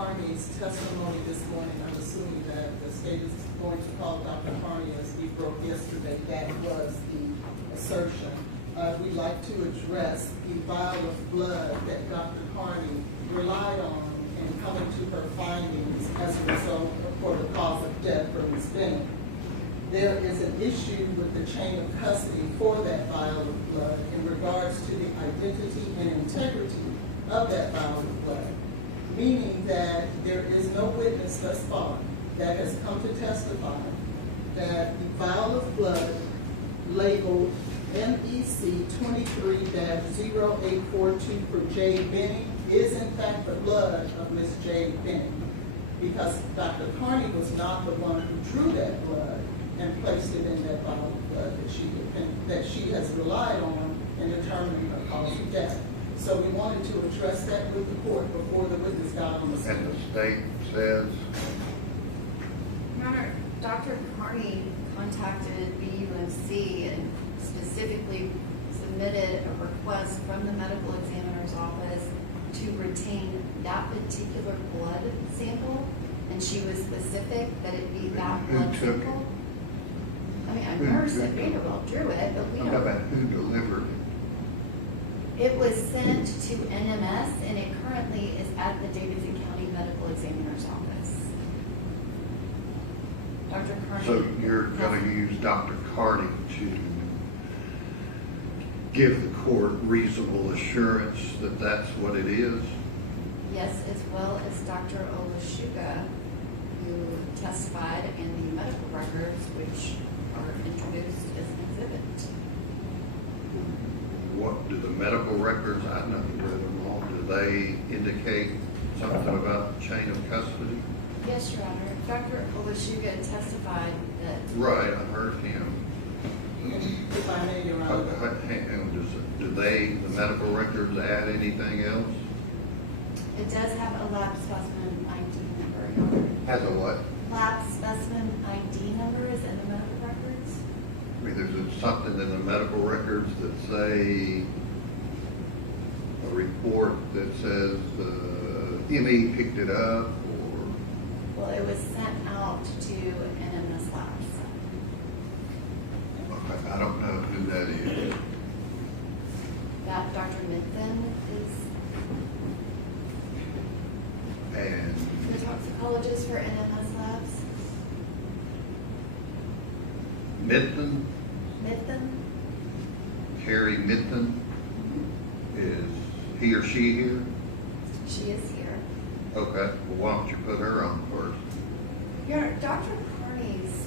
Carney's testimony this morning, I'm assuming that the state is going to call Dr. Carney as we broke yesterday. That was the assertion. We'd like to address the vial of blood that Dr. Carney relied on in coming to her findings as a result for the cause of death for Ms. Benning. There is an issue with the chain of custody for that vial of blood in regards to the identity and integrity of that vial of blood, meaning that there is no witness thus far that has come to testify that the vial of blood labeled MEC 23-0842 for Jade Benning is in fact the blood of Miss Jade Benning, because Dr. Carney was not the one who drew that blood and placed it in that vial of blood that she has relied on in determining her cause of death. So we wanted to address that with the court before the witness got on the stand. And the state says? Your Honor, Dr. Carney contacted BUMC and specifically submitted a request from the medical examiner's office to retain that particular blood sample, and she was specific that it be that blood sample. I mean, a nurse at Vanderbilt drew it, but we don't. How about who delivered it? It was sent to NMS, and it currently is at the Davidson County Medical Examiner's office. Dr. Carney. So you're going to use Dr. Carney to give the court reasonable assurance that that's what it is? Yes, as well as Dr. Olashuga, who testified in the medical records, which are introduced as an exhibit. What do the medical records, I've not read them all, do they indicate something about the chain of custody? Yes, Your Honor. Dr. Olashuga testified that. Right, I heard him. If I may, Your Honor. Do the medical records add anything else? It does have a lab specimen ID number, Your Honor. Has a what? Lab specimen ID number is in the medical records. I mean, there's something in the medical records that say, a report that says ME picked it up, or? Well, it was sent out to NMS Labs. Okay, I don't know who that is. That Dr. Minton is And the toxicologist for NMS Labs. Minton, Minton? Carrie Minton, is he or she here? She is here. Okay, well, why don't you put her on first? Your Honor, Dr. Carney's,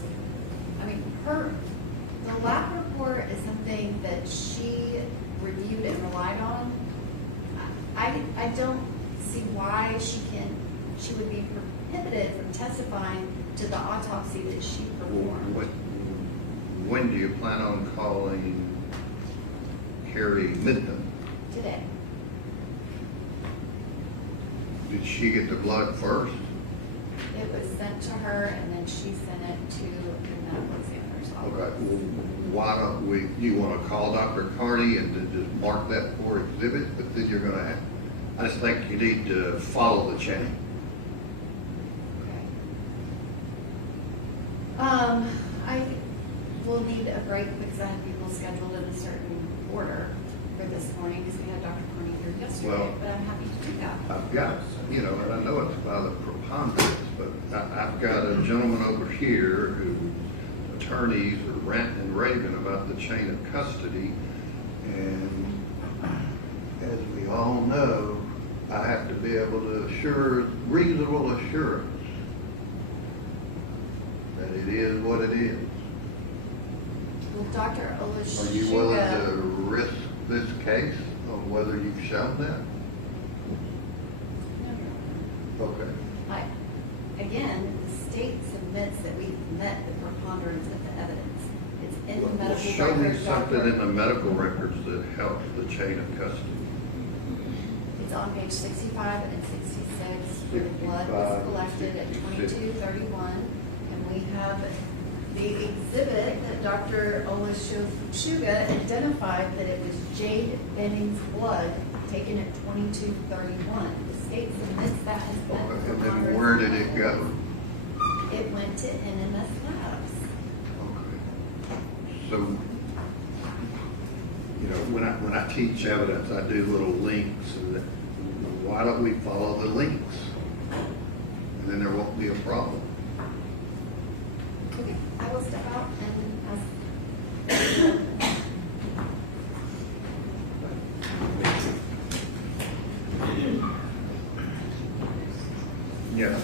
the lab report is something that she reviewed and relied on. I don't see why she would be prohibited from testifying to the autopsy that she performed. When do you plan on calling Carrie Minton? Today. Did she get the blood first? It was sent to her, and then she sent it to the medical examiner's office. Okay, well, why don't you want to call Dr. Carney and then just mark that for exhibit, but then you're going to have, I just think you need to follow the chain. Okay. I will need a break because I have people scheduled in a certain order for this morning because we had Dr. Carney here yesterday, Well, but I'm happy to do that. I've got, and I know it's by the preponderance, but I've got a gentleman over here whose attorneys are ranting and raving about the chain of custody, and as we all know, I have to be able to assure reasonable assurance that it is what it is. Well, Dr. Olashuga. Are you willing to risk this case on whether you've shown that? No. Okay. Again, the state submits that we've met the preponderance of the evidence. It's in the medical records. Show me something in the medical records that helps the chain of custody. It's on page 65 and 66, where the blood was collected at 22:31, and we have the exhibit that Dr. Olashuga identified that it was Jade Benning's blood taken at 22:31. The state submits that as Okay, medical and then preponderance where of did it evidence. go? It went to NMS Labs. Okay. So, you know, when I teach evidence, I do little links, and why don't we follow the links? And then there won't be a problem. Okay, I will step out and ask. Yeah.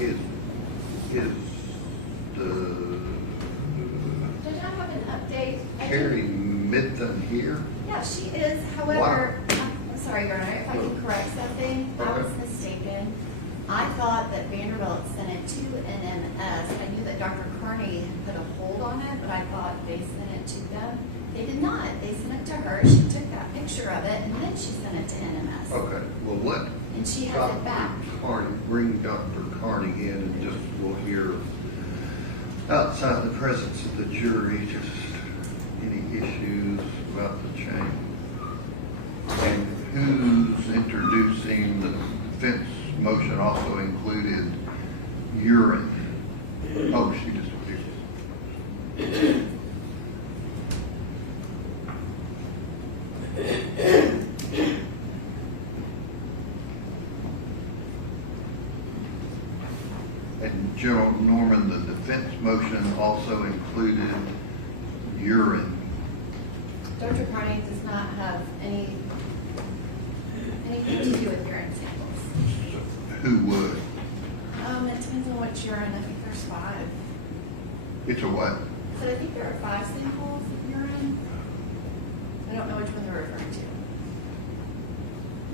Is the Did I have an update? Carrie Midden here? Yeah, she is, however, I'm sorry, Your Honor, if I can correct something, I was mistaken. I thought that Vanderbilt sent it to NMS. I knew that Dr. Carney had put a hold on it, but I thought they sent it to them. They did not. They sent it to her. She took that picture of it, and then she sent it to NMS. Okay, well, And she has it back. bring Dr. Carney in and just, we'll hear outside the presence of the jury, just any issues about the chain. And who's introducing the defense motion also included urine. Oh, she disappeared. And General Norman, the defense motion also included urine. Dr. Carney does not have anything to do with urine samples. Who would? It depends on what urine. I think there's 5. It's a what? So I think there are 5 samples of urine. I don't know which one they're referring to.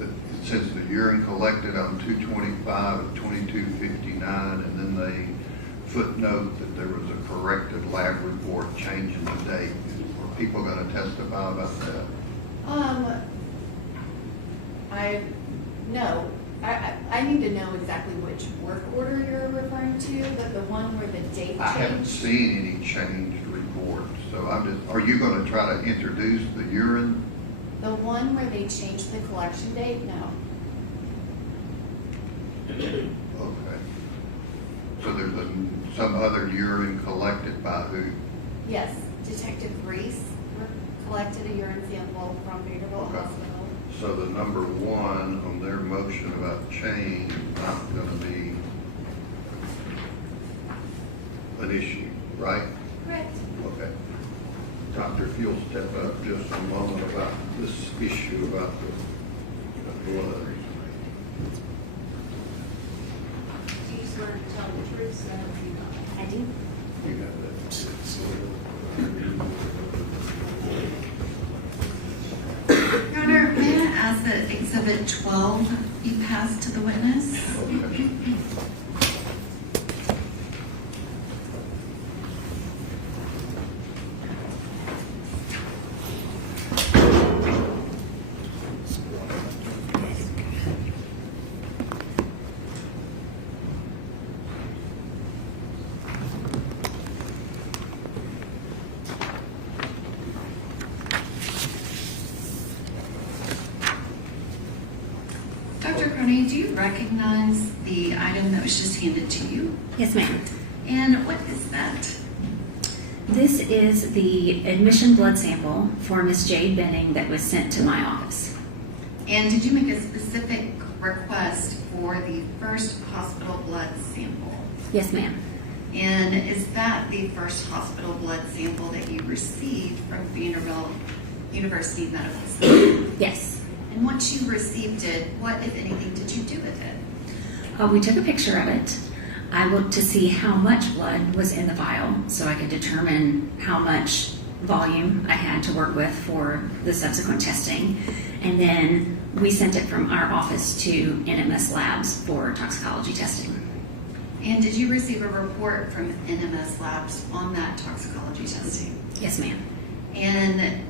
It says the urine collected on 2/25 of 2259, and then they footnote that there was a corrected lab report changing the date. Are people going to testify about that? No. I need to know exactly which work order you're referring to, but the one where the date I haven't changed. seen any changed reports, so I'm just, are you going to try to introduce the urine? The one where they changed the collection date, no. Okay. So there's some other urine collected by who? Yes, Detective Reese collected a urine sample from Vanderbilt Okay. Hospital. So the number one on their motion about change is not going to be an issue, right? Correct. Okay. Doctor, if you'll step up just a moment about this issue about the blood. Do you swear to tell the truth, so help you God? I do. You got that. Your Honor, may I ask that Exhibit 12 be passed to the witness? Okay. Dr. Carney, do you recognize the item that was just handed to you? Yes, ma'am. And what is that? This is the admission blood sample for Miss Jade Benning that was sent to my office. And did you make a specific request for the first hospital blood sample? Yes, ma'am. And is that the first hospital blood sample that you received from Vanderbilt University Medical Center? Yes. And once you received it, what, if anything, did you do with it? We took a picture of it. I looked to see how much blood was in the vial so I could determine how much volume I had to work with for the subsequent testing. And then we sent it from our office to NMS Labs for toxicology testing. And did you receive a report from NMS Labs on that toxicology testing? Yes, ma'am. And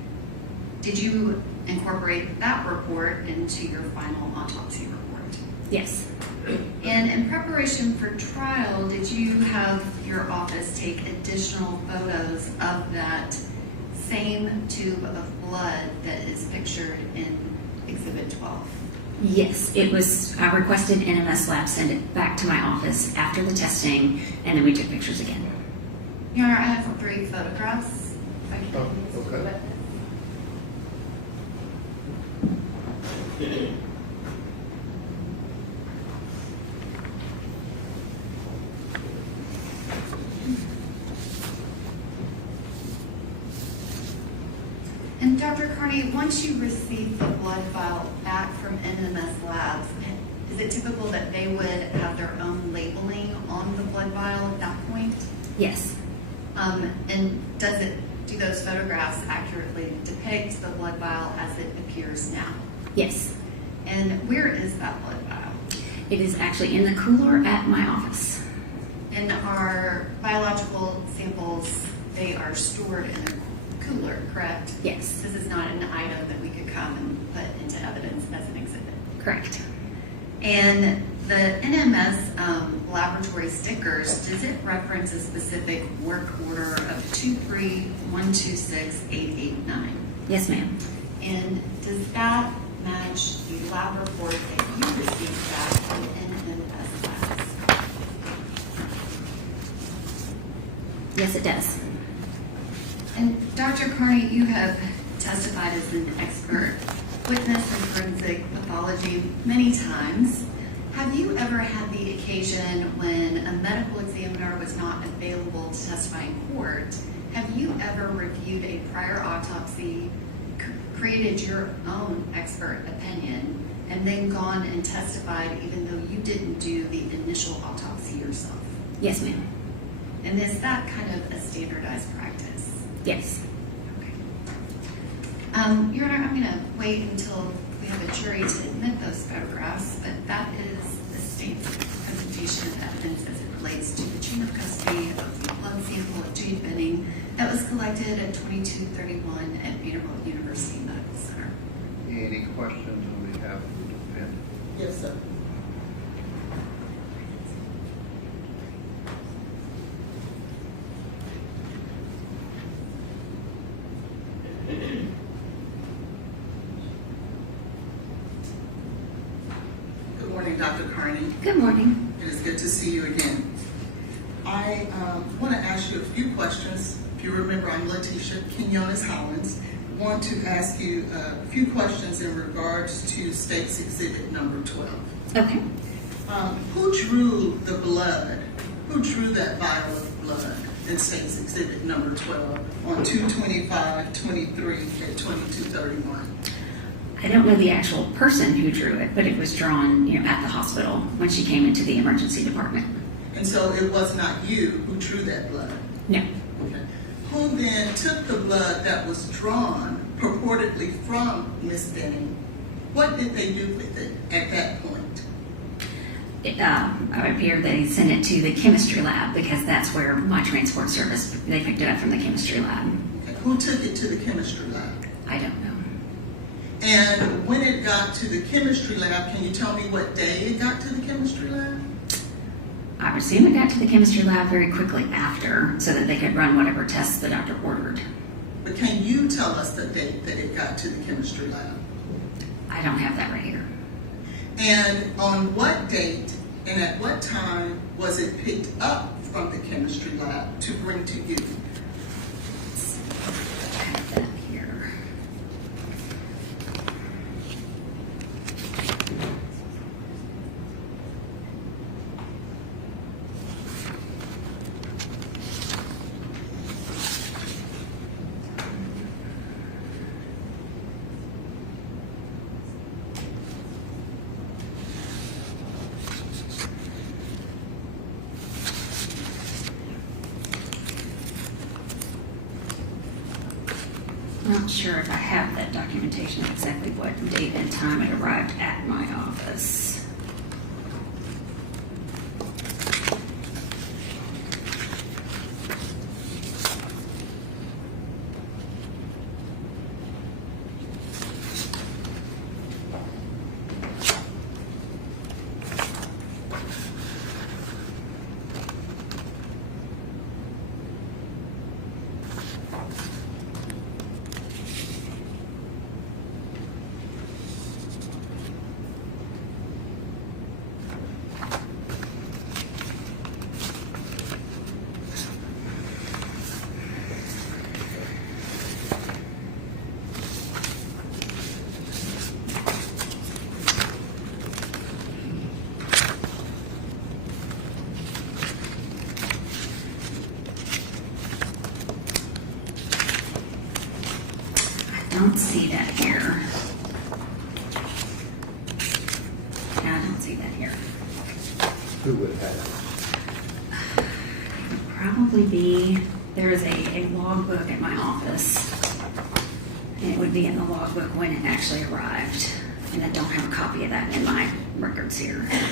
did you incorporate that report into your final autopsy report? Yes. And in preparation for trial, did you have your office take additional photos of that same tube of blood that is pictured in Exhibit 12? Yes, it was, I requested NMS Labs send it back to my office after the testing, and then we took pictures again. Your Honor, I have 3 photographs. If I can Oh, okay. flip. And Dr. Carney, once you receive the blood vial back from NMS Labs, is it typical that they would have their own labeling on the blood vial at that point? Yes. And do those photographs accurately depict the blood vial as it appears now? Yes. And where is that blood vial? It is actually in the cooler at my office. And our biological samples, they are stored in a cooler, correct? Yes. This is not an item that we could come and put into evidence as an exhibit. Correct. And the NMS laboratory stickers, does it reference a specific work order of 23126-889? Yes, ma'am. And does that match the lab report that you received back from NMS Labs? Yes, it does. And Dr. Carney, you have testified as an expert witness in forensic pathology many times. Have you ever had the occasion when a medical examiner was not available to testify in court? Have you ever reviewed a prior autopsy, created your own expert opinion, and then gone and testified even though you didn't do the initial autopsy yourself? Yes, ma'am. And is that kind of a standardized practice? Yes. Okay. Your Honor, I'm going to wait until we have a jury to admit those photographs, but that is the state's presentation of evidence as it relates to the chain of custody of the blood sample of Jade Benning that was collected at 2231 at Vanderbilt University Medical Center. Any questions on behalf of the defendant? Yes, sir. Good morning, Dr. Carney. Good morning. It is good to see you again. I want to ask you a few questions. If you remember, I'm Letitia Quinones Hollins, want to ask you a few questions in regards to State's Exhibit number 12. Okay. Who drew the blood? Who drew that vial of blood in State's Exhibit number 12 on 2/25/23 at 22:31? I don't know the actual person who drew it, but it was drawn, at the hospital when she came into the emergency department. And so it was not you who drew that blood? No. Okay. Who then took the blood that was drawn purportedly from Miss Benning? What did they do with it at that point? I would appear they sent it to the chemistry lab because that's where my transport service, they picked it up from the chemistry lab. Okay. Who took it to the chemistry lab? I don't know. And when it got to the chemistry lab, can you tell me what day it got to the chemistry lab? I would assume it got to the chemistry lab very quickly after so that they could run whatever tests the doctor ordered. But can you tell us the date that it got to the chemistry lab? I don't have that right here. And on what date and at what time was it picked up from the chemistry lab to bring to you? I have that here. I'm not sure if I have that documentation, exactly what date and time it arrived at my office. I don't see that here. Yeah, I don't see that here. Who would have It would probably be, there is a logbook at my office. And it would be in the logbook when it actually arrived. And I don't have a copy of that in my records here. it?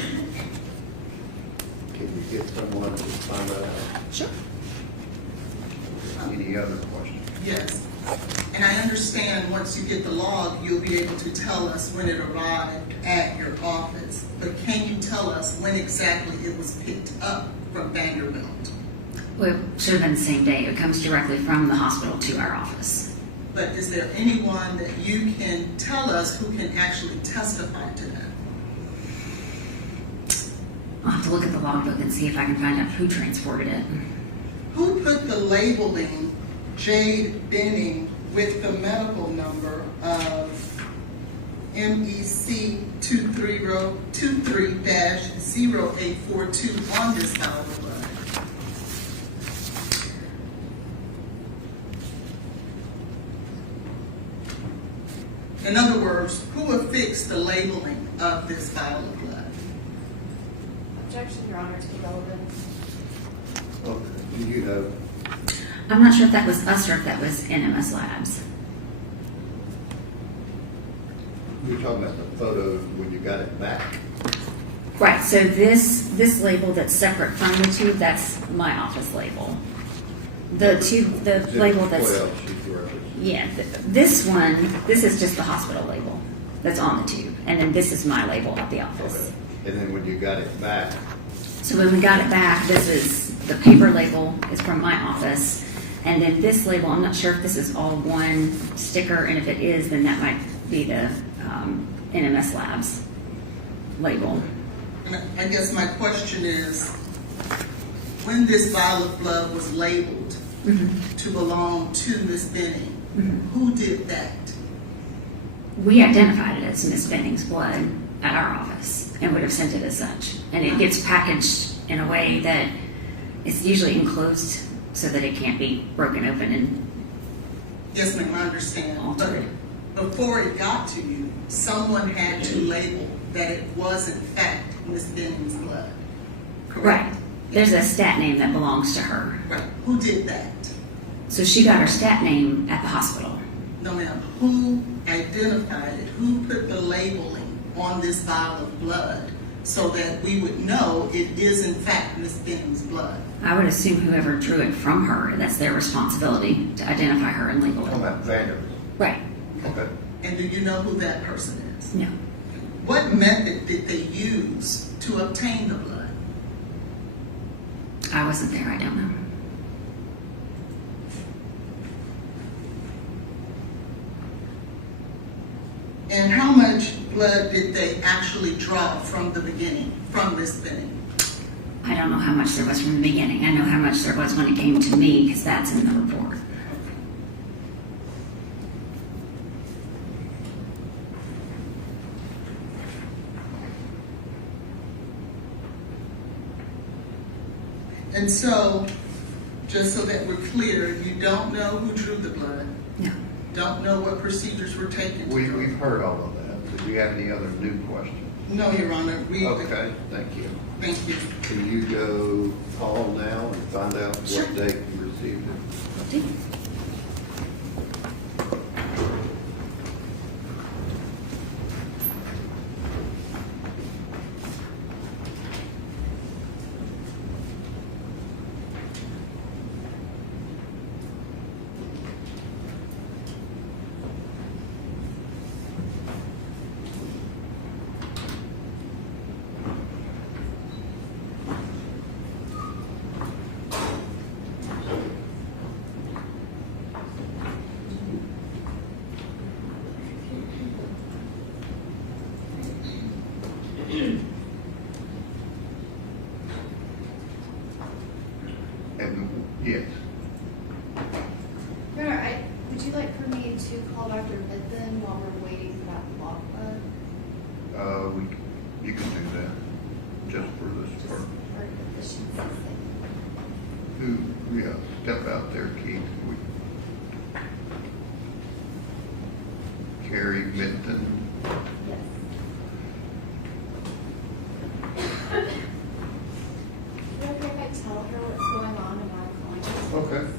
Can you get someone to find that out? Sure. Any other questions? Yes. And I understand once you get the log, you'll be able to tell us when it arrived at your office. But can you tell us when exactly it was picked up from Vanderbilt? Well, it should have been the same day. It comes directly from the hospital to our office. But is there anyone that you can tell us who can actually testify to that? I'll have to look at the logbook and see if I can find out who transported it. Who put the labeling Jade Benning with the medical number of MEC 23-0842 on this vial of blood? In other words, who affixed the labeling of this vial of blood? Objection, Your Honor, to irrelevant. Okay, do you know? I'm not sure if that was us or if that was NMS Labs. You're talking about the photo when you got it back. Right, so this label that's separate from the tube, that's my office label. The tube, the label that's, 12, she's referenced. yeah, this one, this is just the hospital label that's on the tube. And then this is my label at the office. Okay. And then when you got it back, So when we got it back, this is, the paper label is from my office. And then this label, I'm not sure if this is all one sticker, and if it is, then that might be the NMS Labs label. And I guess my question is, when this vial of blood was labeled to belong to Miss Benning, Mhm. Who did that? We identified it as Miss Benning's blood at our office and would have sent it as such. And it gets packaged in a way that it's usually enclosed so that it can't be broken open and Yes, ma'am, I understand. altered. But before it got to you, someone had to label that it was in fact Miss Benning's blood. Right. There's a stat name that belongs to her. Right. Who did that? So she got her stat name at the hospital. No, ma'am. Who identified it? Who put the labeling on this vial of blood so that we would know it is in fact Miss Benning's blood? I would assume whoever drew it from her, that's their responsibility to identify her and label On it. that Vanderbilt. Right. Okay. And do you know who that person is? No. What method did they use to obtain the blood? I wasn't there. I don't know. And how much blood did they actually draw from the beginning, from Miss Benning? I don't know how much there was from the beginning. I know how much there was when it came to me because that's in the report. And so, just so that we're clear, you don't know who drew the blood, No. don't know what procedures were taken to draw. We've heard all of that. Do you have any other new questions? No, Your Honor, Okay, thank you. Thank you. Can you go call now and find out Sure. what date you received it? And, yes, Your Honor, would you like for me to call Dr. Midden while we're waiting for that blood? you can do that, just for this Just part. for efficiency's sake. Yeah, step out there, Keith. Carrie Minton. Yes. Is it okay if I tell her what's going on and why I'm calling her? Okay.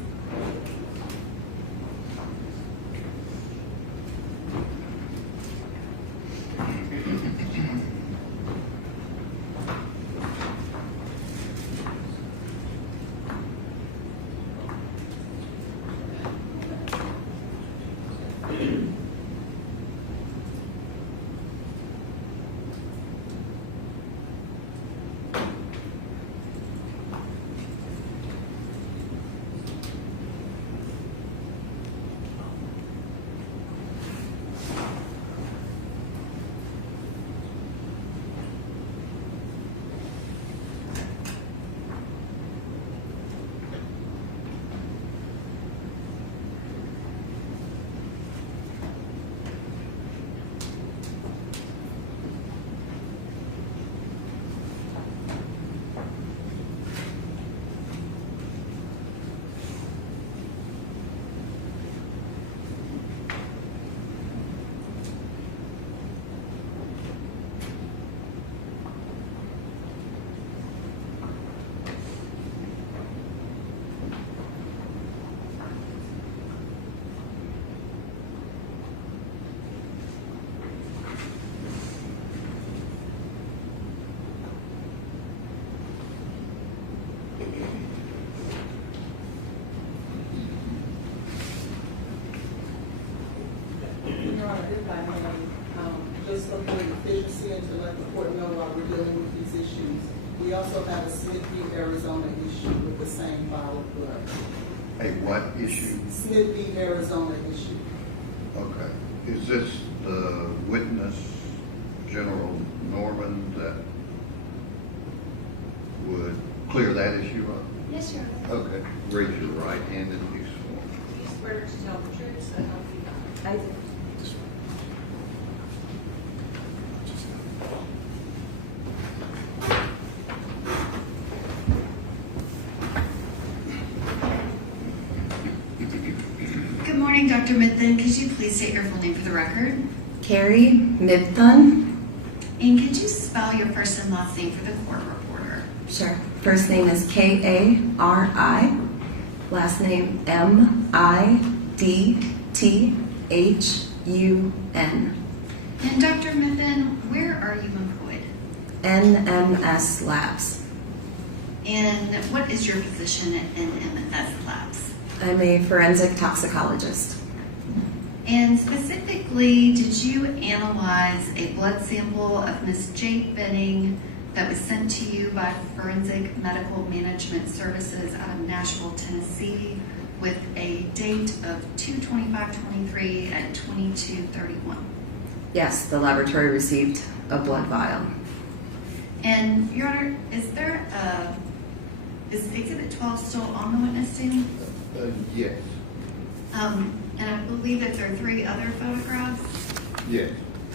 Your Honor, if I may, just for the efficiency and to let the court know while we're dealing with these issues, we also have a Smithview, Arizona issue with the same vial of blood. A what issue? Smithview, Arizona issue. Okay. Is this the witness, General Norman, that would clear that issue up? Yes, Your Honor. Okay. Raise your right hand and be sworn. swear to tell the truth, so help you God? I do. Good morning, Dr. Mithun. Could you please state your full name for the record? Carrie Midthun. And could you spell your first and last name for the court reporter? Sure. First name is Kari. Last name Midthun. And Dr. Mithun, where are you employed? NMS Labs. And what is your position at NMS Labs? I'm a forensic toxicologist. And specifically, did you analyze a blood sample of Miss Jade Benning that was sent to you by Forensic Medical Management Services out of Nashville, Tennessee, with a date of 2/25/23 at 22:31? Yes, the laboratory received a blood vial. And Your Honor, is Exhibit 12 still on the witness stand? Yes. And I believe that there are 3 other photographs Yes.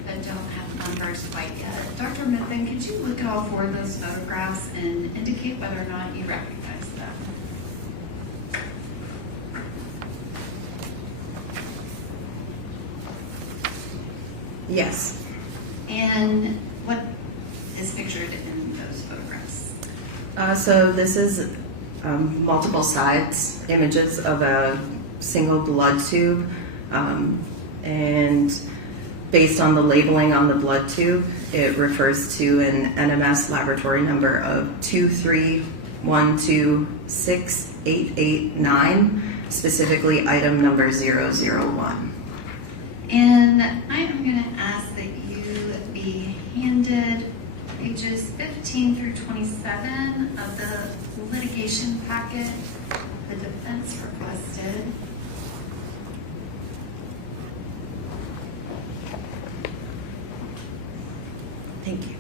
that don't have numbers quite yet. Dr. Mithun, could you look at all 4 of those photographs and indicate whether or not you recognize them? Yes. And what is pictured in those photographs? So this is multiple sides images of a single blood tube, and based on the labeling on the blood tube, it refers to an NMS laboratory number of 231268889, specifically item number 001. And I am going to ask that you be handed pages 15 through 27 of the litigation packet the defense requested. Thank you.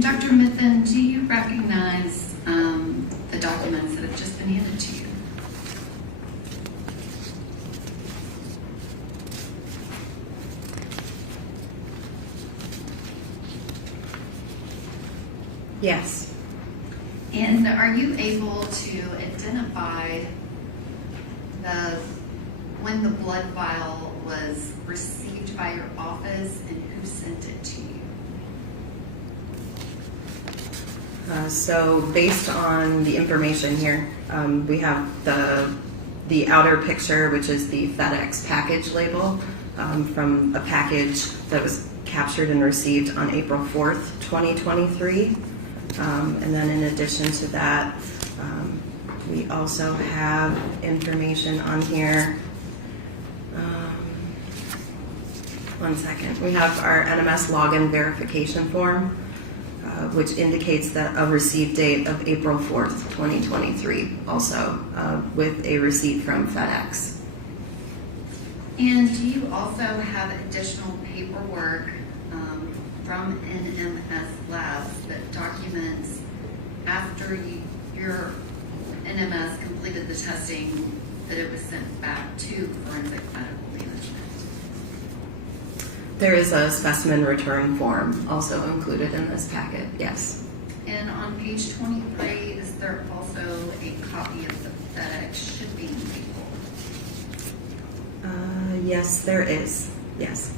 Dr. Mithun, do you recognize the documents that have just been handed to you? Yes. And are you able to identify when the blood vial was received by your office and who sent it to you? So based on the information here, we have the outer picture, which is the FedEx package label from a package that was captured and received on April 4th, 2023. And then in addition to that, we also have information on here. One second. We have our NMS login verification form, which indicates that a receipt date of April 4th, 2023, also with a receipt from FedEx. And do you also have additional paperwork from NMS Labs that documents after your NMS completed the testing that it was sent back to Forensic Medical Management? There is a specimen return form also included in this packet, yes. And on page 23, is there also a copy of the FedEx shipping label? Yes, there is, yes.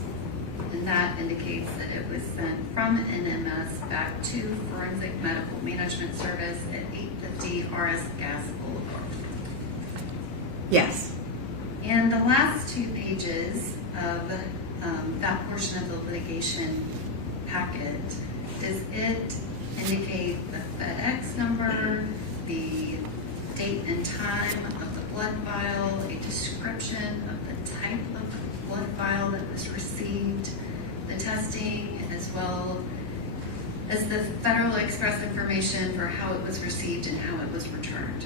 And that indicates that it was sent from NMS back to Forensic Medical Management Service at 850 RS Gas Boulevard. Yes. And the last 2 pages of that portion of the litigation packet, does it indicate the FedEx number, the date and time of the blood vial, a description of the type of blood vial that was received, the testing, as well as the Federal Express information for how it was received and how it was returned?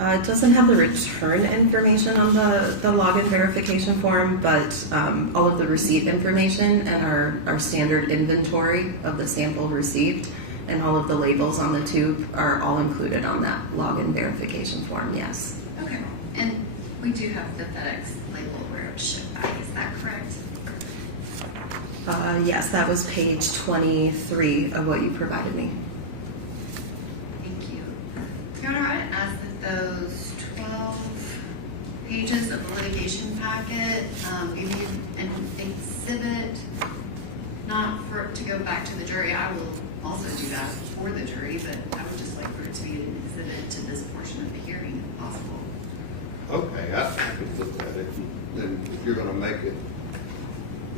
It doesn't have the return information on the login verification form, but all of the receipt information and our standard inventory of the sample received and all of the labels on the tube are all included on that login verification form, yes. Okay, and we do have the FedEx label where it was shipped back, is that correct? Yes, that was page 23 of what you provided me. Thank you. Your Honor, I asked that those 12 pages of the litigation packet be made an exhibit, not for to go back to the jury. I will also do that for the jury, but I would just like for it to be an exhibit to this portion of the hearing if possible. Okay, I could look at it, then if you're gonna make it,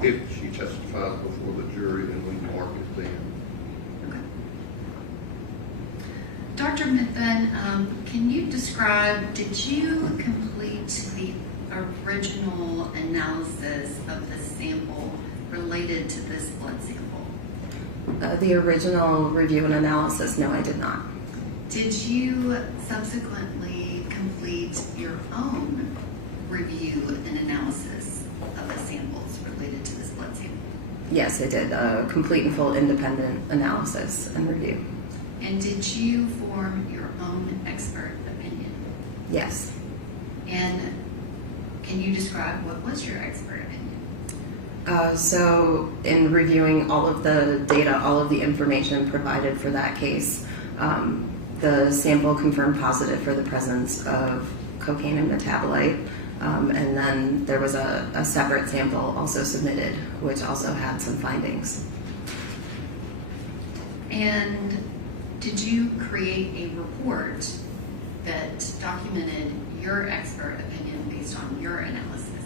if she testifies before the jury, then we mark it then. Okay. Dr. Mithun, can you describe, did you complete the original analysis of the sample related to this blood sample? The original review and analysis, no, I did not. Did you subsequently complete your own review and analysis of the samples related to this blood sample? Yes, I did a complete and full independent analysis and review. And did you form your own expert opinion? Yes. And can you describe what was your expert opinion? So in reviewing all of the data, all of the information provided for that case, the sample confirmed positive for the presence of cocaine and metabolite. And then there was a separate sample also submitted, which also had some findings. And did you create a report that documented your expert opinion based on your analysis?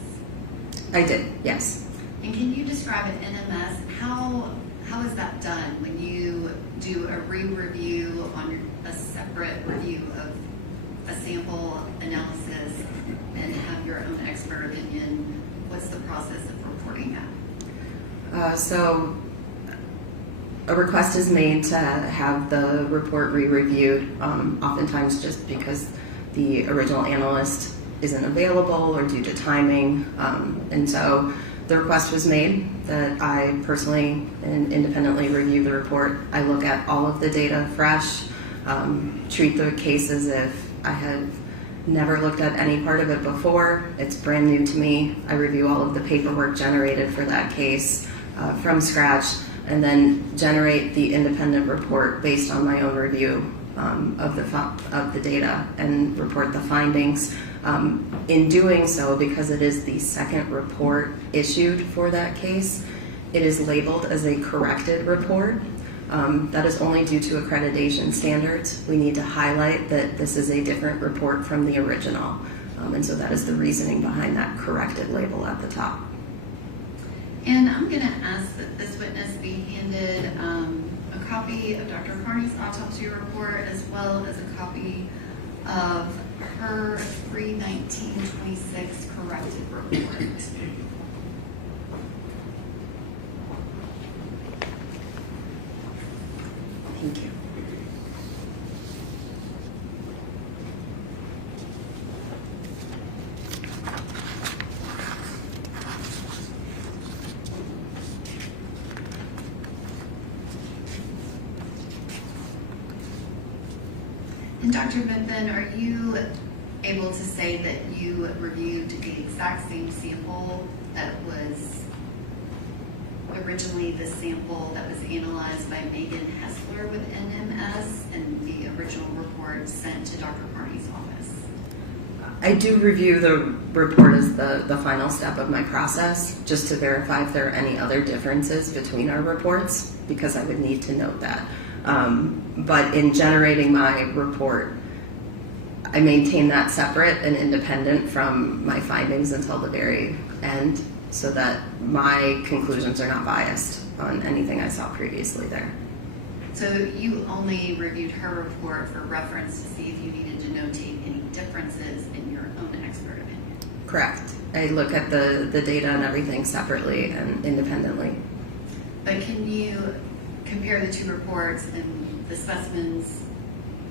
I did, yes. And can you describe at NMS, how is that done when you do a re-review on a separate review of a sample analysis and have your own expert opinion? What's the process of reporting that? So a request is made to have the report re-reviewed, oftentimes just because the original analyst isn't available or due to timing. And so the request was made that I personally and independently review the report. I look at all of the data fresh, treat the case as if I have never looked at any part of it before. It's brand new to me. I review all of the paperwork generated for that case from scratch, and then generate the independent report based on my own review of the data and report the findings. In doing so, because it is the second report issued for that case, it is labeled as a corrected report. That is only due to accreditation standards. We need to highlight that this is a different report from the original. And so that is the reasoning behind that corrected label at the top. And I'm going to ask that this witness be handed a copy of Dr. Carney's autopsy report as well as a copy of her 3/19/26 corrected report. Thank you. And Dr. Benton, are you able to say that you reviewed the exact same sample that was originally the sample that was analyzed by Megan Hessler with NMS and the original report sent to Dr. Carney's office? I do review the report as the final step of my process, just to verify if there are any other differences between our reports, because I would need to note that. But in generating my report, I maintain that separate and independent from my findings until the very end, so that my conclusions are not biased on anything I saw previously there. So you only reviewed her report for reference to see if you needed to notate any differences in your own expert opinion? Correct. I look at the data and everything separately and independently. But can you compare the two reports and the specimens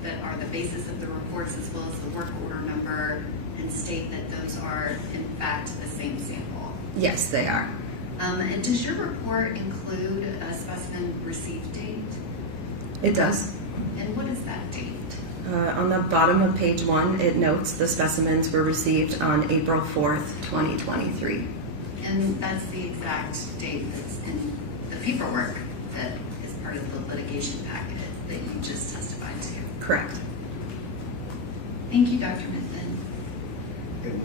that are the basis of the reports as well as the work order number and state that those are in fact the same sample? Yes, they are. And does your report include a specimen receipt date? It does. And what is that date? On the bottom of page 1, it notes the specimens were received on April 4th, 2023. And that's the exact date that's in the paperwork that is part of the litigation packet that you just testified to. Correct. Thank you, Dr. Mithman. And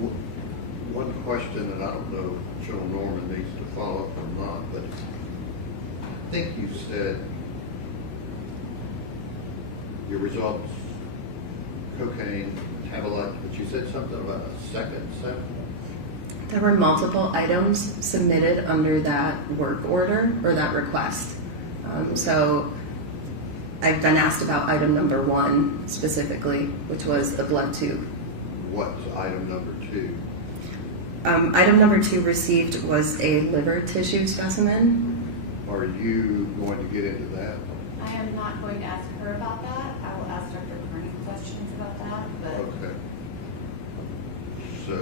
one question, and I don't know if Joe Norman needs to follow up or not, but I think you said your results, cocaine, metabolite, but you said something about a second sample? There were multiple items submitted under that work order or that request. So I've been asked about item number 1 specifically, which was the blood tube. What's item number 2? Item number 2 received was a liver tissue specimen. Are you going to get into that? I am not going to ask her about that. I will ask Dr. Carney questions about that, but Okay. So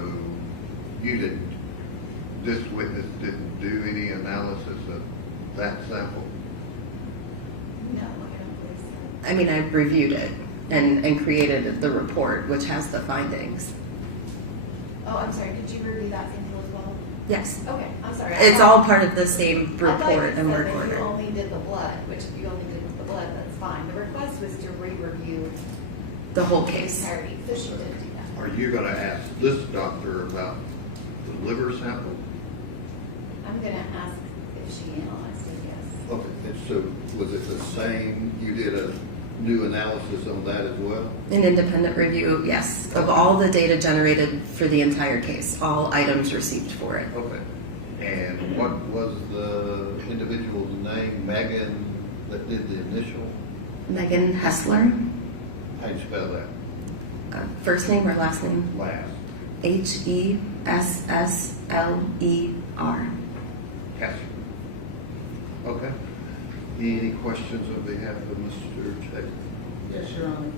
this witness didn't do any analysis of that sample? no, I don't believe so. I mean, I've reviewed it and created the report, which has the findings. Oh, I'm sorry. Did you review that sample as well? Yes. Okay, I'm sorry. It's all part of the same I thought you report and work said that you order. only did the blood, which if you only did with the blood, that's fine. The request was to re-review The whole the case. entirety, so she did do that. Are you going to ask this doctor about the liver sample? I'm going to ask if she analyzed it, yes. Okay, and so was it the same, you did a new analysis on that as well? An independent review, yes, of all the data generated for the entire case, all items received for it. Okay. And what was the individual's name, Megan, that did the initial? Megan Hessler, How do you spell that? first name or last name? Last. Hessler. Hessler. Okay. Any questions on behalf of Mr. Jade? Yes, Your Honor.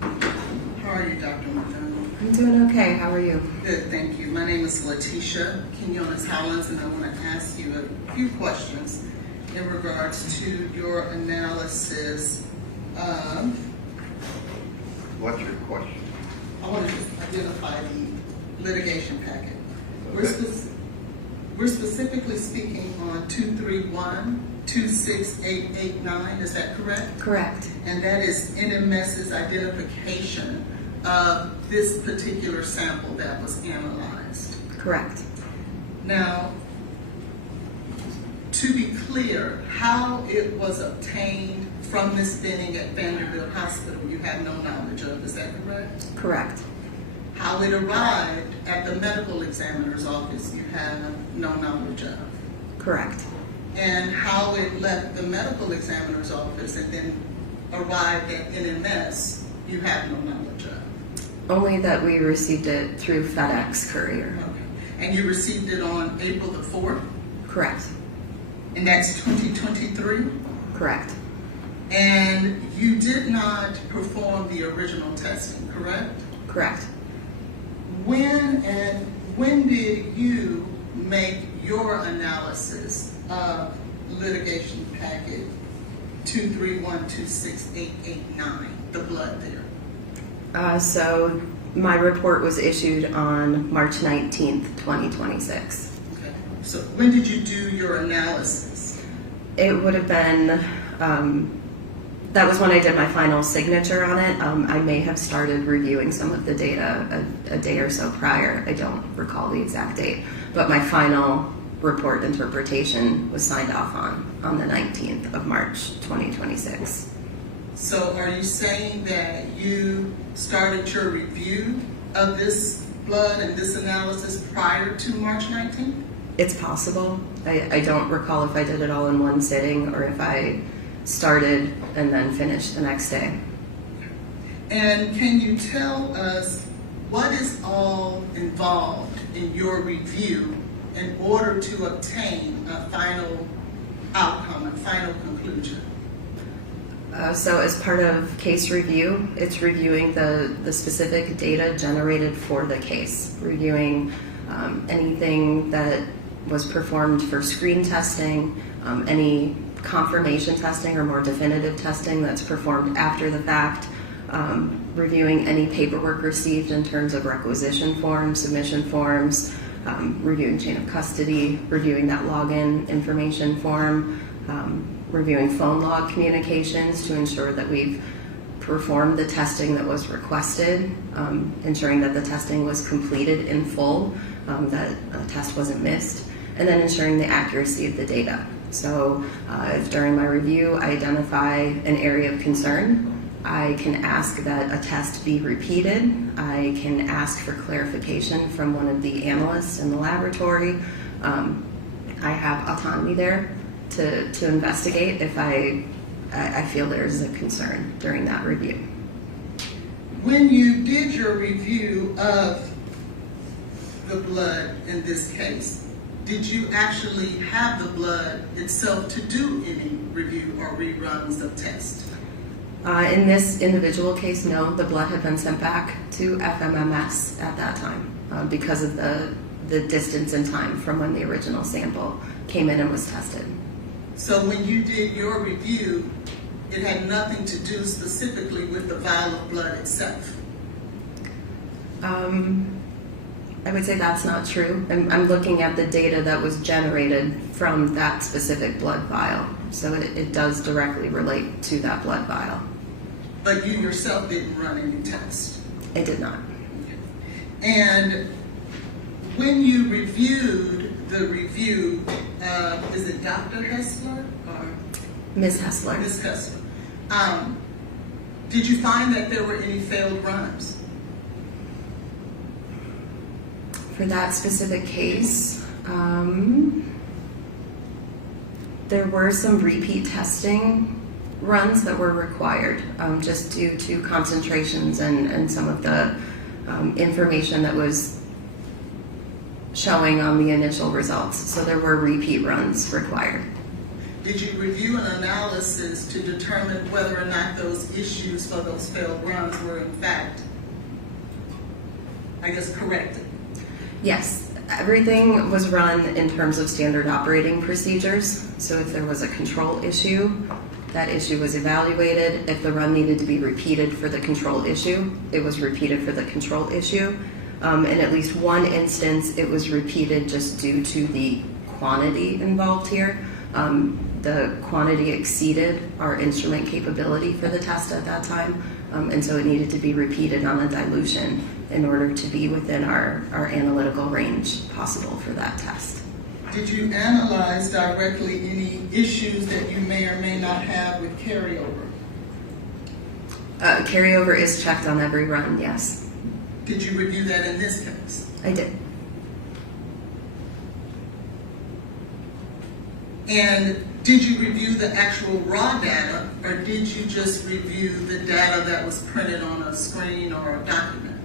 How are you, Dr. McDonald? I'm doing okay. How are you? Good, thank you. My name is Letitia Quinones-Hollins, and I want to ask you a few questions in regards to your analysis of, What's your question? I want to just identify the litigation packet. Okay. We're specifically speaking on 231-26889, is that correct? Correct. And that is NMS's identification of this particular sample that was analyzed. Correct. Now, to be clear, how it was obtained from Ms. Benning at Vanderbilt Hospital, you have no knowledge of, is that correct? Correct. How it arrived at the medical examiner's office, you have no knowledge of. Correct. And how it left the medical examiner's office and then arrived at NMS, you have no knowledge of. Only that we received it through FedEx courier. Okay. And you received it on April the 4th, Correct. and that's 2023? Correct. And you did not perform the original testing, correct? Correct. When did you make your analysis of litigation packet 231-26889, the blood there? So my report was issued on March 19th, 2026. Okay. So when did you do your analysis? It would have been, that was when I did my final signature on it. I may have started reviewing some of the data a day or so prior. I don't recall the exact date, but my final report interpretation was signed off on the 19th of March, 2026. So are you saying that you started your review of this blood and this analysis prior to March 19th? It's possible. I don't recall if I did it all in one sitting or if I started and then finished the next day. And can you tell us what is all involved in your review in order to obtain a final outcome, a final conclusion? So as part of case review, it's reviewing the specific data generated for the case, reviewing anything that was performed for screen testing, any confirmation testing or more definitive testing that's performed after the fact, reviewing any paperwork received in terms of requisition forms, submission forms, reviewing chain of custody, reviewing that login information form, reviewing phone log communications to ensure that we've performed the testing that was requested, ensuring that the testing was completed in full, that a test wasn't missed, and then ensuring the accuracy of the data. So if during my review I identify an area of concern, I can ask that a test be repeated. I can ask for clarification from one of the analysts in the laboratory. I have autonomy there to investigate if I feel there's a concern during that review. When you did your review of the blood in this case, did you actually have the blood itself to do any review or reruns of tests? In this individual case, no, the blood had been sent back to FMMS at that time because of the distance in time from when the original sample came in and was tested. So when you did your review, it had nothing to do specifically with the vial of blood itself? I would say that's not true. I'm looking at the data that was generated from that specific blood vial. So it does directly relate to that blood vial. But you yourself didn't run any tests? I did not. And when you reviewed the review, is it Dr. Hessler or? Ms. Hessler. Ms. Hessler. Did you find that there were any failed runs? For that specific case, there were some repeat testing runs that were required just due to concentrations and some of the information that was showing on the initial results. So there were repeat runs required. Did you review an analysis to determine whether or not those issues for those failed runs were in fact, I guess, corrected? Yes, everything was run in terms of standard operating procedures. So if there was a control issue, that issue was evaluated. If the run needed to be repeated for the control issue, it was repeated for the control issue. In at least one instance, it was repeated just due to the quantity involved here. The quantity exceeded our instrument capability for the test at that time, and so it needed to be repeated on a dilution in order to be within our analytical range possible for that test. Did you analyze directly any issues that you may or may not have with carryover? Carryover is checked on every run, yes. Did you review that in this case? I did. And did you review the actual raw data, or did you just review the data that was printed on a screen or a document?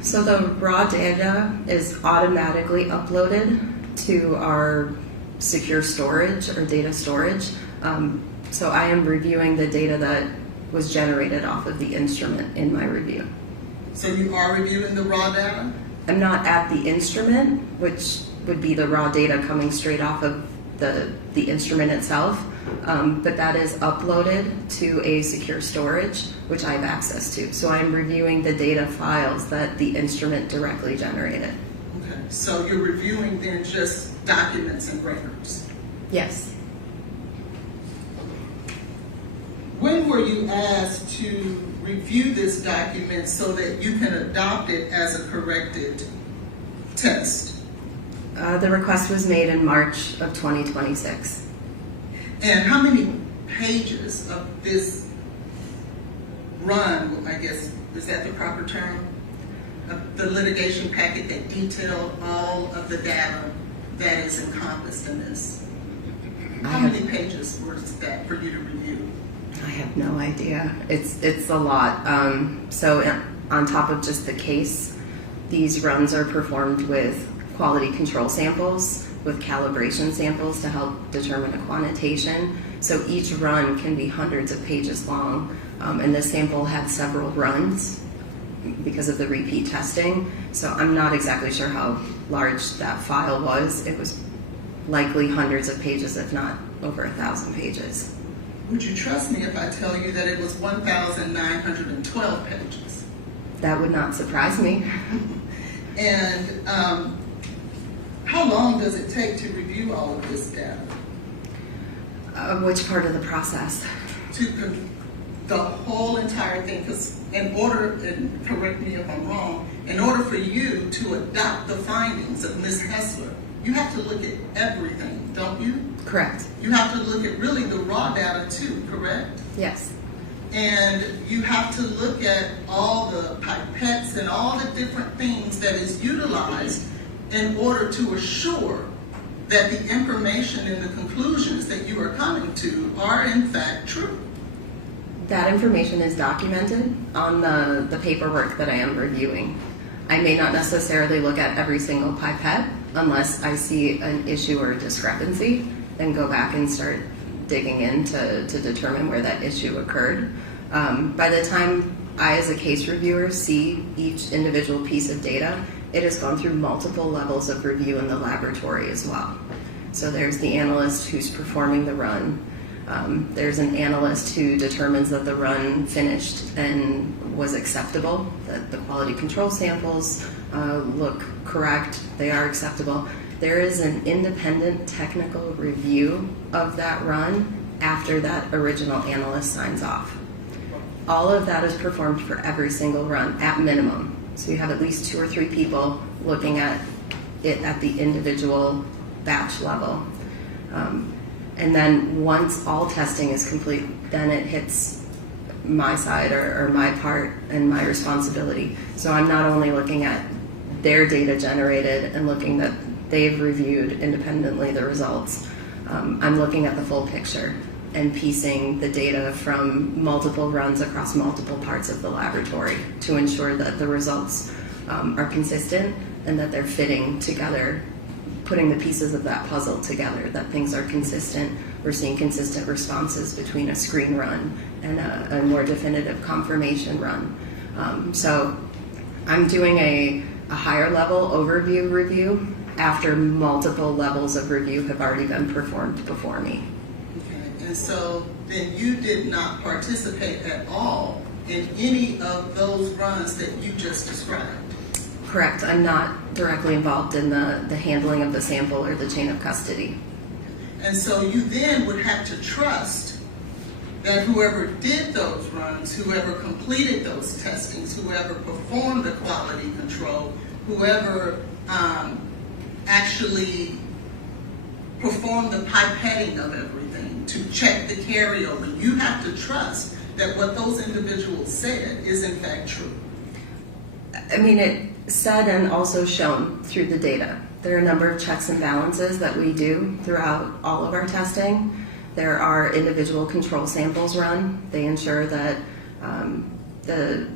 So the raw data is automatically uploaded to our secure storage or data storage. So I am reviewing the data that was generated off of the instrument in my review. So you are reviewing the raw data? I'm not at the instrument, which would be the raw data coming straight off of the instrument itself, but that is uploaded to a secure storage, which I have access to. So I'm reviewing the data files that the instrument directly generated. Okay, so you're reviewing then just documents and records? Yes. When were you asked to review this document so that you can adopt it as a corrected test? The request was made in March of 2026. And how many pages of this run, I guess, is that the proper term? Of the litigation packet that detailed all of the data that is encompassed in this? How many pages was that for you to review? I have no idea. It's a lot. So on top of just the case, these runs are performed with quality control samples, with calibration samples to help determine a quantitation. So each run can be hundreds of pages long, and this sample had several runs because of the repeat testing. So I'm not exactly sure how large that file was. It was likely hundreds of pages, if not over 1,000 pages. Would you trust me if I tell you that it was 1,912 pages? That would not surprise me. And how long does it take to review all of this data? Which part of the process? The whole entire thing, because in order, and correct me if I'm wrong, in order for you to adopt the findings of Ms. Hessler, you have to look at everything, don't you? Correct. You have to look at really the raw data too, correct? Yes. And you have to look at all the pipettes and all the different things that is utilized in order to assure that the information and the conclusions that you are coming to are in fact true. That information is documented on the paperwork that I am reviewing. I may not necessarily look at every single pipette unless I see an issue or a discrepancy, then go back and start digging in to determine where that issue occurred. By the time I, as a case reviewer, see each individual piece of data, it has gone through multiple levels of review in the laboratory as well. So there's the analyst who's performing the run. There's an analyst who determines that the run finished and was acceptable, that the quality control samples look correct, they are acceptable. There is an independent technical review of that run after that original analyst signs off. All of that is performed for every single run at minimum. So you have at least 2 or 3 people looking at it at the individual batch level. And then once all testing is complete, then it hits my side or my part and my responsibility. So I'm not only looking at their data generated and looking that they've reviewed independently the results, I'm looking at the full picture and piecing the data from multiple runs across multiple parts of the laboratory to ensure that the results are consistent and that they're fitting together, putting the pieces of that puzzle together, that things are consistent. We're seeing consistent responses between a screen run and a more definitive confirmation run. So I'm doing a higher level overview review after multiple levels of review have already been performed before me. Okay. And so then you did not participate at all in any of those runs that you just described? Correct. I'm not directly involved in the handling of the sample or the chain of custody. And so you then would have to trust that whoever did those runs, whoever completed those testings, whoever performed the quality control, whoever actually performed the pipetting of everything to check the carryover, you have to trust that what those individuals said is in fact true. I mean, it said and also shown through the data. There are a number of checks and balances that we do throughout all of our testing. There are individual control samples run. They ensure that the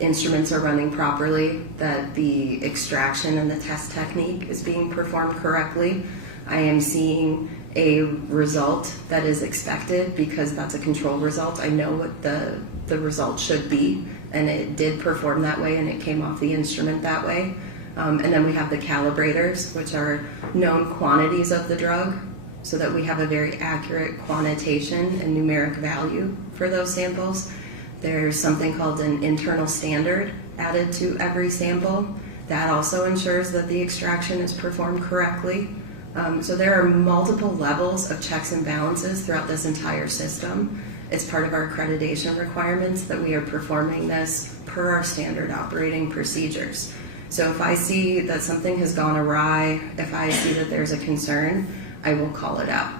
instruments are running properly, that the extraction and the test technique is being performed correctly. I am seeing a result that is expected because that's a control result. I know what the result should be, and it did perform that way, and it came off the instrument that way. And then we have the calibrators, which are known quantities of the drug, so that we have a very accurate quantitation and numeric value for those samples. There's something called an internal standard added to every sample. That also ensures that the extraction is performed correctly. So there are multiple levels of checks and balances throughout this entire system. It's part of our accreditation requirements that we are performing this per our standard operating procedures. So if I see that something has gone awry, if I see that there's a concern, I will call it out.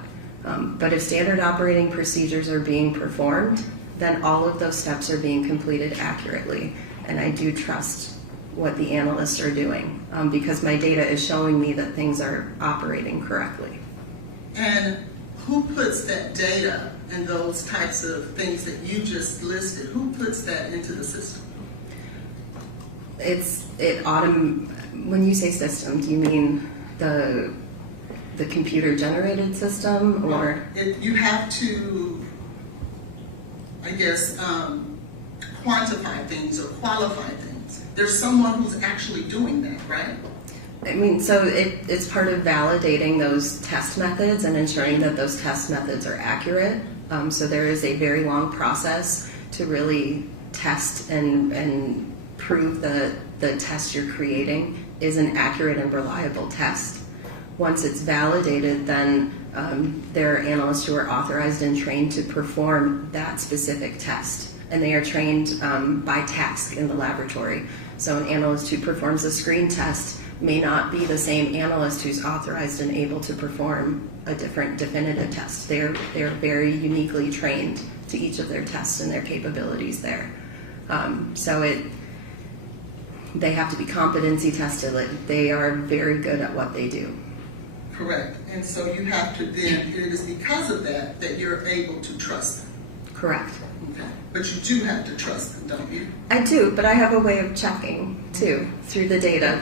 But if standard operating procedures are being performed, then all of those steps are being completed accurately. And I do trust what the analysts are doing because my data is showing me that things are operating correctly. And who puts that data and those types of things that you just listed? Who puts that into the system? When you say system, do you mean the computer generated system, or You have to, I guess, quantify things or qualify things. There's someone who's actually doing that, right? I mean, so it's part of validating those test methods and ensuring that those test methods are accurate. So there is a very long process to really test and prove that the test you're creating is an accurate and reliable test. Once it's validated, then there are analysts who are authorized and trained to perform that specific test. And they are trained by task in the laboratory. So an analyst who performs a screen test may not be the same analyst who's authorized and able to perform a different definitive test. They're very uniquely trained to each of their tests and their capabilities there. They have to be competency tested. They are very good at what they do. Correct. And so you have to then, it is because of that that you're able to trust them. Correct. Okay. But you do have to trust them, don't you? I do, but I have a way of checking too through the data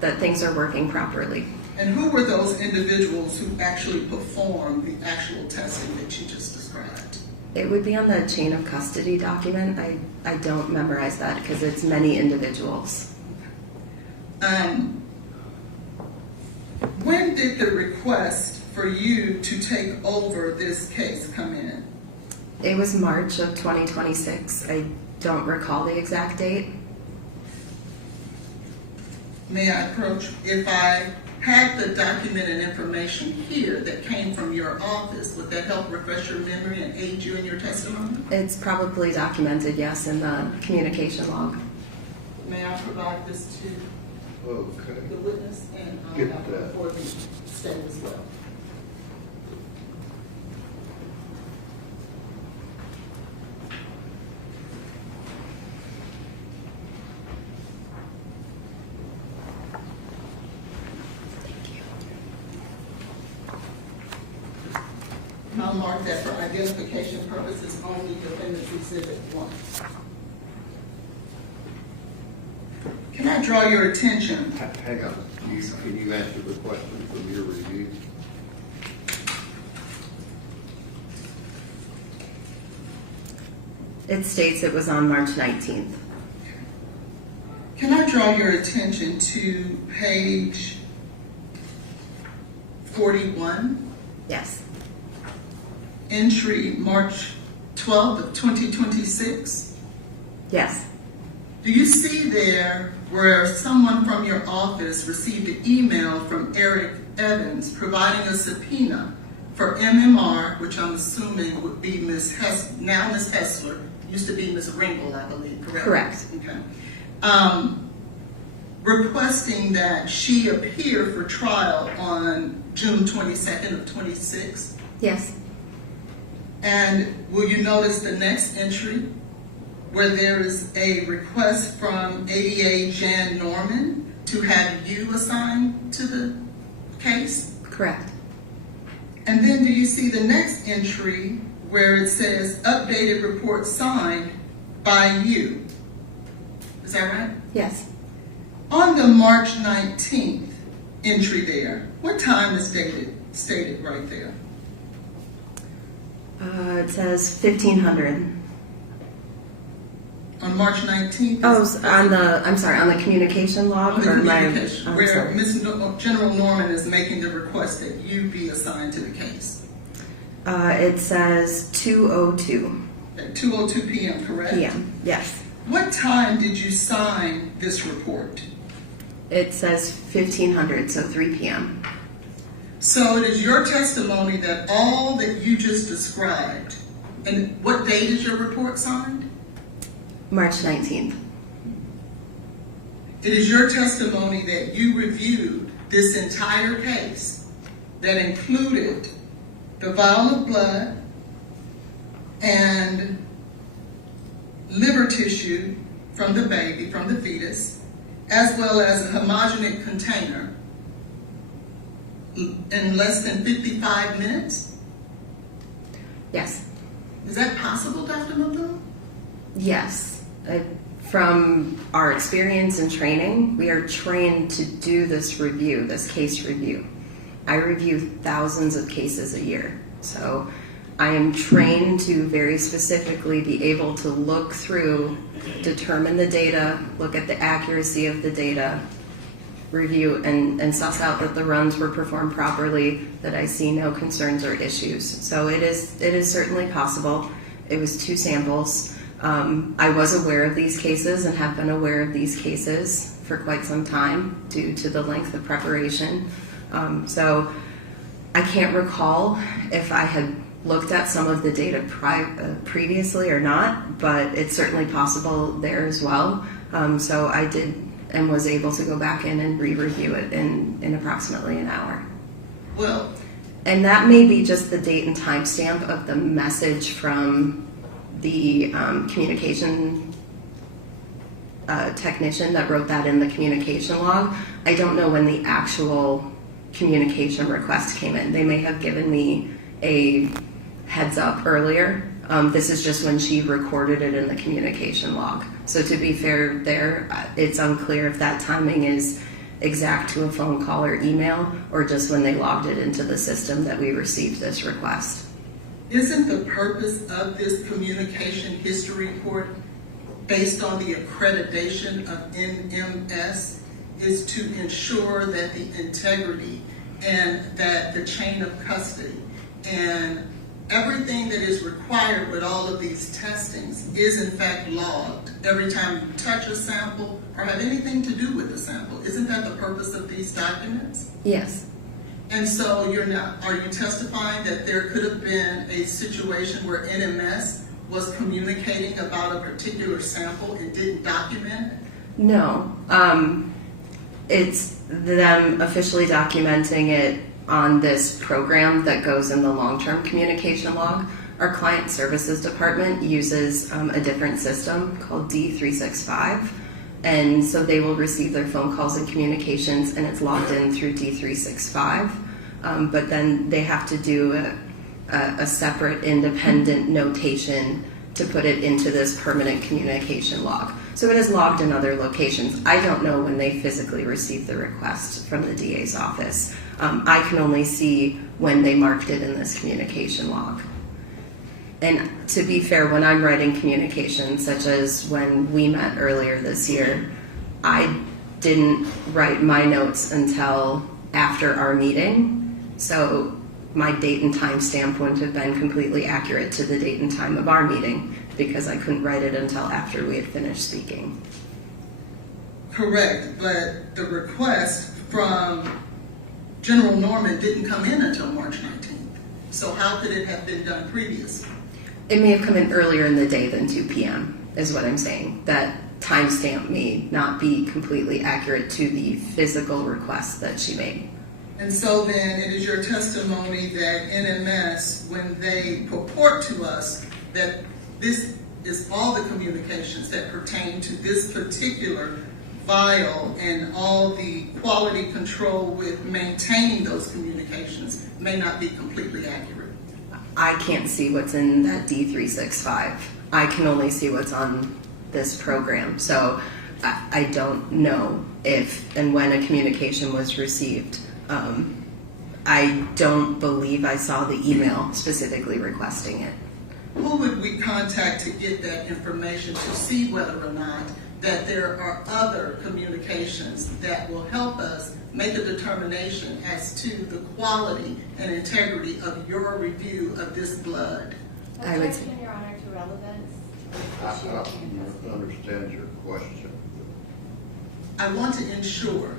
that things are working properly. And who were those individuals who actually performed the actual testing that you just described? It would be on the chain of custody document. I don't memorize that because it's many individuals. When did the request for you to take over this case come in? It was March of 2026. I don't recall the exact date. May I approach? If I had the document and information here that came from your office, would that help refresh your memory and aid you in your testimony? It's probably documented, yes, in the communication log. May I provide this to Okay. the witness, and I'll Get have it that. for the state as well. And I'll mark that for identification purposes only, Defendant's Exhibit 1. Can I draw your attention? Hang on. Can you answer the question from your review? It states it was on March 19th. Can I draw your attention to page 41? Yes. Entry March 12th of 2026. Yes. Do you see there where someone from your office received an email from Eric Evans providing a subpoena for MMR, which I'm assuming would be Miss Hessler, used to be Miss Ringel, I believe, correct? Correct. Okay. Requesting that she appear for trial on June 22nd of 26. Yes. And will you notice the next entry where there is a request from ADA Jan Norman to have you assigned to the case? Correct. And then do you see the next entry where it says updated report signed by you? Is that right? Yes. On the March 19th entry there, what time is stated right there? It says 1500. On March 19th? Oh, on the communication log? On the or communication, I'm where sorry. General Norman is making the request that you be assigned to the case. It says 2:02 At 2:02 p.m., correct? p.m. Yes. What time did you sign this report? It says 1500, so 3 p.m. So it is your testimony that all that you just described, and what date is your report signed? March 19th. It is your testimony that you reviewed this entire case that included the vial of blood and liver tissue from the baby, from the fetus, as well as a homogeneous container in less than 55 minutes? Yes. Is that possible, Dr. Malone? Yes. From our experience and training, we are trained to do this review, this case review. I review thousands of cases a year. So I am trained to very specifically be able to look through, determine the data, look at the accuracy of the data, review and suss out that the runs were performed properly, that I see no concerns or issues. So it is certainly possible. It was 2 samples. I was aware of these cases and have been aware of these cases for quite some time due to the length of preparation. So I can't recall if I had looked at some of the data previously or not, but it's certainly possible there as well. So I did and was able to go back in and re-review it in approximately an hour. Well, and that may be just the date and time stamp of the message from the communication technician that wrote that in the communication log. I don't know when the actual communication request came in. They may have given me a heads up earlier. This is just when she recorded it in the communication log. So to be fair there, it's unclear if that timing is exact to a phone call or email or just when they logged it into the system that we received this request. isn't the purpose of this communication history report based on the accreditation of NMS is to ensure that the integrity and that the chain of custody and everything that is required with all of these testings is in fact logged every time you touch a sample or have anything to do with the sample. Isn't that the purpose of these documents? Yes. And so are you testifying that there could have been a situation where NMS was communicating about a particular sample and didn't document it? No. It's them officially documenting it on this program that goes in the long-term communication log. Our client services department uses a different system called D365. And so they will receive their phone calls and communications and it's logged in through D365. But then they have to do a separate independent notation to put it into this permanent communication log. So it is logged in other locations. I don't know when they physically received the request from the DA's office. I can only see when they marked it in this communication log. And to be fair, when I'm writing communications, such as when we met earlier this year, I didn't write my notes until after our meeting. So my date and time stamp wouldn't have been completely accurate to the date and time of our meeting because I couldn't write it until after we had finished speaking. Correct, but the request from General Norman didn't come in until March 19th. So how could it have been done previously? It may have come in earlier in the day than 2 p.m. is what I'm saying. That timestamp may not be completely accurate to the physical request that she made. And so then it is your testimony that NMS, when they purport to us that this is all the communications that pertain to this particular vial and all the quality control with maintaining those communications may not be completely accurate. I can't see what's in that D365. I can only see what's on this program. So I don't know if and when a communication was received. I don't believe I saw the email specifically requesting it. Who would we contact to get that information to see whether or not that there are other communications that will help us make a determination as to the quality and integrity of your review of this blood? I would say, Objection, Your Honor, to relevance. I don't understand your question. I want to ensure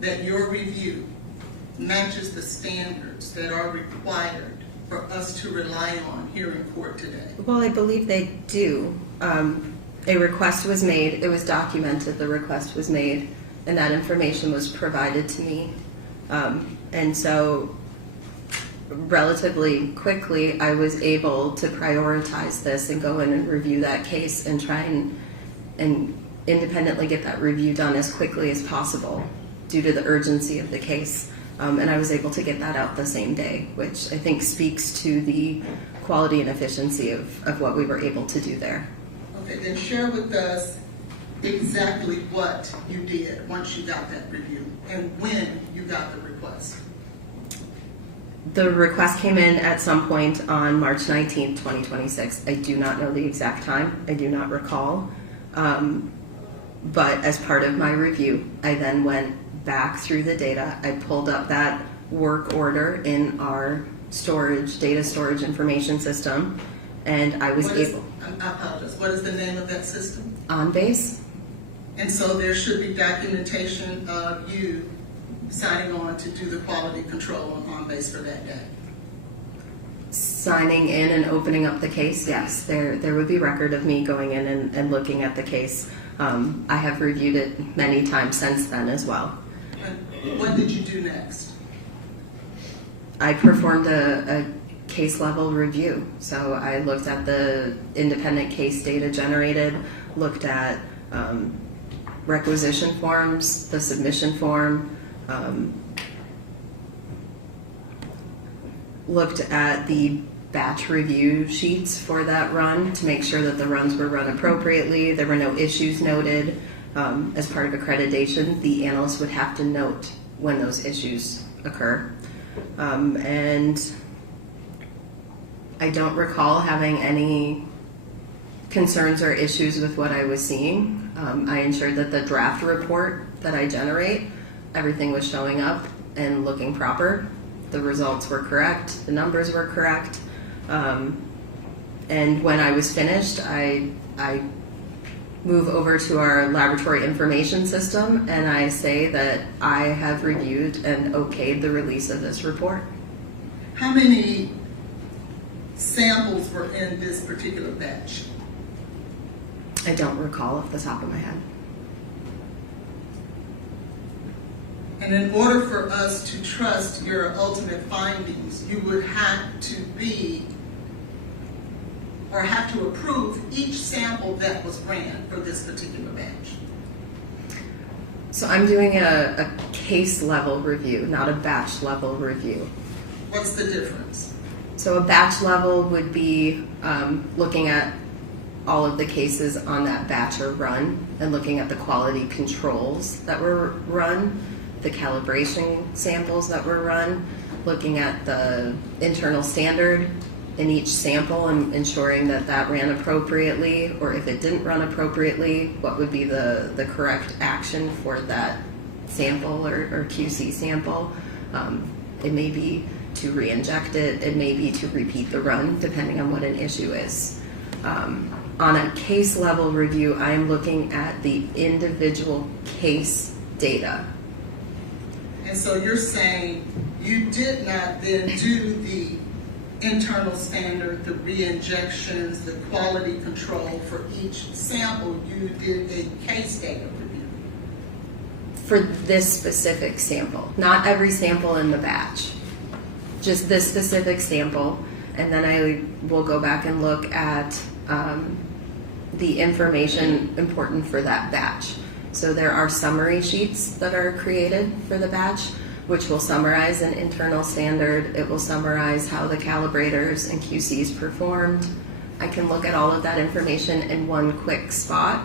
that your review matches the standards that are required for us to rely on here in court today. well, I believe they do. A request was made, it was documented, the request was made, and that information was provided to me. And so relatively quickly, I was able to prioritize this and go in and review that case and try and independently get that review done as quickly as possible due to the urgency of the case. And I was able to get that out the same day, which I think speaks to the quality and efficiency of what we were able to do there. Okay, then share with us exactly what you did once you got that review and when you got the request. The request came in at some point on March 19th, 2026. I do not know the exact time. I do not recall. But as part of my review, I then went back through the data. I pulled up that work order in our data storage information system, and I was able. I apologize. What is the name of that system? OnBase. And so there should be documentation of you signing on to do the quality control on OnBase for that day. Signing in and opening up the case, yes, there would be record of me going in and looking at the case. I have reviewed it many times since then as well. And what did you do next? I performed a case level review. So I looked at the independent case data generated, looked at requisition forms, the submission form, looked at the batch review sheets for that run to make sure that the runs were run appropriately. There were no issues noted. As part of accreditation, the analyst would have to note when those issues occur. And I don't recall having any concerns or issues with what I was seeing. I ensured that the draft report that I generate, everything was showing up and looking proper. The results were correct. The numbers were correct. And when I was finished, I move over to our laboratory information system and I say that I have reviewed and okayed the release of this report. How many samples were in this particular batch? I don't recall off the top of my head. And in order for us to trust your ultimate findings, you would have to be, or have to approve each sample that was ran for this particular batch. So I'm doing a case level review, not a batch level review. What's the difference? So a batch level would be looking at all of the cases on that batch or run and looking at the quality controls that were run, the calibration samples that were run, looking at the internal standard in each sample and ensuring that that ran appropriately, or if it didn't run appropriately, what would be the correct action for that sample or QC sample. It may be to re-inject it, it may be to repeat the run, depending on what an issue is. On a case level review, I am looking at the individual case data. And so you're saying you did not then do the internal standard, the re-injections, the quality control for each sample. You did a case data review. For this specific sample, not every sample in the batch, just this specific sample, and then I will go back and look at the information important for that batch. So there are summary sheets that are created for the batch, which will summarize an internal standard. It will summarize how the calibrators and QCs performed. I can look at all of that information in one quick spot.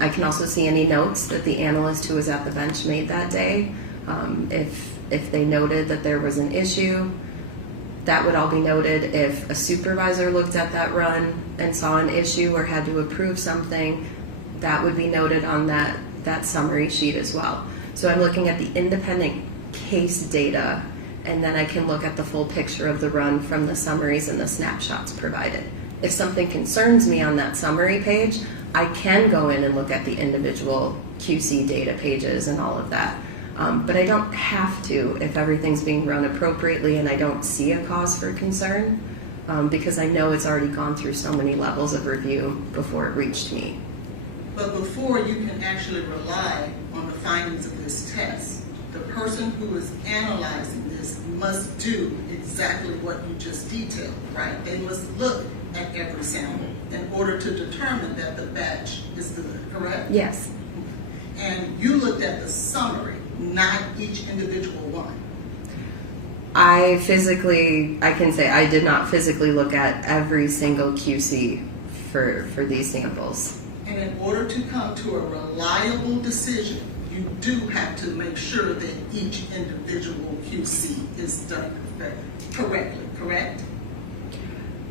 I can also see any notes that the analyst who was at the bench made that day. If they noted that there was an issue, that would all be noted. If a supervisor looked at that run and saw an issue or had to approve something, that would be noted on that summary sheet as well. So I'm looking at the independent case data, and then I can look at the full picture of the run from the summaries and the snapshots provided. If something concerns me on that summary page, I can go in and look at the individual QC data pages and all of that. But I don't have to if everything's being run appropriately and I don't see a cause for concern, because I know it's already gone through so many levels of review before it reached me. But before you can actually rely on the findings of this test, the person who is analyzing this must do exactly what you just detailed, right? They must look at every sample in order to determine that the batch is good, correct? Yes. And you looked at the summary, not each individual one. I can say I did not physically look at every single QC for these samples. And in order to come to a reliable decision, you do have to make sure that each individual QC is done correctly, correct?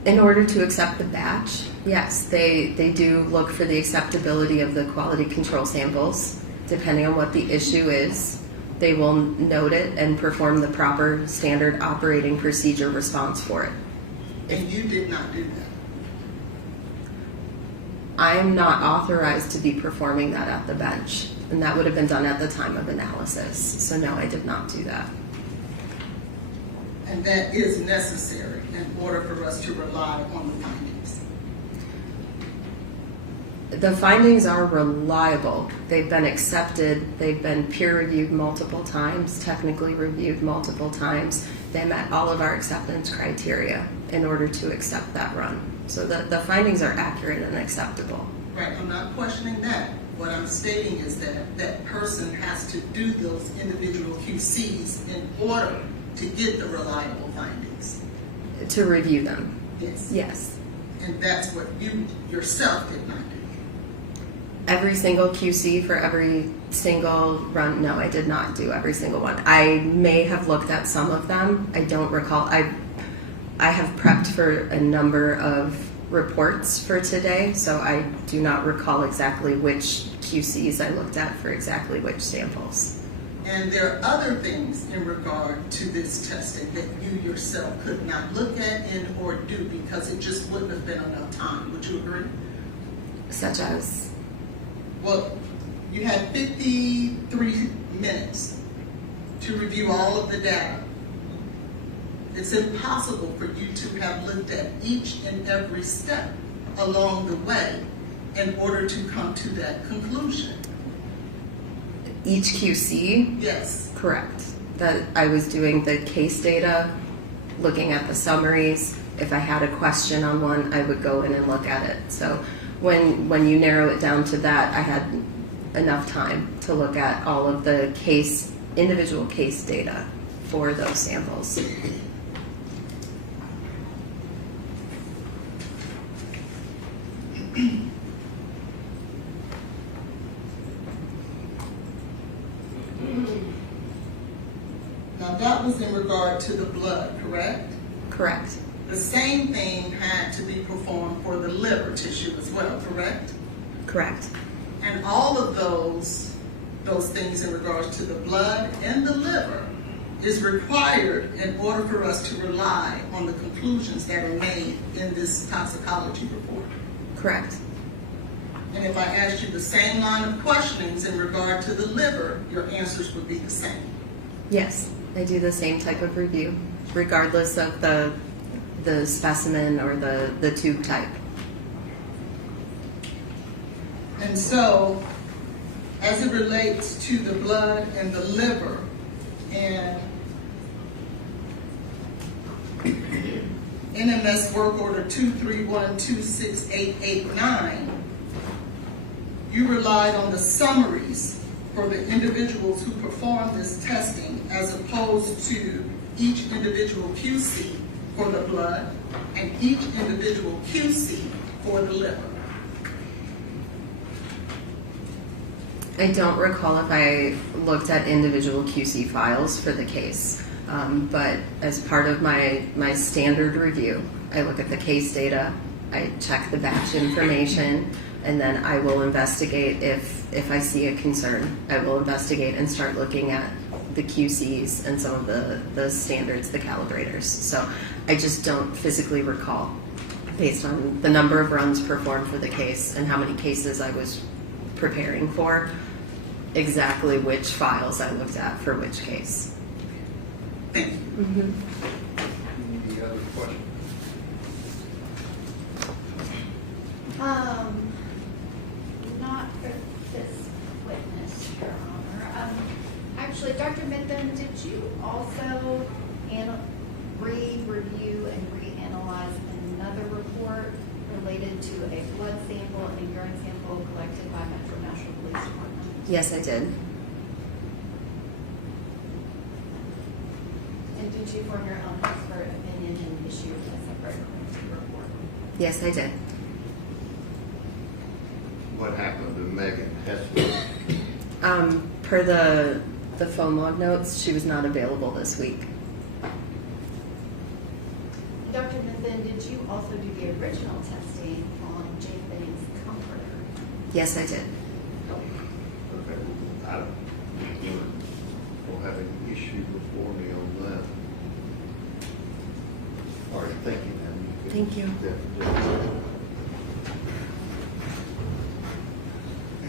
In order to accept the batch, yes, they do look for the acceptability of the quality control samples. Depending on what the issue is, they will note it and perform the proper standard operating procedure response for it. And you did not do that. I am not authorized to be performing that at the bench, and that would have been done at the time of analysis. So no, I did not do that. And that is necessary in order for us to rely on the findings. The findings are reliable. They've been accepted. They've been peer-reviewed multiple times, technically reviewed multiple times. They met all of our acceptance criteria in order to accept that run. So the findings are accurate and acceptable. Right, I'm not questioning that. What I'm stating is that that person has to do those individual QCs in order to get the reliable findings. To review them. Yes. Yes. And that's what you yourself did not do. Every single QC for every single run, no, I did not do every single one. I may have looked at some of them. I don't recall. I have prepped for a number of reports for today, so I do not recall exactly which QCs I looked at for exactly which samples. And there are other things in regard to this testing that you yourself could not look at and or do because it just wouldn't have been enough time. Would you agree? Such as? Well, you had 53 minutes to review all of the data. It's impossible for you to have looked at each and every step along the way in order to come to that conclusion. Each QC? Yes. Correct. That I was doing the case data, looking at the summaries. If I had a question on one, I would go in and look at it. So when you narrow it down to that, I had enough time to look at all of the individual case data for those samples. Now that was in regard to the blood, correct? Correct. The same thing had to be performed for the liver tissue as well, correct? Correct. And all of those things in regards to the blood and the liver is required in order for us to rely on the conclusions that are made in this toxicology report. Correct. And if I asked you the same line of questionings in regard to the liver, your answers would be the same. Yes, I do the same type of review, regardless of the specimen or the tube type. And so, as it relates to the blood and the liver, and NMS Work Order 231268889, you relied on the summaries for the individuals who performed this testing as opposed to each individual QC for the blood and each individual QC for the liver. I don't recall if I looked at individual QC files for the case, but as part of my standard review, I look at the case data, I check the batch information, and then I will investigate if I see a concern. I will investigate and start looking at the QCs and some of the standards, the calibrators. So I just don't physically recall, based on the number of runs performed for the case and how many cases I was preparing for, exactly which files I looked at for which case. Thank you. Mm-hmm. Any other questions? Not for this witness, Your Honor. Actually, Dr. Mithun, did you also re-review and reanalyze another report related to a blood sample and a urine sample collected by Metro Nashville Police Department? Yes, I did. And And did you form your own expert opinion and issue a separate report? Yes, I did. What happened to Megan Hester? Per the phone log notes, she was not available this week. Dr. Nathan, did you also do the original testing on Jade Benning's comforter? Yes, I did. Okay, I don't have any issue before me on that. All right, thank you, ma'am. Thank you.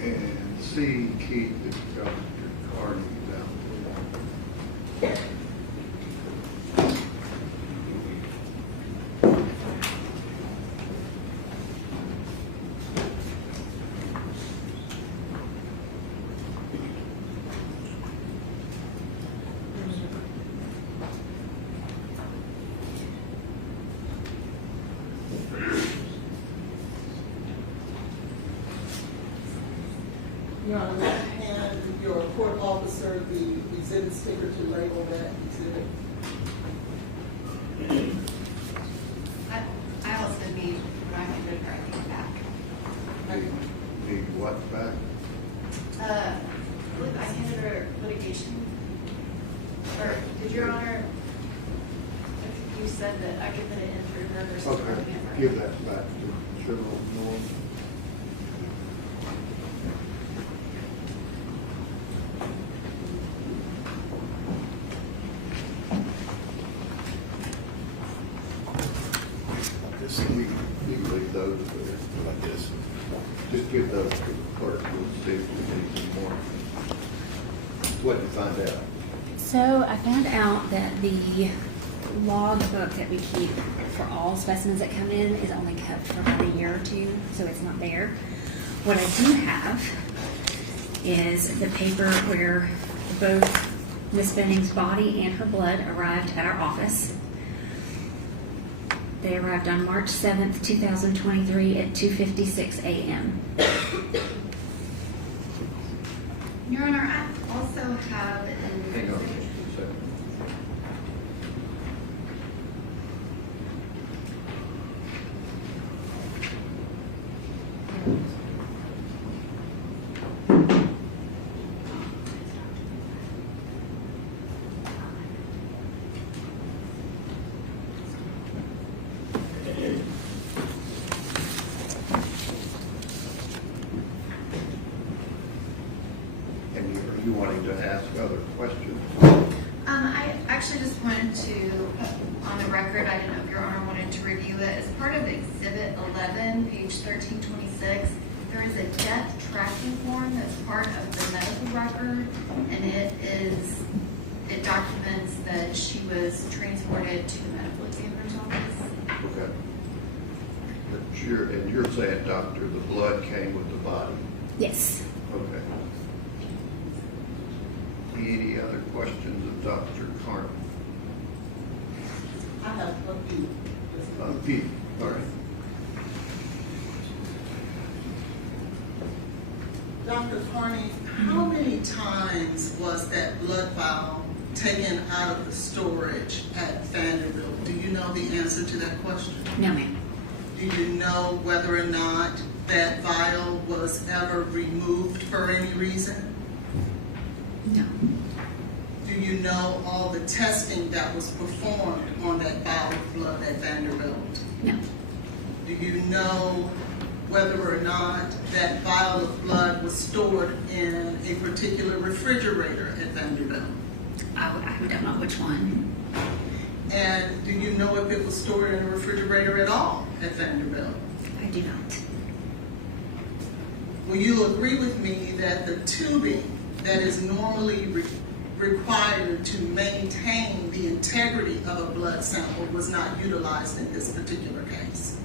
And C, Keith, it's Dr. Carney down there. Your Honor, may I hand your court officer the exhibit sticker to label that exhibit? I also need what I'm going to write back. Need what back? I handed her litigation. Or did Your Honor, you said that I could put it in through her versus Okay, running it right? give that back to General Norm. Just leave those there like this. Just give those to the clerk, we'll see if we need some more. What did you find out? So I found out that the log book that we keep for all specimens that come in is only kept for about a year or two, so it's not there. What I do have is the paper where both Miss Benning's body and her blood arrived at our office. They arrived on March 7th, 2023 at 2:56 a.m. Your Honor, I also have an Hang on just a second. And are you wanting to ask other questions? I actually just wanted to put on the record, I didn't know if Your Honor wanted to review it. As part of Exhibit 11, page 1326, there is a death tracking form that's part of the medical record, and it documents that she was transported to the medical examiner's office. Okay. And you're saying, doctor, the blood came with the body? Yes. Okay. Any other questions of Dr. Carney? I have a few. Pete, all right. Dr. Carney, how many times was that blood vial taken out of the storage at Vanderbilt? Do you know the answer to that question? No, ma'am. Do you know whether or not that vial was ever removed for any reason? No. Do you know all the testing that was performed on that vial of blood at Vanderbilt? No. Do you know whether or not that vial of blood was stored in a particular refrigerator at Vanderbilt? I don't know which one. And do you know if it was stored in a refrigerator at all at Vanderbilt? I do not. Will you agree with me that the tubing that is normally required to maintain the integrity of a blood sample was not utilized in this particular case?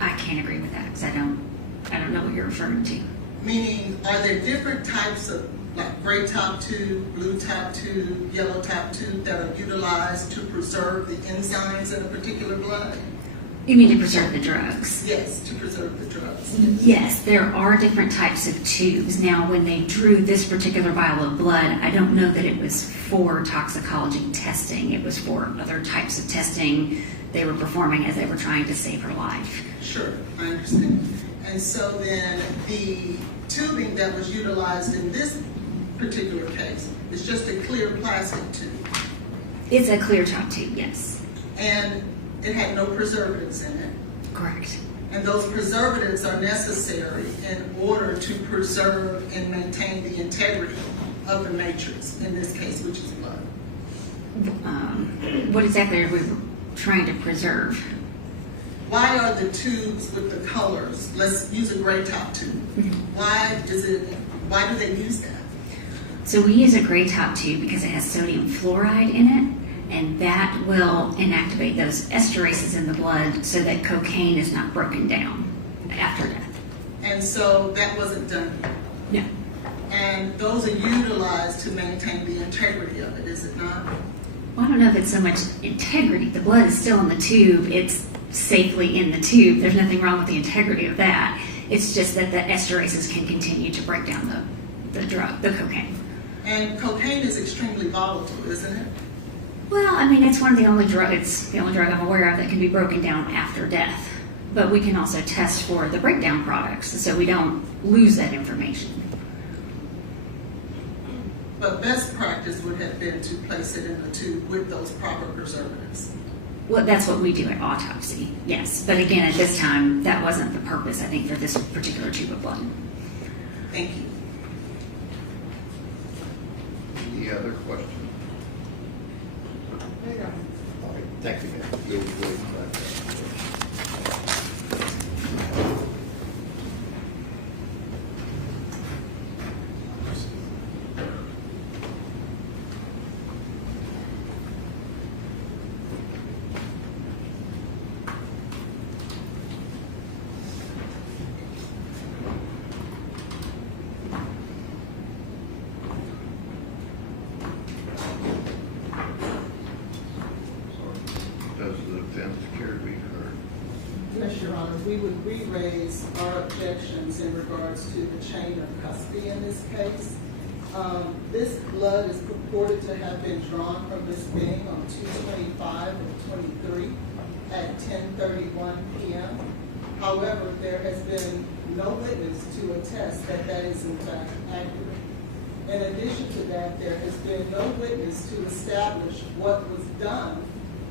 I can't agree with that because I don't know what you're referring to. Meaning, are there different types of, like gray top tube, blue top tube, yellow top tube that are utilized to preserve the enzymes in a particular blood? You mean to preserve the drugs? Yes, to preserve the drugs. Yes, there are different types of tubes. Now, when they drew this particular vial of blood, I don't know that it was for toxicology testing. It was for other types of testing they were performing as they were trying to save her life. Sure, I understand. And so then the tubing that was utilized in this particular case is just a clear plastic tube. It's a clear top tube, yes. And it had no preservatives in it. Correct. And those preservatives are necessary in order to preserve and maintain the integrity of the matrix, in this case, which is blood. What exactly are we trying to preserve? Why are the tubes with the colors, let's use a gray top tube. Why do they use that? So we use a gray top tube because it has sodium fluoride in it, and that will inactivate those esterases in the blood so that cocaine is not broken down after death. And so that wasn't done here. No. And those are utilized to maintain the integrity of it, is it not? Well, I don't know if it's so much integrity. The blood is still in the tube. It's safely in the tube. There's nothing wrong with the integrity of that. It's just that the esterases can continue to break down the drug, the cocaine. And cocaine is extremely volatile, isn't it? Well, I mean, it's one of the only drug. It's the only drug I'm aware of that can be broken down after death. But we can also test for the breakdown products, so we don't lose that information. But best practice would have been to place it in the tube with those proper preservatives. Well, that's what we do at Autopsy, yes. But again, at this time, that wasn't the purpose, I think, for this particular tube of blood. Thank you. Any other questions? All right, thank you, ma'am. You'll wait about that. Does the defense care to be heard? Yes, Your Honor, we would re-raise our objections in regards to the chain of custody in this case. This blood is purported to have been drawn from Ms. Benning on 2/25 of 23 at 10:31 p.m. However, there has been no witness to attest that that is in fact accurate. In addition to that, there has been no witness to establish what was done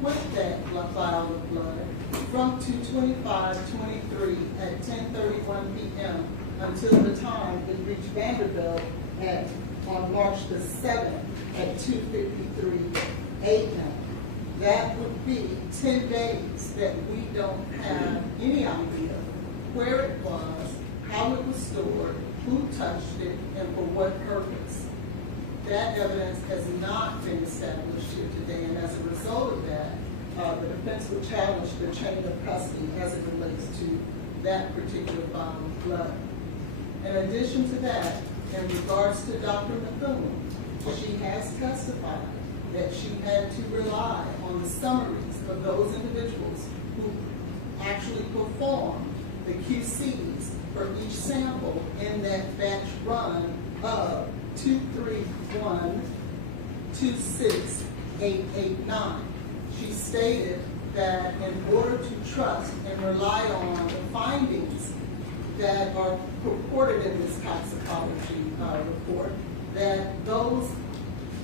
with that vial of blood from 2/25/23 at 10:31 p.m. until the time it reached Vanderbilt on March the 7th at 2:53 a.m. That would be 10 days that we don't have any idea where it was, how it was stored, who touched it, and for what purpose. That evidence has not been established here today, and as a result of that, the defense will challenge the chain of custody as it relates to that particular vial of blood. In addition to that, in regards to Dr. Methuen, she has testified that she had to rely on the summaries of those individuals who actually performed the QCs for each sample in that batch run of 231-26889. She stated that in order to trust and rely on the findings that are purported in this toxicology report, that those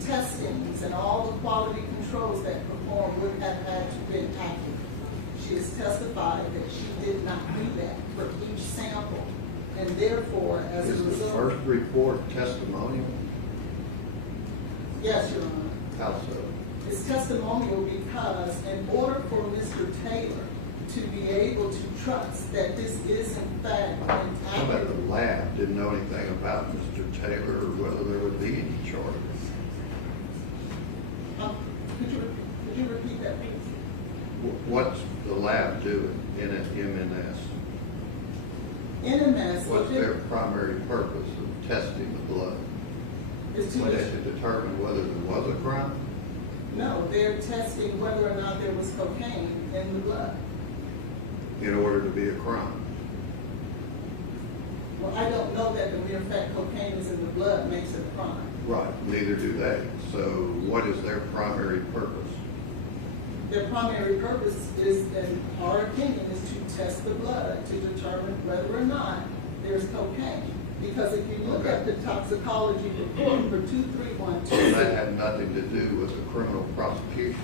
testings and all the quality controls that performed would have had to be accurate. She has testified that she did not do that for each sample, and therefore, as a Is the result... first report testimonial? Yes, Your Honor. How so? It's testimonial because in order for Mr. Taylor to be able to trust that this is in fact an How about accurate... the lab didn't know anything about Mr. Taylor or whether there would be any charges? Could you repeat that, please? What's the lab doing in MNS? NMS... What's their primary purpose of testing the blood? is to... Was it to determine whether there was a crime? No, they're testing whether or not there was cocaine in the blood. in order to be a crime. Well, I don't know that the mere fact cocaine is in the blood makes it a crime. Right. Neither do they. So what is their primary purpose? Their primary purpose is, in our opinion, is to test the blood to determine whether or not there's cocaine. Because if you look at the toxicology report for 2312, That had nothing to do with the criminal prosecution.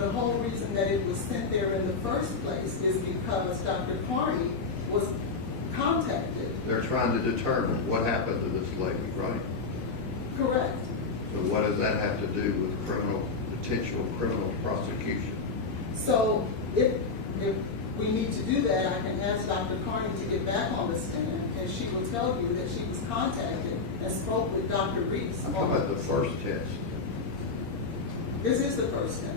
the whole reason that it was sent there in the first place is because Dr. Carney was contacted. They're trying to determine what happened to this lady, right? Correct. So what does that have to do with potential criminal prosecution? So if we need to do that, I can ask Dr. Carney to get back on the stand, and she will tell you that she was contacted and spoke with Dr. Reese. I'm talking about the first test. This is the first test.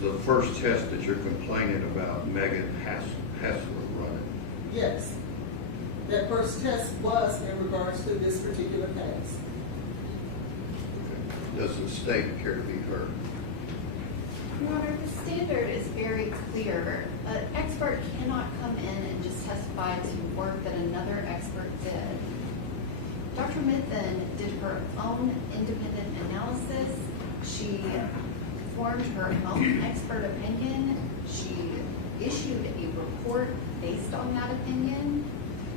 The first test that you're complaining about Megan Hassler running. Yes. That first test was in regards to this particular case. Does the state care to be heard? Your Honor, the standard is very clear. An expert cannot come in and just testify to work that another expert did. Dr. Mithen did her own independent analysis. She formed her own expert opinion. She issued a report based on that opinion.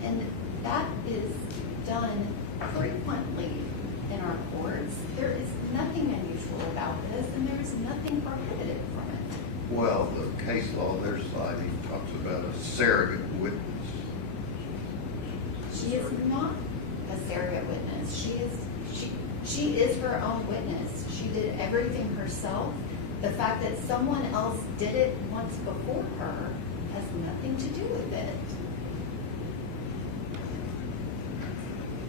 And that is done frequently in our courts. There is nothing unusual about this, and there is nothing prohibited from it. Well, the case law their side talks about a surrogate witness. She is not a surrogate witness. She is her own witness. She did everything herself. The fact that someone else did it once before her has nothing to do with it.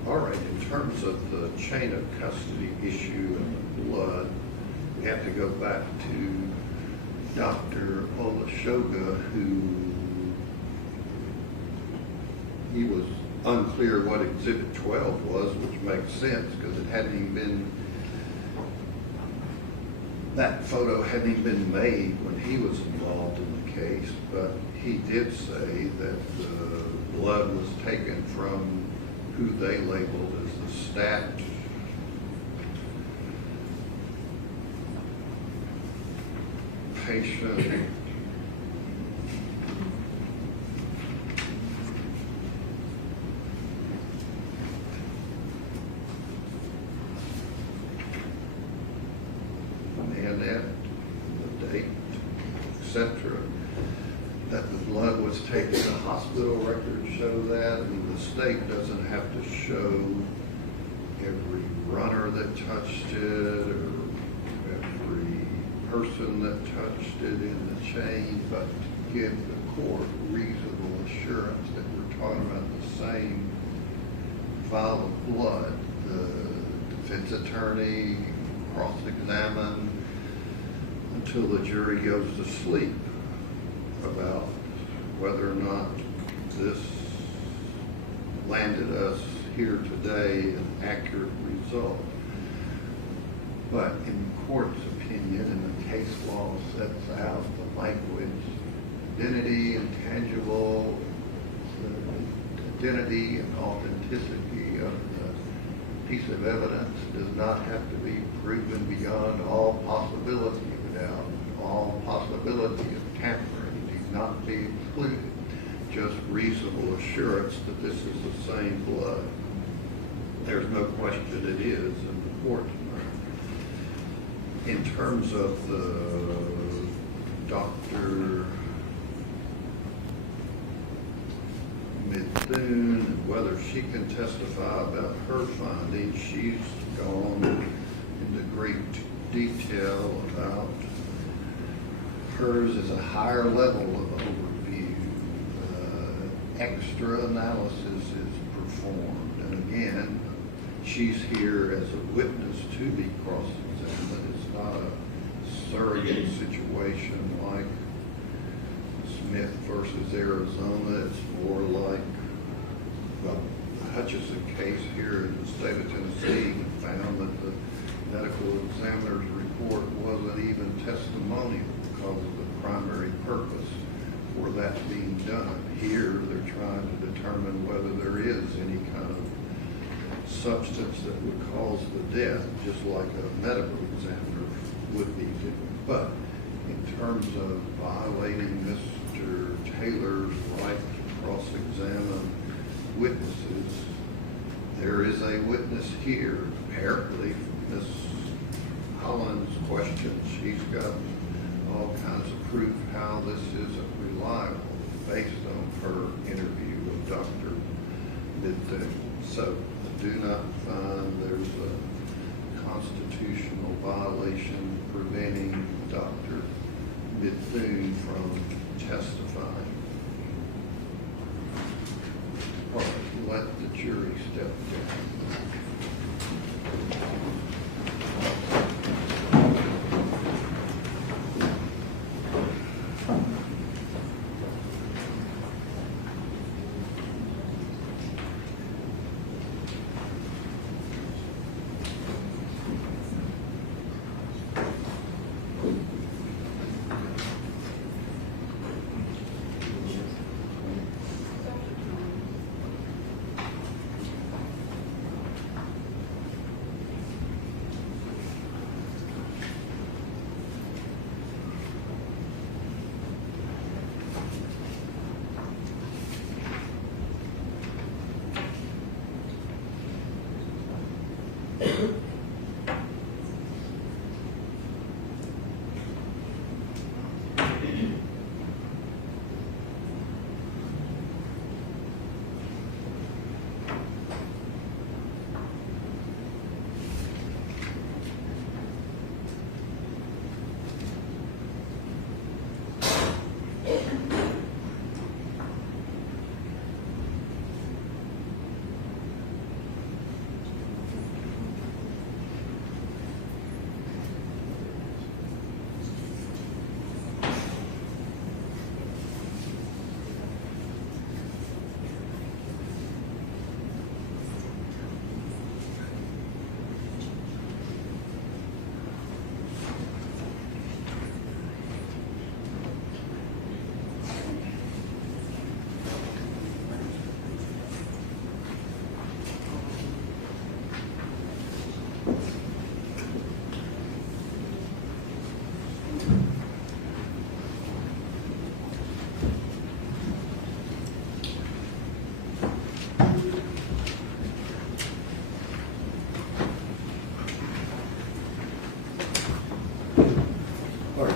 All right, in terms of the chain of custody issue and the blood, we have to go back to Dr. Olashoga, who he was unclear what Exhibit 12 was, which makes sense because it hadn't even been, that photo hadn't even been made when he was involved in the case, but he did say that the blood was taken from who they labeled as the stat patient. And that, the date, etc. That the blood was taken. The hospital records show that. I mean, the state doesn't have to show every runner that touched it or every person that touched it in the chain, but to give the court reasonable assurance that we're talking about the same vial of blood. The defense attorney cross-examine until the jury goes to sleep about whether or not this landed us here today an accurate result. But in the court's opinion, and the case law sets out the language, identity, intangible, the identity and authenticity of the piece of evidence does not have to be proven beyond all possibility. Without all possibility of tampering need not be included. Just reasonable assurance that this is the same blood. There's no question it is in the court's mind. In terms of the Dr. Mithun and whether she can testify about her findings, she's gone into great detail about hers is a higher level of overview. Extra analysis is performed. And again, she's here as a witness to be cross-examined. It's not a surrogate situation like Smith versus Arizona. It's more like the Hutchison case here in the state of Tennessee found that the medical examiner's report wasn't even testimonial because of the primary purpose for that being done. Here, they're trying to determine whether there is any kind of substance that would cause the death, just like a medical examiner would be doing. But in terms of violating Mr. Taylor's right to cross-examine witnesses, there is a witness here. Apparently, Ms. Holland's questions, she's got all kinds of proof how this isn't reliable based on her interview with Dr. Bethune. So I do not find there's a constitutional violation preventing Dr. Bethune from testifying. Or let the jury step down.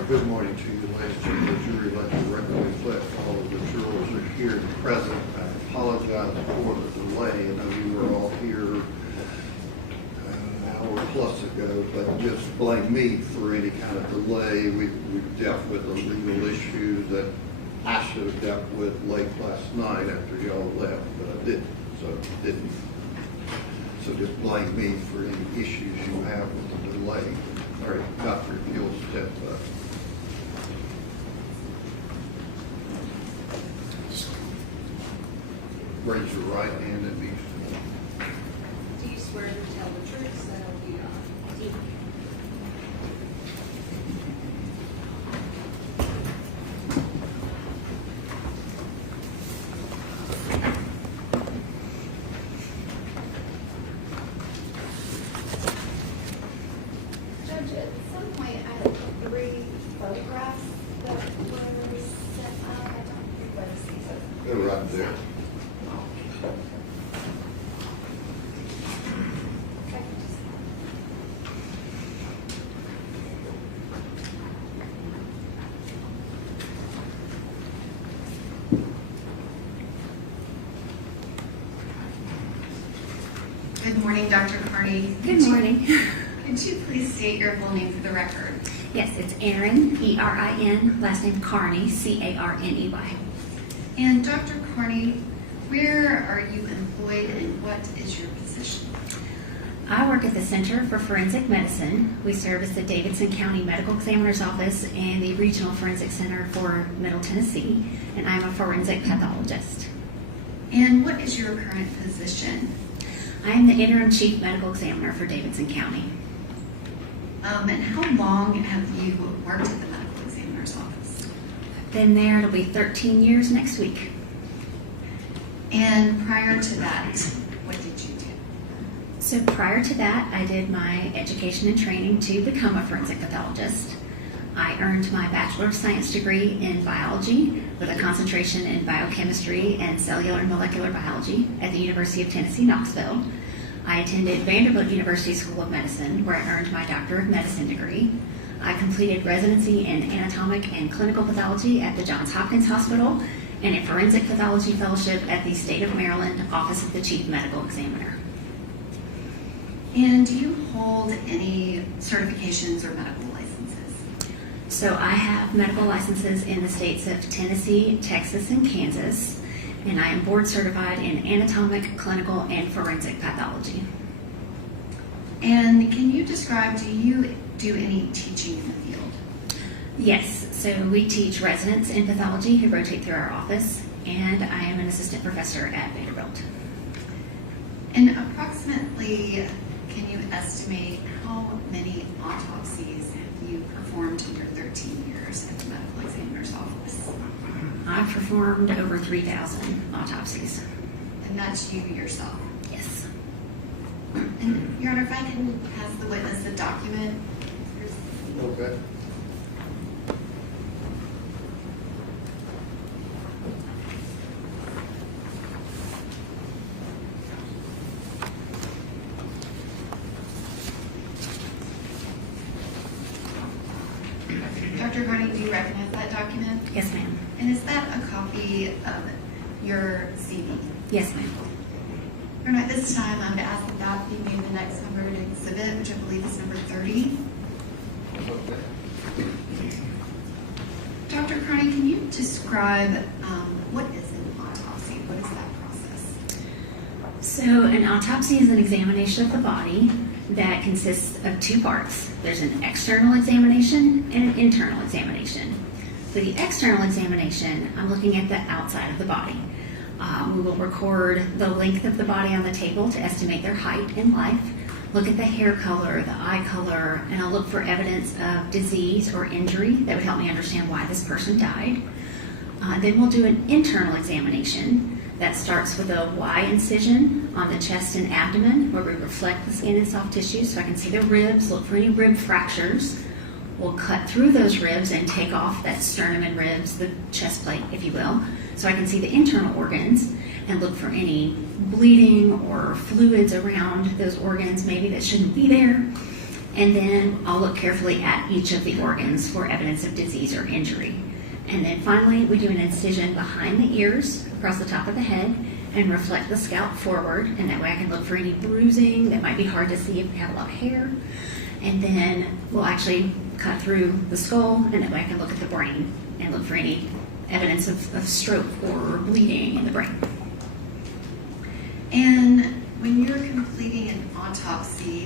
Good morning to you, ladies and gentlemen. The jury, let the record reflect all of the jurors are here and present. I apologize for the delay. I know you were all here an hour plus ago, but just blame me for any kind of delay. We've dealt with a legal issue that I should have dealt with late last night after y'all left, but I didn't. So just blame me for any issues you have with the delay. All right, Doctor, if you'll step up. Raise your right hand and be sworn. Do you swear to tell the truth, so help you God? Do. Judge, at some point I had 3 photographs that were sent out. I don't think what is these are. They're right there. Good morning, Dr. Carney. Good morning. Could you please state your full name for the record? Yes, it's Erin, E-R-I-N, last name Carney, C-A-R-N-E-Y. And Dr. Carney, where are you employed and what is your position? I work at the Center for Forensic Medicine. We service the Davidson County Medical Examiner's Office and the Regional Forensic Center for Middle Tennessee, and I'm a forensic pathologist. And what is your current position? I am the Interim Chief Medical Examiner for Davidson County. And how long have you worked at the medical examiner's office? Been there, it'll be 13 years next week. And prior to that, what did you do? So prior to that, I did my education and training to become a forensic pathologist. I earned my Bachelor of Science degree in biology with a concentration in biochemistry and cellular and molecular biology at the University of Tennessee, Knoxville. I attended Vanderbilt University School of Medicine, where I earned my Doctor of Medicine degree. I completed residency in anatomic and clinical pathology at the Johns Hopkins Hospital and a forensic pathology fellowship at the State of Maryland Office of the Chief Medical Examiner. And do you hold any certifications or medical licenses? So I have medical licenses in the states of Tennessee, Texas, and Kansas, and I am board certified in anatomic, clinical, and forensic pathology. And can you describe, do you do any teaching in the field? Yes, so we teach residents in pathology who rotate through our office, and I am an assistant professor at Vanderbilt. And approximately, can you estimate how many autopsies have you performed in your 13 years at the medical examiner's office? I've performed over 3,000 autopsies. And that's you yourself? Yes. And Your Honor, if I can pass the witness the document. Okay. Dr. Carney, do you recognize that document? Yes, ma'am. And is that a copy of your CV? Yes, ma'am. Your Honor, at this time, I'm to ask that that be made the next numbered exhibit, which I believe is number 30. Dr. Carney, can you describe what is an autopsy? What is that process? So an autopsy is an examination of the body that consists of two parts. There's an external examination and an internal examination. For the external examination, I'm looking at the outside of the body. We will record the length of the body on the table to estimate their height in life, look at the hair color, the eye color, and I'll look for evidence of disease or injury that would help me understand why this person died. Then we'll do an internal examination that starts with a Y incision on the chest and abdomen, where we reflect the skin and soft tissue so I can see the ribs, look for any rib fractures. We'll cut through those ribs and take off that sternum and ribs, the chest plate, if you will, so I can see the internal organs and look for any bleeding or fluids around those organs, maybe that shouldn't be there. And then I'll look carefully at each of the organs for evidence of disease or injury. And then finally, we do an incision behind the ears, across the top of the head, and reflect the scalp forward, and that way I can look for any bruising that might be hard to see if we have a lot of hair. And then we'll actually cut through the skull, and that way I can look at the brain and look for any evidence of stroke or bleeding in the brain. And when you're completing an autopsy,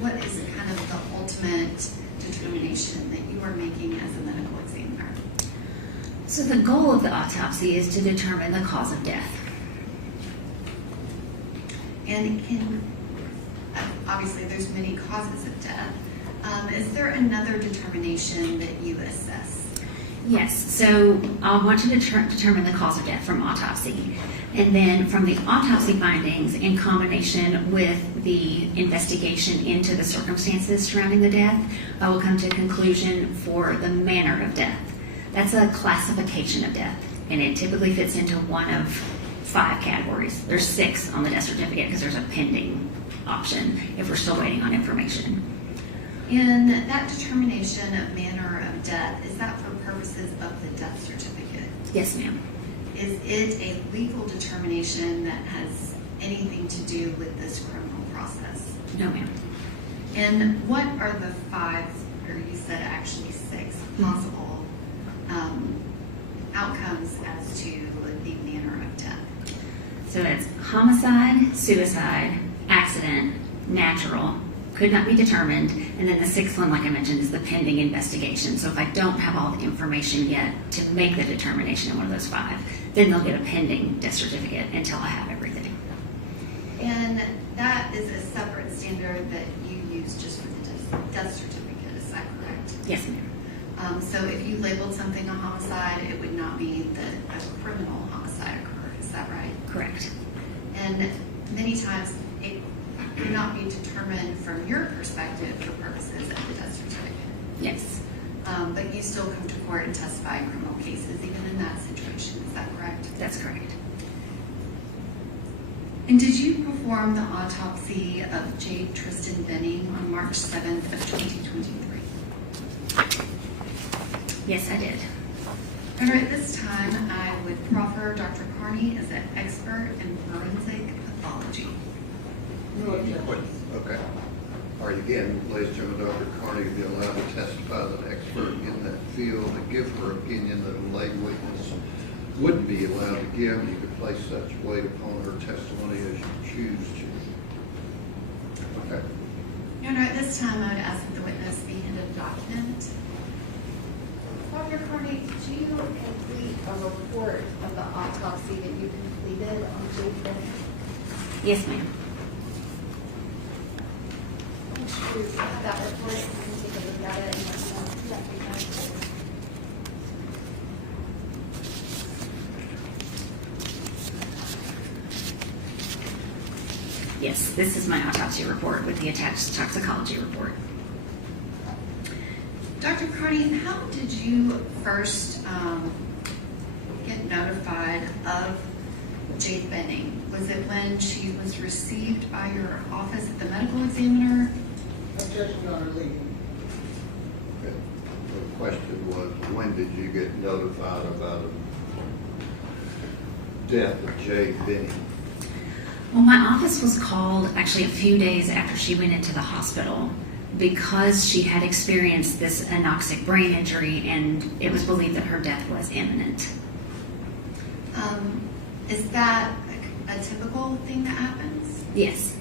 what is kind of the ultimate determination that you are making as a medical examiner? So the goal of the autopsy is to determine the cause of death. And obviously there's many causes of death. Is there another determination that you assess? Yes, so I want to determine the cause of death from autopsy. And then from the autopsy findings, in combination with the investigation into the circumstances surrounding the death, I will come to a conclusion for the manner of death. That's a classification of death, and it typically fits into one of 5 categories. There's 6 on the death certificate because there's a pending option if we're still waiting on information. And that determination of manner of death, is that for purposes of the death certificate? Yes, ma'am. Is it a legal determination that has anything to do with this criminal process? No, ma'am. And what are the 5, or you said actually 6, possible outcomes as to the manner of death? So it's homicide, suicide, accident, natural, could not be determined, and then the 6th one, like I mentioned, is the pending investigation. So if I don't have all the information yet to make the determination in one of those 5, then they'll get a pending death certificate until I have everything. And that is a separate standard that you use just for the death death certificate, is that correct? Yes, ma'am. So if you labeled something a homicide, it would not mean that a criminal homicide occurred, is that right? Correct. And many times it could not be determined from your perspective for purposes of the death certificate. Yes. But you still come to court and testify in criminal cases, even in that situation, is that correct? That's correct. And did you perform the autopsy of Jade Benning on March 7th of 2023? Yes, I did. And at this time, I would proffer Dr. Carney as an expert in forensic pathology. No objection. Okay. All right, again, ladies and gentlemen, Dr. Carney will be allowed to testify as an expert in that field and give her opinion that a lay witness wouldn't be allowed to give. You could place such weight upon her testimony as you choose to. Okay. Your Honor, at this time, I would ask that the witness be handed a document. Dr. Carney, did you complete a report of the autopsy that you completed on Jade Benning? Yes, ma'am. Would you have that report? You can take a look at it and let me know if you recognize it. Yes, this is my autopsy report with the attached toxicology report. Dr. Carney, how did you first get notified of Jade Benning? Was it when she was received by your office at the medical examiner? Objection, Your Honor, leading. Okay. The question was, when did you get notified about the death of Jade Benning? Well, my office was called actually a few days after she went into the hospital because she had experienced this anoxic brain injury and it was believed that her death was imminent. Is that a typical thing that happens? Yes.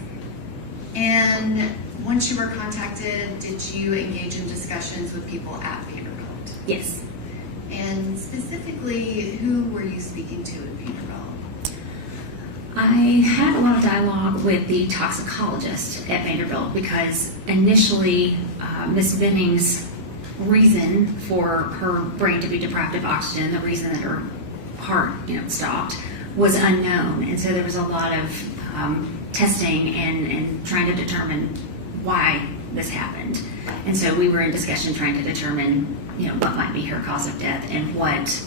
And once you were contacted, did you engage in discussions with people at Vanderbilt? Yes. And specifically, who were you speaking to at Vanderbilt? I had a lot of dialogue with the toxicologist at Vanderbilt because initially Ms. Benning's reason for her brain to be deprived of oxygen, the reason that her heart stopped, was unknown. And so there was a lot of testing and trying to determine why this happened. And so we were in discussion trying to determine what might be her cause of death and what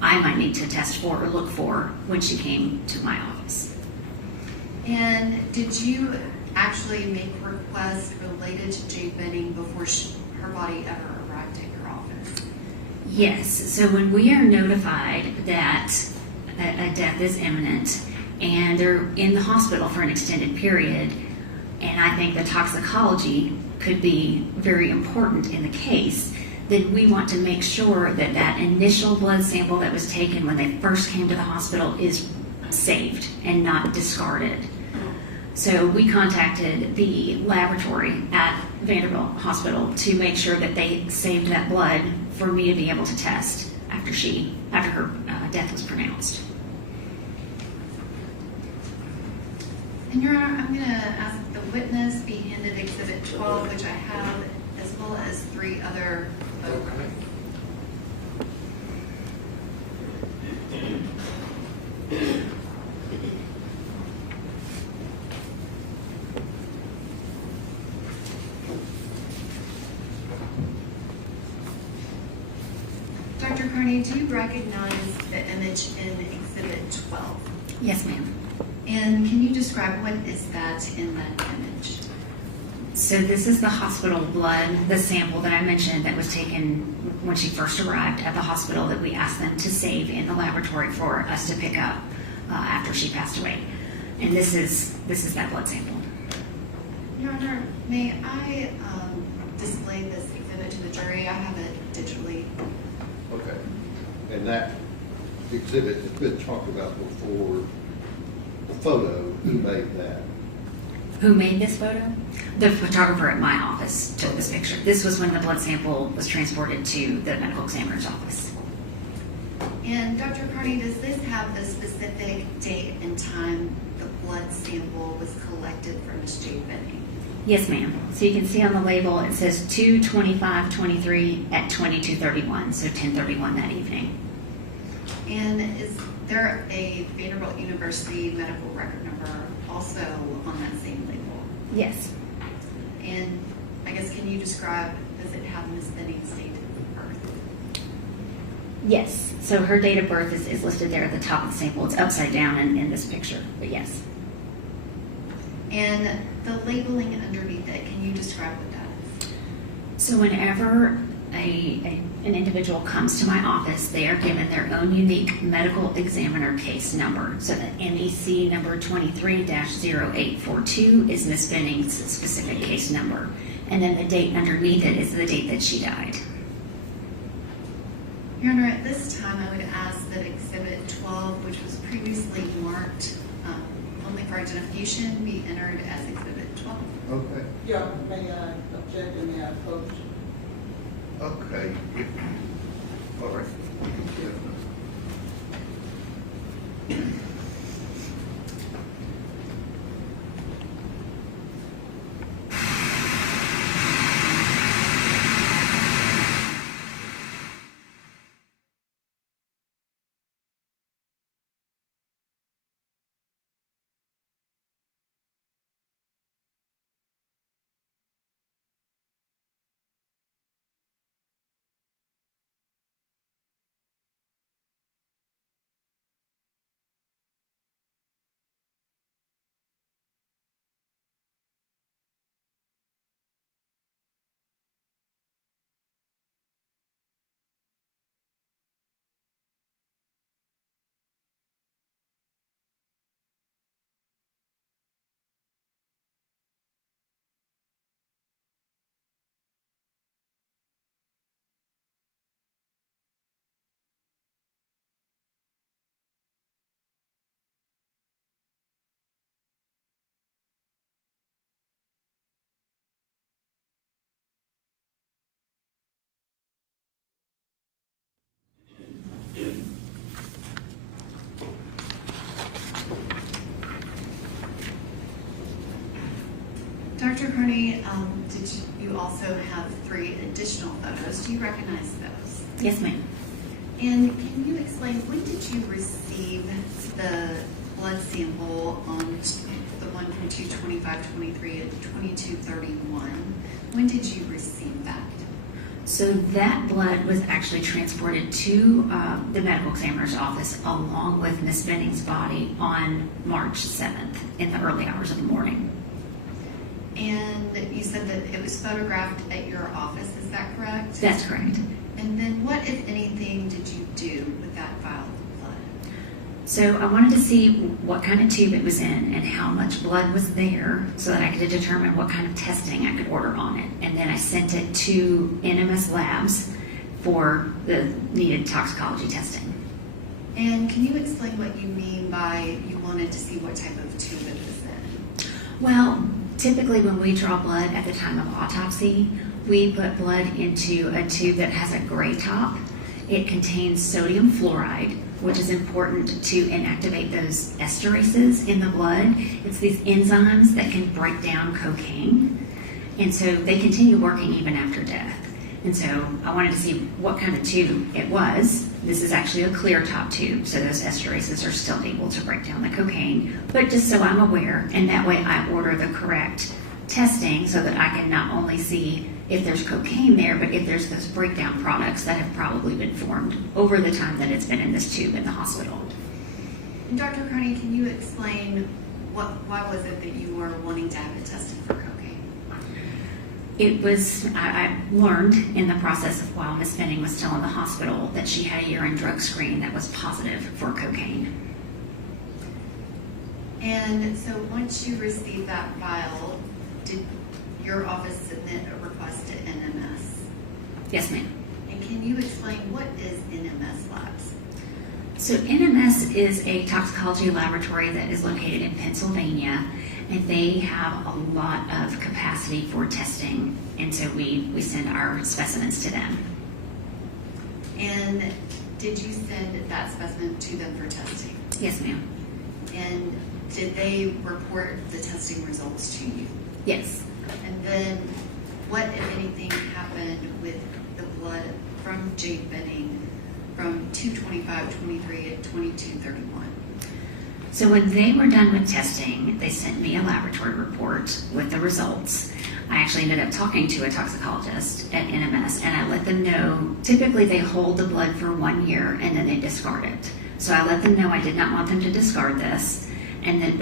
I might need to test for or look for when she came to my office. And did you actually make requests related to Jade Benning before her body ever arrived at your office? Yes. So when we are notified that a death is imminent and they're in the hospital for an extended period, and I think the toxicology could be very important in the case, then we want to make sure that that initial blood sample that was taken when they first came to the hospital is saved and not discarded. So we contacted the laboratory at Vanderbilt Hospital to make sure that they saved that blood for me to be able to test after her death was pronounced. And Your Honor, I'm going to ask that the witness be handed Exhibit 12, which I have, as well as 3 other photographs. Dr. Carney, do you recognize the image in Exhibit 12? Yes, ma'am. And can you describe what is that in that image? So this is the hospital blood, the sample that I mentioned that was taken when she first arrived at the hospital that we asked them to save in the laboratory for us to pick up after she passed away. And this is that blood sample. Your Honor, may I display this exhibit to the jury? I have it digitally. Okay. And that exhibit has been talked about before. The photo, who made that? Who made this photo? The photographer at my office took this picture. This was when the blood sample was transported to the medical examiner's office. And Dr. Carney, does this have the specific date and time the blood sample was collected from Ms. Jade Benning? Yes, ma'am. So you can see on the label it says 2/25/23 at 22:31, so 10:31 that evening. And is there a Vanderbilt University medical record number also on that same label? Yes. And I guess, can you describe, does it have Ms. Benning's date of birth? Yes. So her date of birth is listed there at the top of the sample. It's upside down in this picture, but yes. And the labeling underneath it, can you describe what that is? So whenever an individual comes to my office, they are given their own unique medical examiner case number. So the MEC number 23-0842 is Ms. Benning's specific case number. And then the date underneath it is the date that she died. Your Honor, at this time, I would ask that Exhibit 12, which was previously marked only for identification, be entered as Exhibit 12. Okay. Yeah, may I object and may I approach? Okay. All right. Dr. Carney, did you also have 3 additional photos? Do you recognize those? Yes, ma'am. And can you explain, when did you receive the blood sample on the one from 2/25/23 at 22:31? When did you receive that? So that blood was actually transported to the medical examiner's office along with Ms. Benning's body on March 7th in the early hours of the morning. And you said that it was photographed at your office, is that correct? That's correct. And then what, if anything, did you do with that vial of blood? So I wanted to see what kind of tube it was in and how much blood was there so that I could determine what kind of testing I could order on it. And then I sent it to NMS Labs for the needed toxicology testing. And can you explain what you mean by you wanted to see what type of tube it was in? Well, typically when we draw blood at the time of autopsy, we put blood into a tube that has a gray top. It contains sodium fluoride, which is important to inactivate those esterases in the blood. It's these enzymes that can break down cocaine. And so they continue working even after death. And so I wanted to see what kind of tube it was. This is actually a clear top tube, so those esterases are still able to break down the cocaine. But just so I'm aware, and that way I order the correct testing so that I can not only see if there's cocaine there, but if there's those breakdown products that have probably been formed over the time that it's been in this tube in the hospital. And Dr. Carney, can you explain why was it that you were wanting to have it tested for cocaine? It was, I learned in the process of while Miss Benning was still in the hospital that she had a urine drug screen that was positive for cocaine. And so once you received that vial, did your office submit a request to NMS? Yes, ma'am. And can you explain what is NMS Labs? So NMS is a toxicology laboratory that is located in Pennsylvania, and they have a lot of capacity for testing, and so we send our specimens to them. And did you send that specimen to them for testing? Yes, ma'am. And did they report the testing results to you? Yes. then what, if anything, happened with the blood from Jade Benning from 2/25/23 at 22/31? So when they were done with testing, they sent me a laboratory report with the results. I actually ended up talking to a toxicologist at NMS, and I let them know, typically they hold the blood for 1 year and then they discard it. So I let them know I did not want them to discard this, and then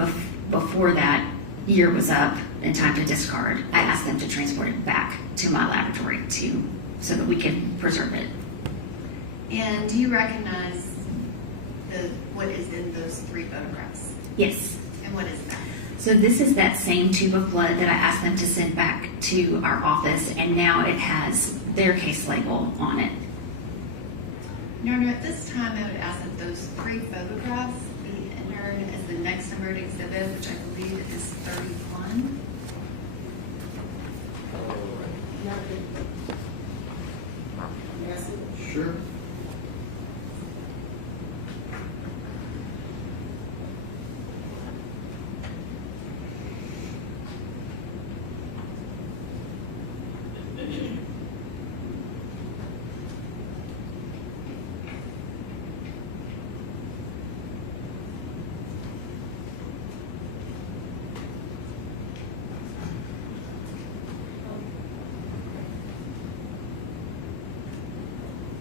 before that year was up and time to discard, I asked them to transport it back to my laboratory so that we could preserve it. And do you recognize what is in those 3 photographs? Yes. And what is that? So this is that same tube of blood that I asked them to send back to our office, and now it has their case label on it. Your Honor, at this time, I would ask that those 3 photographs be entered as the next numbered exhibit, which I believe is 31. Sure.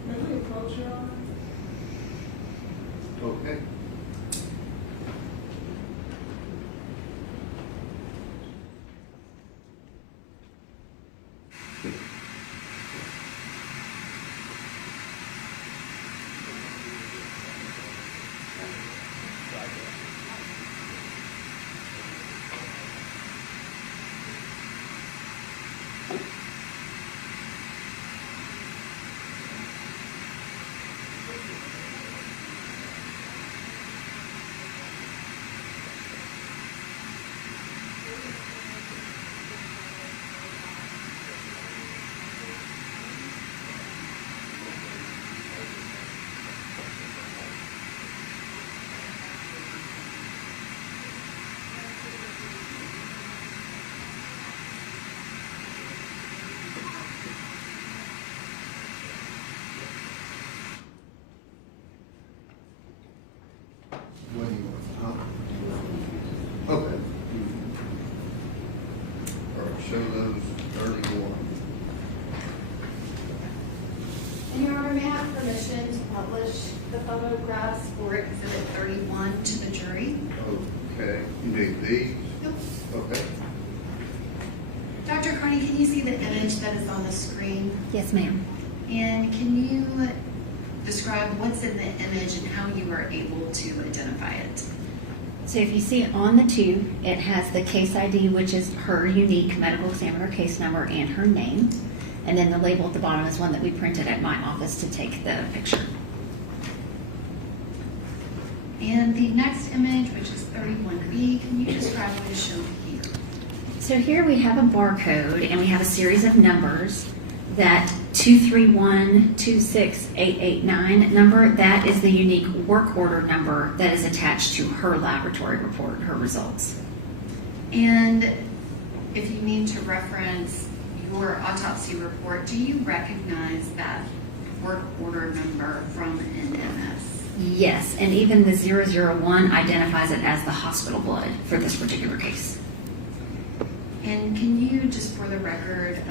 May we approach Your Honor? Okay. What do you want? Okay. All right, show those 31. And Your Honor, may I have permission to publish the photographs for exhibit 31 to the jury? Okay, you need these? Yep. Okay. Dr. Carney, can you see the image that is on the screen? Yes, ma'am. And can you describe what's in the image and how you were able to identify it? So if you see on the tube, it has the case ID, which is her unique medical examiner case number and her name. And then the label at the bottom is one that we printed at my office to take the picture. And the next image, which is 31B, can you describe what is shown here? So here we have a barcode and we have a series of numbers. That 231-26889 number, that is the unique work order number that is attached to her laboratory report, her results. And if you need to reference your autopsy report, do you recognize that work order number from NMS? Yes, and even the 001 identifies it as the hospital blood for this particular case. And can you, just for the record,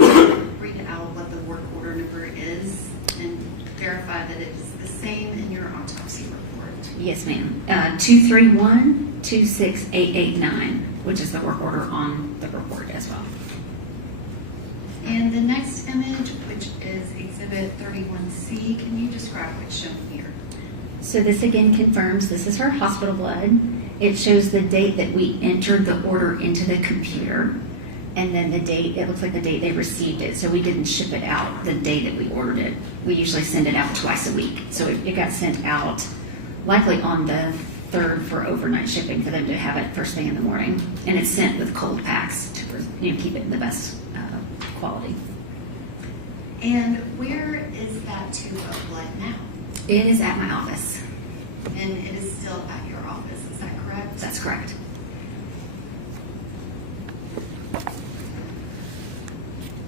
read out what the work order number is and verify that it is the same in your autopsy report? Yes, ma'am. 231-26889, which is the work order on the report as well. And the next image, which is exhibit 31C, can you describe what's shown here? So this again confirms this is her hospital blood. It shows the date that we entered the order into the computer. And then the date, it looks like the date they received it. So we didn't ship it out the day that we ordered it. We usually send it out twice a week. So it got sent out likely on the 3rd for overnight shipping for them to have it first thing in the morning. And it's sent with cold packs to keep it in the best quality. And where is that tube of blood now? It is at my office. And it is still at your office, is that correct? That's correct.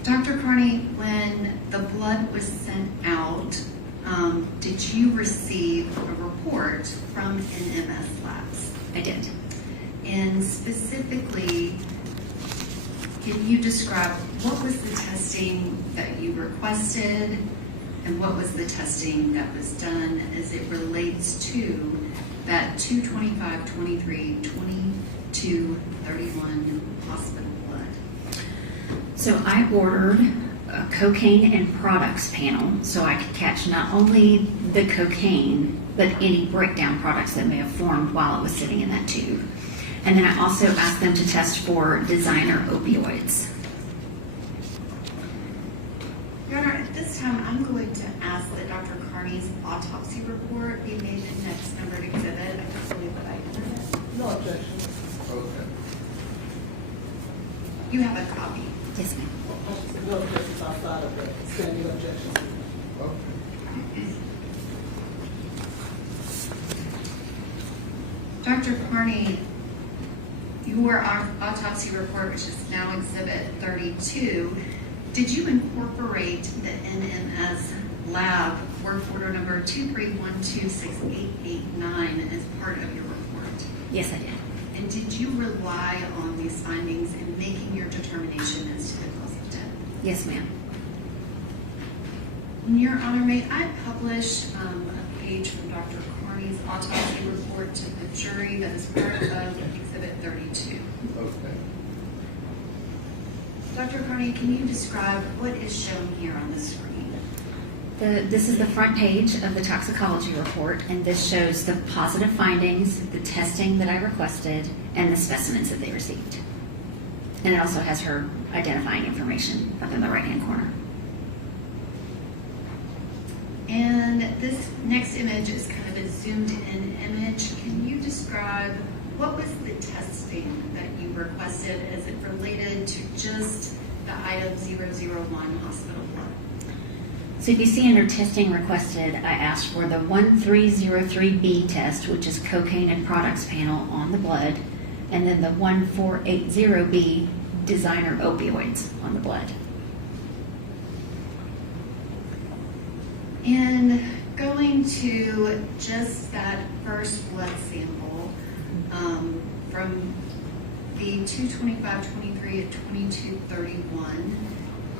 Dr. Carney, when the blood was sent out, did you receive a report from NMS Labs? I did. And specifically, can you describe what was the testing that you requested and what was the testing that was done as it relates to that 2/25/23/22/31 hospital blood? So I ordered a cocaine and products panel so I could catch not only the cocaine, but any breakdown products that may have formed while it was sitting in that tube. And then I also asked them to test for designer opioids. Your Honor, at this time, I'm going to ask that Dr. Carney's autopsy report be made the next numbered exhibit. I don't believe that I entered it. No objection. Okay. You have a copy. Yes, ma'am. No objections outside of the standing objections. Okay. Dr. Carney, your autopsy report, which is now Exhibit 32, did you incorporate the NMS lab work order number 231268889 as part of your report? Yes, I did. And did you rely on these findings in making your determination as to the cause of death? Yes, ma'am. Your Honor, may I publish a page from Dr. Carney's autopsy report to the jury that is part of Exhibit 32? Okay. Dr. Carney, can you describe what is shown here on the screen? This is the front page of the toxicology report, and this shows the positive findings, the testing that I requested, and the specimens that they received. And it also has her identifying information up in the right-hand corner. And this next image is kind of a zoomed-in image. Can you describe what was the testing that you requested as it related to just the item 001 hospital blood? So if you see under testing requested, I asked for the 1303B test, which is cocaine and products panel on the blood, and then the 1480B designer opioids on the blood. And going to just that first blood sample from the 2/25/23 at 22/31,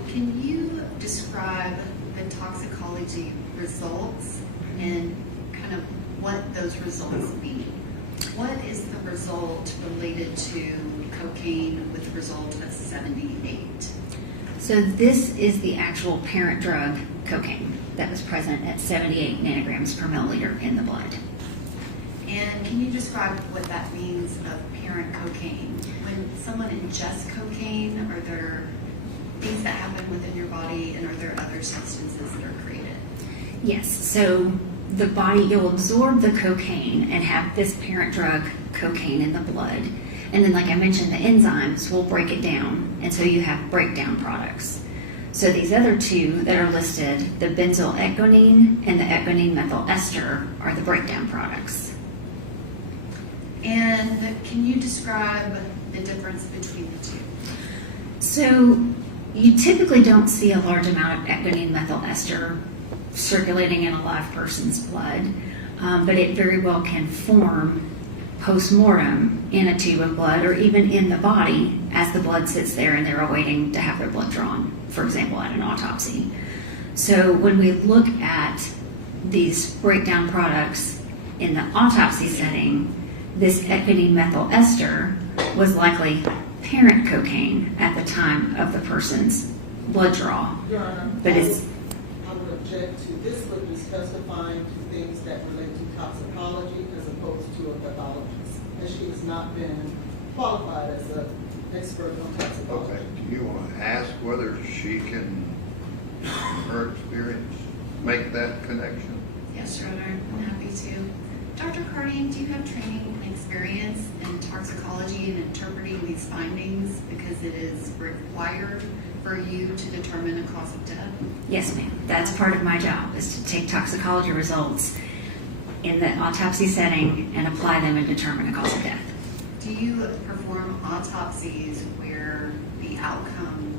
can you describe the toxicology results and kind of what those results mean? What is the result related to cocaine with the result of 78? So this is the actual parent drug, cocaine, that was present at 78 nanograms per milliliter in the blood. And can you describe what that means of parent cocaine? When someone ingests cocaine, are there things that happen within your body, and are there other substances that are created? Yes, so the body, you'll absorb the cocaine and have this parent drug, cocaine, in the blood. And then, like I mentioned, the enzymes will break it down, and so you have breakdown products. So these other two that are listed, the benzyl ecgonine and the ecgonine methyl ester, are the breakdown products. And can you describe the difference between the two? So you typically don't see a large amount of ecgonine methyl ester circulating in a live person's blood, but it very well can form post-mortem in a tube of blood or even in the body as the blood sits there and they're awaiting to have their blood drawn, for example, at an autopsy. So when we look at these breakdown products in the autopsy setting, this ecgonine methyl ester was likely parent cocaine at the time of the person's blood draw. Your Honor, But it's I would object to this witness testifying to things that relate to toxicology as opposed to a pathologist, and she has not been qualified as an expert on toxicology. Okay, do you want to ask whether she can, from her experience, make that connection? Yes, Your Honor, I'm happy to. Dr. Carney, do you have training and experience in toxicology and interpreting these findings because it is required for you to determine a cause of death? Yes, ma'am. That's part of my job, is to take toxicology results in the autopsy setting and apply them and determine a cause of death. Do you perform autopsies where the outcome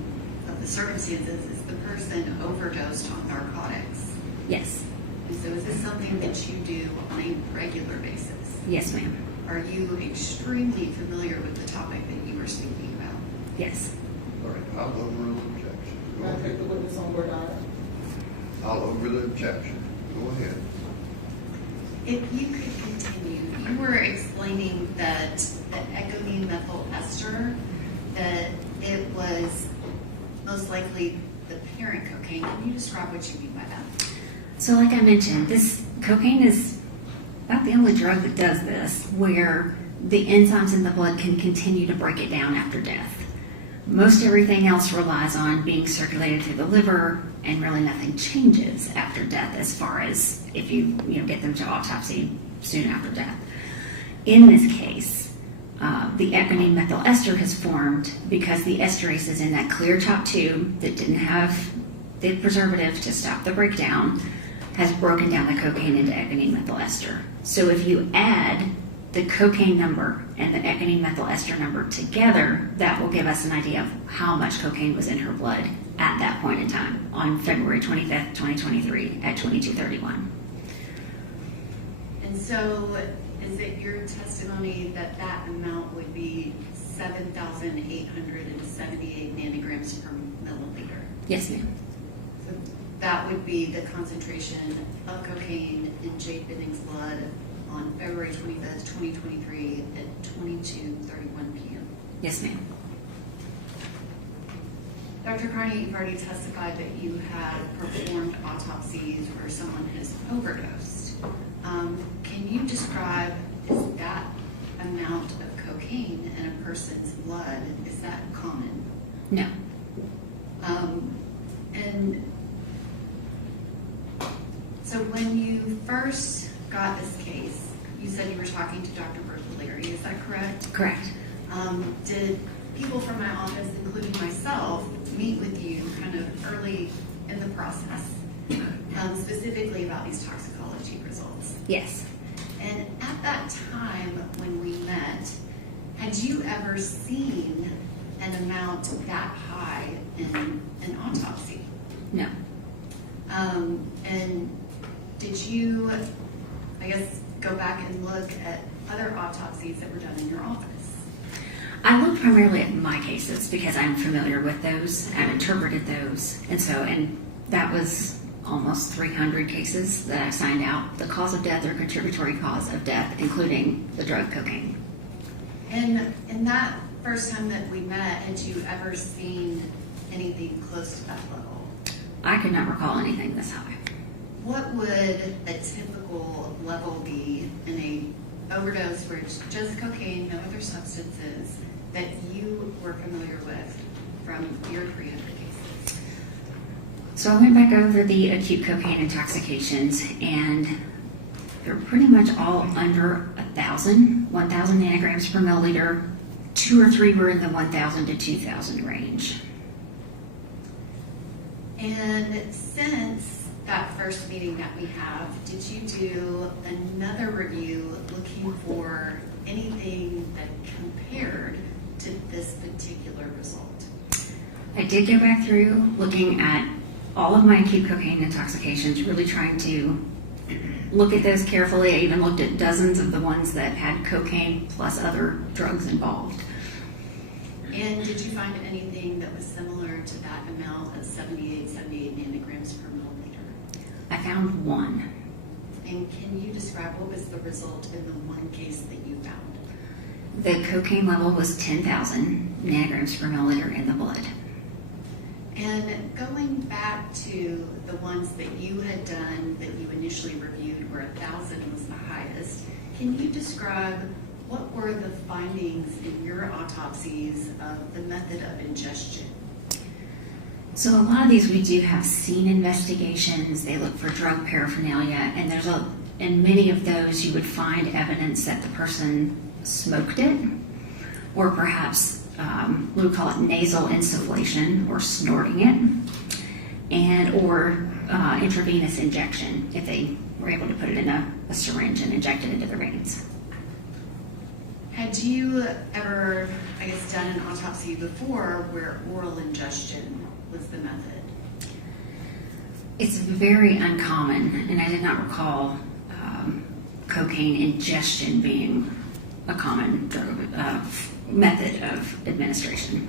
of the the circumstances is the person overdosed on narcotics. Yes. And so is this something that you do on a regular basis? Yes, ma'am. Are you extremely familiar with the topic that you were speaking about? Yes. All right, I'll overrule objection. Go Can I take ahead. the witness on word order? I'll over the objection. Go ahead. If you could continue, you were explaining that the ecgonine methyl ester, that it was most likely the parent cocaine. Can you describe what you mean by that? So like I mentioned, this cocaine is about the only drug that does this, where the enzymes in the blood can continue to break it down after death. Most everything else relies on being circulated through the liver, and really nothing changes after death as far as if you get them to autopsy soon after death. In this case, the ecgonine methyl ester has formed because the esterase is in that clear top tube that didn't have the preservative to stop the breakdown, has broken down the cocaine into ecgonine methyl ester. So if you add the cocaine number and the ecgonine methyl ester number together, that will give us an idea of how much cocaine was in her blood at that point in time on February 25th, 2023 at 22:31. And so is it your testimony that that amount would be 7,878 nanograms per milliliter? Yes, ma'am. So that would be the concentration of cocaine in Jade Benning's blood on February 25th, 2023 at 22:31 p.m. Yes, ma'am. Dr. Carney, you've already testified that you have performed autopsies where someone has overdosed. Can you describe, is that amount of cocaine in a person's blood, is that common? No. And so when you first got this case, you said you were talking to Dr. Bertolari, is that correct? Correct. Did people from my office, including myself, meet with you kind of early in the process, specifically about these toxicology results? Yes. And at that time when we met, had you ever seen an amount that high in an autopsy? No. And did you, I guess, go back and look at other autopsies that were done in your office? I look primarily at my cases because I'm familiar with those. I've interpreted those. And that was almost 300 cases that I signed out, the cause of death or contributory cause of death, including the drug cocaine. And in that first time that we met, had you ever seen anything close to that level? I could not recall anything this high. What would a typical level be in a overdose where it's just cocaine, no other substances, that you were familiar with from your 300 cases? So I went back over the acute cocaine intoxications, and they're pretty much all under 1,000 nanograms per milliliter. 2 or 3 were in the 1,000 to 2,000 range. And since that first meeting that we have, did you do another review looking for anything that compared to this particular result? I did go back through looking at all of my acute cocaine intoxications, really trying to look at those carefully. I even looked at dozens of the ones that had cocaine plus other drugs involved. And did you find anything that was similar to that amount of 78 nanograms per milliliter? I found one. And can you describe what was the result in the one case that you found? The cocaine level was 10,000 nanograms per milliliter in the blood. And going back to the ones that you had done that you initially reviewed where 1,000 was the highest, can you describe what were the findings in your autopsies of the method of ingestion? So a lot of these we do have scene investigations. They look for drug paraphernalia, and in many of those you would find evidence that the person smoked it, or perhaps we would call it nasal insufflation or snorting it, or intravenous injection if they were able to put it in a syringe and inject it into the veins. Had you ever, I guess, done an autopsy before where oral ingestion was the method? It's very uncommon, and I did not recall cocaine ingestion being a common drug method of administration.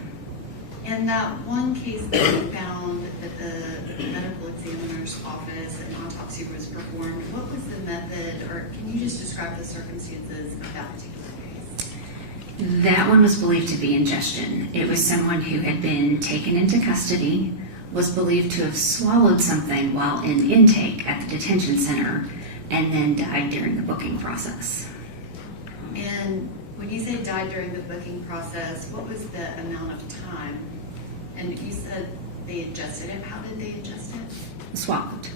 And that one case that you found that the medical examiner's office an autopsy was performed, what was the method, or can you just describe the circumstances of that particular case? That one was believed to be ingestion. It was someone who had been taken into custody, was believed to have swallowed something while in intake at the detention center, and then died during the booking process. And when you say died during the booking process, what was the amount of time? And you said they ingested it. How did they ingest it? Swallowed.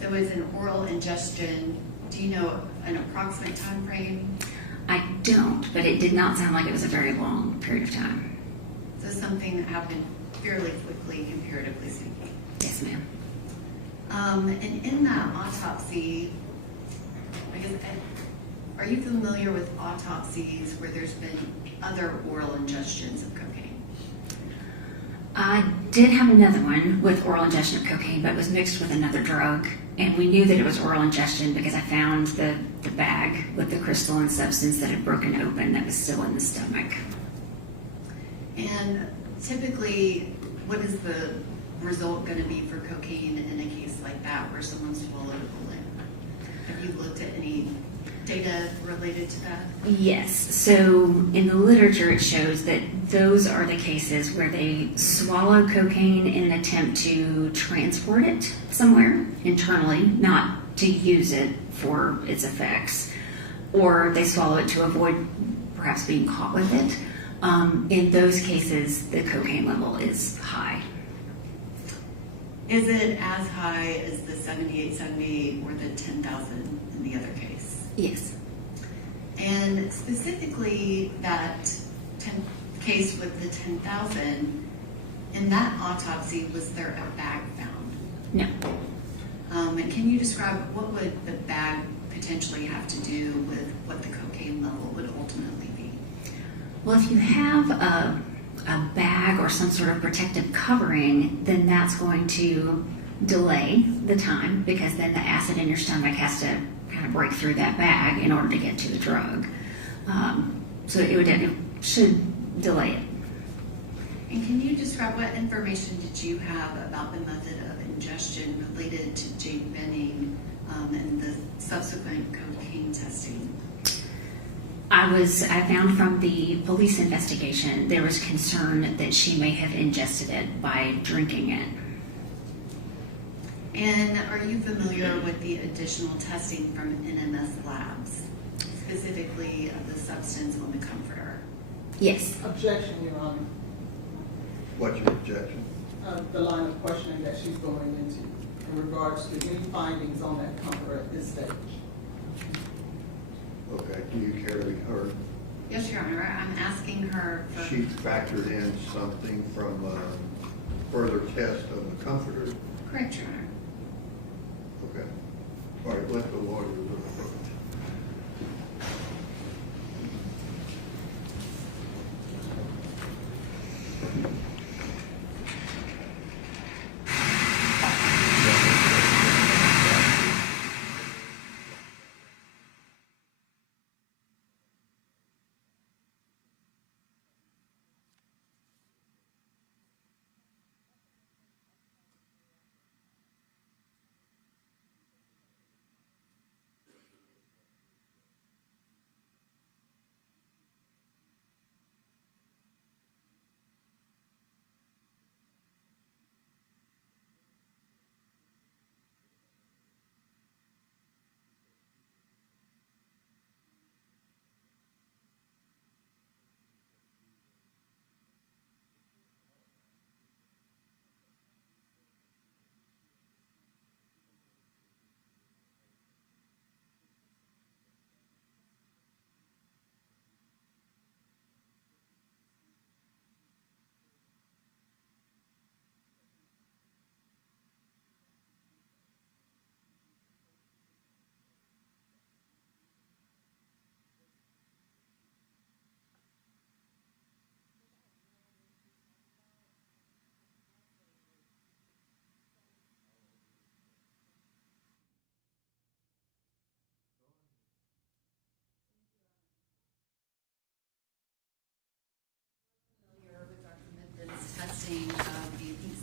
So is an oral ingestion, do you know an approximate time frame? I don't, but it did not sound like it was a very long period of time. So something that happened fairly quickly, comparatively speaking. Yes, ma'am. And in that autopsy, I guess, are you familiar with autopsies where there's been other oral ingestions of cocaine? I did have another one with oral ingestion of cocaine, but it was mixed with another drug. And we knew that it was oral ingestion because I found the bag with the crystalline substance that had broken open that was still in the stomach. And typically, what is the result going to be for cocaine in a case like that where someone swallowed a balloon? Have you looked at any data related to that? Yes. So in the literature, it shows that those are the cases where they swallow cocaine in an attempt to transport it somewhere internally, not to use it for its effects, or they swallow it to avoid perhaps being caught with it. In those cases, the cocaine level is high. Is it as high as the 7878 or the 10,000 in the other case? Yes. And specifically that case with the 10,000, in that autopsy, was there a bag found? No. And can you describe what would the bag potentially have to do with what the cocaine level would ultimately be? Well, if you have a bag or some sort of protective covering, then that's going to delay the time because then the acid in your stomach has to kind of break through that bag in order to get to the drug. So it should delay it. And can you describe what information did you have about the method of ingestion related to Jade Benning and the subsequent cocaine testing? I found from the police investigation there was concern that she may have ingested it by drinking it. And are you familiar with the additional testing from NMS labs, specifically of the substance on the comforter? Yes. Objection, Your Honor. What's your objection? The line of questioning that she's going into in regards to any findings on that comforter at this stage. Okay, do you care to be heard? Yes, Your Honor. I'm asking her for... She factored in something from further test of the comforter. Correct, Your Honor. Okay. All right, let the lawyer look at it.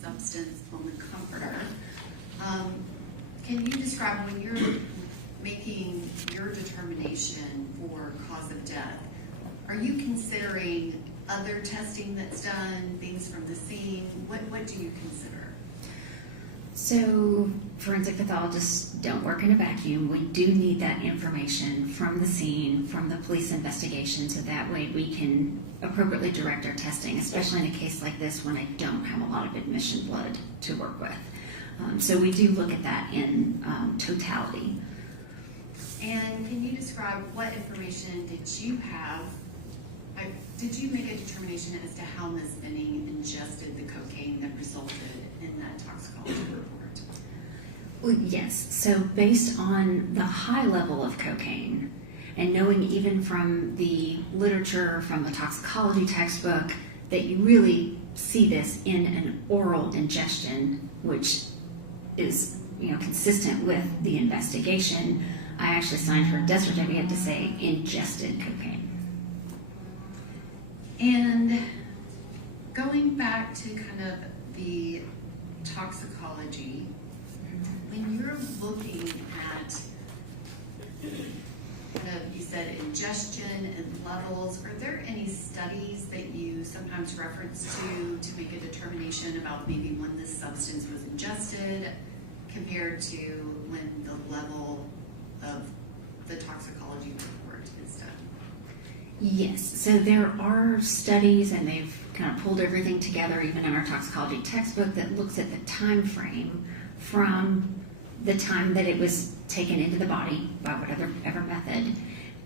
substance on the comforter. Can you describe when you're making your determination for cause of death, are you considering other testing that's done, things from the scene? What do you consider? So forensic pathologists don't work in a vacuum. We do need that information from the scene, from the police investigation, so that way we can appropriately direct our testing, especially in a case like this when I don't have a lot of admission blood to work with. So we do look at that in totality. And can you describe what information did you have? Did you make a determination as to how Ms. Benning ingested the cocaine that resulted in that toxicology report? Well, yes. So based on the high level of cocaine, and knowing even from the literature, from the toxicology textbook, that you really see this in an oral ingestion, which is consistent with the investigation. I actually signed her death certificate to say ingested cocaine. And going back to kind of the toxicology, when you're looking at, you said ingestion and levels, are there any studies that you sometimes reference to make a determination about maybe when this substance was ingested compared to when the level of the toxicology report is done? Yes, so there are studies, and they've kind of pulled everything together, even in our toxicology textbook, that looks at the time frame from the time that it was taken into the body by whatever method,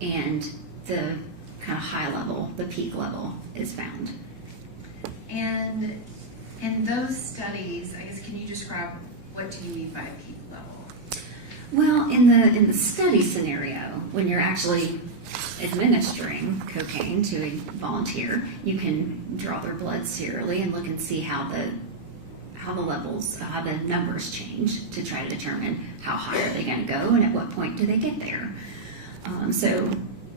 and the kind of high level, the peak level is found. And in those studies, I guess, can you describe what do you mean by peak level? Well, in the study scenario, when you're actually administering cocaine to a volunteer, you can draw their blood serially and look and see how the levels, how the numbers change to try to determine how high are they going to go and at what point do they get there. So,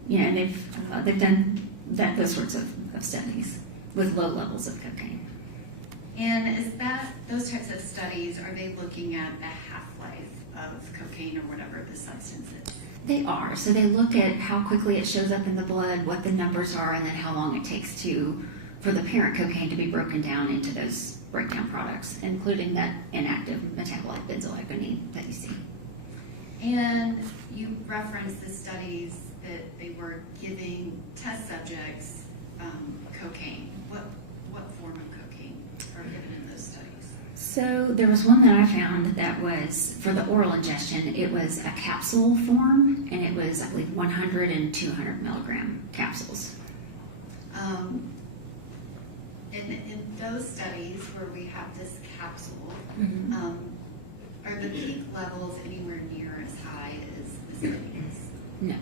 they've done those sorts of studies with low levels of cocaine. And is that those types of studies, are they looking at a half-life of cocaine or whatever the substance is? They are. So they look at how quickly it shows up in the blood, what the numbers are, and then how long it takes for the parent cocaine to be broken down into those breakdown products, including that inactive metabolite benzoyl that you see. And you referenced the studies that they were giving test subjects cocaine. What form of cocaine are given in those studies? So there was one that I found that was, for the oral ingestion, it was a capsule form, and it was, I believe, 100 and 200 milligram capsules. In those studies where we have this capsule, Mm-hmm. are the peak levels anywhere near as high as the fetus? No.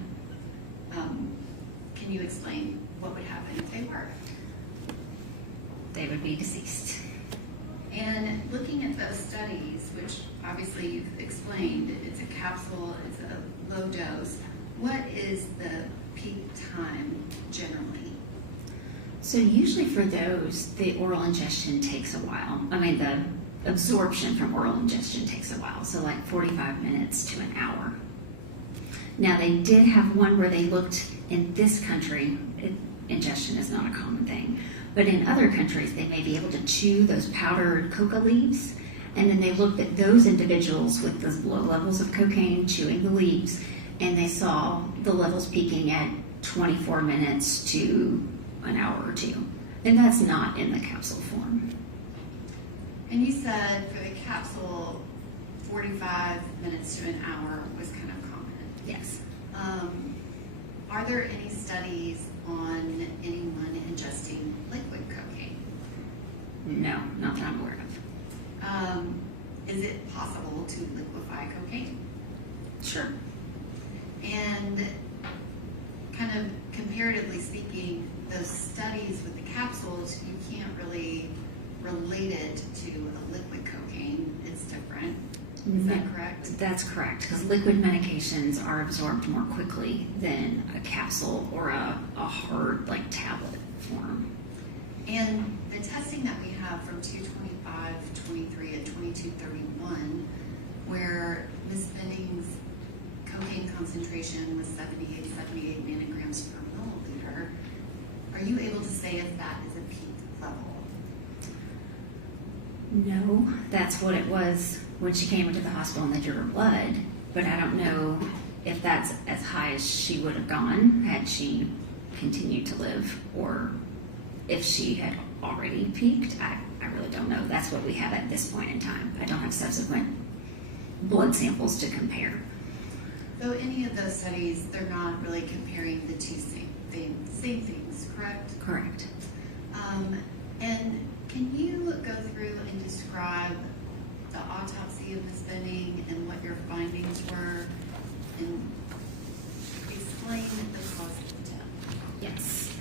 Can you explain what would happen if they were? They would be deceased. And looking at those studies, which obviously you've explained, it's a capsule, it's a low dose, what is the peak time generally? So usually for those, the oral ingestion takes a while. I mean, the absorption from oral ingestion takes a while, so like 45 minutes to an hour. Now, they did have one where they looked in this country, ingestion is not a common thing, but in other countries, they may be able to chew those powdered coca leaves, and then they looked at those individuals with those low levels of cocaine chewing the leaves, and they saw the levels peaking at 24 minutes to an hour or two. And that's not in the capsule form. And you said for the capsule, 45 minutes to an hour was kind of common. Yes. Are there any studies on anyone ingesting liquid cocaine? No, not that I'm aware of. Is it possible to liquefy cocaine? Sure. And kind of comparatively speaking, those studies with the capsules, you can't really relate it to a liquid cocaine. It's different. Is that correct? That's correct, because liquid medications are absorbed more quickly than a capsule or a hard, like, tablet form. And the testing that we have from 225-24 2231, where Ms. Benning's cocaine concentration was 78 nanograms per milliliter. Are you able to say if that is a peak level? No, that's what it was when she came into the hospital and they drew her blood, but I don't know if that's as high as she would have gone had she continued to live, or if she had already peaked. I really don't know. That's what we have at this point in time. I don't have subsequent blood samples to compare. So any of those studies, they're not really comparing the two same things, correct? Correct. And can you go through and describe the autopsy of Ms. Benning and what your findings were, and explain the cause of death? Yes.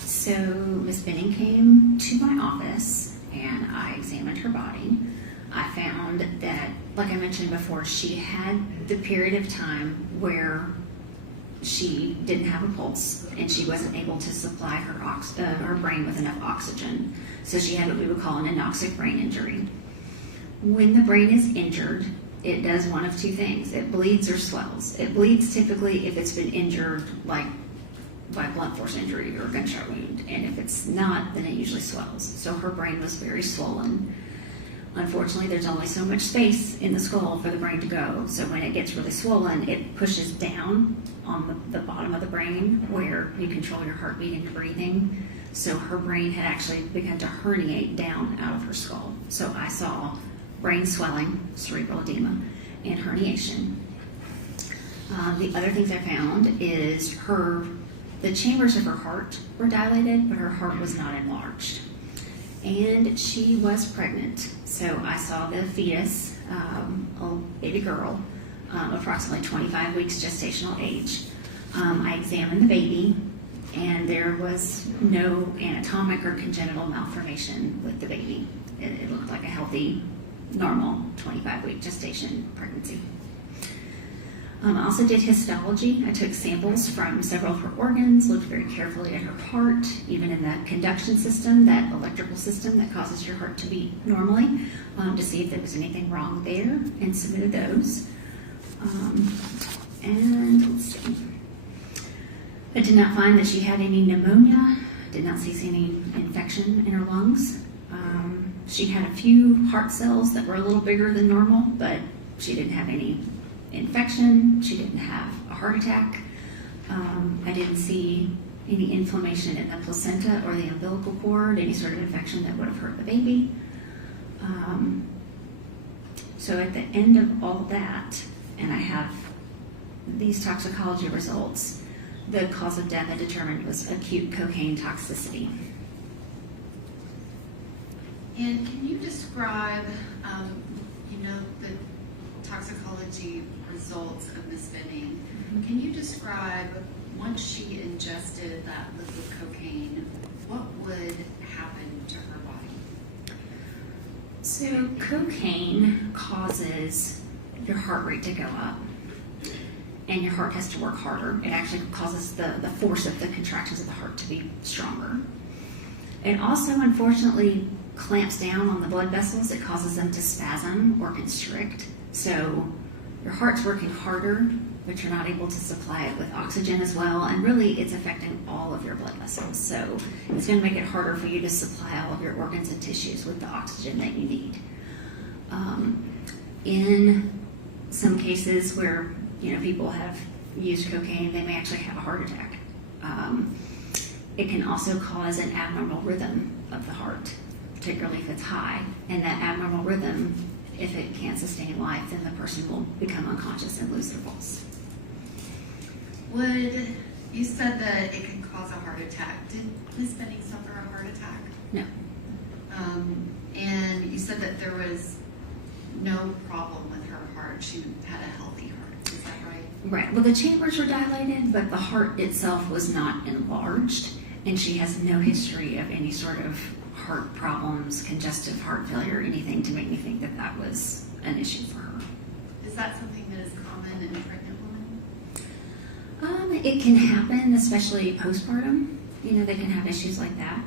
So Ms. Benning came to my office and I examined her body. I found that, like I mentioned before, she had the period of time where she didn't have a pulse and she wasn't able to supply her brain with enough oxygen. So she had what we would call an anoxic brain injury. When the brain is injured, it does one of two things. It bleeds or swells. It bleeds typically if it's been injured, like by blunt force injury or gunshot wound. And if it's not, then it usually swells. So her brain was very swollen. Unfortunately, there's only so much space in the skull for the brain to go. So when it gets really swollen, it pushes down on the bottom of the brain where you control your heartbeat and your breathing. So her brain had actually begun to herniate down out of her skull. So I saw brain swelling, cerebral edema, and herniation. The other things I found is the chambers of her heart were dilated, but her heart was not enlarged. And she was pregnant. So I saw the fetus, a baby girl, approximately 25 weeks gestational age. I examined the baby, and there was no anatomic or congenital malformation with the baby. It looked like a healthy, normal 25-week gestation pregnancy. I also did histology. I took samples from several of her organs, looked very carefully at her heart, even in the conduction system, that electrical system that causes your heart to beat normally, to see if there was anything wrong there, and submitted those. And let's see. I did not find that she had any pneumonia, did not see any infection in her lungs. She had a few heart cells that were a little bigger than normal, but she didn't have any infection. She didn't have a heart attack. I didn't see any inflammation in the placenta or the umbilical cord, any sort of infection that would have hurt the baby. So at the end of all that, and I have these toxicology results, the cause of death I determined was acute cocaine toxicity. And can you describe, the toxicology results of Ms. Benning? Can you describe, once she ingested that liquid cocaine, what would happen to her body? So cocaine causes your heart rate to go up, and your heart has to work harder. It actually causes the force of the contractions of the heart to be stronger. It also, unfortunately, clamps down on the blood vessels. It causes them to spasm or constrict. So your heart's working harder, but you're not able to supply it with oxygen as well. And really, it's affecting all of your blood vessels. So it's going to make it harder for you to supply all of your organs and tissues with the oxygen that you need. In some cases where people have used cocaine, they may actually have a heart attack. It can also cause an abnormal rhythm of the heart, particularly if it's high. And that abnormal rhythm, if it can't sustain life, then the person will become unconscious and lose their pulse. You said that it can cause a heart attack. Did Ms. Benning suffer a heart attack? No. And you said that there was no problem with her heart. She had a healthy heart. Is that right? Right. Well, the chambers were dilated, but the heart itself was not enlarged, and she has no history of any sort of heart problems, congestive heart failure, anything to make me think that that was an issue for her. Is that something that is common in pregnant women? It can happen, especially postpartum. They can have issues like that.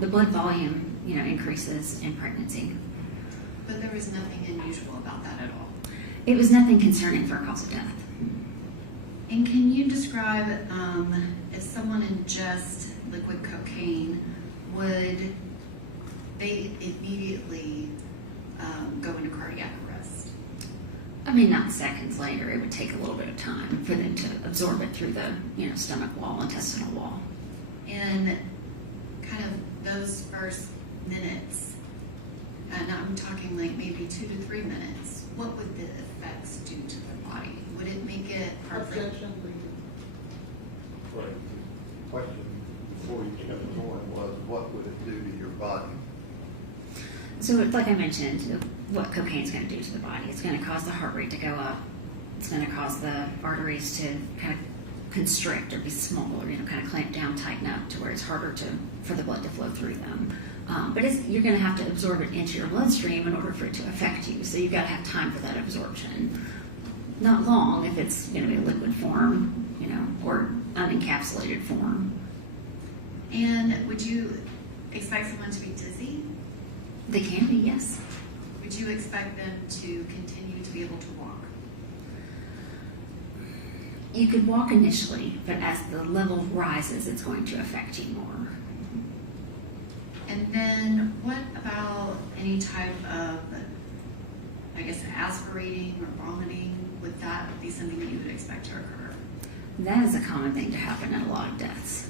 The blood volume, increases in pregnancy. But there was nothing unusual about that at all. It was nothing concerning for a cause of death. And can you describe if someone ingests liquid cocaine, would they immediately go into cardiac arrest? I mean, not seconds later. It would take a little bit of time for them to absorb it through the, stomach wall, intestinal wall. And kind of those first minutes, and I'm talking like maybe 2 to 3 minutes, what would the effects do to the body? Would it make it perfect? Objection, please. Right. The question before you kept going was, what would it do to your body? So, like I mentioned, what cocaine is going to do to the body, it's going to cause the heart rate to go up. It's going to cause the arteries to kind of constrict or be smaller, kind of clamp down, tighten up to where it's harder for the blood to flow through them. But you're going to have to absorb it into your bloodstream in order for it to affect you. So you've got to have time for that absorption. Not long if it's going to be a liquid form, or unencapsulated form. And would you expect someone to be dizzy? They can be, yes. Would you expect them to continue to be able to walk? You could walk initially, but as the level rises, it's going to affect you more. And then what about any type of, aspirating or vomiting? Would that be something that you would expect to occur? That is a common thing to happen in a lot of deaths.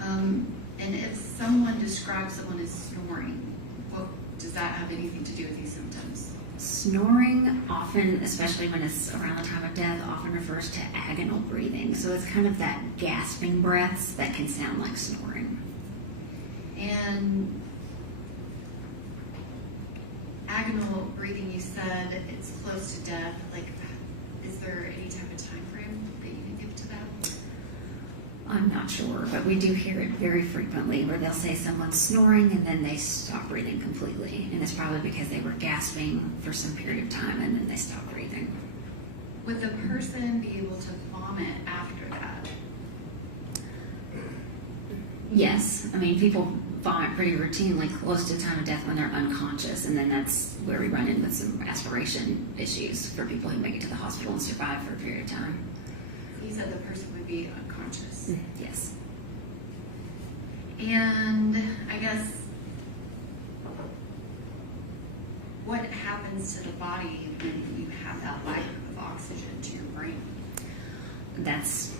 And if someone describes someone as snoring, does that have anything to do with these symptoms? Snoring often, especially when it's around the time of death, often refers to agonal breathing. So it's kind of that gasping breaths that can sound like snoring. And agonal breathing, you said it's close to death. Like, is there any type of time frame that you can give to that? I'm not sure, but we do hear it very frequently where they'll say someone's snoring and then they stop breathing completely. And it's probably because they were gasping for some period of time and then they stop breathing. Would the person be able to vomit after that? Yes. I mean, people vomit pretty routinely close to the time of death when they're unconscious, and then that's where we run in with some aspiration issues for people who make it to the hospital and survive for a period of time. You said the person would be unconscious. Yes. And I guess, what happens to the body when you have that lack of oxygen to your brain? That's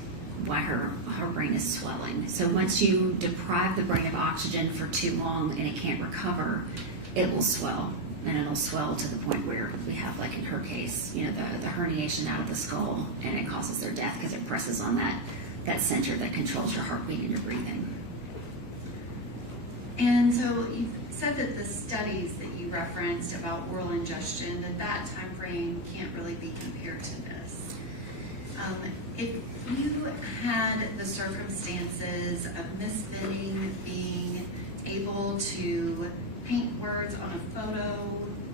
why her brain is swelling. So once you deprive the brain of oxygen for too long and it can't recover, it will swell. And it'll swell to the point where we have, like in her case, the herniation out of the skull, and it causes their death because it presses on that center that controls your heartbeat and your breathing. And so you said that the studies that you referenced about oral ingestion, that time frame can't really be compared to this. If you had the circumstances of Miss Benning being able to paint words on a photo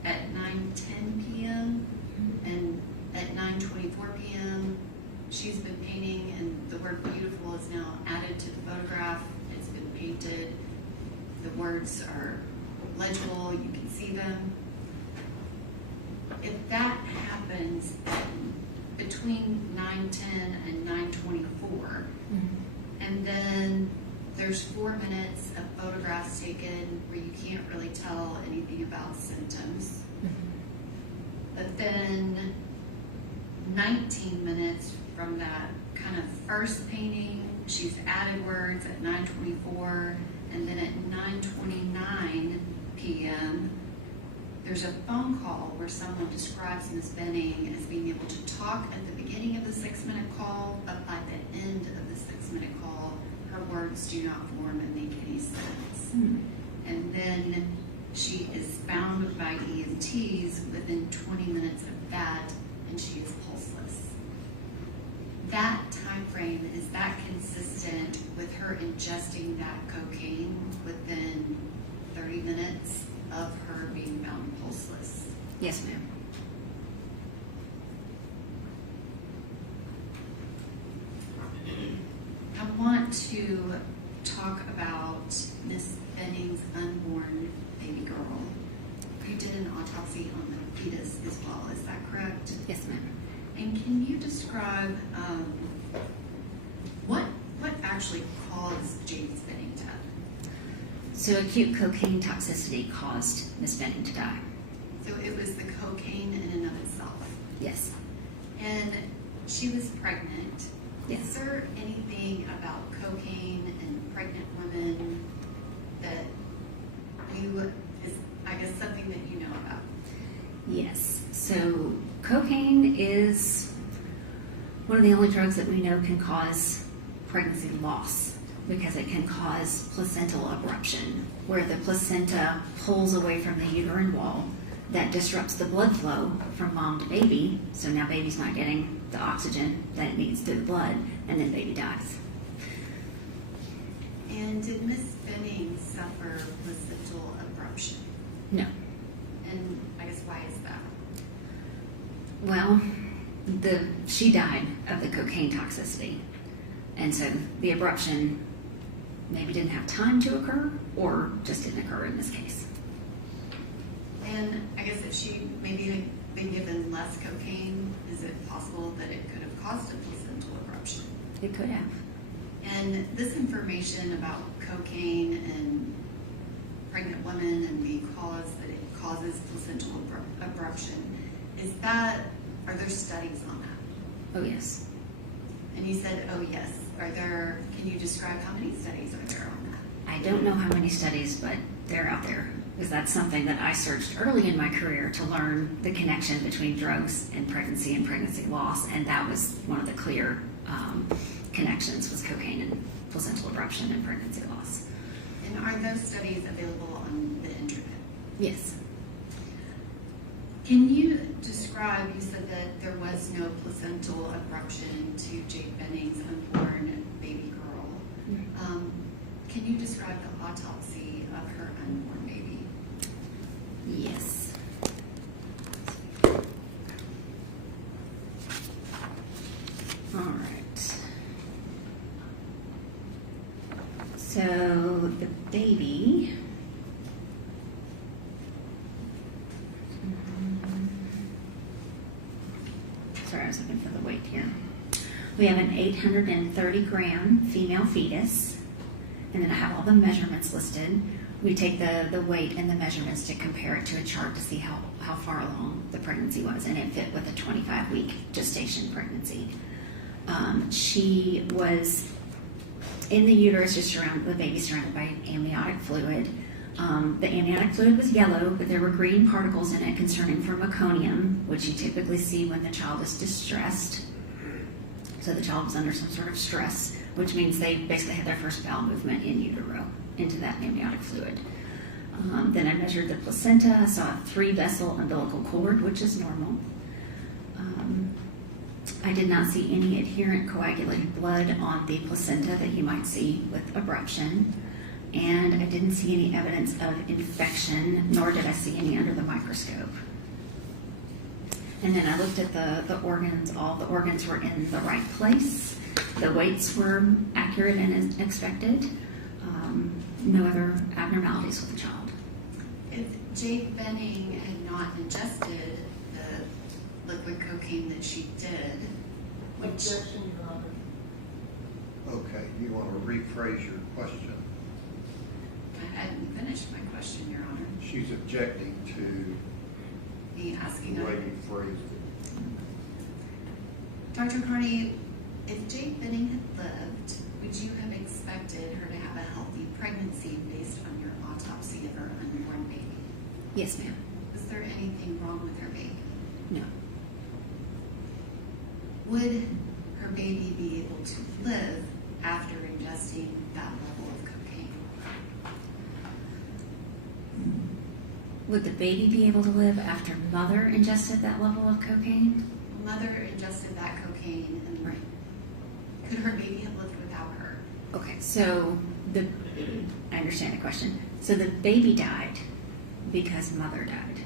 at 9:10 p.m. and at 9:24 p.m. she's been painting, and the word beautiful is now added to the photograph. It's been painted. The words are legible. You can see them. If that happens between 9:10 and 9:24, and then there's 4 minutes of photographs taken where you can't really tell anything about symptoms. But then 19 minutes from that kind of first painting, she's added words at 9:24, and then at 9:29 p.m., there's a phone call where someone describes Ms. Benning as being able to talk at the beginning of the 6-minute call, but by the end of the 6-minute call, her words do not form and make any sense. And then she is found by EMTs within 20 minutes of that, and she is pulseless. That time frame, is that consistent with her ingesting that cocaine within 30 minutes of her being found pulseless? Yes, ma'am. I want to talk about Miss Benning's unborn baby girl. You did an autopsy on the fetus as well, is that correct? Yes, ma'am. And can you describe what actually caused Jade Benning death? So acute cocaine toxicity caused Miss Benning to die. So it was the cocaine in and of itself. Yes. And she was pregnant. Yes. Is there anything about cocaine and pregnant women that is, I guess, something that you know about? Yes. So cocaine is one of the only drugs that we know can cause pregnancy loss because it can cause placental abruption, where the placenta pulls away from the uterine wall. That disrupts the blood flow from mom to baby, so now baby's not getting the oxygen that it needs through the blood, and then baby dies. And did Miss Benning suffer placental abruption? No. And I guess why is that? Well, she died of the cocaine toxicity, and so the abruption maybe didn't have time to occur, or just didn't occur in this case. And I guess if she maybe had been given less cocaine, is it possible that it could have caused a placental abruption? It could have. And this information about cocaine and pregnant women and the cause that it causes placental abruption, are there studies on that? Oh, yes. And you said, oh, yes. Can you describe how many studies are there on that? I don't know how many studies, but they're out there, because that's something that I searched early in my career to learn the connection between drugs and pregnancy loss, and that was one of the clear connections was cocaine and placental abruption and pregnancy loss. And are those studies available on the internet? Yes. Can you describe, you said that there was no placental abruption to Jade Benning's unborn baby girl. Can you describe the autopsy of her unborn baby? Yes. All right. So the baby. Sorry, I was looking for the weight here. We have an 830-gram female fetus, and then I have all the measurements listed. We take the weight and the measurements to compare it to a chart to see how far along the pregnancy was, and it fit with a 25-week gestation pregnancy. She was in the uterus, the baby surrounded by amniotic fluid. The amniotic fluid was yellow, but there were green particles in it concerning for meconium, which you typically see when the child is distressed. So the child was under some sort of stress, which means they basically had their first bowel movement in utero into that amniotic fluid. Then I measured the placenta. I saw a 3-vessel umbilical cord, which is normal. I did not see any adherent coagulated blood on the placenta that you might see with abruption. And I didn't see any evidence of infection, nor did I see any under the microscope. And then I looked at the organs. All the organs were in the right place. The weights were accurate and as expected. No other abnormalities with the child. If Jade Benning had not ingested the liquid cocaine that she did, Objection, Your Honor. Okay, you want to rephrase your question? I hadn't finished my question, Your Honor. She's objecting to Me asking the way her. you phrased it. Dr. Carney, if Jade Benning had lived, would you have expected her to have a healthy pregnancy based on your autopsy of her unborn baby? Yes, ma'am. Was there anything wrong with her baby? No. Would her baby be able to live after ingesting that level of cocaine? Would the baby be able to live after mother ingested that level of cocaine? Mother ingested that cocaine, and Right. could her baby have lived without her? Okay, so I understand the question. So the baby died because mother died.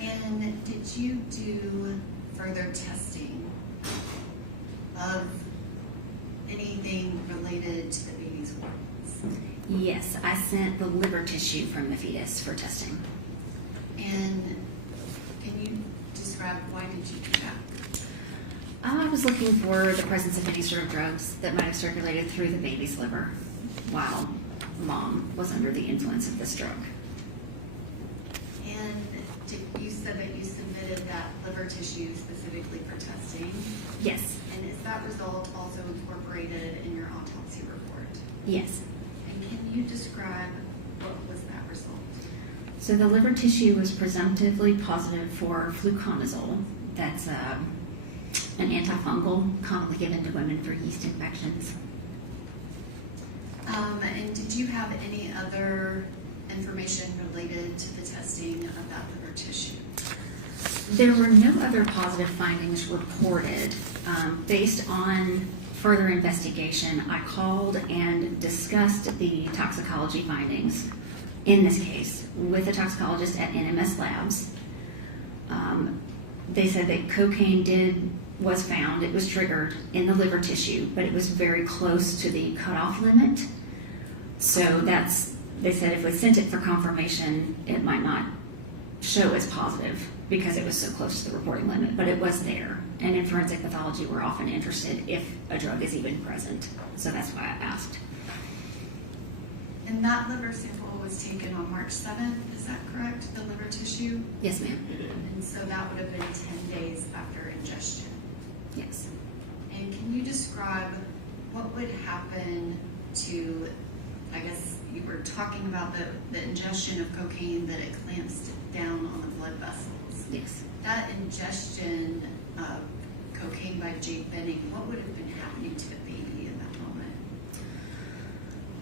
And did you do further testing of anything related to the baby's organs? Yes, I sent the liver tissue from the fetus for testing. And can you describe why did you do that? I was looking for the presence of any sort of drugs that might have circulated through the baby's liver while mom was under the influence of this drug. And you said that you submitted that liver tissue specifically for testing. Yes, And is that result also incorporated in your autopsy report? yes. And can you describe what was that result? So the liver tissue was presumptively positive for fluconazole. That's an antifungal commonly given to women for yeast infections. And did you have any other information related to the testing of that liver tissue? There were no other positive findings reported. Based on further investigation, I called and discussed the toxicology findings in this case with a toxicologist at NMS Labs. They said that cocaine was found, it was triggered in the liver tissue, but it was very close to the cutoff limit. So they said if we sent it for confirmation, it might not show as positive because it was so close to the reporting limit, but it was there. And in forensic pathology, we're often interested if a drug is even present. So that's why I asked. And that liver sample was taken on March 7th, is that correct? The liver tissue? Yes, ma'am. And so that would have been 10 days after ingestion. Yes. And can you describe what would happen to, I guess you were talking about the ingestion of cocaine, that it clamps down on the blood vessels. Yes. That ingestion of cocaine by Jade Benning, what would have been happening to the baby in that moment?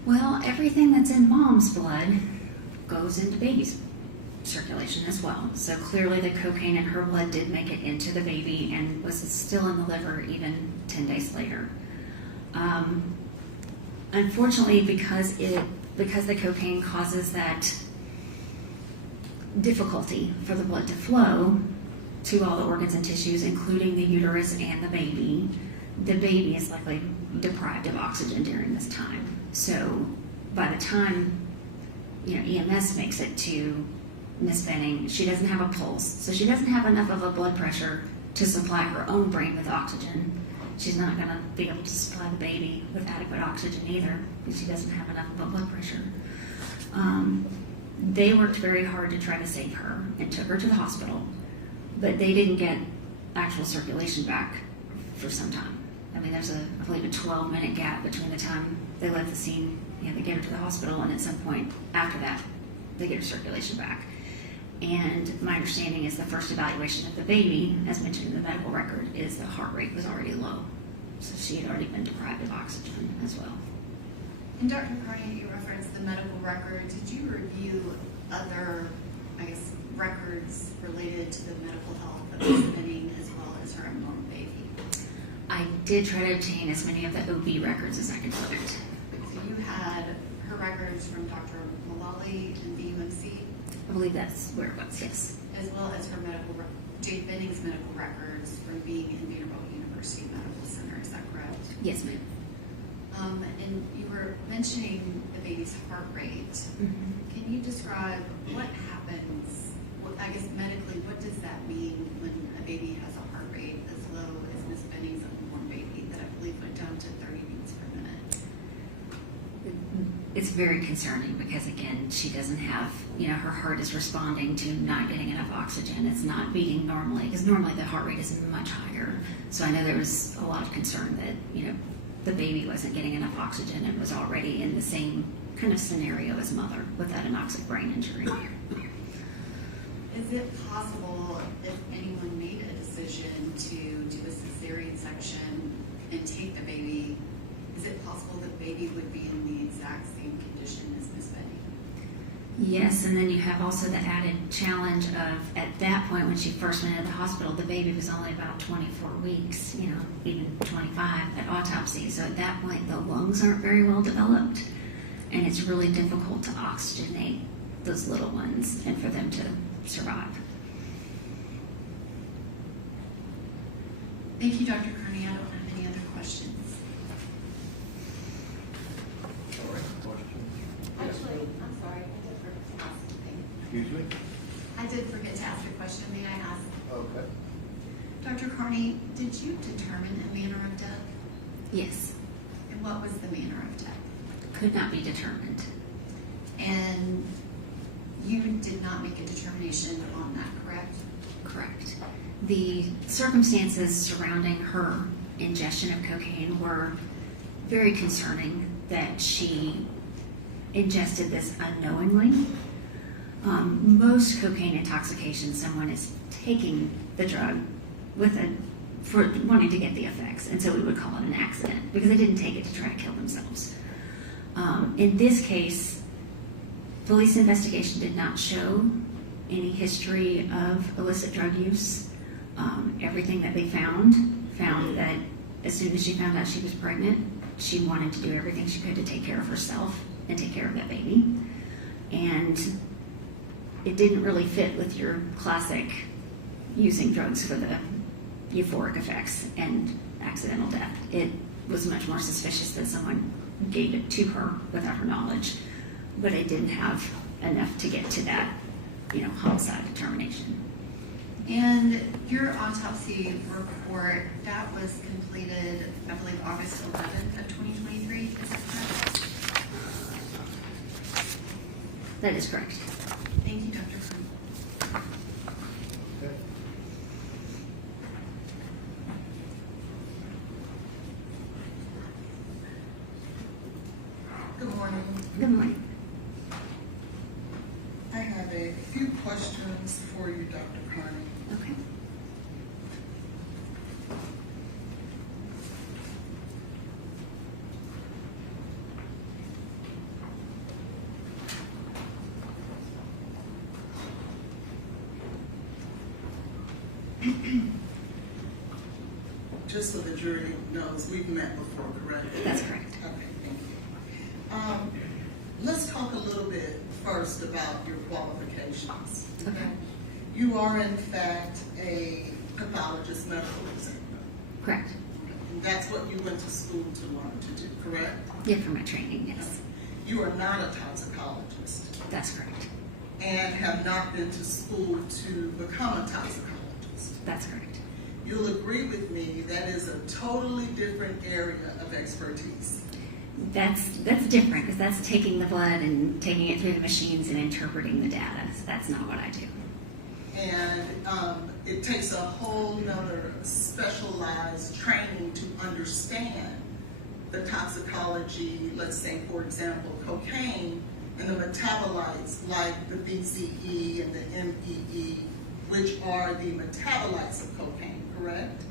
Well, everything that's in mom's blood goes into baby's circulation as well. So clearly the cocaine in her blood did make it into the baby and was still in the liver even 10 days later. Unfortunately, because the cocaine causes that difficulty for the blood to flow to all the organs and tissues, including the uterus and the baby is likely deprived of oxygen during this time. So by the time EMS makes it to Miss Benning, she doesn't have a pulse, so she doesn't have enough of a blood pressure to supply her own brain with oxygen. She's not going to be able to supply the baby with adequate oxygen either, because she doesn't have enough of a blood pressure. They worked very hard to try to save her and took her to the hospital, but they didn't get actual circulation back for some time. I mean, there's I believe a 12-minute gap between the time they left the scene, they get her to the hospital, and at some point after that, they get her circulation back. And my understanding is the first evaluation of the baby, as mentioned in the medical record, is the heart rate was already low. So she had already been deprived of oxygen as well. And Dr. Carney, you referenced the medical record. Did you review other, records related to the medical health of Miss Benning as well as her unborn baby? I did try to obtain as many of the OB records as I could find. So you had her records from Dr. Mullally and BUMC, I believe that's where it was, yes. as well as her Jade Benning's medical records from being in Vanderbilt University Medical Center. Is that correct? Yes, ma'am. And you were mentioning the baby's heart rate. Mm-hmm. Can you describe what happens, medically, what does that mean when a baby has a heart rate as low as Miss Benning's unborn baby that I believe went down to 30 beats per minute? It's very concerning because, again, she doesn't have, her heart is responding to not getting enough oxygen. It's not beating normally, because normally the heart rate is much higher. So I know there was a lot of concern that, the baby wasn't getting enough oxygen and was already in the same kind of scenario as mother with that anoxic brain injury. Is it possible, if anyone made a decision to do a cesarean section and take the baby, is it possible the baby would be in the exact same condition as Miss Benning? Yes, and then you have also the added challenge of, at that point when she first went into the hospital, the baby was only about 24 weeks, even 25 at autopsy. So at that point, the lungs aren't very well developed, and it's really difficult to oxygenate those little ones and for them to survive. Thank you, Dr. Carney. I don't have any other questions. All right, questions? Excuse me? I did forget to ask a question. May I ask? Okay. Dr. Carney, did you determine a manner of death? Yes, And what was the manner of death? could not be determined. And you did not make a determination on that, correct? Correct. The circumstances surrounding her ingestion of cocaine were very concerning, that she ingested this unknowingly. Most cocaine intoxication, someone is taking the drug for wanting to get the effects, and so we would call it an accident because they didn't take it to try to kill themselves. In this case, police investigation did not show any history of illicit drug use. Everything that they found that as soon as she found out she was pregnant, she wanted to do everything she could to take care of herself and take care of that baby. And it didn't really fit with your classic using drugs for the euphoric effects and accidental death. It was much more suspicious that someone gave it to her without her knowledge, but it didn't have enough to get to that, homicide determination. And your autopsy report, that was completed, I believe, August 11th of 2023, is that correct? That is correct. Thank you, Dr. Carney. Okay. Good morning. Good morning. I have a few questions for you, Dr. Carney. Okay. Just so the jury knows, we've met before, correct? That's correct. Okay, thank you. Let's talk a little bit first about your qualifications. Okay. You are, in fact, a pathologist, medical examiner. Correct. And that's what you went to school to learn to do, correct? Yeah, for my training, yes. You are not a toxicologist That's correct. and have not been to school to become a toxicologist. That's correct. You'll agree with me that is a totally different area of expertise. That's different because that's taking the blood and taking it through the machines and interpreting the data. So that's not what I do. And it takes a whole nother specialized training to understand the toxicology, let's say, for example, cocaine and the metabolites like the BCE and the MEE, which are the metabolites of cocaine, correct?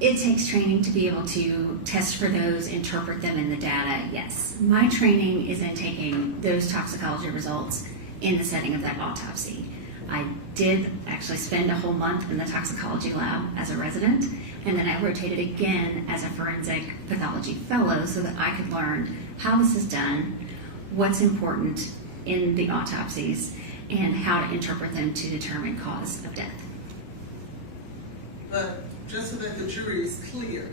It takes training to be able to test for those, interpret them in the data, yes. My training is in taking those toxicology results in the setting of that autopsy. I did actually spend a whole month in the toxicology lab as a resident, and then I rotated again as a forensic pathology fellow so that I could learn how this is done, what's important in the autopsies, and how to interpret them to determine cause of death. But just so that the jury is clear,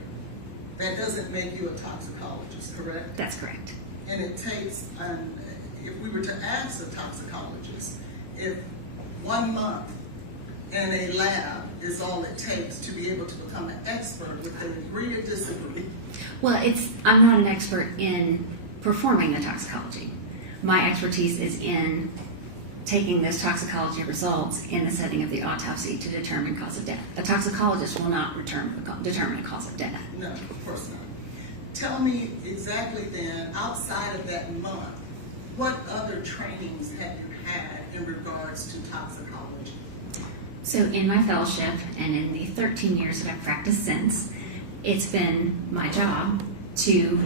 that doesn't make you a toxicologist, correct? That's correct. And it takes, if we were to ask a toxicologist, if 1 month in a lab is all it takes to be able to become an expert, would they agree or disagree? Well, I'm not an expert in performing the toxicology. My expertise is in taking those toxicology results in the setting of the autopsy to determine cause of death. A toxicologist will not determine a cause of death. No, of course not. Tell me exactly then, outside of that month, what other trainings have you had in regards to toxicology? So in my fellowship and in the 13 years that I've practiced since, it's been my job to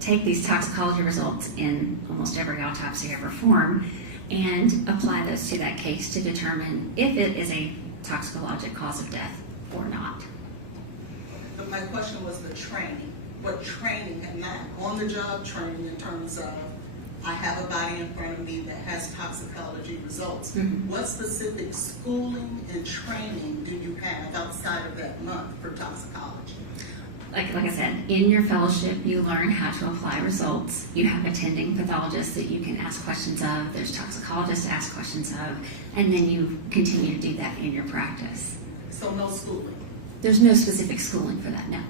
take these toxicology results in almost every autopsy I perform and apply those to that case to determine if it is a toxicologic cause of death or not. But my question was the training. What training, and not on-the-job training in terms of, I have a body in front of me that has toxicology results. Mm-hmm. What specific schooling and training do you have outside of that month for toxicology? like I said, in your fellowship, you learn how to apply results. You have attending pathologists that you can ask questions of. There's toxicologists to ask questions of, and then you continue to do that in your practice. So no schooling. There's no specific schooling for that, no.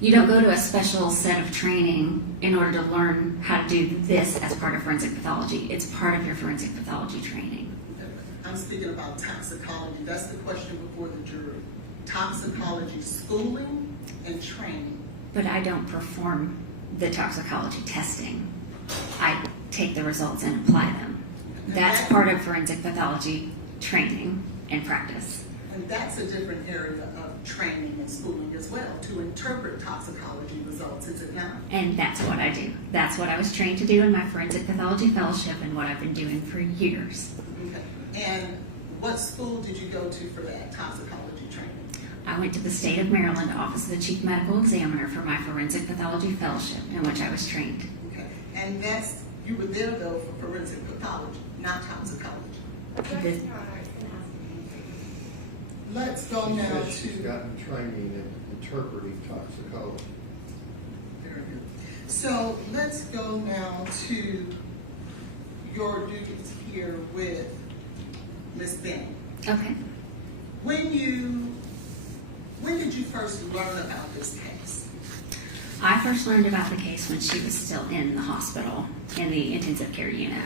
You don't go to a special set of training in order to learn how to do this as part of forensic pathology. It's part of your forensic pathology training. I'm speaking about toxicology. That's the question before the jury. Toxicology schooling and training. But I don't perform the toxicology testing. I take the results and apply them. That's part of forensic pathology training and practice. And that's a different area of training and schooling as well, to interpret toxicology results, is it not? And that's what I do. That's what I was trained to do in my forensic pathology fellowship and what I've been doing for years. Okay. And what school did you go to for that toxicology training? I went to the State of Maryland Office of the Chief Medical Examiner for my forensic pathology fellowship in which I was trained. Okay. And you were there though for forensic pathology, not toxicology. The- Let's go now She's to. gotten training in interpreting toxicology. Very good. So let's go now to your duties here with Ms. Benning. Okay. When did you first learn about this case? I first learned about the case when she was still in the hospital in the intensive care unit.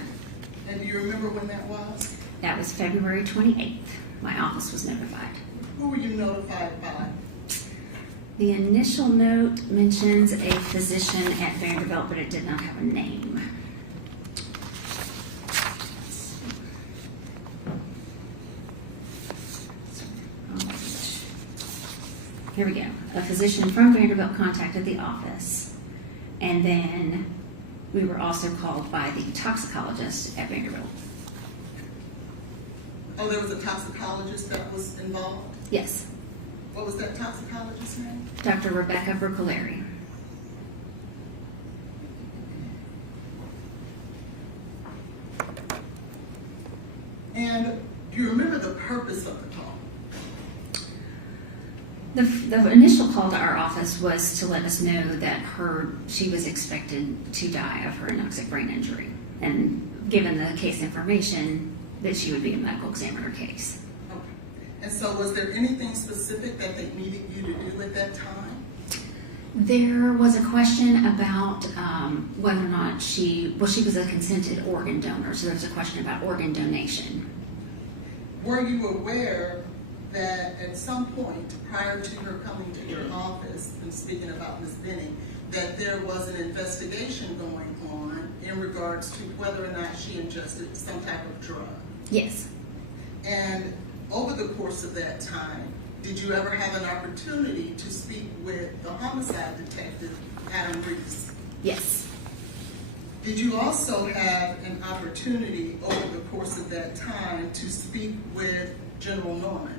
And do you remember when that was? That was February 28th. My office was notified. Who were you notified by? The initial note mentions a physician at Vanderbilt, but it did not have a name. Here we go. A physician from Vanderbilt contacted the office, and then we were also called by the toxicologist at Vanderbilt. Oh, there was a toxicologist that was involved? Yes, What was that toxicologist's name? Dr. Rebecca Bercolari. And do you remember the purpose of the call? The initial call to our office was to let us know that she was expected to die of her anoxic brain injury, and given the case information, that she would be a medical examiner case. Okay. And so was there anything specific that they needed you to do at that time? There was a question about whether or not she was a consented organ donor, so there was a question about organ donation. Were you aware that at some point prior to her coming to your office, and speaking about Ms. Benning, that there was an investigation going on in regards to whether or not she ingested some type of drug? Yes. And over the course of that time, did you ever have an opportunity to speak with the homicide detective, Adam Reese? Yes. Did you also have an opportunity over the course of that time to speak with General Norman?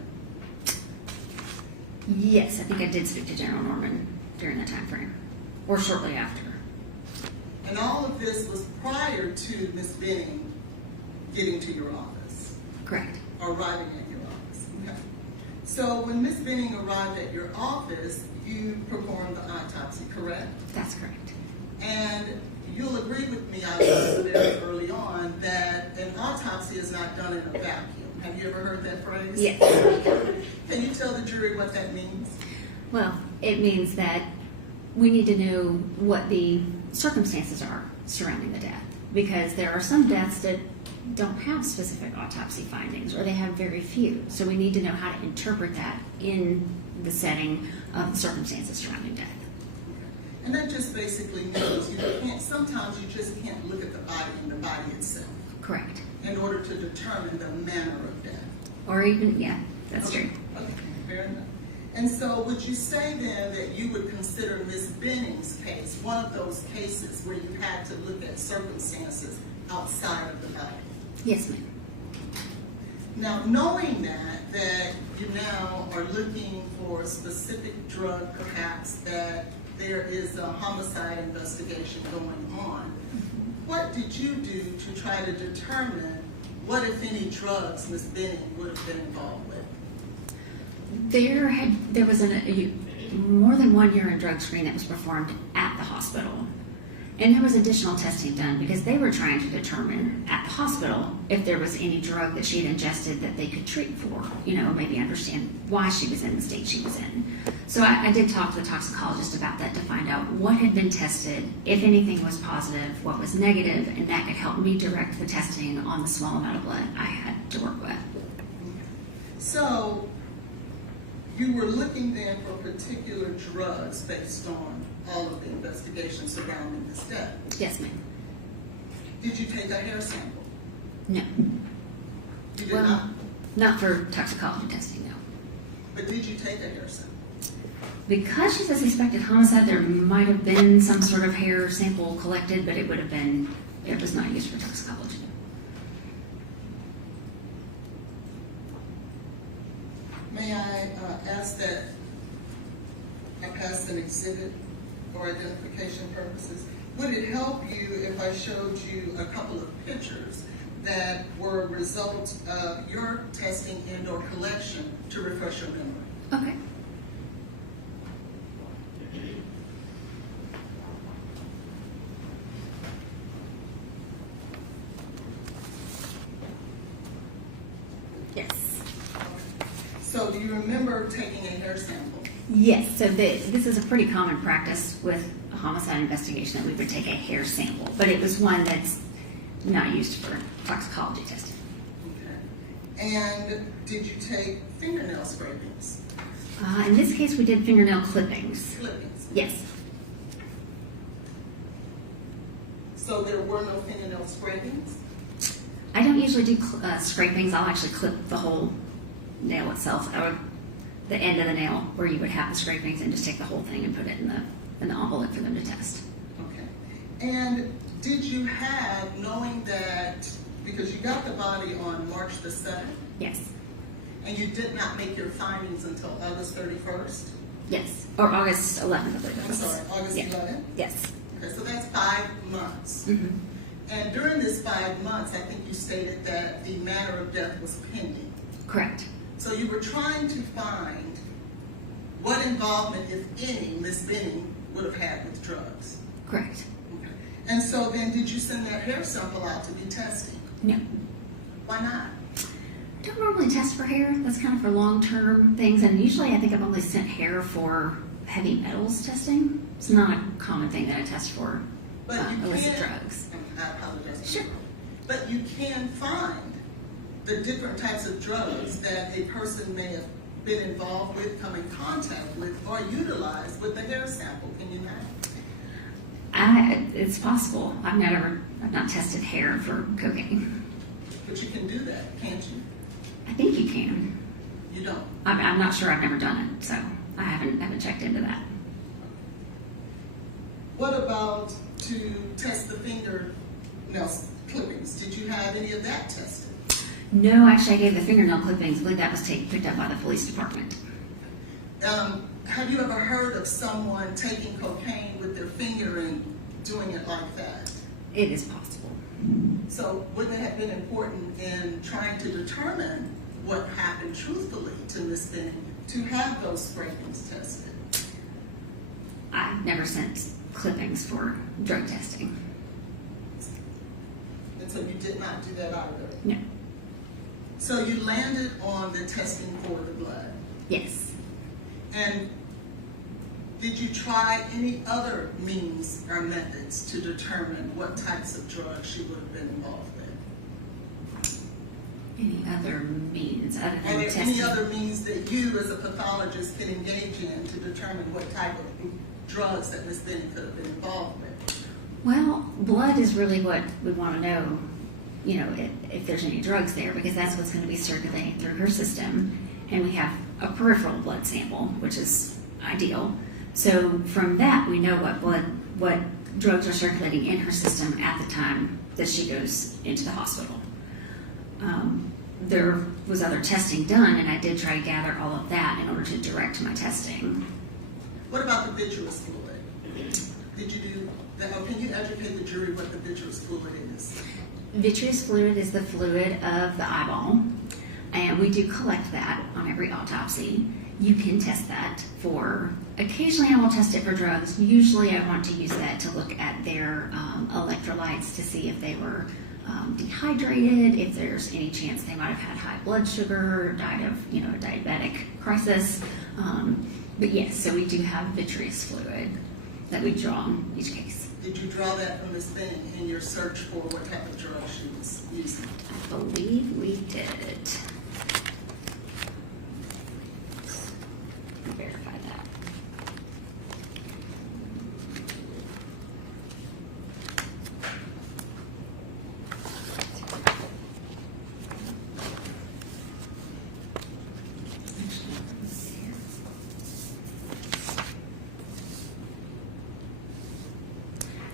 Yes, I think I did speak to General Norman during that time frame, or shortly after. And all of this was prior to Ms. Benning getting to your office, Correct. arriving at your office. Okay. So when Ms. Benning arrived at your office, you performed the autopsy, correct? That's correct. And you'll agree with me, I learned very early on, that an autopsy is not done in a vacuum. Have you ever heard that phrase? Yes. Can you tell the jury what that means? Well, it means that we need to know what the circumstances are surrounding the death, because there are some deaths that don't have specific autopsy findings, or they have very few. So we need to know how to interpret that in the setting of the circumstances surrounding death. And that just basically means sometimes you just can't look at the body and the body itself Correct. in order to determine the manner of death. Or even, yeah, that's Okay. true. Okay, fair enough. And so would you say then that you would consider Ms. Benning's case one of those cases where you had to look at circumstances outside of the body? Yes, ma'am. Now, knowing that you now are looking for a specific drug, perhaps, that there is a homicide investigation going on, what did you do to try to determine what, if any, drugs Ms. Benning would have been involved with? There was more than one urine drug screen that was performed at the hospital. And there was additional testing done because they were trying to determine at the hospital if there was any drug that she had ingested that they could treat for, maybe understand why she was in the state she was in. So I did talk to the toxicologist about that to find out what had been tested, if anything was positive, what was negative, and that could help me direct the testing on the small amount of blood I had to work with. So you were looking then for particular drugs based on all of the investigations surrounding this death. Yes, ma'am. Did you take a hair sample? No. You did not? Not for toxicology testing, no. But did you take a hair sample? Because she's a suspected homicide, there might have been some sort of hair sample collected, but it was not used for toxicology. May I ask that I pass an exhibit for identification purposes? Would it help you if I showed you a couple of pictures that were a result of your testing and or collection to refresh your memory? Okay. Yes. So do you remember taking a hair sample? Yes, so this is a pretty common practice with a homicide investigation that we would take a hair sample, but it was one that's not used for toxicology testing. Okay. And did you take fingernail scrapings? In this case, we did fingernail clippings. Clippings? Yes. So there were no fingernail scrapings? I don't usually do scrapings. I'll actually clip the whole nail itself, or the end of the nail where you would have the scrapings, and just take the whole thing and put it in the envelope for them to test. Okay. And did you have, knowing that, because you got the body on March the 7th, Yes. and you did not make your findings until August 31st? Yes. Or August 11th, I believe it I'm was. sorry, August Yeah. 11th? Yes. Okay, so that's 5 months. Mm-hmm. And during this 5 months, I think you stated that the matter of death was pending. Correct. So you were trying to find what involvement, if any, Ms. Benning would have had with drugs. Correct. Okay. And so then did you send that hair sample out to be tested? No. Why not? I don't normally test for hair. That's kind of for long-term things, and usually I think I've only sent hair for heavy metals testing. It's not a common thing that I test for But you illicit can, drugs. I apologize. Sure. But you can find the different types of drugs that a person may have been involved with, come in contact with, or utilized with the hair sample. Can you not? It's possible. I've not tested hair for cocaine. But you can do that, can't you? I think you can. You don't. I'm not sure. I've never done it, so I haven't checked into that. What about to test the fingernail clippings? Did you have any of that tested? No, actually, I gave the fingernail clippings. I believe that was picked up by the police department. Have you ever heard of someone taking cocaine with their finger and doing it like that? It is possible. So wouldn't it have been important in trying to determine what happened truthfully to Ms. Benning to have those scrapings tested? I've never sent clippings for drug testing. And so you did not do that either? No. So you landed on the testing for the blood. Yes. And did you try any other means or methods to determine what types of drugs she would have been involved with? Any other means other Are than there testing? any other means that you as a pathologist can engage in to determine what type of drugs that Ms. Benning could have been involved with? Well, blood is really what we want to know, if there's any drugs there, because that's what's going to be circulating through her system. And we have a peripheral blood sample, which is ideal. So from that, we know what drugs are circulating in her system at the time that she goes into the hospital. There was other testing done, and I did try to gather all of that in order to direct my testing. What about the vitreous fluid? Did you do that? Or can you educate the jury what the vitreous fluid is? Vitreous fluid is the fluid of the eyeball, and we do collect that on every autopsy. You can test that for, occasionally I will test it for drugs. Usually I want to use that to look at their electrolytes to see if they were dehydrated, if there's any chance they might have had high blood sugar, or died of, a diabetic crisis. But yes, so we do have vitreous fluid that we draw in each case. Did you draw that from Ms. Benning in your search for what type of drug she was using? I believe we did. Verify that.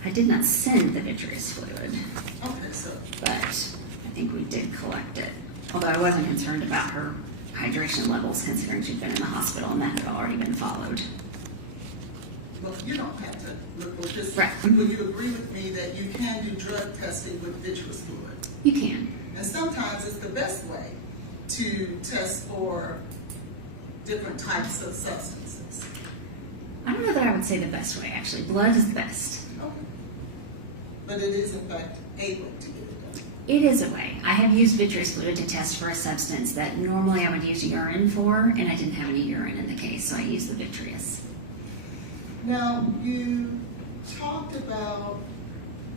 I did not send the vitreous fluid, Okay, so, but I think we did collect it. Although I wasn't concerned about her hydration levels, considering she'd been in the hospital and that had already been followed. well, you don't have to look with this. Right. Will you agree with me that you can do drug testing with vitreous fluid? You can. And sometimes it's the best way to test for different types of substances. I don't know that I would say the best way, actually. Blood is the best. Okay. But it is in fact a way to get it done. It is a way. I have used vitreous fluid to test for a substance that normally I would use urine for, and I didn't have any urine in the case, so I used the vitreous. Now, you talked about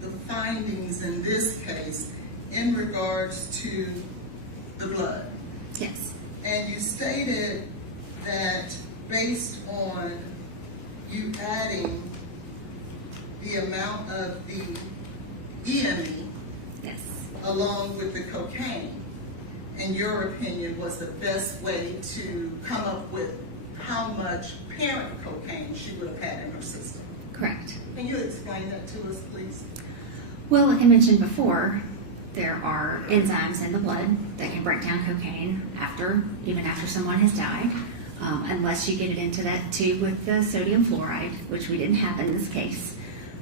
the findings in this case in regards to the blood. Yes. And you stated that based on you adding the amount of the EME Yes. along with the cocaine, in your opinion, was the best way to come up with how much parent cocaine she would have had in her system. Correct. Can you explain that to us, please? Well, like I mentioned before, there are enzymes in the blood that can break down cocaine even after someone has died, unless you get it into that tube with the sodium fluoride, which we didn't have in this case.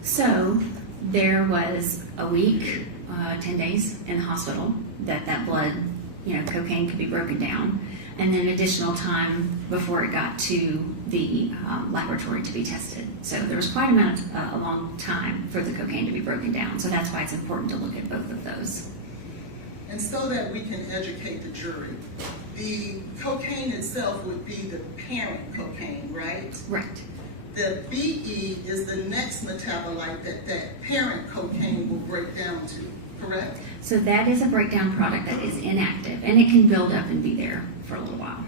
So there was a week, 10 days in the hospital that blood, cocaine could be broken down, and then additional time before it got to the laboratory to be tested. So there was quite a long time for the cocaine to be broken down. So that's why it's important to look at both of those. And so that we can educate the jury, the cocaine itself would be the parent cocaine, right? Right. The BE is the next metabolite that parent cocaine will break down to, correct? So that is a breakdown product that is inactive, and it can build up and be there for a little while.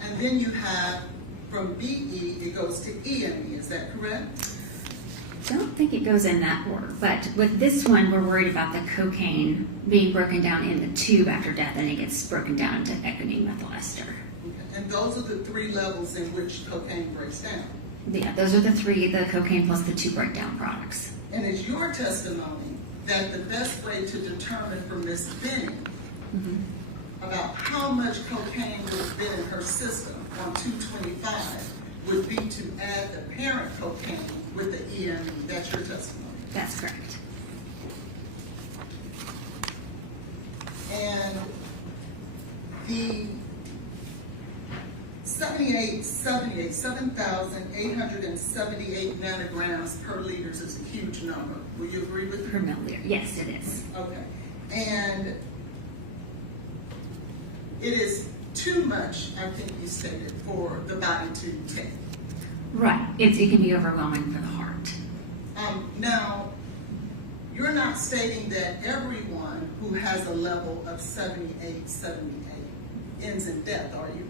And then you have, from BE, it goes to EME, is that correct? I don't think it goes in that order, but with this one, we're worried about the cocaine being broken down in the tube after death, and it gets broken down into ecgonine methyl ester. Okay. And those are the three levels in which cocaine breaks down. Yeah, those are the three, the cocaine plus the two breakdown products. And it's your testimony that the best way to determine from Ms. Benning about how much cocaine would have been in her system on 225 would be to add the parent cocaine with the EME. That's your testimony. That's correct. And the 7,878 nanograms per liter is a huge number. Will you agree with Per me? milliliter. Yes, it is. Okay. And it is too much, I think you stated, for the body to take. Right. It can be overwhelming for the heart. Now, you're not stating that everyone who has a level of 78 ends in death, are you?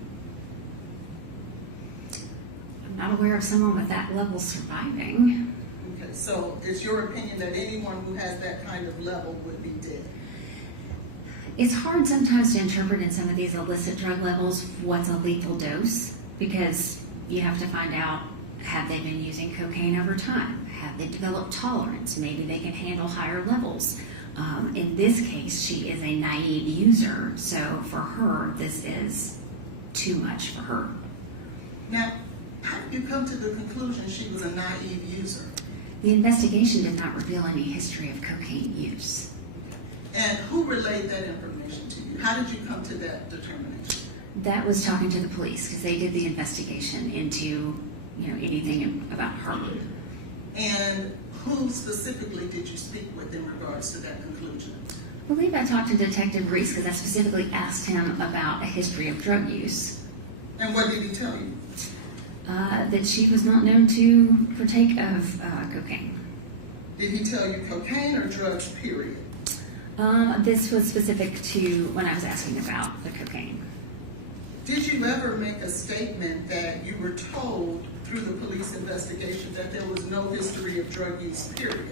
I'm not aware of someone with that level surviving. Okay, so it's your opinion that anyone who has that kind of level would be dead? It's hard sometimes to interpret in some of these illicit drug levels what's a lethal dose, because you have to find out, have they been using cocaine over time? Have they developed tolerance? Maybe they can handle higher levels. In this case, she is a naive user, so for her, this is too much for her. Now, how did you come to the conclusion she was a naive user? The investigation did not reveal any history of cocaine use. And who relayed that information to you? How did you come to that determination? That was talking to the police because they did the investigation into, anything about her. And who specifically did you speak with in regards to that conclusion? I believe I talked to Detective Reese because I specifically asked him about a history of drug use. And what did he tell you? That she was not known to partake of cocaine. Did he tell you cocaine or drugs, period? This was specific to when I was asking about the cocaine. Did you ever make a statement that you were told through the police investigation that there was no history of drug use, period?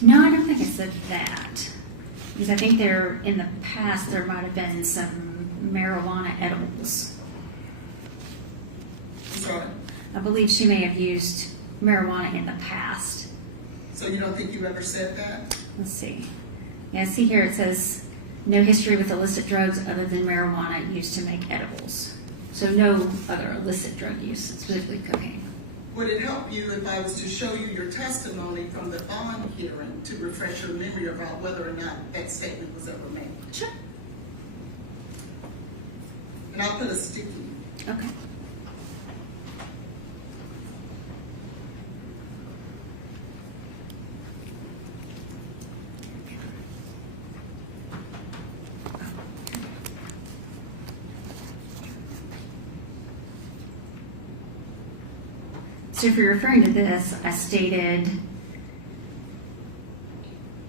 No, I don't think I said that. Because I think in the past, there might have been some marijuana edibles. Sorry. I believe she may have used marijuana in the past. So you don't think you ever said that? Let's see. Yeah, see here it says, no history with illicit drugs other than marijuana used to make edibles. So no other illicit drug use, specifically cocaine. Would it help you if I was to show you your testimony from the bond hearing to refresh your memory about whether or not that statement was ever made? Sure. And I'll put a sticky. Okay. So if you're referring to this, I stated,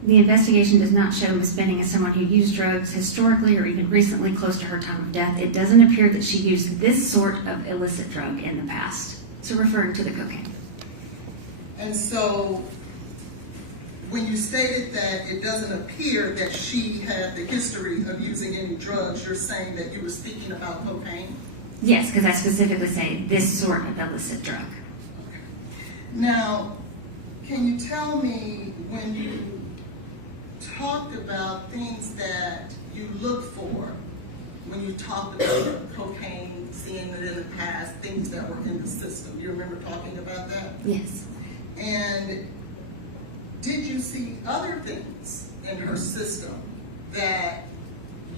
the investigation does not show Ms. Benning as someone who used drugs historically or even recently close to her time of death. It doesn't appear that she used this sort of illicit drug in the past. So referring to the cocaine. And so when you stated that it doesn't appear that she had the history of using any drugs, you're saying that you were speaking about cocaine? Yes, because I specifically say this sort of illicit drug. Now, can you tell me when you talked about things that you look for, when you talked about cocaine, seeing it in the past, things that were in the system, you remember talking about that? Yes. And did you see other things in her system that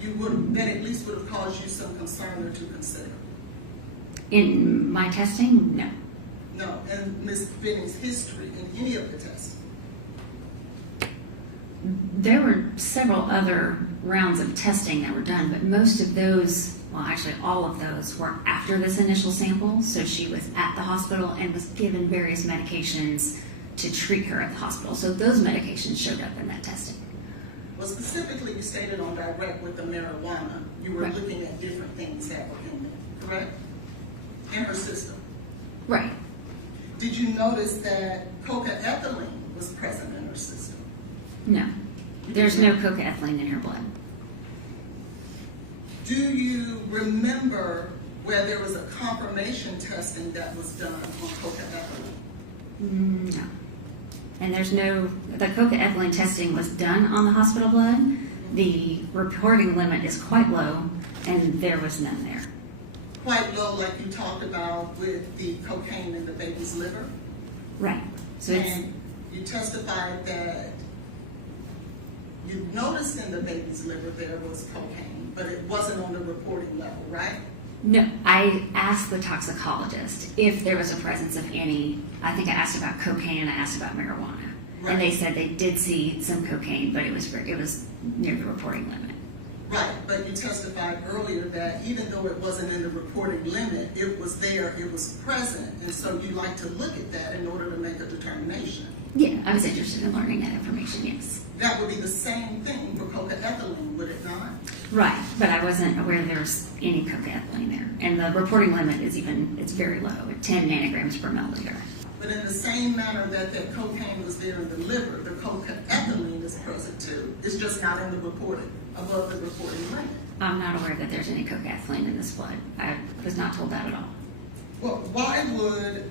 that at least would have caused you some concern or to consider? In my testing, no. No, and Ms. Benning's history in any of the tests? There were several other rounds of testing that were done, but most of those, well, actually all of those were after this initial sample. So she was at the hospital and was given various medications to treat her at the hospital. So those medications showed up in that testing. Well, specifically, you stated on direct with the marijuana, you were Right. looking at different things that were in there, correct? In her system. Right. Did you notice that cocaethylene was present in her system? No. There's no cocaethylene in her blood. Do you remember where there was a confirmation testing that was done on cocaethylene? No. And the cocaethylene testing was done on the hospital blood. The reporting limit is quite low, and there was none there. Quite low, like you talked about with the cocaine in the baby's liver? Right. So it's, And you testified that you noticed in the baby's liver there was cocaine, but it wasn't on the reporting level, right? no, I asked the toxicologist if there was a presence of any. I think I asked about cocaine and I asked about marijuana. Right. And they said they did see some cocaine, but it was near the reporting limit. Right, but you testified earlier that even though it wasn't in the reporting limit, it was there, it was present, and so you like to look at that in order to make a determination. Yeah, I was interested in learning that information, yes. That would be the same thing for cocaethylene, would it not? Right, but I wasn't aware there was any cocaethylene there. And the reporting limit is it's very low, at 10 nanograms per milliliter. But in the same manner that cocaine was there in the liver, the cocaethylene is present too. It's just not in the reporting, above the reporting limit. I'm not aware that there's any cocaethylene in this blood. I was not told that at all. Well, why would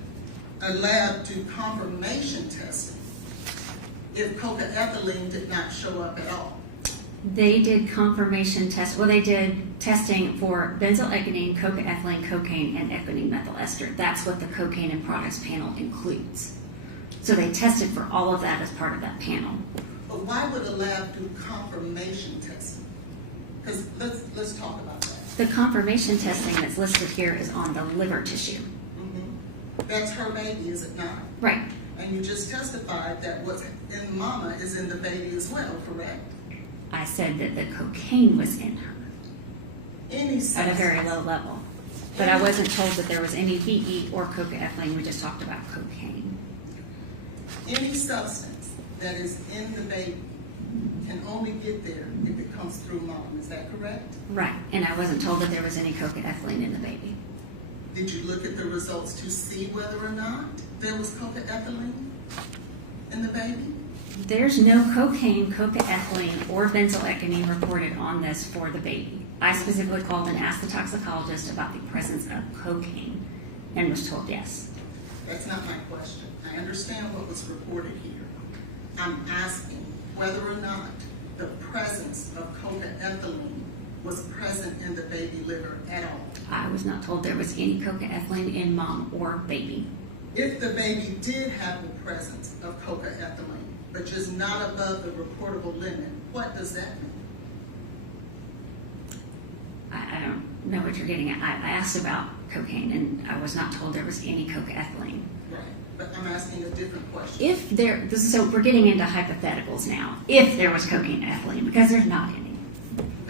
a lab do confirmation testing if cocaethylene did not show up at all? They did confirmation test. Well, they did testing for benzoylecgonine, cocaethylene, cocaine, and ethylene methyl ester. That's what the cocaine and products panel includes. So they tested for all of that as part of that panel. But why would a lab do confirmation testing? Because let's talk about that. The confirmation testing that's listed here is on the liver tissue. That's her baby, is it not? Right. And you just testified that what's in mama is in the baby as well, correct? I said that the cocaine was in her Any at a substance, very low level. But I wasn't told that there was any VE or cocaethylene. We just talked about cocaine. any substance that is in the baby can only get there if it comes through mom, is that correct? Right. And I wasn't told that there was any cocaethylene in the baby. Did you look at the results to see whether or not there was cocaethylene in the baby? There's no cocaine, cocaethylene, or benzoylecgonine reported on this for the baby. I specifically called and asked the toxicologist about the presence of cocaine and was told yes. That's not my question. I understand what was reported here. I'm asking whether or not the presence of cocaethylene was present in the baby liver at all. I was not told there was any cocaethylene in mom or baby. If the baby did have the presence of cocaethylene, but just not above the reportable limit, what does that mean? I don't know what you're getting at. I asked about cocaine and I was not told there was any cocaethylene. Right, but I'm asking a different question. If there, so we're getting into hypotheticals now. If there was cocaine-ethylene, because there's not any.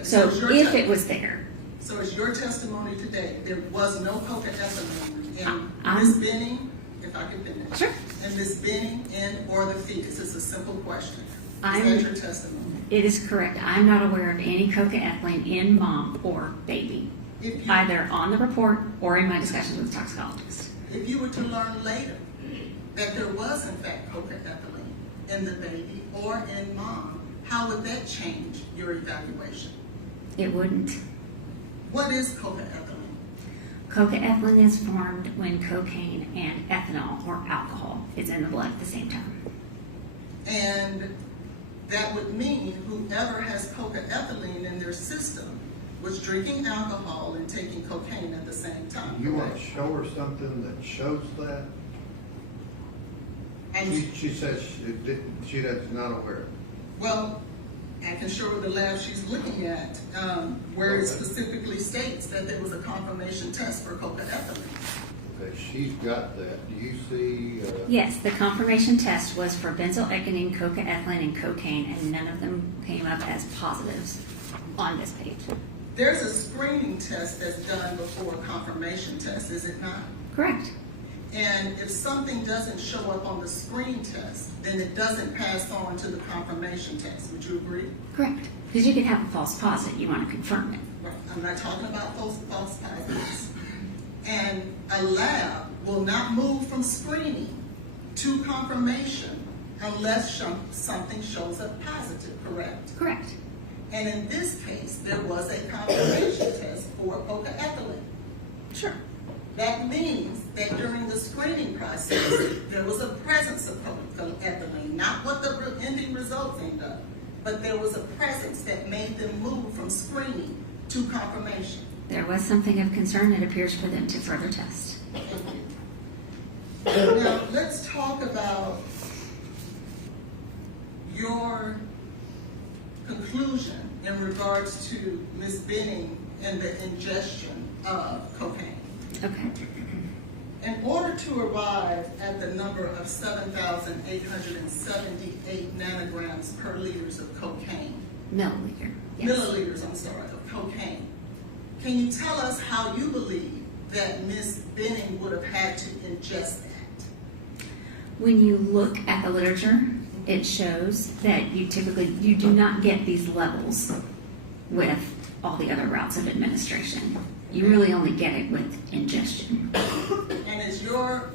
So it's your if it was there, So is your testimony today, there was no cocaethylene in I'm- Ms. Benning, if I could finish? Sure. And Ms. Benning and or the fetus? It's a simple question. Is I'm- that your testimony? it is correct. I'm not aware of any cocaethylene in mom or baby, If you, either on the report or in my discussions with the toxicologist. if you were to learn later that there was in fact cocaethylene in the baby or in mom, how would that change your evaluation? It wouldn't. What is cocaethylene? Cocaethylene is formed when cocaine and ethanol or alcohol is in the blood at the same time. And that would mean whoever has cocaethylene in their system was drinking alcohol and taking cocaine at the same time. You want to correct? show her something that shows that? And She says she is not aware. well, I can show her the lab she's looking at, where it specifically states that there was a confirmation test for cocaethylene. Okay, she's got that. Do you see? Yes, the confirmation test was for benzoylecgonine, cocaethylene, and cocaine, and none of them came up as positives on this page. There's a screening test that's done before a confirmation test, is it not? Correct. And if something doesn't show up on the screen test, then it doesn't pass on to the confirmation test. Would you agree? Correct. Because you could have a false positive. You want to confirm it. Right. I'm not talking about false positives. And a lab will not move from screening to confirmation unless something shows up positive, correct? Correct. And in this case, there was a confirmation test for cocaethylene. Sure. That means that during the screening process, there was a presence of cocaethylene, not what the ending results end up, but there was a presence that made them move from screening to confirmation. There was something of concern. It appears for them to further test. Now, let's talk about your conclusion in regards to Ms. Benning and the ingestion of cocaine. Okay. In order to arrive at the number of 7,878 nanograms per liters of cocaine, Milliliter. Yes. milliliters, of cocaine, can you tell us how you believe that Ms. Benning would have had to ingest that? When you look at the literature, it shows that you do not get these levels with all the other routes of administration. You really only get it with ingestion. And is your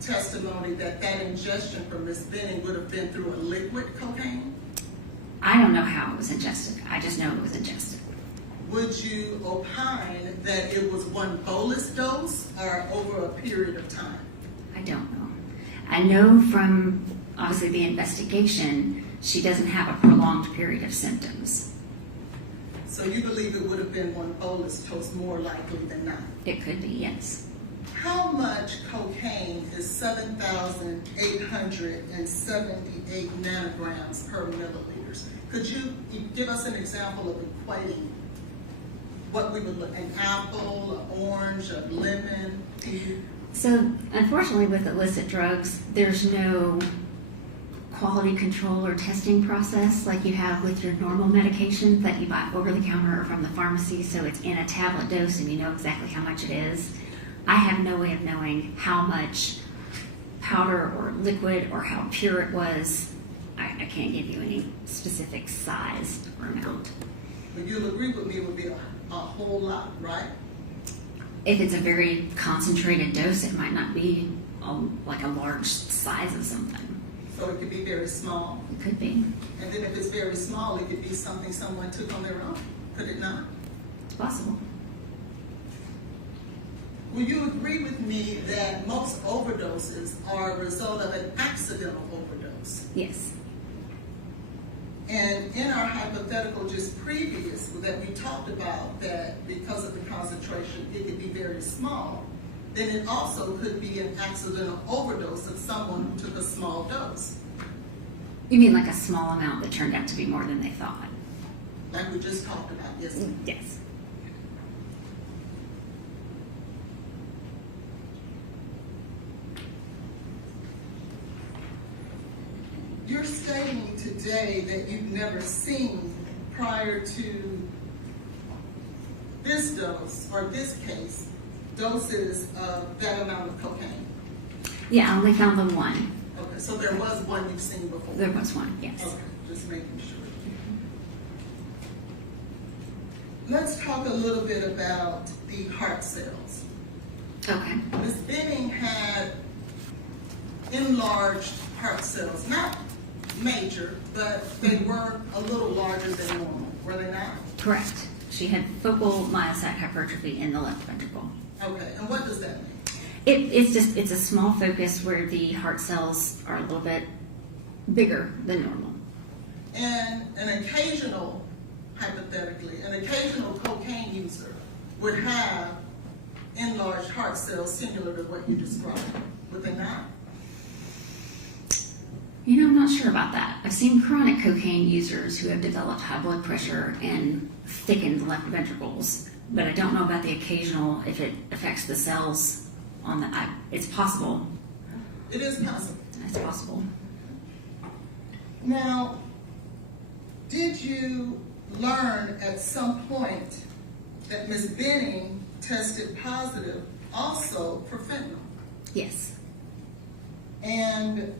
testimony that ingestion from Ms. Benning would have been through a liquid cocaine? I don't know how it was ingested. I just know it was ingested. Would you opine that it was one bolus dose or over a period of time? I don't know. I know from obviously the investigation, she doesn't have a prolonged period of symptoms. So you believe it would have been one bolus dose more likely than not? It could be, yes. How much cocaine is 7,878 nanograms per milliliters? Could you give us an example of equating what we would look, an apple, an orange, a lemon? So unfortunately with illicit drugs, there's no quality control or testing process like you have with your normal medication that you buy over the counter or from the pharmacy. So it's in a tablet dose and you know exactly how much it is. I have no way of knowing how much powder or liquid or how pure it was. I can't give you any specific size or amount. But you'll agree with me, it would be a whole lot, right? If it's a very concentrated dose, it might not be like a large size of something. So it could be very small. It could be. And then if it's very small, it could be something someone took on their own, could it not? It's possible. Will you agree with me that most overdoses are a result of an accidental overdose? Yes. And in our hypothetical just previous that we talked about that because of the concentration, it could be very small, then it also could be an accidental overdose of someone who took a small dose. You mean like a small amount that turned out to be more than they thought? Like we just talked about yesterday. Yes. You're stating today that you've never seen prior to this dose or this case doses of that amount of cocaine. Yeah, I only found the one. Okay, so there was one you've seen before. There was one, yes. Okay, just making sure. Let's talk a little bit about the heart cells. Okay. Ms. Benning had enlarged heart cells, not major, but they were a little larger than normal, were they not? Correct. She had focal myocyte hypertrophy in the left ventricle. Okay, and what does that mean? It's a small focus where the heart cells are a little bit bigger than normal. And an occasional, hypothetically, an occasional cocaine user would have enlarged heart cells similar to what you described, would they not? You know, I'm not sure about that. I've seen chronic cocaine users who have developed high blood pressure and thickened left ventricles, but I don't know about the occasional, if it affects the cells on the, it's possible. It is possible. It's possible. Now, did you learn at some point that Ms. Benning tested positive also for fentanyl? Yes. And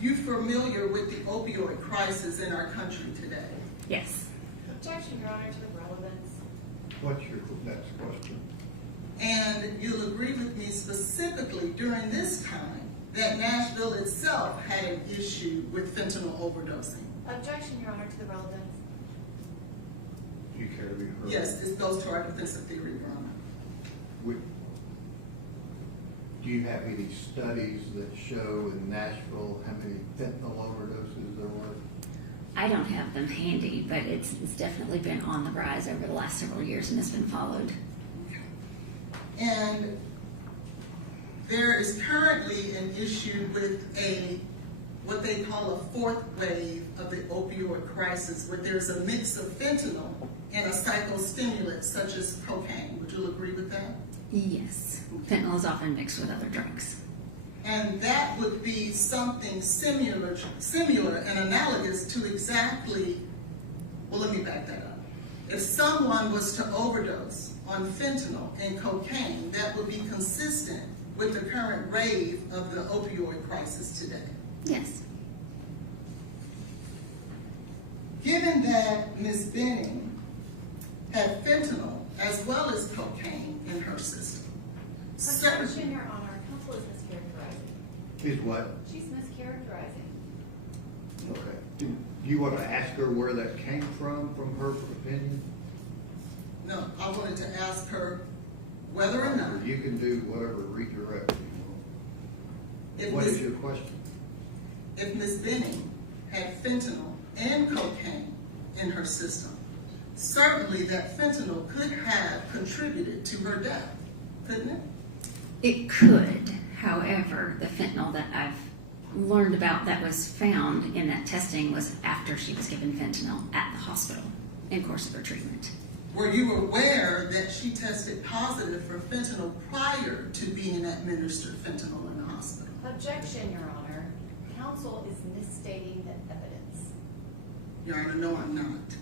you familiar with the opioid crisis in our country today? Yes. Objection, Your Honor, to the relevance. What's your next question? And you'll agree with me specifically during this time that Nashville itself had an issue with fentanyl overdosing. Objection, Your Honor, to the relevance. Do you care to be heard? Yes, this goes to our defensive theory, Your Honor. Do you have any studies that show in Nashville how many fentanyl overdoses there were? I don't have them handy, but it's definitely been on the rise over the last several years and it's been followed. And there is currently an issue with what they call a fourth wave of the opioid crisis, where there's a mix of fentanyl and a psychostimulant such as cocaine. Would you agree with that? Yes. Fentanyl is often mixed with other drugs. And that would be something similar and analogous to exactly, well, let me back that up. If someone was to overdose on fentanyl and cocaine, that would be consistent with the current rave of the opioid crisis today. Yes. Given that Ms. Benning had fentanyl as well as cocaine in her system, Objection, Your Honor. Counsel is mischaracterizing. Is what? She's mischaracterizing. Okay. Do you want to ask her where that came from her opinion? no, I wanted to ask her whether or not, You can do whatever redirect you if want. What is Ms. your question? if Ms. Benning had fentanyl and cocaine in her system, certainly that fentanyl could have contributed to her death, couldn't it? It could. However, the fentanyl that I've learned about that was found in that testing was after she was given fentanyl at the hospital in course of her treatment. were you aware that she tested positive for fentanyl prior to being administered fentanyl in the hospital? Objection, Your Honor. Counsel is misstating the evidence. Your Honor, no, I'm not.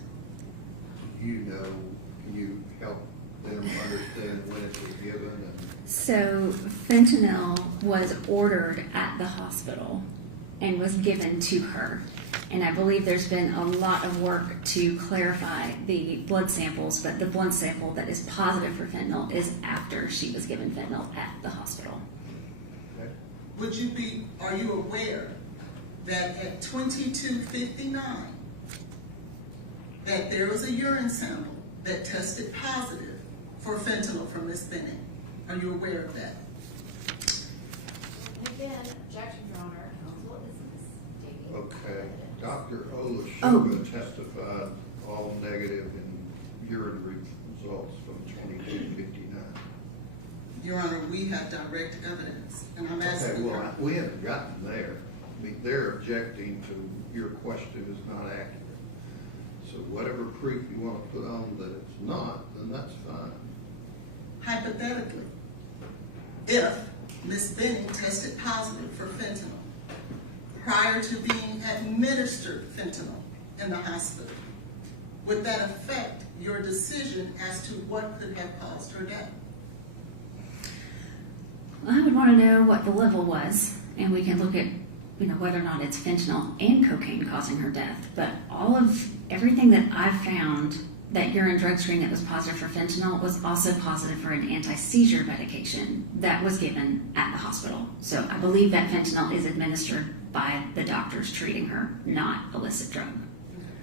You know, can you help them understand when it was given? And So fentanyl was ordered at the hospital and was given to her. And I believe there's been a lot of work to clarify the blood samples, but the blood sample that is positive for fentanyl is after she was given fentanyl at the hospital. okay. Are you aware that at 22:59, that there was a urine sample that tested positive for fentanyl from Ms. Benning? Are you aware of that? And again, objection, Your Honor. Counsel is misstating Okay, evidence. Dr. Olashuga Oh. testified all negative in urine results from 2259. Your Honor, we have direct evidence, and I'm Okay, asking well, her. we haven't gotten there. I mean, they're objecting to your question is not accurate. So whatever proof you want to put on that it's not, then that's fine. Hypothetically, if Ms. Benning tested positive for fentanyl prior to being administered fentanyl in the hospital, would that affect your decision as to what could have caused her death? I would want to know what the level was, and we can look at, whether or not it's fentanyl and cocaine causing her death. But everything that I've found, that urine drug screen that was positive for fentanyl was also positive for an anti-seizure medication that was given at the hospital. So I believe that fentanyl is administered by the doctors treating her, not illicit drug.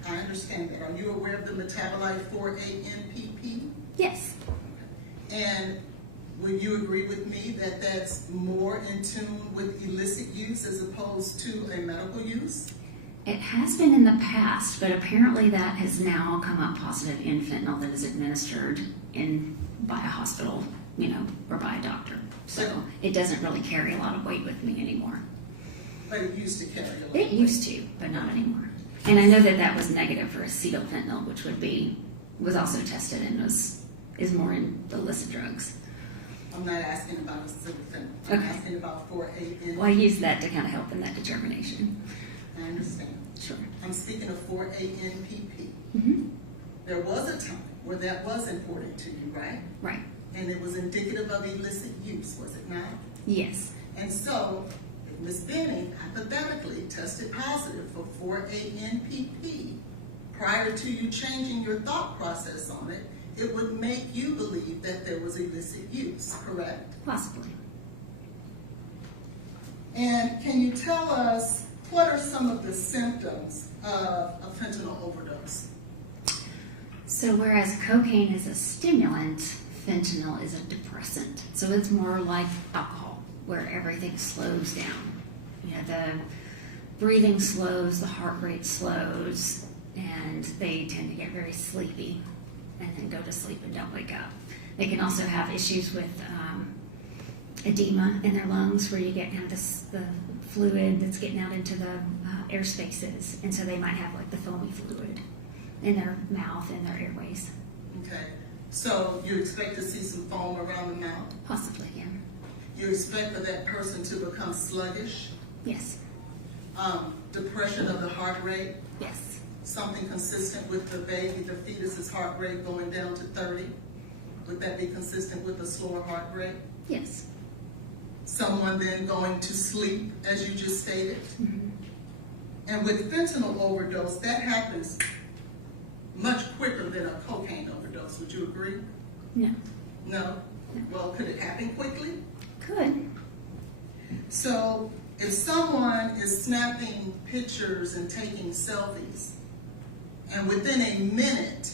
I understand that. Are you aware of the metabolite 4-ANPP? Yes. And would you agree with me that that's more in tune with illicit use as opposed to a medical use? It has been in the past, but apparently that has now come up positive in fentanyl that is administered by a hospital, or by a doctor. So it doesn't really carry a lot of weight with me anymore. But it used to carry a lot. It used to, but not anymore. And I know that was negative for acetyl fentanyl, which was also tested and is more in the illicit drugs. I'm not asking about acetyl fentanyl. I'm Okay. asking about 4-ANPP. Well, I use that to kind of help in that determination. I understand. Sure. I'm speaking of 4-ANPP. Mm-hmm. There was a time where that was important to you, right? Right. And it was indicative of illicit use, was it not? Yes. And so, if Ms. Benning hypothetically tested positive for 4-ANPP prior to you changing your thought process on it, it would make you believe that there was illicit use, correct? Possibly. And can you tell us what are some of the symptoms of a fentanyl overdose? So whereas cocaine is a stimulant, fentanyl is a depressant. So it's more like alcohol, where everything slows down. The breathing slows, the heart rate slows, and they tend to get very sleepy and then go to sleep and don't wake up. They can also have issues with edema in their lungs, where you get kind of the fluid that's getting out into the air spaces, and so they might have like the foamy fluid in their mouth and their airways. Okay, so you expect to see some foam around the mouth? Possibly, yeah. You expect for that person to become sluggish? Yes. Depression of the heart rate? Yes. Something consistent with the baby, the fetus's heart rate going down to 30? Would that be consistent with a slower heart rate? Yes. Someone then going to sleep, as you just stated? Mm-hmm. And with fentanyl overdose, that happens much quicker than a cocaine overdose. Would you agree? No. No? Well, could it happen quickly? Could. So if someone is snapping pictures and taking selfies, and within a minute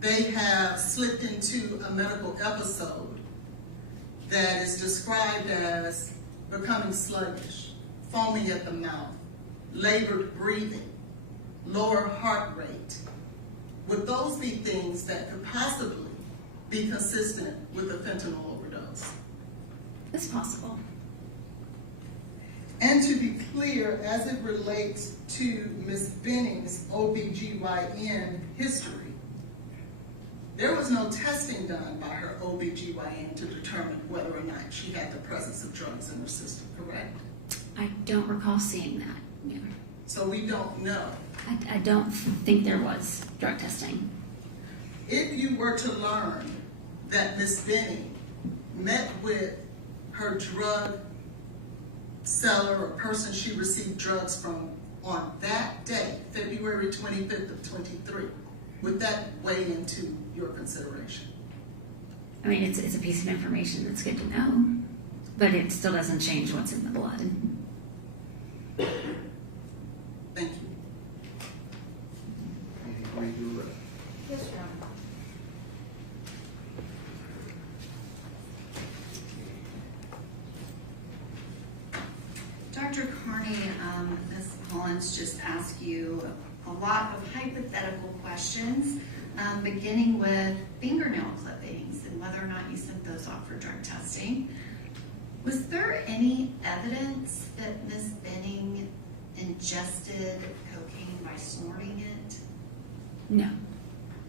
they have slipped into a medical episode that is described as becoming sluggish, foaming at the mouth, labored breathing, lower heart rate, would those be things that could possibly be consistent with a fentanyl overdose? It's possible. And to be clear, as it relates to Ms. Benning's OBGYN history, was no testing done by her OBGYN to determine whether or not she had the presence of drugs in her system, correct? I don't recall seeing that. Yeah. So we don't know. I don't think there was drug testing. If you were to learn that Ms. Benning met with her drug seller or person she received drugs from on that day, February 25th of 23, would that weigh into your consideration? I mean, it's a piece of information that's good to know, but it still doesn't change what's in the blood. Thank you. Any redo it? Yes, Your Honor. Dr. Carney, Ms. Collins just asked you a lot of hypothetical questions, beginning with fingernail clippings and whether or not you sent those off for drug testing. Was there any evidence that Ms. Benning ingested cocaine by snorting it? No.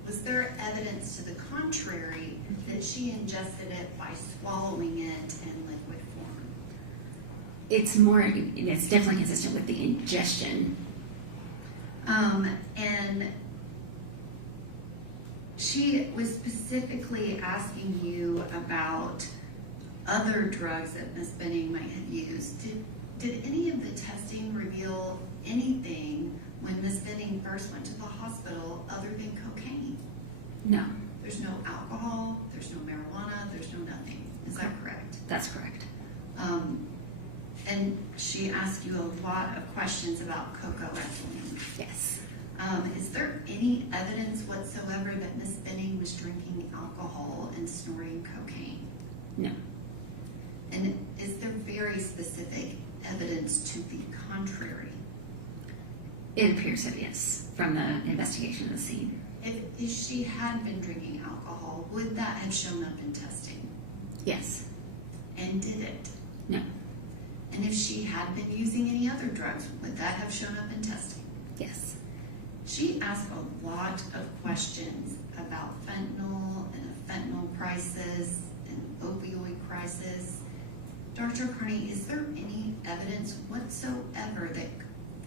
Was there evidence to the contrary that she ingested it by swallowing it in liquid form? It's definitely consistent with the ingestion. And she was specifically asking you about other drugs that Ms. Benning might have used. Did any of the testing reveal anything when Ms. Benning first went to the hospital other than cocaine? No. There's no alcohol, there's no marijuana, there's no nothing. Is that correct? That's correct. And she asked you a lot of questions about cocoethylene. Yes. Is there any evidence whatsoever that Ms. Benning was drinking alcohol and snorting cocaine? No. And is there very specific evidence to the contrary? It appears that yes, from the investigation of the scene. If she had been drinking alcohol, would that have shown up in testing? Yes. And did it? No. And if she had been using any other drugs, would that have shown up in testing? Yes. She asked a lot of questions about fentanyl and a fentanyl crisis and opioid crisis. Dr. Carney, is there any evidence whatsoever that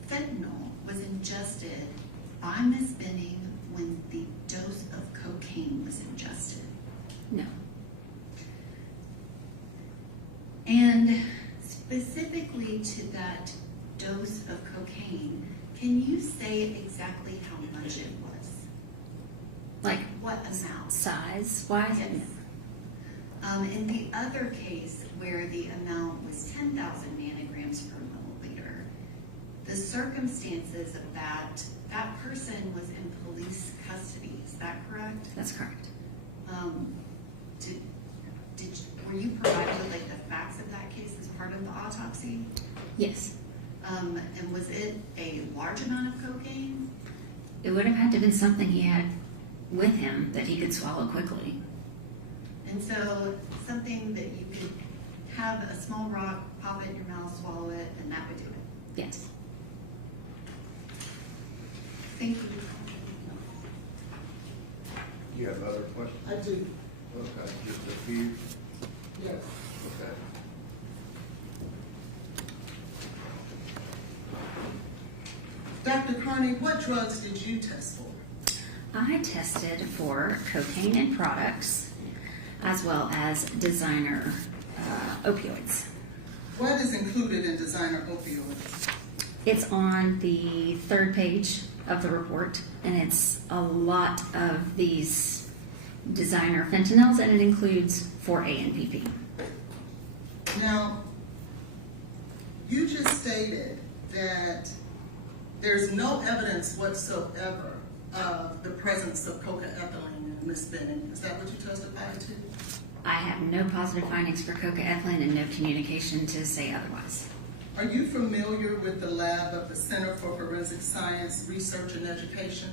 fentanyl was ingested by Ms. Benning when the dose of cocaine was ingested? No. And specifically to that dose of cocaine, can you say exactly how much it was? Like What amount? size-wise? Yes. In the other case where the amount was 10,000 nanograms per milliliter, the circumstances of that person was in police custody. Is that correct? That's correct. Were you provided with like the facts of that case as part of the autopsy? Yes. And was it a large amount of cocaine? It would have had to have been something he had with him that he could swallow quickly. And so something that you could have a small rock, pop it in your mouth, swallow it, and that would do it. Yes. Thank you. You have other questions? I do, Okay, just a few. yes. Okay. Dr. Carney, what drugs did you test for? I tested for cocaine and products as well as designer opioids. What is included in designer opioids? It's on the 3rd page of the report, and it's a lot of these designer fentanyls, and it includes 4A and PP. Now, you just stated that there's no evidence whatsoever of the presence of cocaethylene in Ms. Benning. Is that what you testified to? I have no positive findings for cocaethylene and no communication to say otherwise. Are you familiar with the lab of the Center for Forensic Science, Research and Education?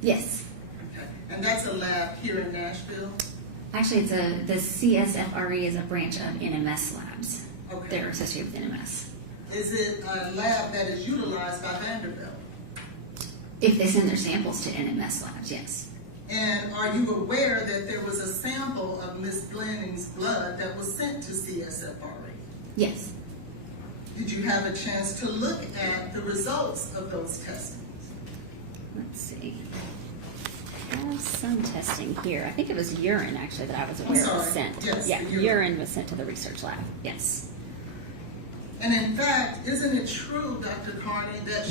Yes. Okay. And that's a lab here in Nashville? Actually, the CSFRE is a branch of NMS labs. Okay. They're associated with NMS. Is it a lab that is utilized by Vanderbilt? If they send their samples to NMS labs, yes. And are you aware that there was a sample of Ms. Benning's blood that was sent to CSFRE? Yes. Did you have a chance to look at the results of those testings? Let's see. I have some testing here. I think it was urine actually that I was I'm aware sorry. was sent. Yes, Yeah, urine. urine was sent to the research lab. Yes. And in fact, isn't it true, Dr. Carney, that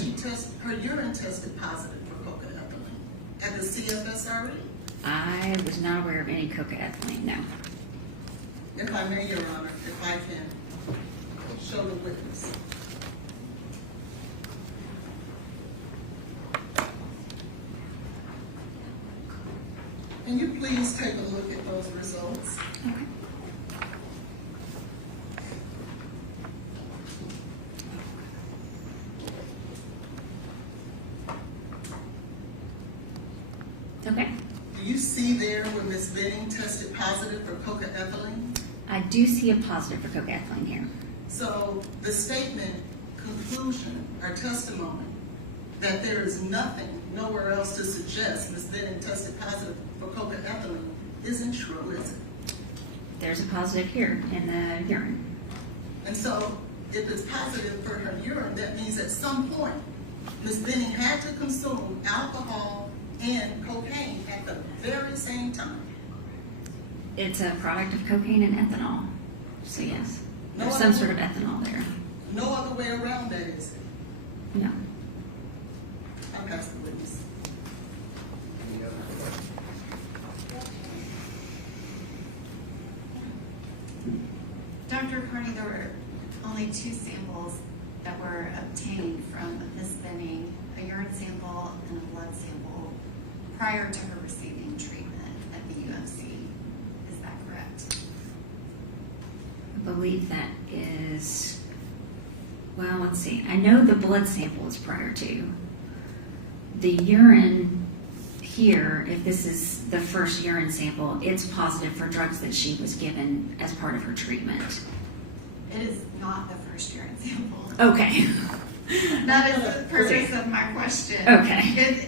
her urine tested positive for cocaethylene at the CFSRE? I was not aware of any cocaethylene, no. If I may, Your Honor, if I can show the witness. Can you please take a look at those results? Okay. Okay. Do you see there where Ms. Benning tested positive for cocaethylene? I do see a positive for cocaethylene here. So the statement, conclusion, or testimony that there is nothing, nowhere else to suggest Ms. Benning tested positive for cocaethylene isn't true, is it? There's a positive here in the urine. And so if it's positive for her urine, that means at some point Ms. Benning had to consume alcohol and cocaine at the very same time. It's a product of cocaine and ethanol. So yes, No there's other some way- sort of ethanol there. No other way around that, is it? No. I'll pass the witness. Any other questions? Dr. Carney, there were only 2 samples that were obtained from Ms. Benning, a urine sample and a blood sample, prior to her receiving treatment at the UMC. Is that correct? I believe that is, well, let's see. I know the blood sample is prior to. The urine here, if this is the first urine sample, it's positive for drugs that she was given as part of her treatment. It is not the first urine sample. Okay. That is the purpose of my question. Okay.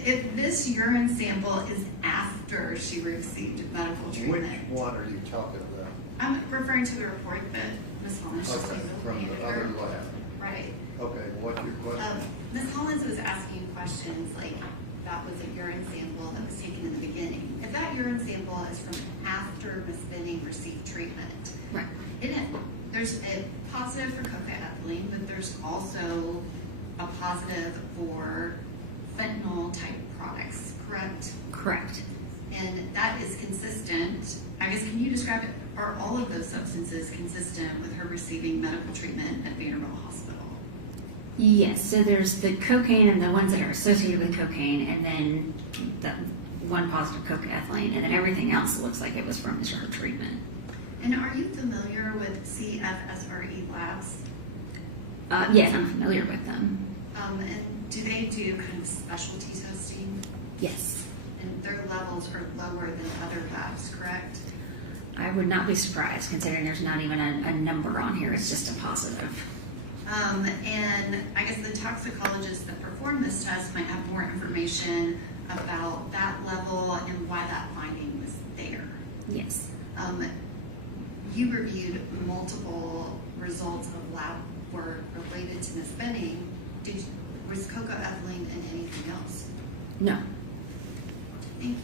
If this urine sample is after she received medical Which treatment, one are you talking about? I'm referring to the report that Ms. Hollins just Okay, gave from over the other lab. Right. Okay, what's your question? Ms. Hollins was asking questions like that was a urine sample that was taken in the beginning. If that urine sample is from after Ms. Benning received treatment, Right. there's a positive for cocaethylene, but there's also a positive for fentanyl type products, correct? Correct. And that is consistent. I guess, can you describe it? Are all of those substances consistent with her receiving medical treatment at Vanderbilt Hospital? Yes, so there's the cocaine and the ones that are associated with cocaine, and then the one positive cocaethylene, and then everything else looks like it was from her treatment. And are you familiar with CFSRE labs? Yes, I'm familiar with them. And do they do kind of specialty testing? Yes. And their levels are lower than other labs, correct? I would not be surprised, considering there's not even a number on here. It's just a positive. And I guess the toxicologist that performed this test might have more information about that level and why that finding was there. Yes. You reviewed multiple results of lab work related to Ms. Benning. Was cocaethylene in anything else? No. Thank you.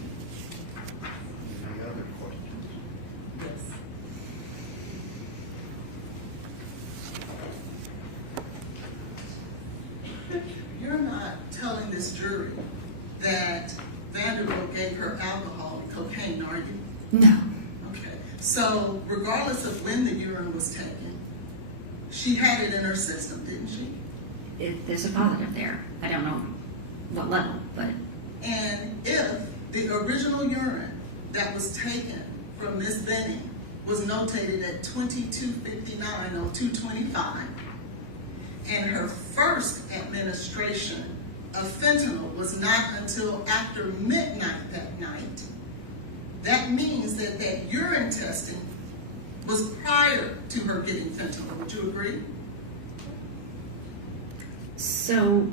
Any other questions? Yes. You're not telling this jury that Vanderbilt gave her alcohol and cocaine, are you? No. Okay. So regardless of when the urine was taken, she had it in her system, didn't she? There's a positive there. I don't know what level, but And if the original urine that was taken from Ms. Benning was notated at 2259 on 225, and her first administration of fentanyl was not until after midnight that night, that means that that urine testing was prior to her getting fentanyl. Would you agree? so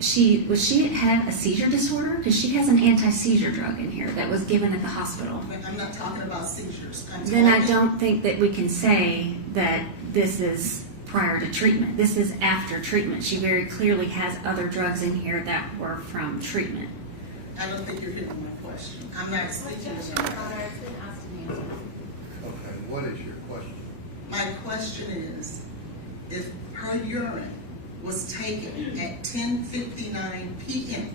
she had a seizure disorder? Because she has an anti-seizure drug in here that was given at the hospital. I'm not talking about seizures. Then I don't think that we can say that this is prior to treatment. This is after treatment. She very clearly has other drugs in here that were from treatment. I don't think you're hitting my question. I'm not speaking Objection, about Your Honor, that. it's been asked and answered. Okay, what is your question? My question is, if her urine was taken at 10:59 p.m.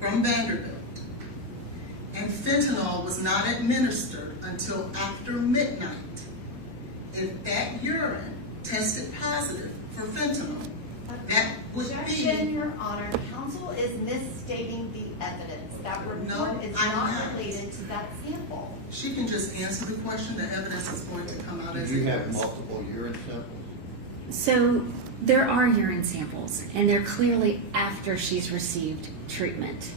from Vanderbilt, and fentanyl was not administered until after midnight, if that urine tested positive for fentanyl, that would Objection, be... Your Honor. Counsel is misstating the evidence. That report is I'm not not. related to that sample. She can just answer the question. The evidence is going to come out Did as you it have is. multiple urine samples? So there are urine samples, and they're clearly after she's received treatment.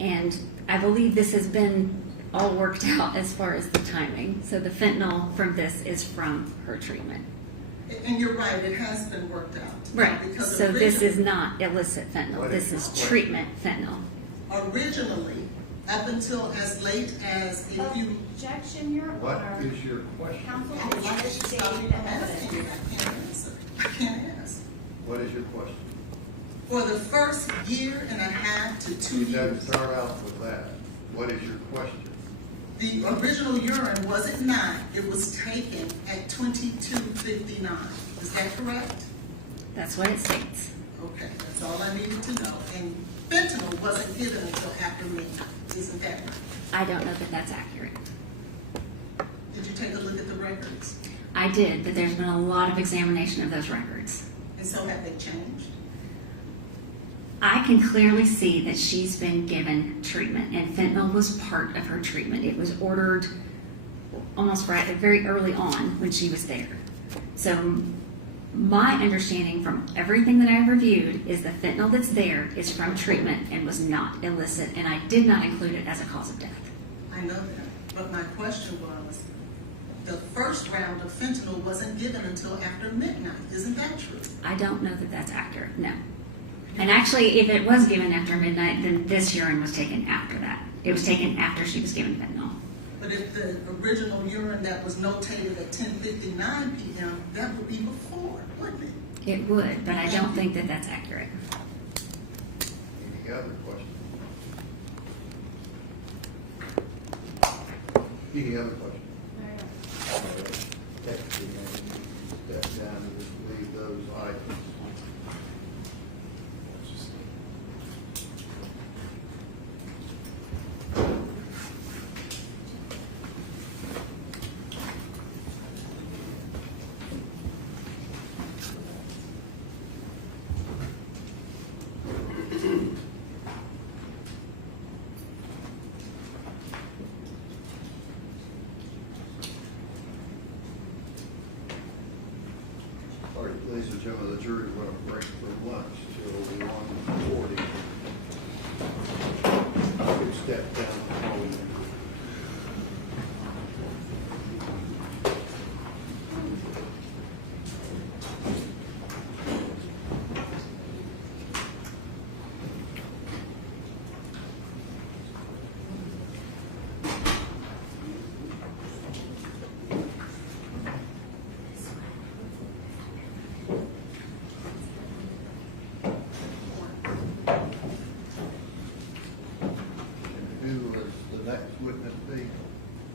And I believe this has been all worked out as far as the timing. So the fentanyl from this is from her treatment. And you're right, it has been worked out. Right. Because So this is originally- not illicit fentanyl. What This is- is treatment fentanyl. Originally, up until as late as a few... Objection, Your What Honor. is your question? Counsel Why is did she stop misstating me the from asking? evidence. I can't answer. I can't ask. What is your question? For the first year and a half to 2 You gotta years, start out with that. What is your question? the original urine was at 9. It was taken at 22:59. Is that correct? That's what it states. Okay, that's all I needed to know. And fentanyl wasn't given until after midnight. Isn't that right? I don't know that that's accurate. Did you take a look at the records? I did, but there's been a lot of examination of those records. And so have they changed? I can clearly see that she's been given treatment, and fentanyl was part of her treatment. It was ordered almost very early on when she was there. So my understanding from everything that I've reviewed is the fentanyl that's there is from treatment and was not illicit, and I did not include it as a cause of death. I know that, but my question was, the first round of fentanyl wasn't given until after midnight. Isn't that true? I don't know that that's accurate, no. And actually, if it was given after midnight, then this urine was taken after that. It was taken after she was given fentanyl. But if the original urine that was notated at 10:59 p.m., that would be before, wouldn't it? It would, but I don't think that that's accurate. Any other questions? Any other questions? Deputy, step down and just leave those items. All right, ladies and gentlemen, the jury will break for lunch till 1:40. You can step down the hallway. Who was the next witness be?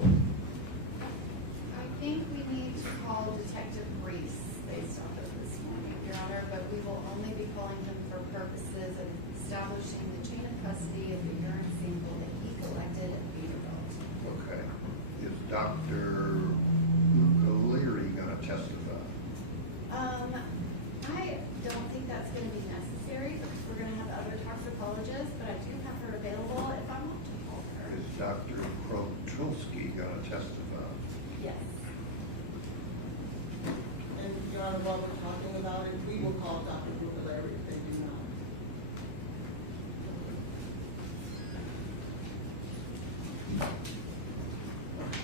I think we need to call Detective Reese based off of this morning, Your Honor, but we will only be calling him for purposes of establishing the chain of custody of the urine sample that he collected at Vanderbilt. Okay. Is Dr. O'Leary going to testify? I don't think that's gonna be necessary because we're gonna have other toxicologists, but I do have her available if I want to call her. Is Dr. Krotrulski going to testify? Yes. And Your Honor, while we're talking about it, we will call Dr. Brooklyn if they do not.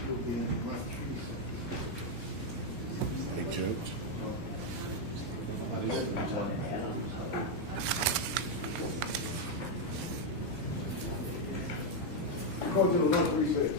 Will be in lunch. Big jokes. Nobody else is on. go to the lunch recess.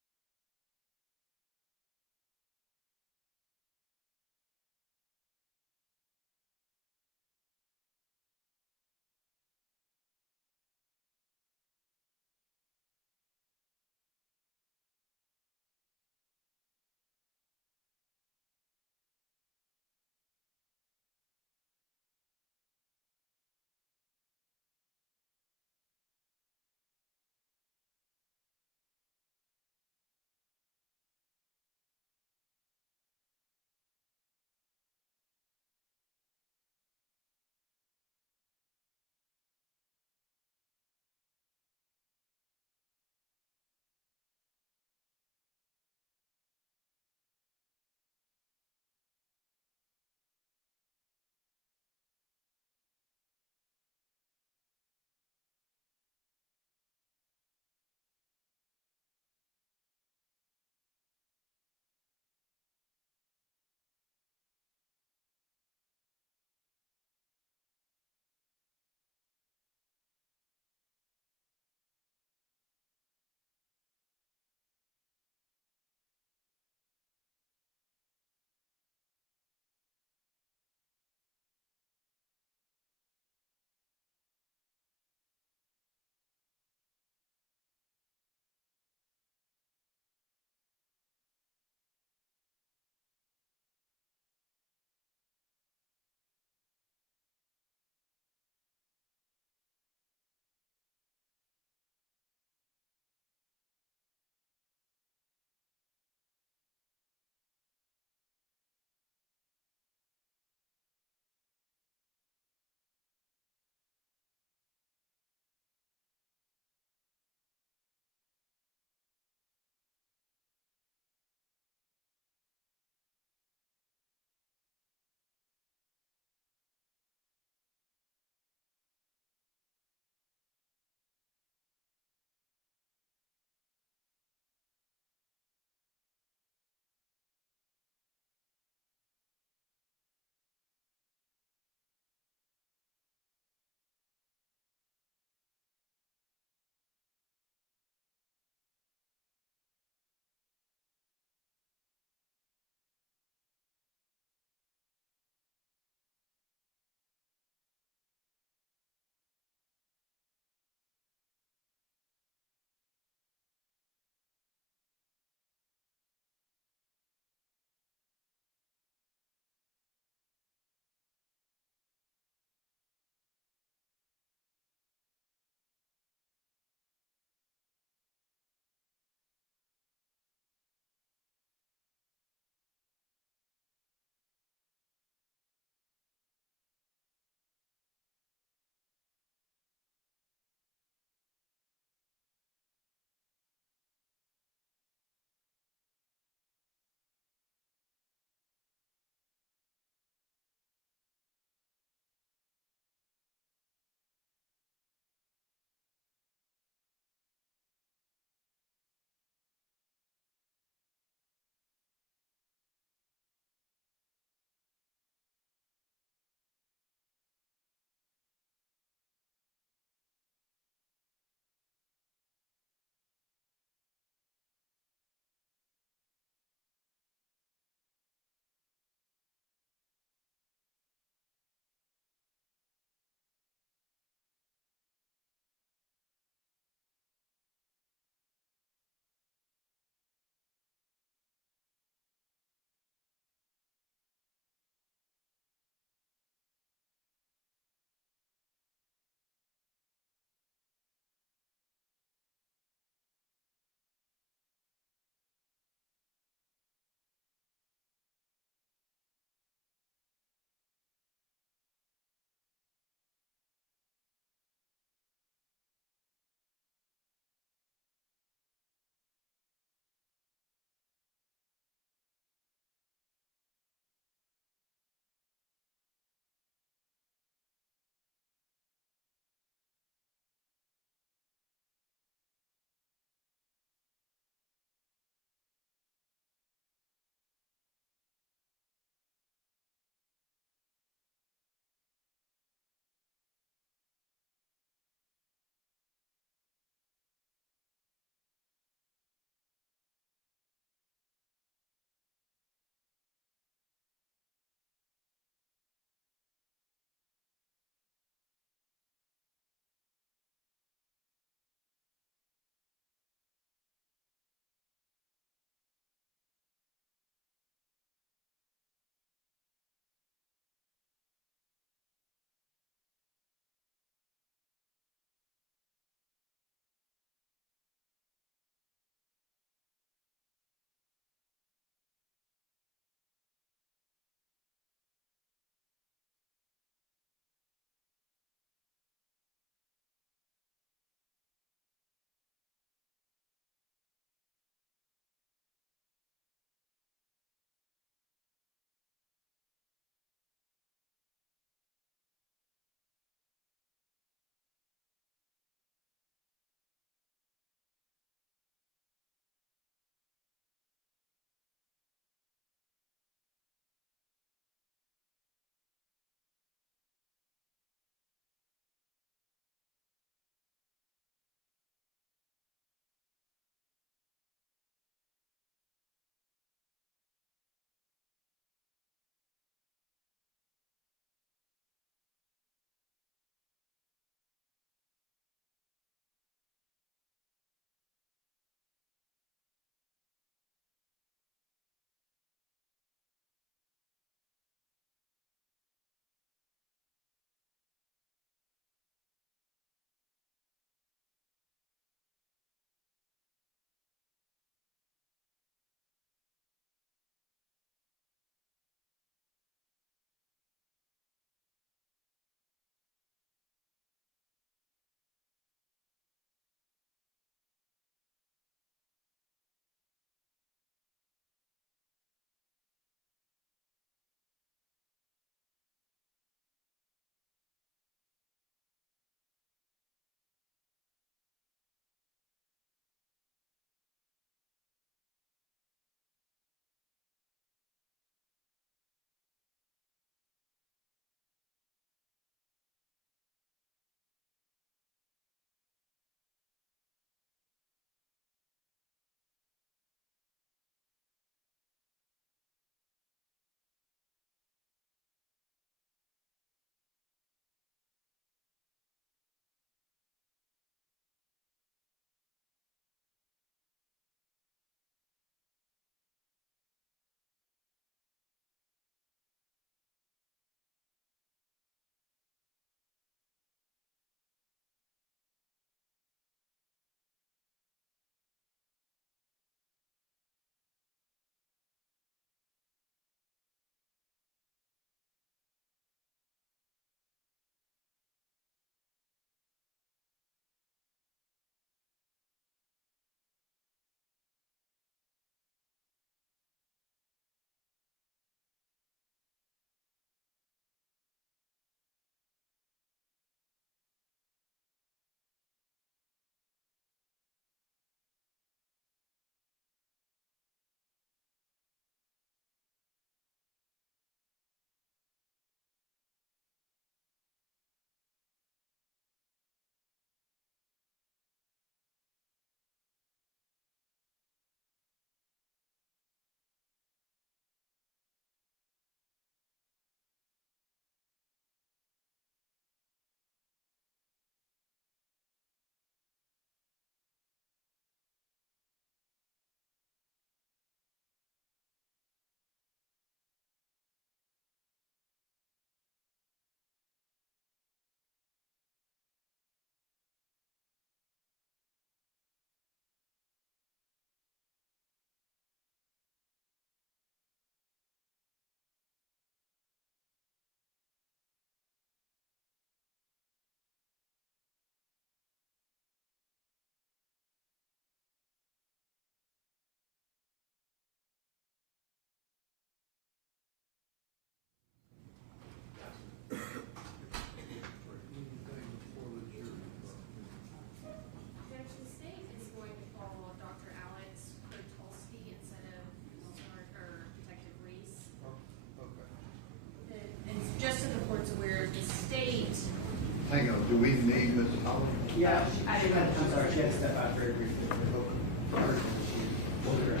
everything, we're hoping emergency, what they're at.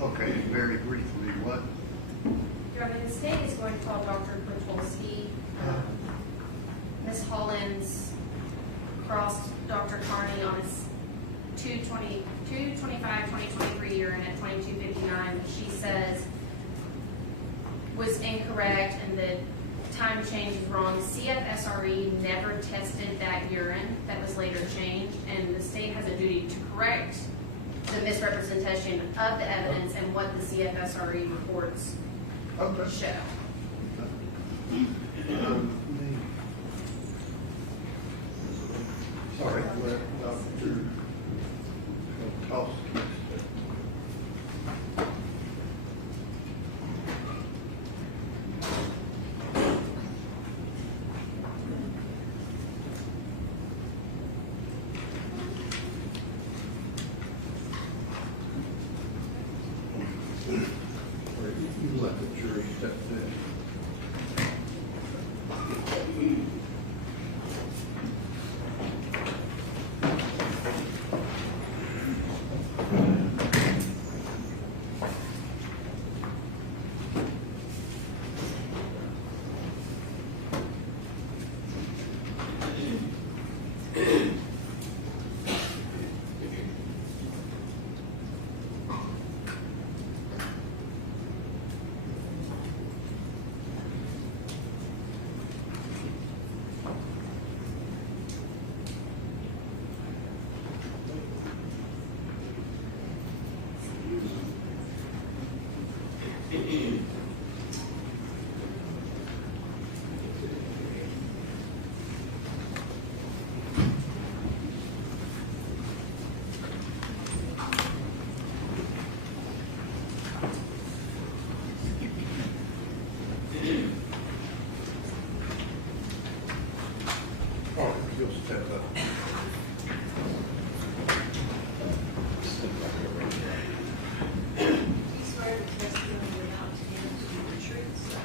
Okay, very briefly, what? Your Honor, the state is going to call Dr. Kwiatkowski. Ms. Hollins crossed Dr. Carney on his 2/25/2023 urine at 22:59. She says was incorrect and the time change is wrong. CFSRE never tested that urine that was later changed, and the state has a duty to correct the misrepresentation of the evidence and what the CFSRE reports Okay. show. Sorry, let Dr. Toxicology. You let the jury step in. Oh, you'll step up. You swear the testimony without the truth,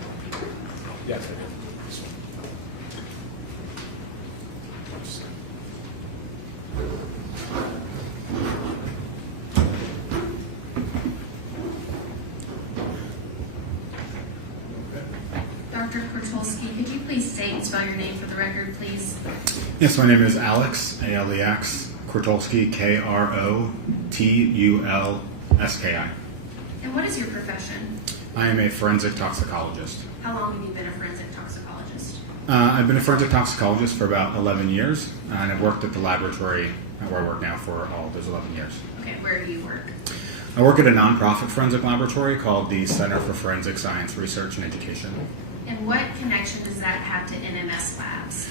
Yes, I do. Dr. Kwiatkowski, could you please state and spell your name for the record, please? Yes, my name is Alex, A-L-E-X, Kwiatkowski, K-R-O-T-U-L-S-K-I. And what is your profession? I am a forensic toxicologist. How long have you been a forensic toxicologist? I've been a forensic toxicologist for about 11 years, and I've worked at the laboratory where I work now for all of those 11 years. Okay, where do you work? I work at a nonprofit forensic laboratory called the Center for Forensic Science Research and Education. And what connection does that have to NMS Labs?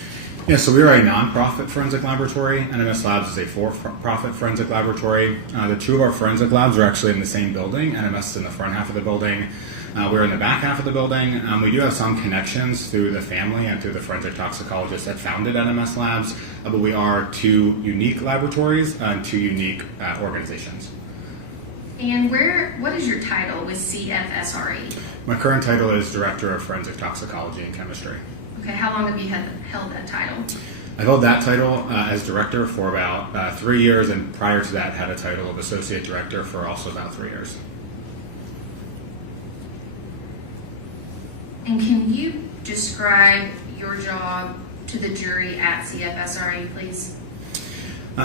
Yeah, so we are a nonprofit forensic laboratory. NMS Labs is a for-profit forensic laboratory. The two of our forensic labs are actually in the same building. NMS is in the front half of the building. We're in the back half of the building. We do have some connections through the family and through the forensic toxicologist that founded NMS Labs, but we are two unique laboratories and two unique organizations. And what is your title with CFSRE? My current title is Director of Forensic Toxicology and Chemistry. Okay, how long have you held that title? I've held that title as director for about 3 years, and prior to that had a title of associate director for also about 3 years. And can you describe your job to the jury at CFSRE, please?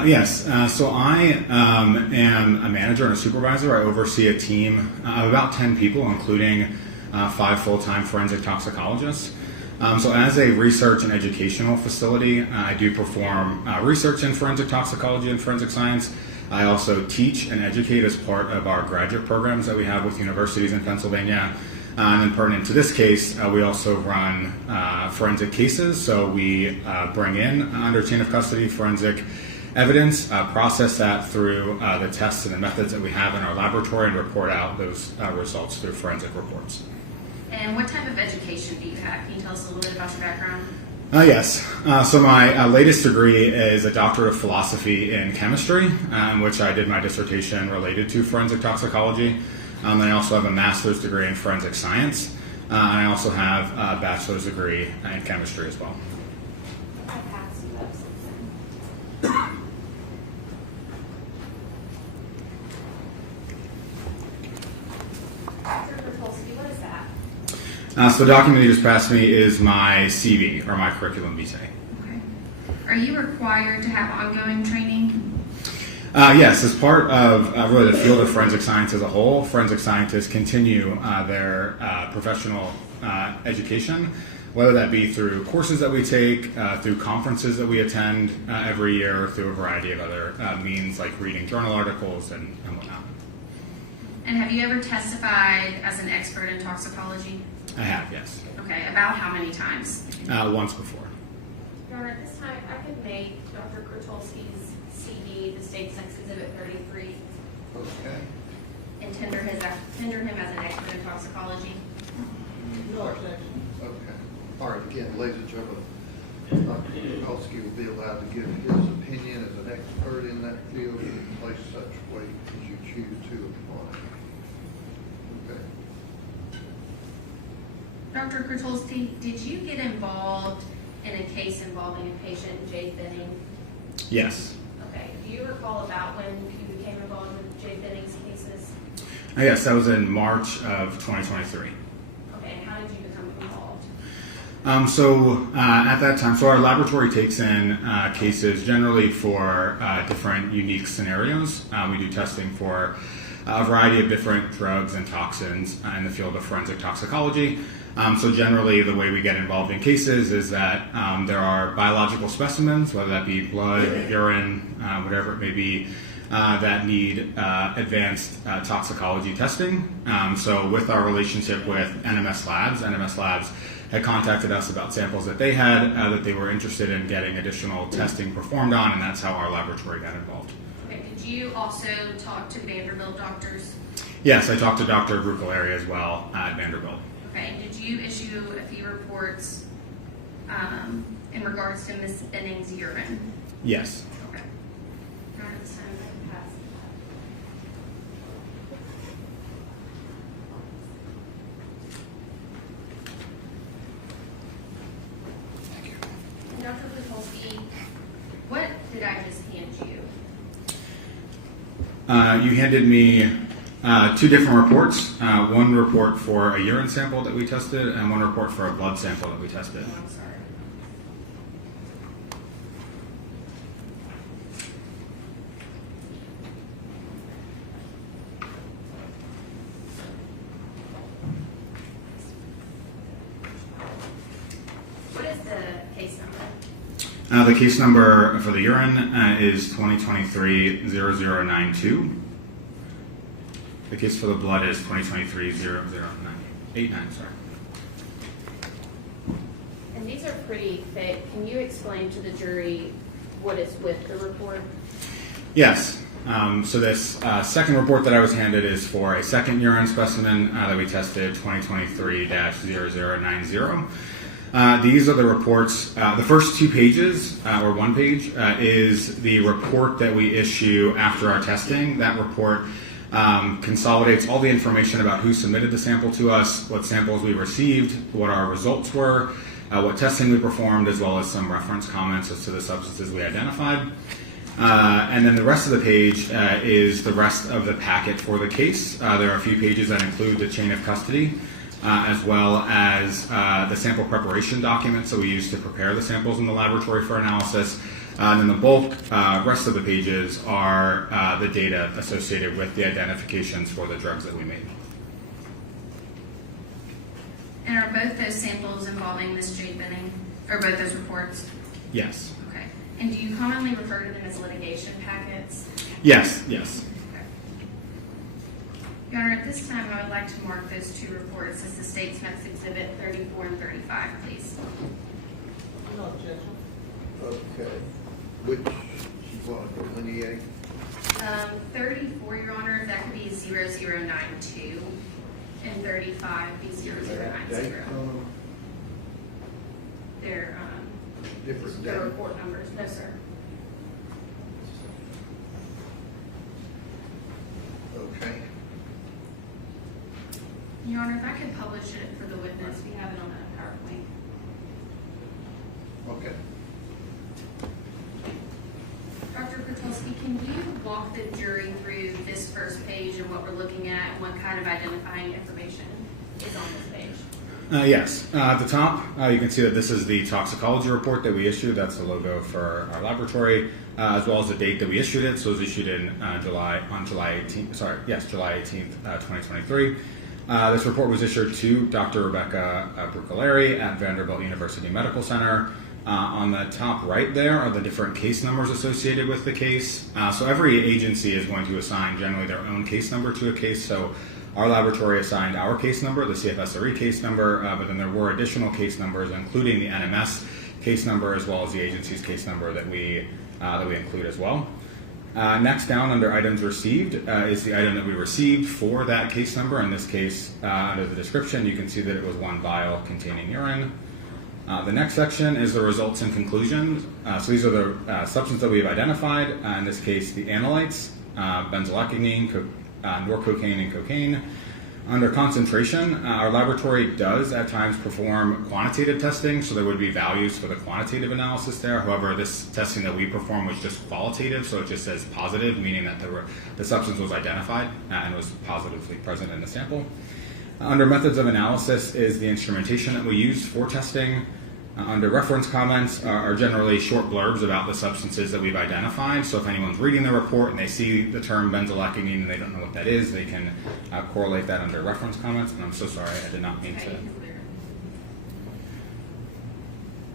Yes, so I am a manager and a supervisor. I oversee a team of about 10 people, including 5 full-time forensic toxicologists. So as a research and educational facility, I do perform research in forensic toxicology and forensic science. I also teach and educate as part of our graduate programs that we have with universities in Pennsylvania. And then pertinent to this case, we also run forensic cases. So we bring in under chain of custody forensic evidence, process that through the tests and the methods that we have in our laboratory, and report out those results through forensic reports. And what type of education do you have? Can you tell us a little bit about your background? Yes. So my latest degree is a doctorate of philosophy in chemistry, in which I did my dissertation related to forensic toxicology. And I also have a master's degree in forensic science. And I also have a bachelor's degree in chemistry as well. I passed you up something. Dr. Bertolsky, what is that? So the document you just passed me is my CV, or my curriculum vitae. Okay. Are you required to have ongoing training? Yes, as part of really the field of forensic science as a whole, forensic scientists continue their professional education, whether that be through courses that we take, through conferences that we attend every year, or through a variety of other means like reading journal articles and whatnot. And have you ever testified as an expert in toxicology? I have, yes. Okay, about how many times? Once before. Your Honor, at this time, I can make Dr. Bertolsky's CV the State's Next Exhibit 33 Okay. and tender him as an expert in toxicology. No objection. Okay. All right, again, ladies and gentlemen, Dr. Toxicology will be allowed to give his opinion as an expert in that field and place such weight as you choose to apply. Okay. Dr. Bertolsky, did you get involved in a case involving a patient, Jade Benning? Yes. Okay. Do you recall about when you became involved with Jade Benning's cases? Yes, that was in March of 2023. Okay. And how did you become involved? At that time, so our laboratory takes in cases generally for different unique scenarios. We do testing for a variety of different drugs and toxins in the field of forensic toxicology. So generally, the way we get involved in cases is that there are biological specimens, whether that be blood, urine, whatever it may be, that need advanced toxicology testing. So with our relationship with NMS Labs had contacted us about samples that they had that they were interested in getting additional testing performed on, and that's how our laboratory got involved. Okay, did you also talk to Vanderbilt doctors? Yes, I talked to Dr. Brucolari as well at Vanderbilt. Okay, did you issue a few reports in regards to Ms. Benning's urine? Yes. Okay. All right, this time I can pass. And Dr. Bertolsky, What did I just hand you? You handed me 2 different reports. One report for a urine sample that we tested, and one report for a blood sample that we tested. Oh, I'm sorry. what is the case number? The case number for the urine is 2023-0092. The case for the blood is 2023-0089. Sorry. And these are pretty thick. Can you explain to the jury what is with the report? Yes. So this second report that I was handed is for a second urine specimen that we tested, 2023-0090. These are the reports. The first 2 pages, or 1 page, is the report that we issue after our testing. That report consolidates all the information about who submitted the sample to us, what samples we received, what our results were, what testing we performed, as well as some reference comments as to the substances we identified. And then the rest of the page is the rest of the packet for the case. There are a few pages that include the chain of custody, as well as the sample preparation documents that we use to prepare the samples in the laboratory for analysis. And then the bulk rest of the pages are the data associated with the identifications for the drugs that we made. And are both those samples involving Ms. Jade Benning, or both those reports? Yes. Okay. And do you commonly refer to them as litigation packets? Yes, yes. Okay. Your Honor, at this time, I would like to mark those 2 reports as the State's Next Exhibit 34 and 35, please. No objection. Okay. Which you want to delineate? 34, Your Honor, that could be 0092, and 35 be 0090. They're Different their date. report numbers. No, sir. Okay. Your Honor, if I could publish it for the witness, we have it on a PowerPoint. Okay. Dr. Pathologist, can you walk the jury through this first page and what we're looking at and what kind of identifying information is on this page? Yes. At the top, you can see that this is the toxicology report that we issued. That's the logo for our laboratory, as well as the date that we issued it. So it was issued in July 18th, 2023. This report was issued to Dr. Rebecca Brucaleri at Vanderbilt University Medical Center. On the top right there are the different case numbers associated with the case. So every agency is going to assign generally their own case number to a case. So our laboratory assigned our case number, the CFSRE case number, but then there were additional case numbers, including the NMS case number, as well as the agency's case number that we include as well. Next down under items received is the item that we received for that case number. In this case, under the description, you can see that it was 1 vial containing urine. The next section is the results and conclusions. So these are the substances that we've identified. In this case, the analytes, benzoylecgonine, norcocaine, and cocaine. Under concentration, our laboratory does at times perform quantitative testing, so there would be values for the quantitative analysis there. However, this testing that we performed was just qualitative, so it just says positive, meaning that the substance was identified and was positively present in the sample. Under methods of analysis is the instrumentation that we use for testing. Under reference comments are generally short blurbs about the substances that we've identified. So if anyone's reading the report and they see the term benzoylecgonine and they don't know what that is, they can correlate that under reference comments. And I'm so sorry, I did not mean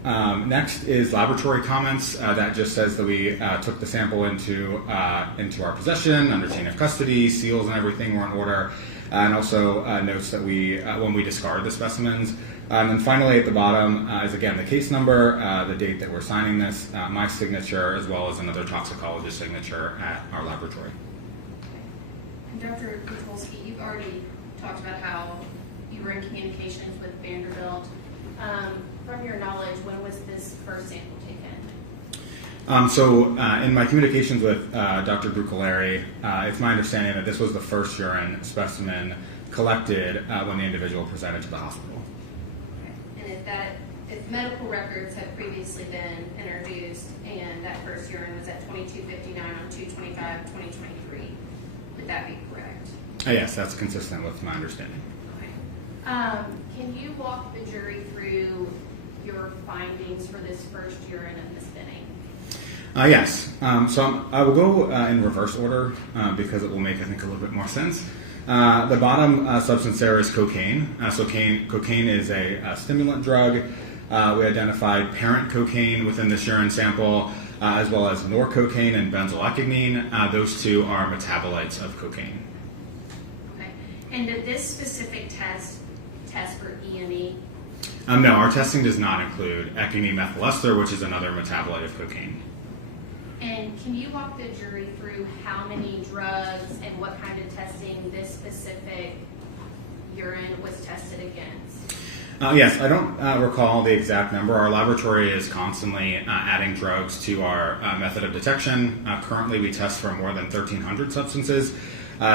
to. Next is laboratory comments. That just says that we took the sample into our possession under chain of custody, seals and everything were in order. And also notes that when we discard the specimens. And then finally at the bottom is again the case number, the date that we're signing this, my signature, as well as another toxicologist signature at our laboratory. And Dr. Pathologist, you've already talked about how you were in communications with Vanderbilt. From your knowledge, when was this first sample taken? So in my communications with Dr. Brucaleri, it's my understanding that this was the first urine specimen collected when the individual presented to the hospital. Okay. And if medical records have previously been introduced and that first urine was at 2259 on 2/25/2023, would that be correct? Yes, that's consistent with my understanding. Okay. Can you walk the jury through your findings for this first urine of Ms. Benning? Yes. So I will go in reverse order because it will make, I think, a little bit more sense. The bottom substance there is cocaine. So cocaine is a stimulant drug. We identified parent cocaine within this urine sample, as well as norcocaine and benzoylecgonine. Those two are metabolites of cocaine. Okay. And did this specific test for EME? No, our testing does not include ecgonine methyl ester, which is another metabolite of cocaine. And can you walk the jury through how many drugs and what kind of testing this specific urine was tested against? Yes, I don't recall the exact number. Our laboratory is constantly adding drugs to our method of detection. Currently, we test for more than 1,300 substances.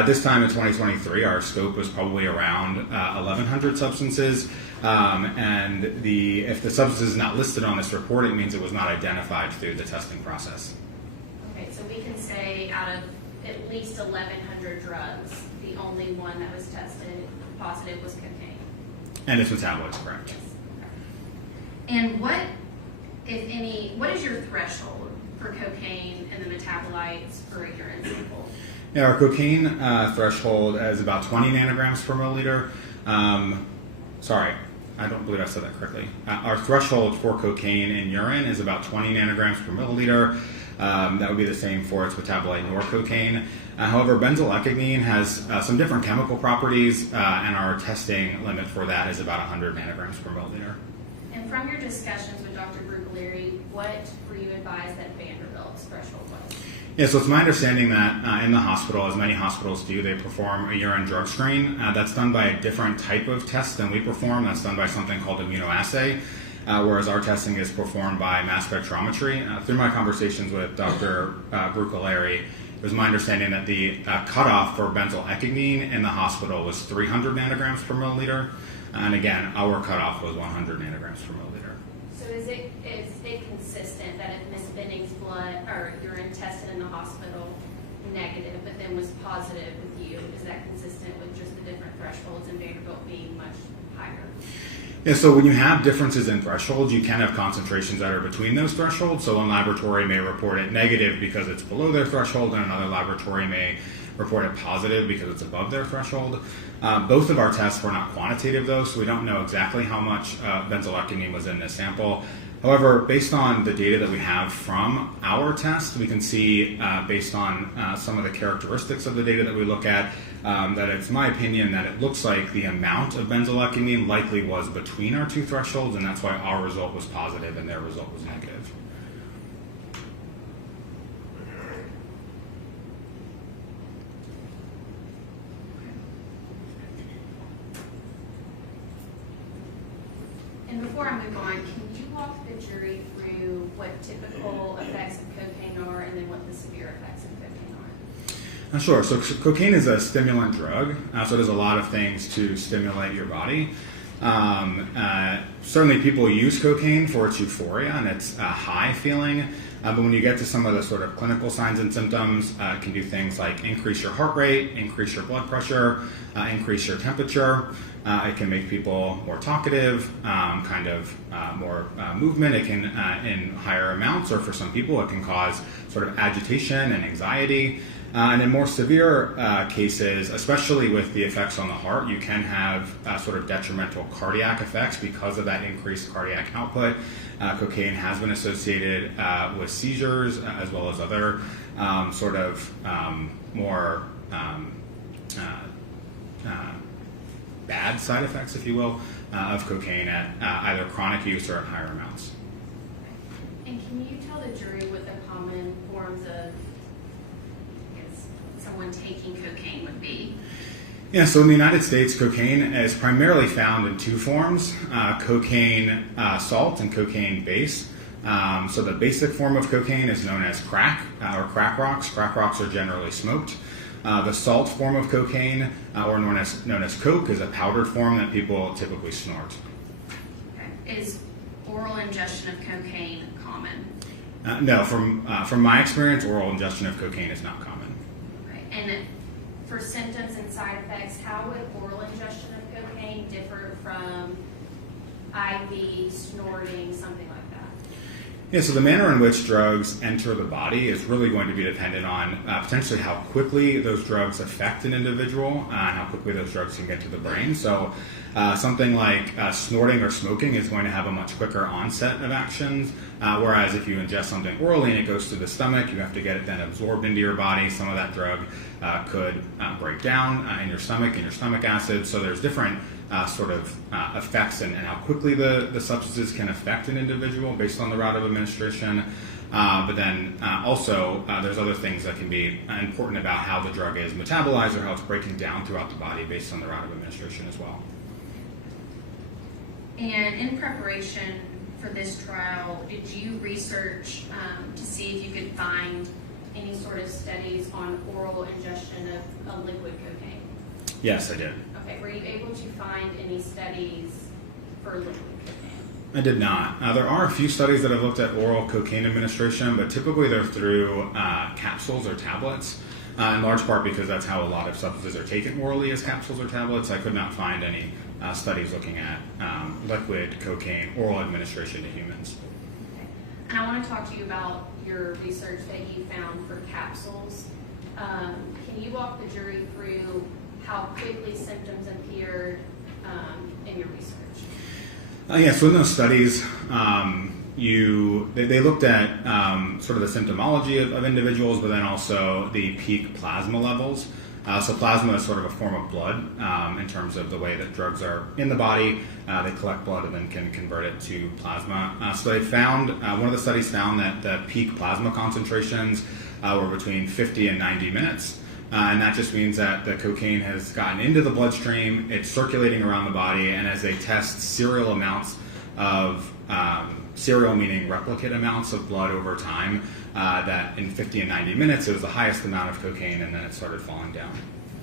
This time in 2023, our scope was probably around 1,100 substances. And if the substance is not listed on this report, it means it was not identified through the testing process. Okay, so we can say out of at least 1,100 drugs, the only one that was tested positive was cocaine. And its metabolites, correct. Yes. And what, if any, what is your threshold for cocaine and the metabolites for a urine sample? Yeah, our cocaine threshold is about 20 nanograms per milliliter. Sorry, I don't believe I said that correctly. Our threshold for cocaine in urine is about 20 nanograms per milliliter. That would be the same for its metabolite norcocaine. However, benzylecgonine has some different chemical properties, and our testing limit for that is about 100 nanograms per milliliter. And from your discussions with Dr. Brugaleri, what were you advised that Vanderbilt's threshold was? Yeah, so it's my understanding that in the hospital, as many hospitals do, they perform a urine drug screen. That's done by a different type of test than we perform. That's done by something called immunoassay. Whereas our testing is performed by mass spectrometry. Through my conversations with Dr. Brugaleri, it was my understanding that the cutoff for benzylecgonine in the hospital was 300 nanograms per milliliter. And again, our cutoff was 100 nanograms per milliliter. So is it consistent that if Ms. Benning's blood or urine tested in the hospital negative, but then was positive with you, is that consistent with just the different thresholds and Vanderbilt being much higher? Yeah, so when you have differences in thresholds, you can have concentrations that are between those thresholds. So one laboratory may report it negative because it's below their threshold, and another laboratory may report it positive because it's above their threshold. Both of our tests were not quantitative, though, so we don't know exactly how much benzylecgonine was in this sample. However, based on the data that we have from our test, we can see, based on some of the characteristics of the data that we look at, that it's my opinion that it looks like the amount of benzylecgonine likely was between our two thresholds, and that's why our result was positive and their result was negative. And before I move on, can you walk the jury through what typical effects of cocaine are and then what the severe effects of cocaine are? Sure. So cocaine is a stimulant drug, so it does a lot of things to stimulate your body. Certainly people use cocaine for its euphoria and its high feeling, but when you get to some of the sort of clinical signs and symptoms, it can do things like increase your heart rate, increase your blood pressure, increase your temperature. It can make people more talkative, more movement. It can, in higher amounts, or for some people, it can cause sort of agitation and anxiety. And in more severe cases, especially with the effects on the heart, you can have sort of detrimental cardiac effects because of that increased cardiac output. Cocaine has been associated with seizures as well as other more bad side effects, if you will, of cocaine at either chronic use or at higher amounts. And can you tell the jury what the common forms of someone taking cocaine would be? Yeah, so in the United States, cocaine is primarily found in two forms, cocaine salt and cocaine base. So the basic form of cocaine is known as crack or crack rocks. Crack rocks are generally smoked. The salt form of cocaine, or known as coke, is a powdered form that people typically snort. Okay. Is oral ingestion of cocaine common? No, from my experience, oral ingestion of cocaine is not common. Okay. And for symptoms and side effects, how would oral ingestion of cocaine differ from IV, snorting, something like that? Yeah, so the manner in which drugs enter the body is really going to be dependent on potentially how quickly those drugs affect an individual and how quickly those drugs can get to the brain. So something like snorting or smoking is going to have a much quicker onset of actions, whereas if you ingest something orally and it goes to the stomach, you have to get it then absorbed into your body. Some of that drug could break down in your stomach acid. So there's different effects and how quickly the substances can affect an individual based on the route of administration. But then also there's other things that can be important about how the drug is metabolized or how it's breaking down throughout the body based on the route of administration as well. And in preparation for this trial, did you research to see if you could find any sort of studies on oral ingestion of a liquid cocaine? Yes, I did. Okay, were you able to find any studies for liquid cocaine? I did not. There are a few studies that have looked at oral cocaine administration, but typically they're through capsules or tablets, in large part because that's how a lot of substances are taken orally as capsules or tablets. I could not find any studies looking at liquid cocaine oral administration to humans. Okay. And I want to talk to you about your research that you found for capsules. Can you walk the jury through how quickly symptoms appeared in your research? So in those studies, they looked at sort of the symptomology of individuals, but then also the peak plasma levels. So plasma is sort of a form of blood in terms of the way that drugs are in the body. They collect blood and then can convert it to plasma. So they found, one of the studies found that the peak plasma concentrations were between 50 and 90 minutes. And that just means that the cocaine has gotten into the bloodstream, it's circulating around the body, and as they test serial amounts of, serial meaning replicate amounts of blood over time, that in 50 and 90 minutes it was the highest amount of cocaine, and then it started falling down.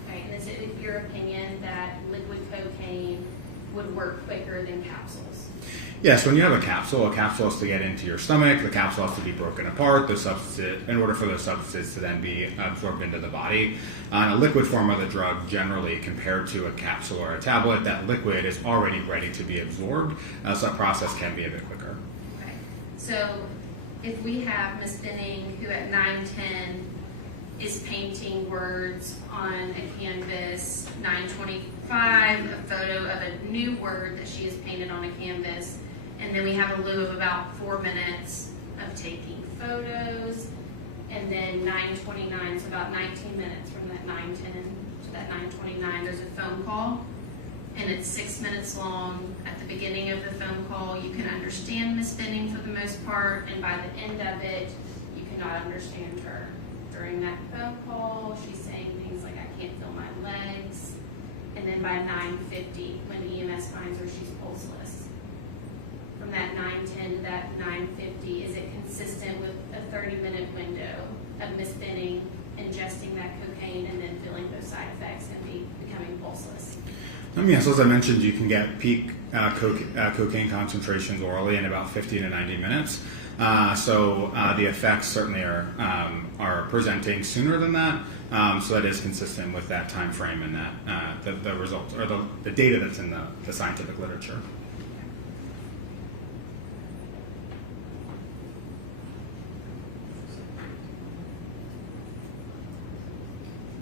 Okay, and is it your opinion that liquid cocaine would work quicker than capsules? Yes, when you have a capsule has to get into your stomach, the capsule has to be broken apart, in order for those substances to then be absorbed into the body. In a liquid form of the drug, generally, compared to a capsule or a tablet, that liquid is already ready to be absorbed, so that process can be a bit quicker. Okay, so if we have Ms. Benning, who at 9:10 is painting words on a canvas, 9:25, a photo of a new word that she has painted on a canvas, and then we have a lieu of about 4 minutes of taking photos, and then 9:29, so about 19 minutes from that 9:10 to that 9:29, there's a phone call, and it's 6 minutes long. At the beginning of the phone call, you can understand Ms. Benning for the most part, and by the end of it, you cannot understand her. During that phone call, she's saying things like, "I can't feel my legs," and then by 9:50, when EMS finds her, she's pulseless. From that 9:10 to that 9:50, is it consistent with a 30-minute window of Ms. Benning ingesting that cocaine and then feeling those side effects and becoming pulseless? So as I mentioned, you can get peak cocaine concentrations orally in about 50 to 90 minutes. So the effects certainly are presenting sooner than that. So that is consistent with that time frame and that the results or the data that's in the scientific literature.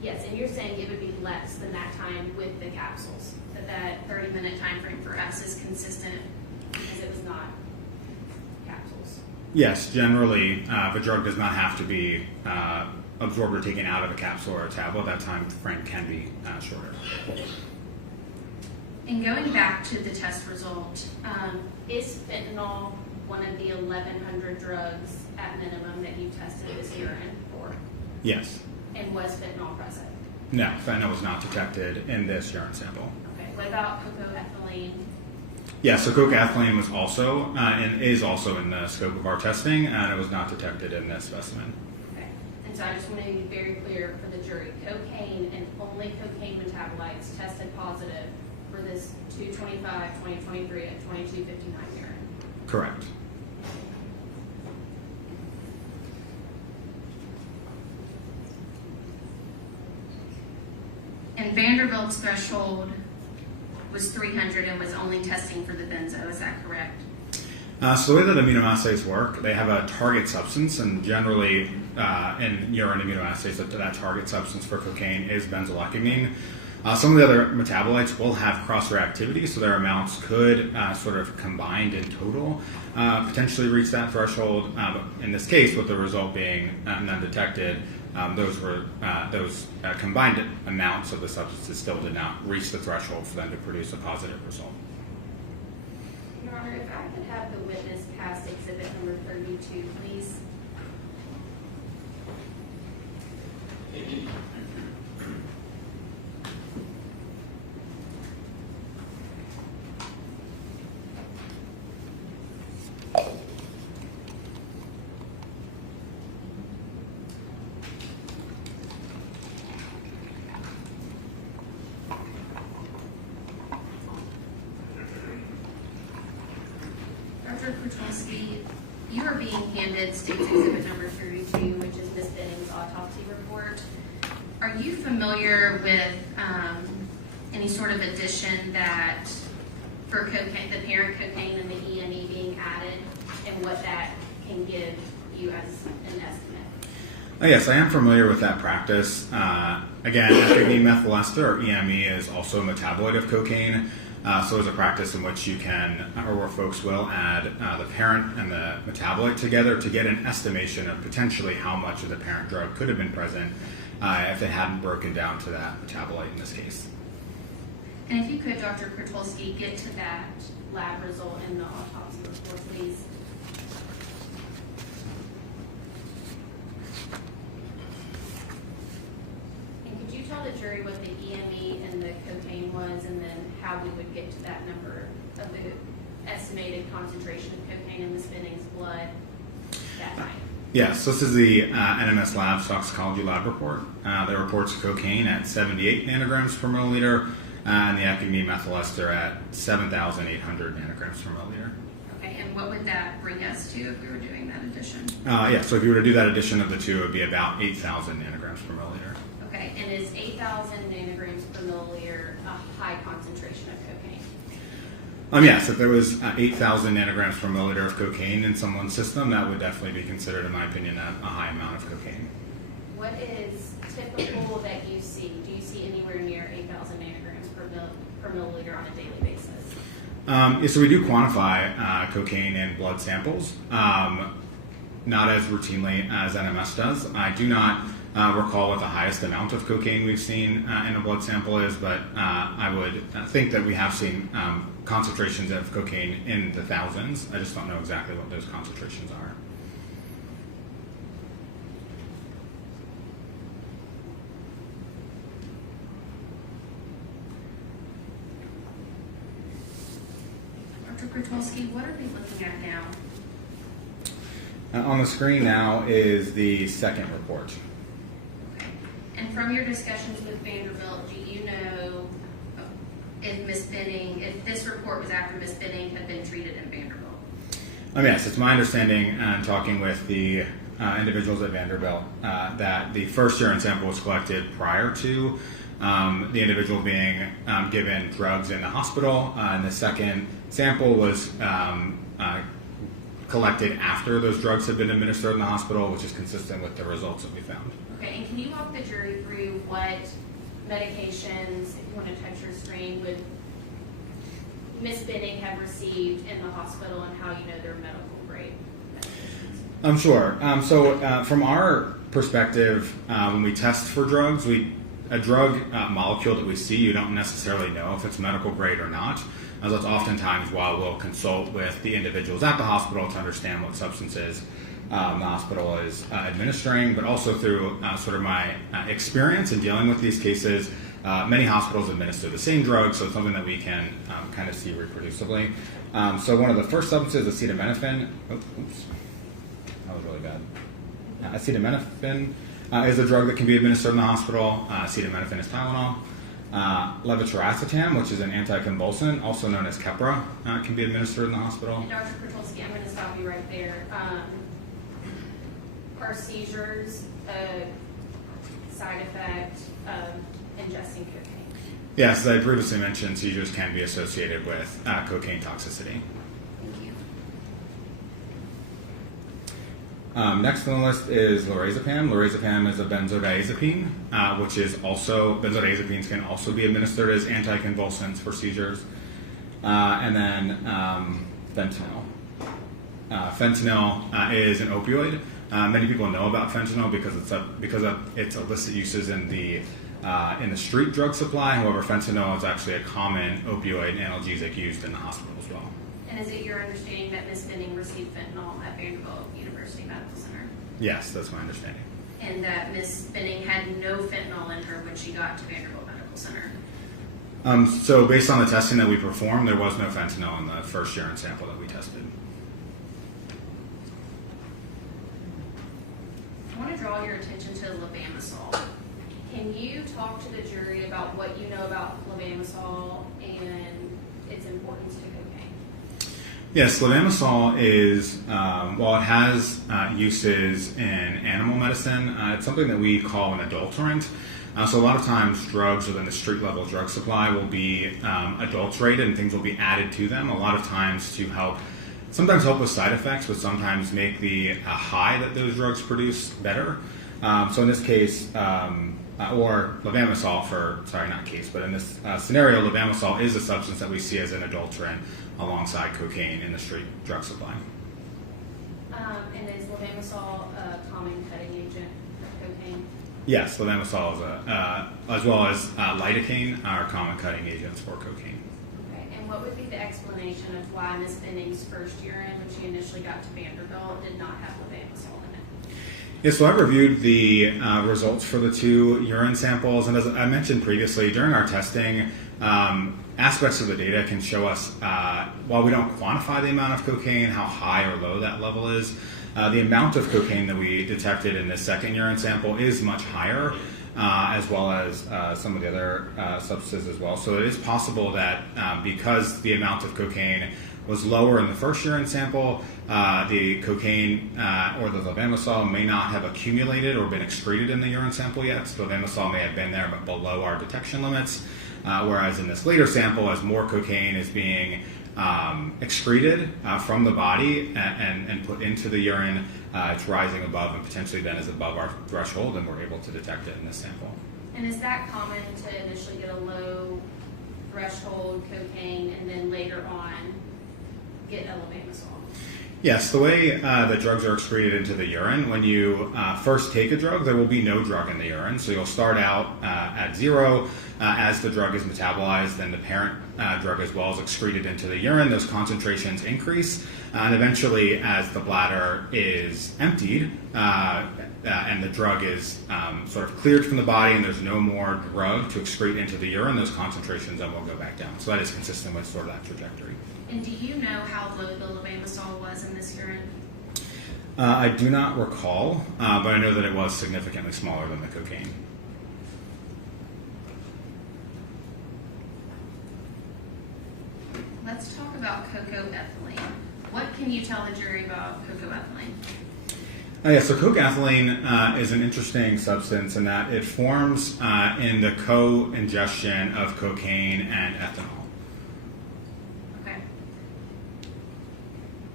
Yes, and you're saying it would be less than that time with the capsules, that 30-minute time frame for us is consistent because it was not capsules. Yes, generally, the drug does not have to be absorbed or taken out of a capsule or a tablet. That time frame can be shorter. And going back to the test result, is fentanyl one of the 1,100 drugs at minimum that you tested this urine for? Yes. And was fentanyl present? No, fentanyl was not detected in this urine sample. Okay, what about cocoethylene? Yeah, so cocoethylene was also and is also in the scope of our testing, and it was not detected in this specimen. Okay, and so I just want to be very clear for the jury, cocaine and only cocaine metabolites tested positive for this 2/25/2023 at 22:59 urine. Correct. And Vanderbilt's threshold was 300 and was only testing for the benzo, is that correct? So the way that immunoassays work, they have a target substance, and generally in urine immunoassays, that target substance for cocaine is benzoylecgonine. Some of the other metabolites will have cross-reactivity, so their amounts could sort of combined in total potentially reach that threshold. But in this case, with the result being undetected, those combined amounts of the substances still did not reach the threshold for them to produce a positive result. Your Honor, if I could have the witness pass exhibit number 32, please. Dr. Kwiatkowski, you are being handed State's Exhibit number 32, which is Ms. Benning's autopsy report. Are you familiar with any sort of addition that for cocaine, the parent cocaine and the EME being added, and what that can give you as an estimate? Yes, I am familiar with that practice. Again, ethylene methyl ester, or EME, is also a metabolite of cocaine. So there's a practice in which you can, or where folks will add the parent and the metabolite together to get an estimation of potentially how much of the parent drug could have been present if they hadn't broken down to that metabolite in this case. And if you could, Dr. Kwiatkowski, get to that lab result in the autopsy report, please. And could you tell the jury what the EME and the cocaine was, and then how we would get to that number of the estimated concentration of cocaine in Ms. Benning's blood that night? Yes, so this is the NMS Labs Toxicology lab report. That reports cocaine at 78 nanograms per milliliter and the ethylene methyl ester at 7,800 nanograms per milliliter. Okay, and what would that bring us to if we were doing that addition? So if you were to do that addition of the two, it would be about 8,000 nanograms per milliliter. Okay, and is 8,000 nanograms per milliliter a high concentration of cocaine? Yes, if there was 8,000 nanograms per milliliter of cocaine in someone's system, that would definitely be considered, in my opinion, a high amount of cocaine. What is typical that you see? Do you see anywhere near 8,000 nanograms per milliliter on a daily basis? So we do quantify cocaine in blood samples, not as routinely as NMS does. I do not recall what the highest amount of cocaine we've seen in a blood sample is, but I would think that we have seen concentrations of cocaine in the thousands. I just don't know exactly what those concentrations are. Dr. Kwiatkowski, what are we looking at now? On the screen now is the second report. Okay. And from your discussions with Vanderbilt, do you know if Ms. Benning, if this report was after Ms. Benning had been treated in Vanderbilt? Yes, it's my understanding, and talking with the individuals at Vanderbilt, that the first urine sample was collected prior to the individual being given drugs in the hospital, and the second sample was collected after those drugs had been administered in the hospital, which is consistent with the results that we found. Okay, and can you walk the jury through what medications, if you want to touch your screen, would Ms. Benning have received in the hospital, and how you know they're medical grade medications? Sure. From our perspective, when we test for drugs, a drug molecule that we see, you don't necessarily know if it's medical grade or not. As that's oftentimes why we'll consult with the individuals at the hospital to understand what substances the hospital is administering, but also through sort of my experience in dealing with these cases, many hospitals administer the same drug, so it's something that we can kind of see reproducibly. So one of the first substances, acetaminophen, that was really bad. Acetaminophen is a drug that can be administered in the hospital. Acetaminophen is Tylenol. Levetiracetam, which is an anticonvulsant, also known as Keppra, can be administered in the hospital. And Dr. Kwiatkowski, I'm going to stop you right there. Are seizures a side effect of ingesting cocaine? Yes, as I previously mentioned, seizures can be associated with cocaine toxicity. Thank you. Next on the list is lorazepam. Lorazepam is a benzodiazepine, which is also, benzodiazepines can also be administered as anticonvulsants for seizures. And then fentanyl. Fentanyl is an opioid. Many people know about fentanyl because of its illicit uses in the street drug supply. However, fentanyl is actually a common opioid analgesic used in the hospital as well. And is it your understanding that Ms. Benning received fentanyl at Vanderbilt University Medical Center? Yes, that's my understanding. and that Ms. Benning had no fentanyl in her when she got to Vanderbilt Medical Center. So based on the testing that we performed, there was no fentanyl in the first urine sample that we tested. I want to draw your attention to levamisole. Can you talk to the jury about what you know about levamisole and its importance to cocaine? Yes, levamisole is, while it has uses in animal medicine, it's something that we call an adulterant. So a lot of times drugs within the street level drug supply will be adulterated and things will be added to them, a lot of times to sometimes help with side effects, but sometimes make the high that those drugs produce better. So in this case, or levamisole but in this scenario, levamisole is a substance that we see as an adulterant alongside cocaine in the street drug supply. And is levamisole a common cutting agent for cocaine? Yes, levamisole is as well as lidocaine are common cutting agents for cocaine. Okay, and what would be the explanation of why Ms. Benning's first urine, when she initially got to Vanderbilt, did not have levamisole in it? Yeah, so I've reviewed the results for the 2 urine samples, and as I mentioned previously, during our testing, aspects of the data can show us, while we don't quantify the amount of cocaine, how high or low that level is, the amount of cocaine that we detected in this second urine sample is much higher, as well as some of the other substances as well. So it is possible that because the amount of cocaine was lower in the first urine sample, the cocaine or the levamisole may not have accumulated or been excreted in the urine sample yet. So levamisole may have been there but below our detection limits, whereas in this later sample, as more cocaine is being excreted from the body and put into the urine, it's rising above and potentially then is above our threshold, and we're able to detect it in this sample. And is that common to initially get a low threshold cocaine and then later on get a levamisole? Yes, the way that drugs are excreted into the urine, when you first take a drug, there will be no drug in the urine. So you'll start out at 0. As the drug is metabolized, then the parent drug as well is excreted into the urine. Those concentrations increase. And eventually, as the bladder is emptied and the drug is sort of cleared from the body and there's no more drug to excrete into the urine, those concentrations then will go back down. So that is consistent with sort of that trajectory. And do you know how low the levamisole was in this urine? I do not recall, but I know that it was significantly smaller than the cocaine. Let's talk about cocoethylene. What can you tell the jury about cocoethylene? So cocoethylene is an interesting substance in that it forms in the co-ingestion of cocaine and ethanol. Okay.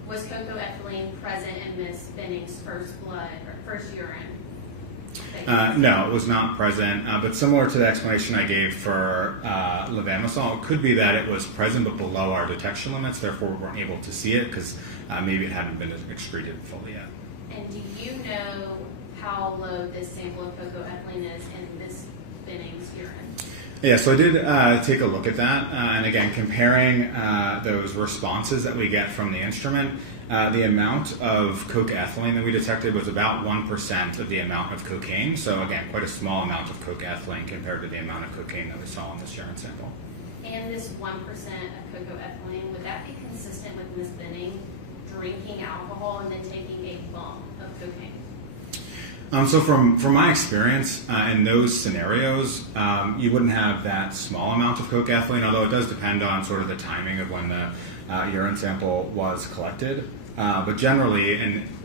Was cocoethylene present in Ms. Benning's first blood or first urine? No, it was not present, but similar to the explanation I gave for levamisole, it could be that it was present but below our detection limits, therefore we weren't able to see it because maybe it hadn't been excreted fully yet. And do you know how low this sample of cocoethylene is in Ms. Benning's urine? Yeah, so I did take a look at that, and again, comparing those responses that we get from the instrument, the amount of cocoethylene that we detected was about 1% of the amount of cocaine. So again, quite a small amount of cocoethylene compared to the amount of cocaine that we saw in this urine sample. And this 1% of cocoethylene, would that be consistent with Ms. Benning drinking alcohol and then taking a bump of cocaine? So from my experience in those scenarios, you wouldn't have that small amount of cocoethylene, although it does depend on sort of the timing of when the urine sample was collected. But generally,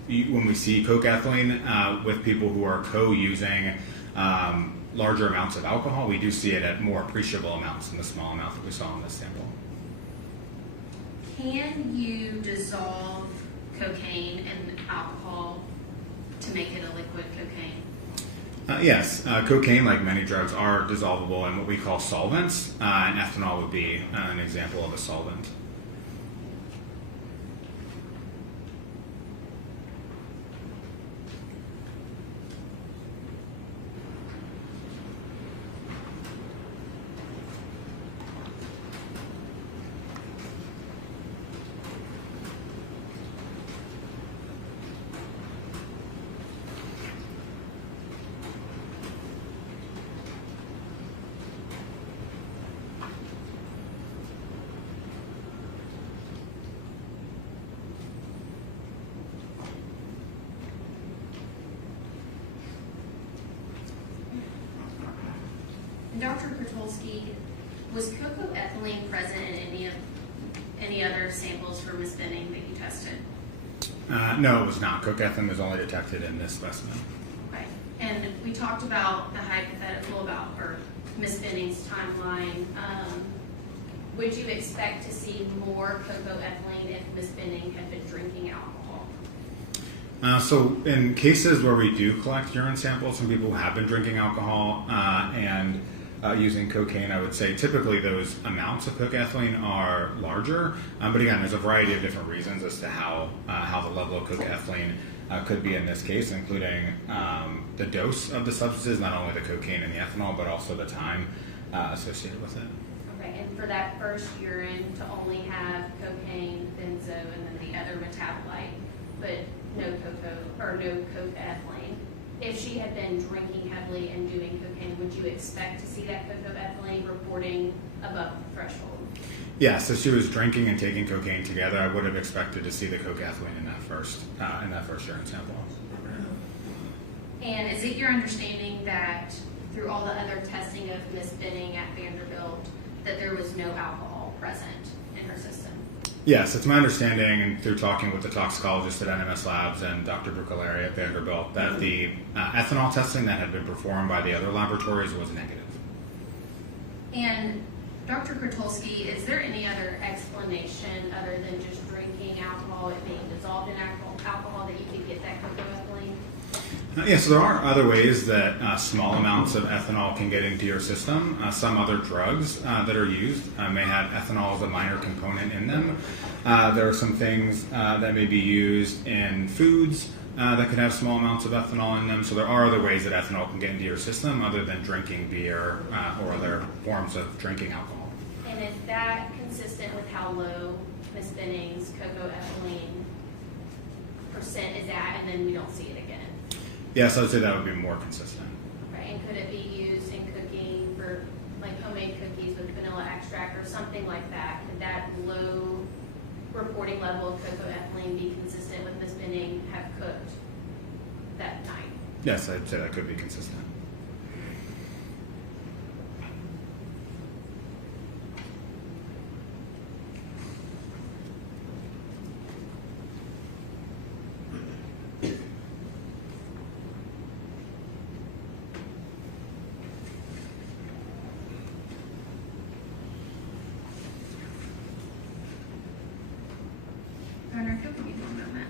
when we see cocoethylene with people who are co-using larger amounts of alcohol, we do see it at more appreciable amounts than the small amount that we saw in this sample. Can you dissolve cocaine in alcohol to make it a liquid cocaine? Yes, cocaine, like many drugs, are dissolvable in what we call solvents, and ethanol would be an example of a solvent. Dr. Kratulski, was cocoethylene present in any other samples for Ms. Benning that you tested? No, it was not. Cocoethylene was only detected in this specimen. Okay. And we talked about the hypothetical about or Ms. Benning's timeline. Would you expect to see more cocoethylene if Ms. Benning had been drinking alcohol? So in cases where we do collect urine samples from people who have been drinking alcohol and using cocaine, I would say typically those amounts of cocoethylene are larger. But again, there's a variety of different reasons as to how the level of cocoethylene could be in this case, including the dose of the substances, not only the cocaine and the ethanol, but also the time associated with it. Okay, and for that first urine to only have cocaine, benzo, and then the other metabolite, but no cocoethylene. If she had been drinking heavily and doing cocaine, would you expect to see that cocoethylene reporting above the threshold? Yeah, so she was drinking and taking cocaine together. I would have expected to see the cocoethylene in that first urine sample. And is it your understanding that through all the other testing of Ms. Benning at Vanderbilt, that there was no alcohol present in her system? Yes, it's my understanding, and through talking with the toxicologist at NMS Labs and Dr. Brucaleri at Vanderbilt, that the ethanol testing that had been performed by the other laboratories was negative. And Dr. Kratulski, is there any other explanation other than just drinking alcohol, it being dissolved in alcohol, that you could get that cocoethylene? Yeah, so there are other ways that small amounts of ethanol can get into your system. Some other drugs that are used may have ethanol as a minor component in them. There are some things that may be used in foods that could have small amounts of ethanol in them. So there are other ways that ethanol can get into your system other than drinking beer or other forms of drinking alcohol. And is that consistent with how low Ms. Benning's cocoethylene percent is at, and then we don't see it again? Yes, I would say that would be more consistent. Right, and could it be used in cooking for like homemade cookies with vanilla extract or something like that? Could that low reporting level of cocoethylene be consistent with Ms. Benning have cooked that night? Yes, I'd say that could be consistent. Governor, feel free to take a moment.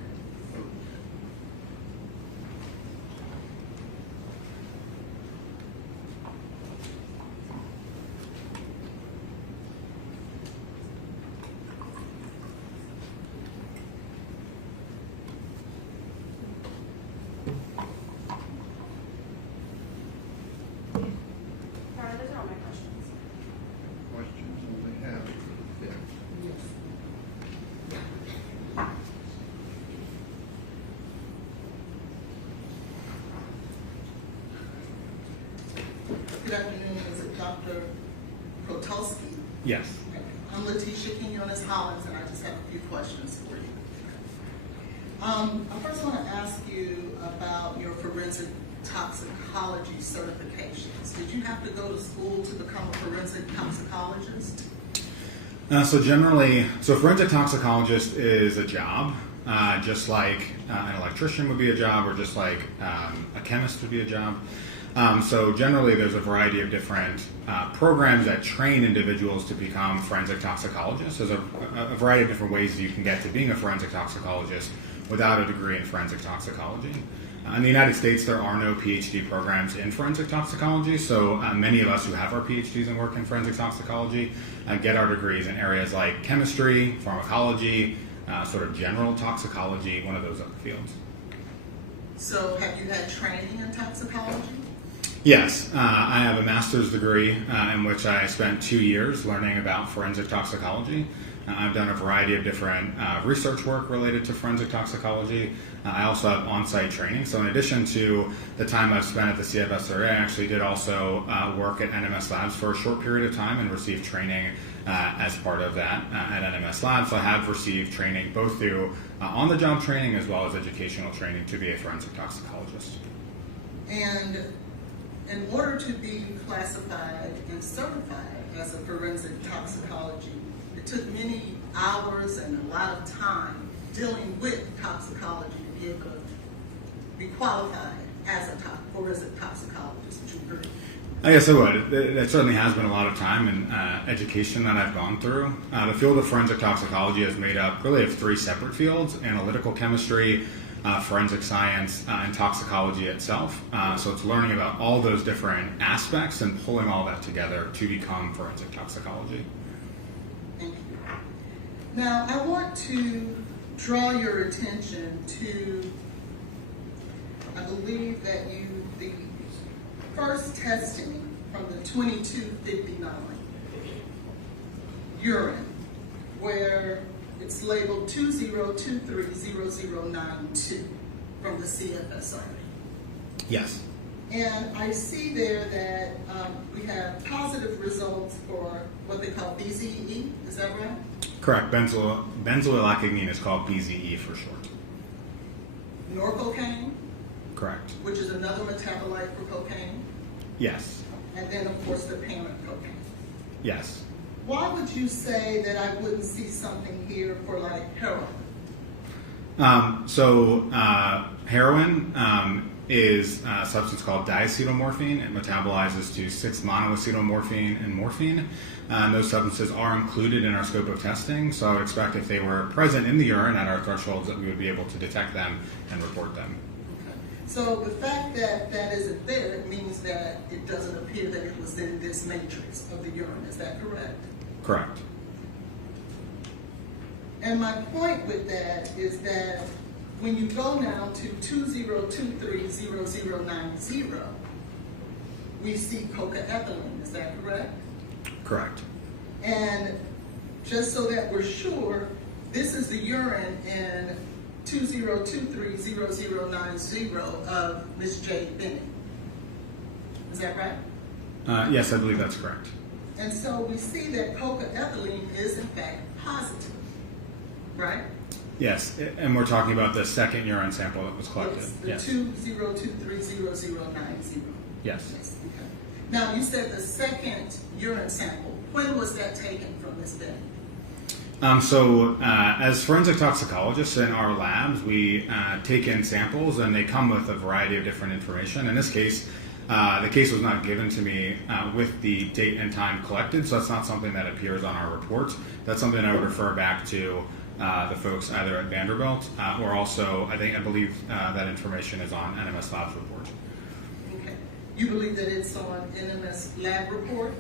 Governor, those are all my questions. Questions on behalf? Yeah. Yes. Good afternoon, is it Dr. Kratulski? Yes. I'm Letitia Quinones-Hollins, and I just have a few questions for you. I first want to ask you about your forensic toxicology certifications. Did you have to go to school to become a forensic toxicologist? So forensic toxicologist is a job, just like an electrician would be a job, or just like a chemist would be a job. So generally, there's a variety of different programs that train individuals to become forensic toxicologists. There's a variety of different ways you can get to being a forensic toxicologist without a degree in forensic toxicology. In the United States, there are no PhD programs in forensic toxicology, so many of us who have our PhDs and work in forensic toxicology get our degrees in areas like chemistry, pharmacology, sort of general toxicology, one of those other fields. So have you had training in toxicology? Yes, I have a master's degree in which I spent 2 years learning about forensic toxicology. I've done a variety of different research work related to forensic toxicology. I also have on-site training. So in addition to the time I've spent at the CFSRA, I actually did also work at NMS Labs for a short period of time and received training as part of that at NMS Labs. So I have received training both through on-the-job training as well as educational training to be a forensic toxicologist. And in order to be classified and certified as a forensic toxicology, it took many hours and a lot of time dealing with toxicology to be able to be qualified as a forensic toxicologist. Would you agree? Yes, I would. It certainly has been a lot of time and education that I've gone through. The field of forensic toxicology is made up really of three separate fields: analytical chemistry, forensic science, and toxicology itself. So it's learning about all those different aspects and pulling all that together to become forensic toxicology. Thank you. Now, I want to draw your attention to, I believe that the first testing from the 2259 urine, where it's labeled 20230092 from the CFSRE. Yes. And I see there that we have positive results for what they call BZE, is that right? Correct. Benzoylacogene is called BZE for short. Norcocaine, Correct. which is another metabolite for cocaine, Yes. and then of course the parent cocaine. Yes. Why would you say that I wouldn't see something here for like heroin? Heroin is a substance called diacetylmorphine. It metabolizes to 6-monoacetylmorphine and morphine. Those substances are included in our scope of testing, so I would expect if they were present in the urine at our thresholds that we would be able to detect them and report them. Okay. So the fact that that isn't there, it means that it doesn't appear that it was in this matrix of the urine. Is that correct? Correct. And my point with that is that when you go now to 20230090, we see cocaethylene. Is that correct? Correct. And just so that we're sure, this is the urine in 20230090 of Miss Jade Benning. Is that right? Yes, I believe that's correct. And so we see that cocaethylene is in fact positive, right? Yes, and we're talking about the second urine sample that was collected. Yes, the 20230090. Yes. Yes, okay. Now, you said the second urine sample. When was that taken from Ms. Benning? As forensic toxicologists in our labs, we take in samples and they come with a variety of different information. In this case, the case was not given to me with the date and time collected, so that's not something that appears on our reports. That's something I would refer back to the folks either at Vanderbilt or also, I believe that information is on NMS Lab's report. Okay. You believe that it's on NMS Lab report?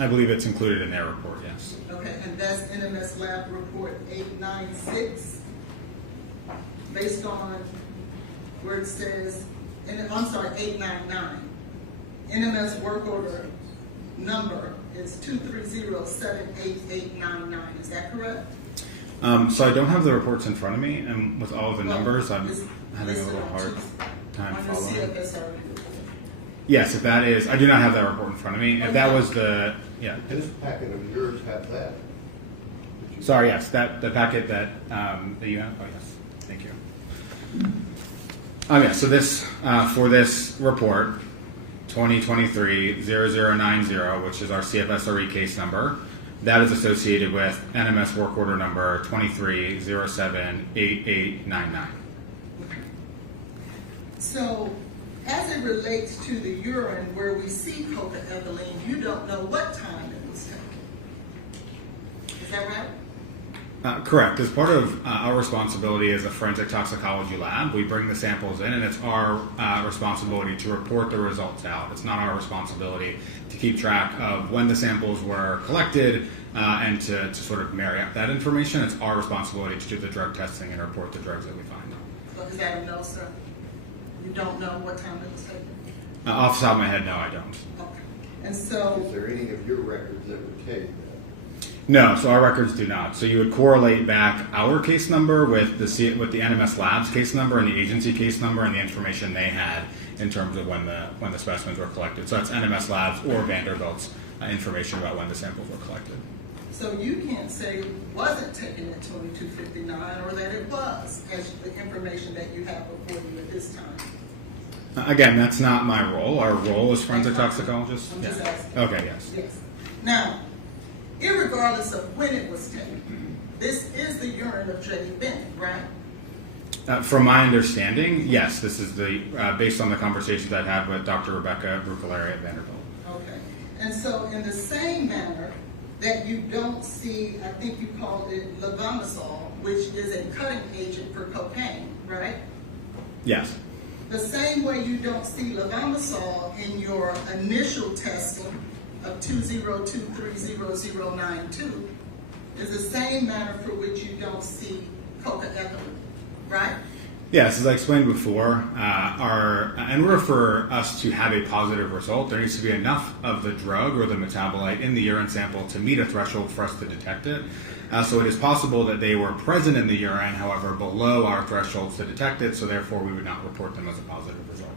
I believe it's included in their report, yes. Okay, and that's NMS Lab report 896, based on where it says, I'm sorry, 899. NMS work order number is 230-78899. Is that correct? So I don't have the reports in front of me, and with all of the numbers, I'm having a little hard time following. CFSRE. Yes, if that is, I do not have that report in front of me. If that was the, yeah. This packet of yours have that. Sorry, yes, the packet that you have. Oh, yes, thank you. Yeah, so this for this report, 2023-0090, which is our CFSRE case number, that is associated with NMS work order number 23078899. So, as it relates to the urine where we see cocaethylene, you don't know what time it was taken. Is that right? Correct. As part of our responsibility as a forensic toxicology lab, we bring the samples in, and it's our responsibility to report the results out. It's not our responsibility to keep track of when the samples were collected and to sort of marry up that information. It's our responsibility to do the drug testing and report the drugs that we find. So is that a no, sir? You don't know what time it was taken? Off the top of my head, no, I don't. Okay. And so, Is there any of your records that would take that? No, so our records do not. So you would correlate back our case number with the NMS Labs case number and the agency case number and the information they had in terms of when the specimens were collected. So that's NMS Labs or Vanderbilt's information about when the samples were collected. so you can't say it wasn't taken at 2259 or that it was, as the information that you have before you at this time. Again, that's not my role. Our role is forensic toxicologist. I'm just Yeah. asking. Okay, yes. Yes. Now, irregardless of when it was taken, this is the urine of Jade Benning, right? From my understanding, yes, this is the based on the conversations I've had with Dr. Rebecca Bruccolari at Vanderbilt. Okay. And so in the same manner that you don't see, I think you called it levomisol, which is a cutting agent for cocaine, right? Yes. The same way you don't see levomisol in your initial testing of 202300092 is the same manner for which you don't see cocaethylene, right? Yes, as I explained before, in order for us to have a positive result, there needs to be enough of the drug or the metabolite in the urine sample to meet a threshold for us to detect it. So it is possible that they were present in the urine, however, below our thresholds to detect it, so therefore we would not report them as a positive result.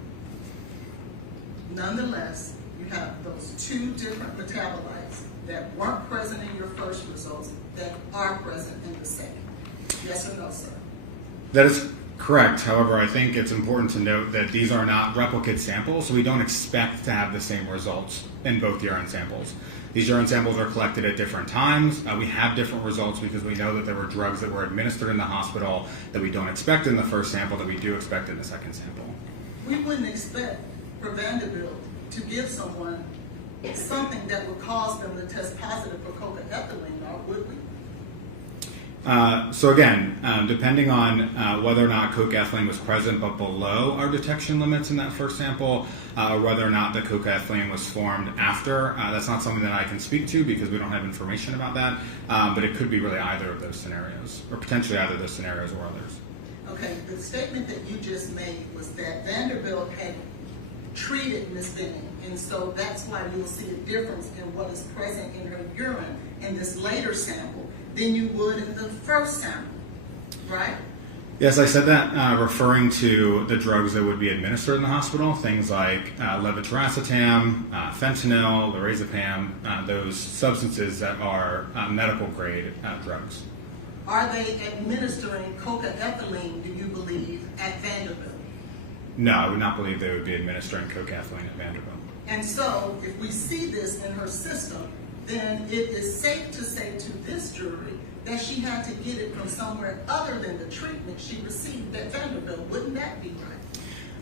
Nonetheless, you have those two different metabolites that weren't present in your first results that are present in the second. Yes or no, sir? That is correct. However, I think it's important to note that these are not replicate samples, so we don't expect to have the same results in both urine samples. These urine samples are collected at different times. We have different results because we know that there were drugs that were administered in the hospital that we don't expect in the first sample that we do expect in the second sample. We wouldn't expect for Vanderbilt to give someone something that would cause them to test positive for cocaethylene, or would we? So again, depending on whether or not cocaethylene was present but below our detection limits in that first sample, or whether or not the cocaethylene was formed after, that's not something that I can speak to because we don't have information about that, but it could be really either of those scenarios, or potentially either of those scenarios or others. Okay, the statement that you just made was that Vanderbilt had treated Ms. Benning, and so that's why you'll see a difference in what is present in her urine in this later sample than you would in the first sample, right? Yes, I said that referring to the drugs that would be administered in the hospital, things like levetiracetam, fentanyl, lorazepam, those substances that are medical grade drugs. Are they administering cocaethylene, do you believe, at Vanderbilt? No, I would not believe they would be administering cocaethylene at Vanderbilt. And so, if we see this in her system, then it is safe to say to this jury that she had to get it from somewhere other than the treatment she received at Vanderbilt. Wouldn't that be right?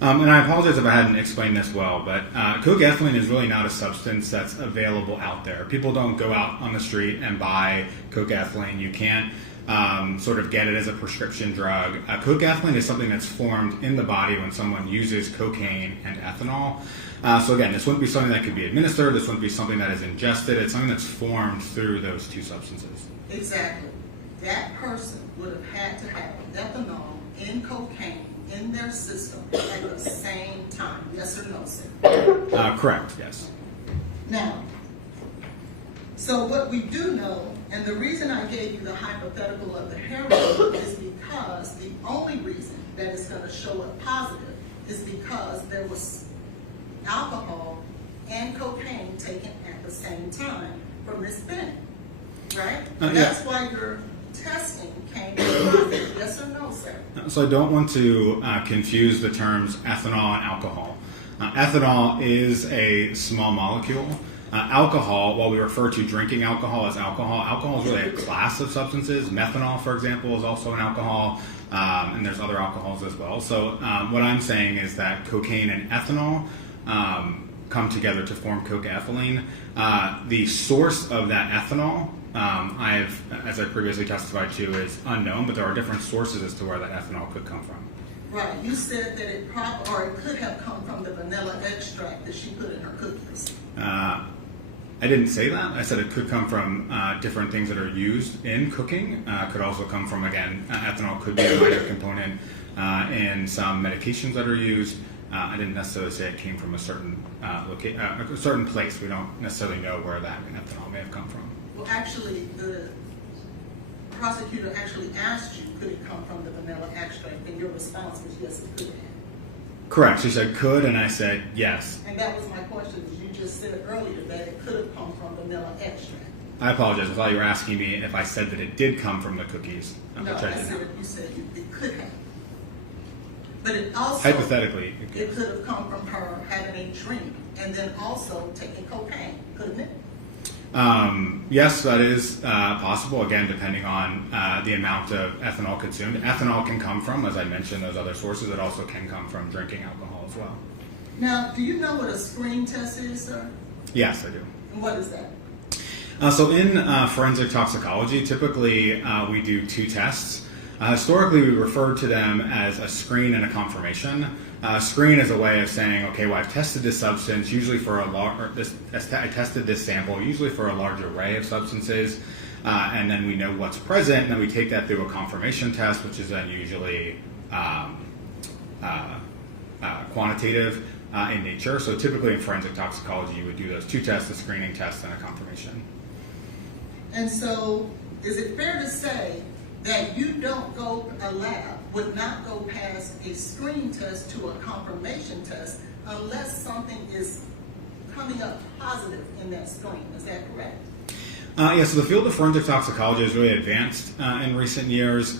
And I apologize if I hadn't explained this well, but cocaethylene is really not a substance that's available out there. People don't go out on the street and buy cocaethylene. You can't sort of get it as a prescription drug. Cocaethylene is something that's formed in the body when someone uses cocaine and ethanol. So again, this wouldn't be something that could be administered. This wouldn't be something that is ingested. It's something that's formed through those two substances. Exactly. That person would have had to have ethanol and cocaine in their system at the same time. Yes or no, sir? Correct, yes. Now, so what we do know, and the reason I gave you the hypothetical of the heroin is because the only reason that it's going to show up positive is because there was alcohol and cocaine taken at the same time from Ms. Benning, right? That's why your testing came positive. Yes or no, sir? So I don't want to confuse the terms ethanol and alcohol. Ethanol is a small molecule. Alcohol, while we refer to drinking alcohol as alcohol, alcohol is really a class of substances. Methanol, for example, is also an alcohol, and there's other alcohols as well. So what I'm saying is that cocaine and ethanol come together to form cocaethylene. The source of that ethanol, as I previously testified to, is unknown, but there are different sources as to where that ethanol could come from. Right. You said that it could have come from the vanilla extract that she put in her cookies. I didn't say that. I said it could come from different things that are used in cooking. Could also come from, again, ethanol could be a minor component in some medications that are used. I didn't necessarily say it came from a certain a certain place. We don't necessarily know where that ethanol may have come from. Well, actually, the prosecutor actually asked you, could it come from the vanilla extract? And your response was, yes, it could have. Correct. She said could, and I said yes. And that was my question. You just said earlier that it could have come from vanilla extract. I apologize. I thought you were asking me if I said that it did come from the cookies. No, I said you said it could have. But it also. Hypothetically, It could have come from her having a drink and then also taking cocaine, couldn't it? Yes, that is possible, again, depending on the amount of ethanol consumed. Ethanol can come from, as I mentioned, those other sources. It also can come from drinking alcohol as well. Now, do you know what a screen test is, sir? Yes, I do. And what is that? So in forensic toxicology, typically we do two tests. Historically, we referred to them as a screen and a confirmation. Screen is a way of saying, okay, well, I've tested this substance, usually for I tested this sample, usually for a large array of substances, and then we know what's present, and then we take that through a confirmation test, which is then usually quantitative in nature. So typically in forensic toxicology, you would do those two tests, a screening test and a confirmation. And so, is it fair to say that you don't go, a lab would not go past a screen test to a confirmation test unless something is coming up positive in that screen? Is that correct? Yeah, so the field of forensic toxicology has really advanced in recent years.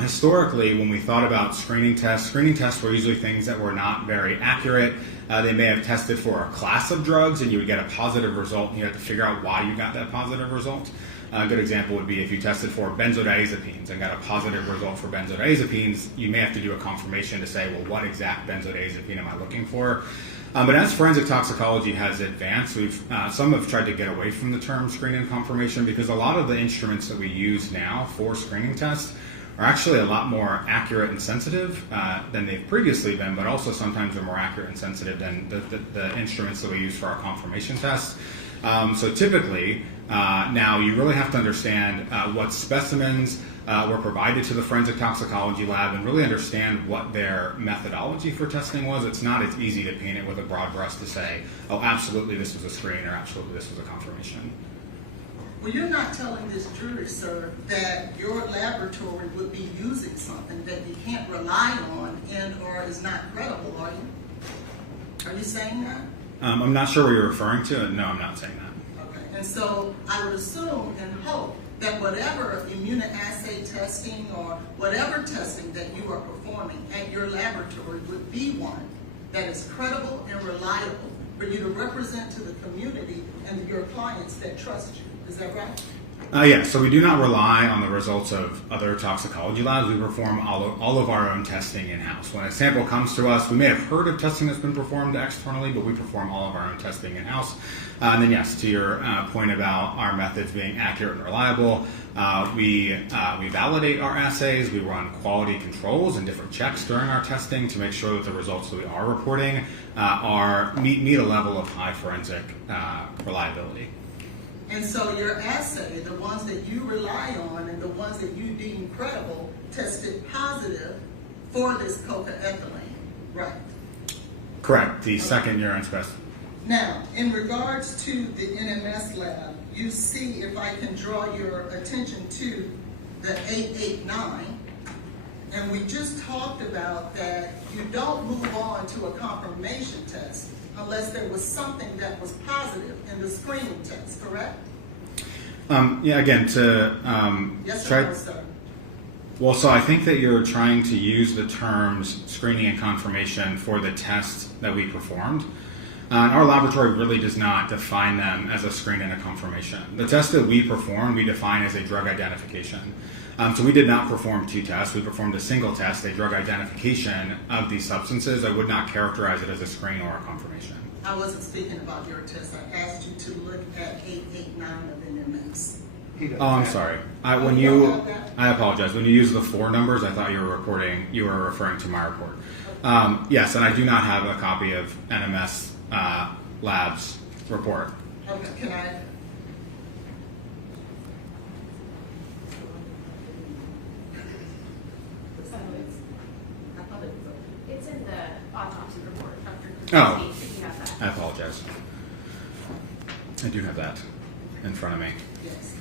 Historically, when we thought about screening tests were usually things that were not very accurate. They may have tested for a class of drugs and you would get a positive result and you have to figure out why you got that positive result. A good example would be if you tested for benzodiazepines and got a positive result for benzodiazepines, you may have to do a confirmation to say, well, what exact benzodiazepine am I looking for? But as forensic toxicology has advanced, some have tried to get away from the term screen and confirmation because a lot of the instruments that we use now for screening tests are actually a lot more accurate and sensitive than they've previously been, but also sometimes are more accurate and sensitive than the instruments that we use for our confirmation tests. So typically, now you really have to understand what specimens were provided to the forensic toxicology lab and really understand what their methodology for testing was. It's not as easy to paint it with a broad brush to say, oh, absolutely this was a screen or absolutely this was a confirmation. Well, you're not telling this jury, sir, that your laboratory would be using something that you can't rely on and or is not credible, are you? Are you saying that? I'm not sure what you're referring to. No, I'm not saying that. Okay. And so I would assume and hope that whatever immunoassay testing or whatever testing that you are performing at your laboratory would be one that is credible and reliable for you to represent to the community and your clients that trust you. Is that right? Yeah, so we do not rely on the results of other toxicology labs. We perform all of our own testing in-house. When a sample comes to us, we may have heard of testing that's been performed externally, but we perform all of our own testing in-house. And then yes, to your point about our methods being accurate and reliable, we validate our assays, we run quality controls and different checks during our testing to make sure that the results that we are reporting meet a level of high forensic reliability. And so your assay, the ones that you rely on and the ones that you deem credible, tested positive for this cocaethylene, right? Correct. The second urine specimen. Now, in regards to the NMS lab, you see, if I can draw your attention to the 889, and we just talked about that you don't move on to a confirmation test unless there was something that was positive in the screening test, correct? Yeah, again, to yes try... or no, sir? Well, so I think that you're trying to use the terms screening and confirmation for the tests that we performed. And our laboratory really does not define them as a screen and a confirmation. The tests that we perform, we define as a drug identification. So we did not perform two tests. We performed a single test, a drug identification of these substances. I would not characterize it as a screen or a confirmation. I wasn't speaking about your test. I asked you to look at 889 of NMS. Oh, I'm sorry. I apologize. When you use the 4 numbers, I thought you were referring to my report. Yes, and I do not have a copy of NMS Labs report. Okay, can I? It's in the autopsy report, Dr. Oh. If you have that. I apologize. I do have that in front of me. Yes.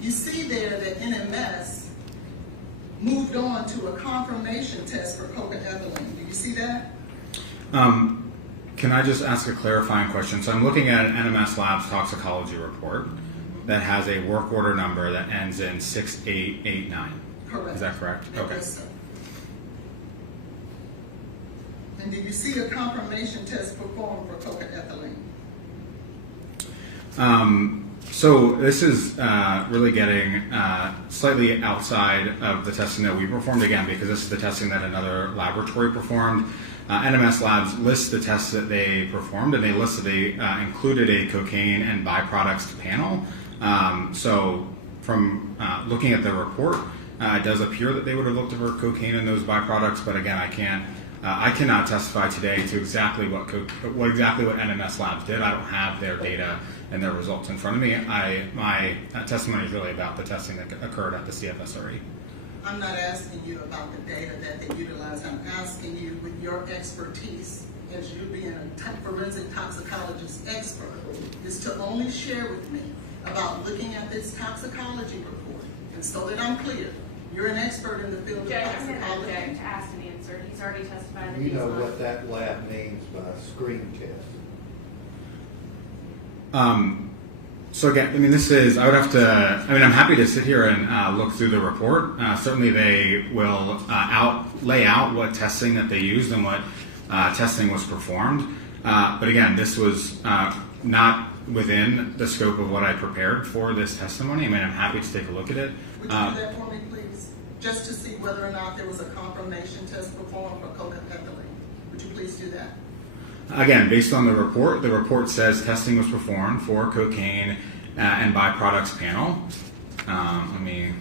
You see there that NMS moved on to a confirmation test for cocaethylene. Do you see that? Can I just ask a clarifying question? So I'm looking at an NMS Labs toxicology report that has a work order number that ends in 6889. Correct. Is that correct? Okay. Yes, sir. And did you see a confirmation test performed for cocaethylene? So this is really getting slightly outside of the testing that we performed, again, because this is the testing that another laboratory performed. NMS Labs lists the tests that they performed, and they listed they included a cocaine and byproducts panel. So from looking at the report, it does appear that they would have looked for cocaine in those byproducts, but again, I cannot testify today to exactly what NMS Labs did. I don't have their data and their results in front of me. My testimony is really about the testing that occurred at the CFSRE. I'm not asking you about the data that they utilized. I'm asking you, with your expertise, as you being a forensic toxicologist expert, is to only share with me about looking at this toxicology report. And so that I'm clear, you're an expert in the field of Judge, I'm going to toxicology. object to ask and answer. He's already testified that You he's know not. what that lab means by screen test? So again, I mean, I would have to, I'm happy to sit here and look through the report. Certainly they will lay out what testing that they used and what testing was performed. But again, this was not within the scope of what I prepared for this testimony. I mean, I'm happy to take a look at it. Would you do that for me, please? Just to see whether or not there was a confirmation test performed for cocaethylene. Would you please do that? Again, based on the report says testing was performed for cocaine and byproducts panel. Let me.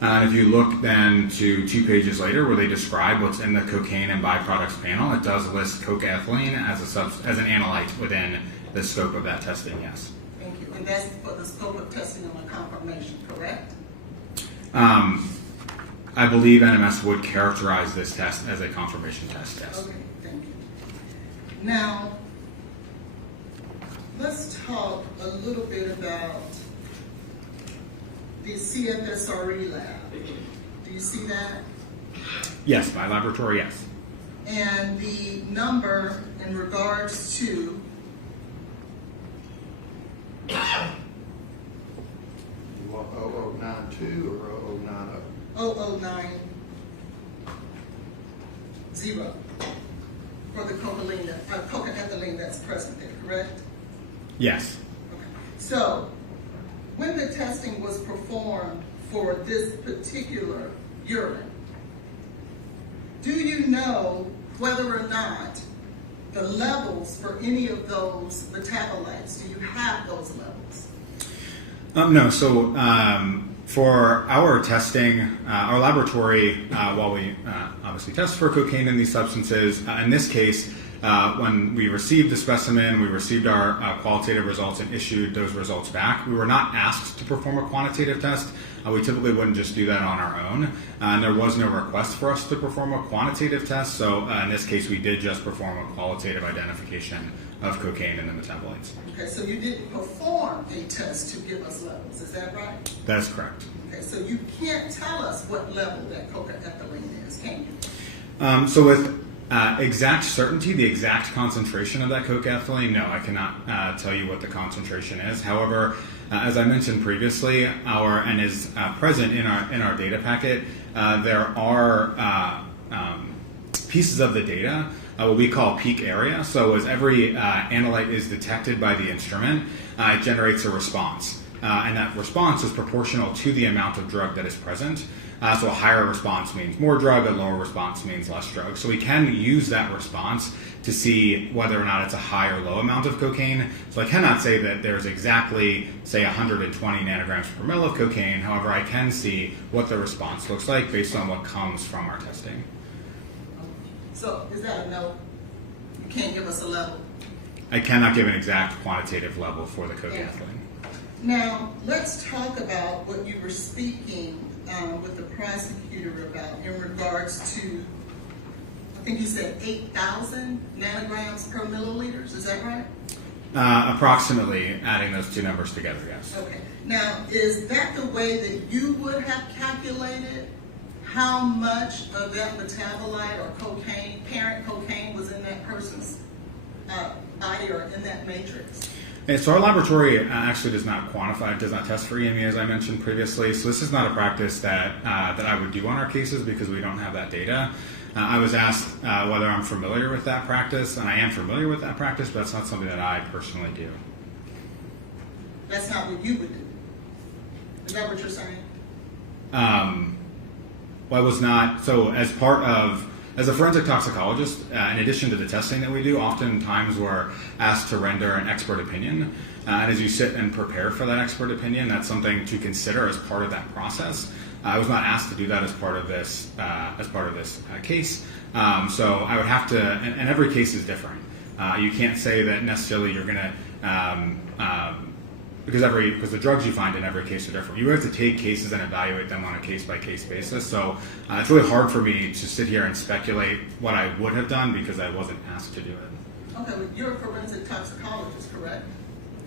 And if you look then to 2 pages later where they describe what's in the cocaine and byproducts panel, it does list cocaethylene as an analyte within the scope of that testing, yes. Thank you. And that's for the scope of testing on a confirmation, correct? I believe NMS would characterize this test as a confirmation test, yes. Okay, thank you. Now, let's talk a little bit about the CFSRE lab. Do you see that? Yes, my laboratory, yes. And the number in regards to You want 0092 or 0090? 0090 for the cocaethylene that's present there, correct? Yes. Okay. So, when the testing was performed for this particular urine, do you know whether or not the levels for any of those metabolites, do you have those levels? No, so for our testing, our laboratory, while we obviously test for cocaine in these substances, in this case, when we received the specimen, we received our qualitative results and issued those results back. We were not asked to perform a quantitative test. We typically wouldn't just do that on our own. And there was no request for us to perform a quantitative test. So in this case, we did just perform a qualitative identification of cocaine in the metabolites. Okay, so you didn't perform a test to give us levels, is that right? That is correct. Okay, so you can't tell us what level that cocaethylene is, can you? So with exact certainty, the exact concentration of that cocaethylene, no, I cannot tell you what the concentration is. However, as I mentioned previously, and is present in our data packet, there are pieces of the data, what we call peak area. So as every analyte is detected by the instrument, it generates a response. And that response is proportional to the amount of drug that is present. So a higher response means more drug, a lower response means less drug. So we can use that response to see whether or not it's a high or low amount of cocaine. So I cannot say that there's exactly, say, 120 nanograms per mil of cocaine. However, I can see what the response looks like based on what comes from our testing. So is that a no? You can't give us a level? I cannot give an exact quantitative level for the cocaethylene. Now, let's talk about what you were speaking with the prosecutor about in regards to, I think you said 8,000 nanograms per milliliters, is that right? Approximately, adding those two numbers together, yes. Okay. Now, is that the way that you would have calculated how much of that metabolite or cocaine, parent cocaine, was in that person's body or in that matrix? And so our laboratory actually does not quantify, does not test for EME, as I mentioned previously. So this is not a practice that that I would do on our cases because we don't have that data. I was asked whether I'm familiar with that practice, and I am familiar with that practice, but that's not something that I personally do. That's not what you would do. Is that what you're saying? Well, I was not. So as a forensic toxicologist, in addition to the testing that we do, oftentimes we're asked to render an expert opinion. And as you sit and prepare for that expert opinion, that's something to consider as part of that process. I was not asked to do that as part of this case. So I would have to, and every case is different. You can't say that necessarily you're going to, because the drugs you find in every case are different. You have to take cases and evaluate them on a case-by-case basis. So it's really hard for me to sit here and speculate what I would have done because I wasn't asked to do it. Okay, well, you're a forensic toxicologist, correct?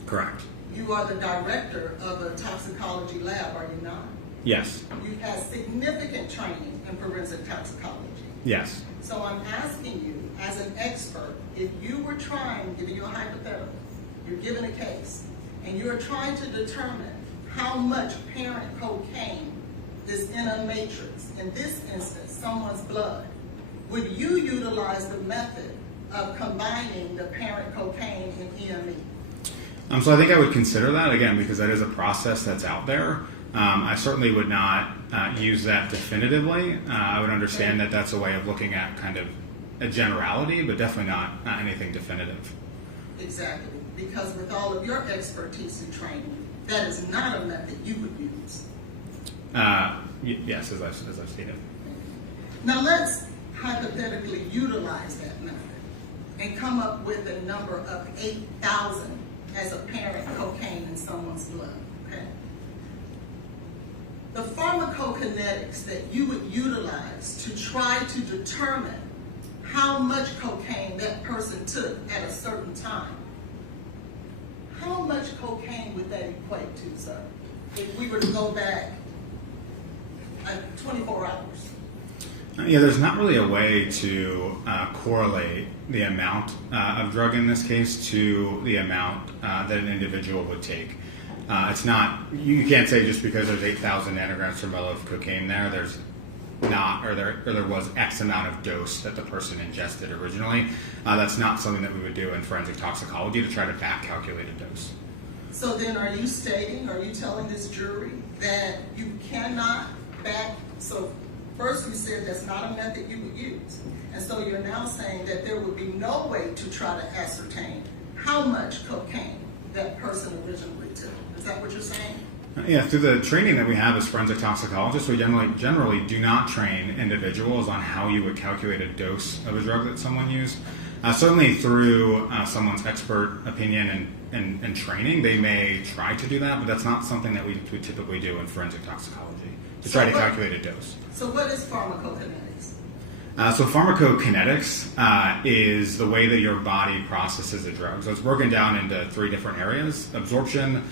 Correct. You are the director of a toxicology lab, are you not? Yes. You've had significant training in forensic toxicology. Yes. So I'm asking you, as an expert, if you were trying, giving you a hypothetical, you're given a case, and you're trying to determine how much parent cocaine is in a matrix, in this instance, someone's blood, would you utilize the method of combining the parent cocaine and EME? So I think I would consider that, again, because that is a process that's out there. I certainly would not use that definitively. I would understand that that's a way of looking at kind of a generality, but definitely not anything definitive. Exactly, because with all of your expertise and training, that is not a method you would use. Yes, as I've stated. Now let's hypothetically utilize that method and come up with a number of 8,000 as apparent cocaine in someone's blood, okay? The pharmacokinetics that you would utilize to try to determine how much cocaine that person took at a certain time, how much cocaine would that equate to, sir? If we were to go back 24 hours. Yeah, there's not really a way to correlate the amount of drug in this case to the amount that an individual would take. It's not, you can't say just because there's 8,000 nanograms per mil of cocaine there's not, or there was X amount of dose that the person ingested originally. That's not something that we would do in forensic toxicology to try to back calculate a dose. So then are you telling this jury that you cannot so first you said that's not a method you would use. And so you're now saying that there would be no way to try to ascertain how much cocaine that person originally took. Is that what you're saying? Yeah, through the training that we have as forensic toxicologists, we generally do not train individuals on how you would calculate a dose of a drug that someone used. Certainly through someone's expert opinion and training, they may try to do that, but that's not something that we typically do in forensic toxicology, to try to calculate a dose. So what is pharmacokinetics? So pharmacokinetics is the way that your body processes a drug. So it's broken down into 3 different areas: absorption,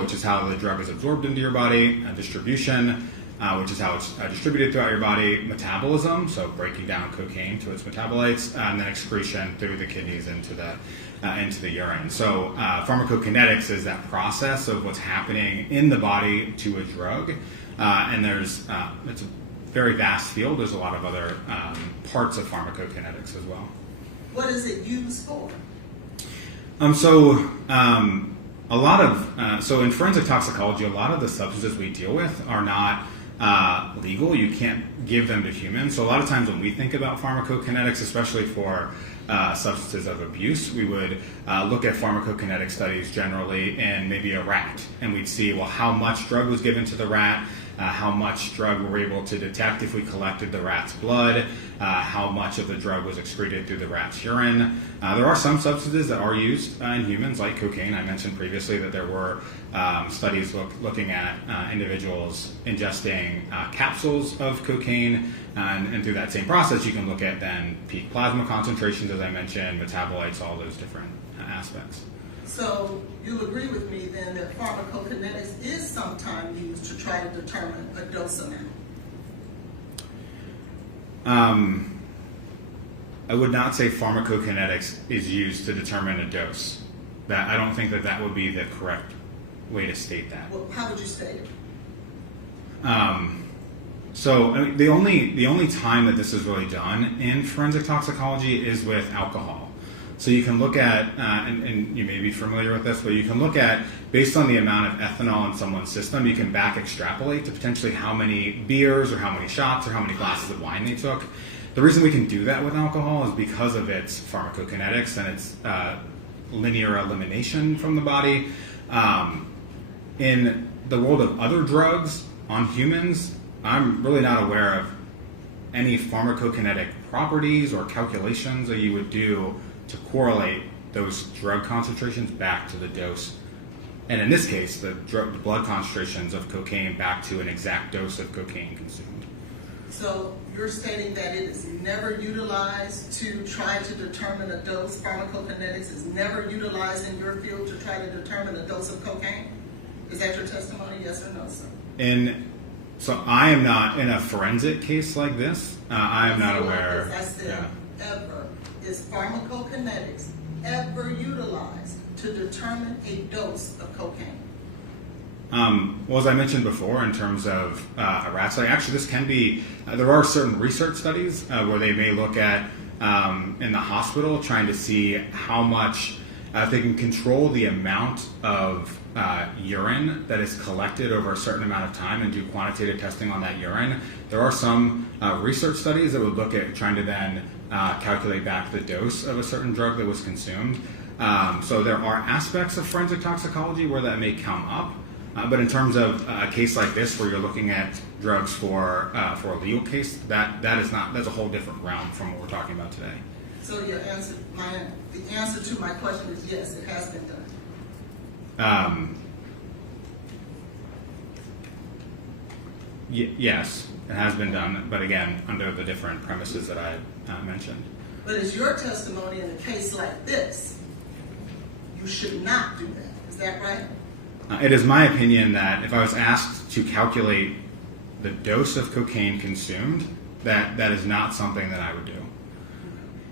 which is how the drug is absorbed into your body; distribution, which is how it's distributed throughout your body; metabolism, so breaking down cocaine to its metabolites; and then excretion through the kidneys into the urine. So pharmacokinetics is that process of what's happening in the body to a drug, and it's a very vast field. There's a lot of other parts of pharmacokinetics as well. What is it used for? So in forensic toxicology, a lot of the substances we deal with are not legal. You can't give them to humans. So a lot of times when we think about pharmacokinetics, especially for substances of abuse, we would look at pharmacokinetic studies generally in maybe a rat, and we'd see, well, how much drug was given to the rat, how much drug we were able to detect if we collected the rat's blood, how much of the drug was excreted through the rat's urine. There are some substances that are used in humans, like cocaine. I mentioned previously that there were studies looking at individuals ingesting capsules of cocaine, and through that same process you can look at then peak plasma concentrations, as I mentioned, metabolites, all those different aspects. So you'll agree with me then that pharmacokinetics is sometimes used to try to determine a dose amount? I would not say pharmacokinetics is used to determine a dose. That I don't think that would be the correct way to state that. Well, how would you state it? So I mean, the only time that this is really done in forensic toxicology is with alcohol. So you can look at, and you may be familiar with this, but you can look at, based on the amount of ethanol in someone's system, you can back extrapolate to potentially how many beers or how many shots or how many glasses of wine they took. The reason we can do that with alcohol is because of its pharmacokinetics and its linear elimination from the body. In the world of other drugs on humans, I'm really not aware of any pharmacokinetic properties or calculations that you would do to correlate those drug concentrations back to the dose. And in this case, the blood concentrations of cocaine back to an exact dose of cocaine consumed. So you're stating that it is never utilized to try to determine a dose, pharmacokinetics is never utilized in your field to try to determine a dose of cocaine? Is that your testimony, yes or no, sir? So I am not in a forensic case like this. I am not aware. As I said, ever. Is pharmacokinetics ever utilized to determine a dose of cocaine? Well, as I mentioned before, in terms of a rat study, actually this can be, there are certain research studies where they may look at in the hospital trying to see how much, if they can control the amount of urine that is collected over a certain amount of time and do quantitative testing on that urine. There are some research studies that would look at trying to then calculate back the dose of a certain drug that was consumed. So there are aspects of forensic toxicology where that may come up. But in terms of a case like this where you're looking at drugs for a legal case, that's a whole different realm from what we're talking about today. So your answer, the answer to my question is yes, it has been done. Yes, it has been done, but again, under the different premises that I mentioned. But is your testimony in a case like this, you should not do that? Is that right? It is my opinion that if I was asked to calculate the dose of cocaine consumed, that is not something that I would do.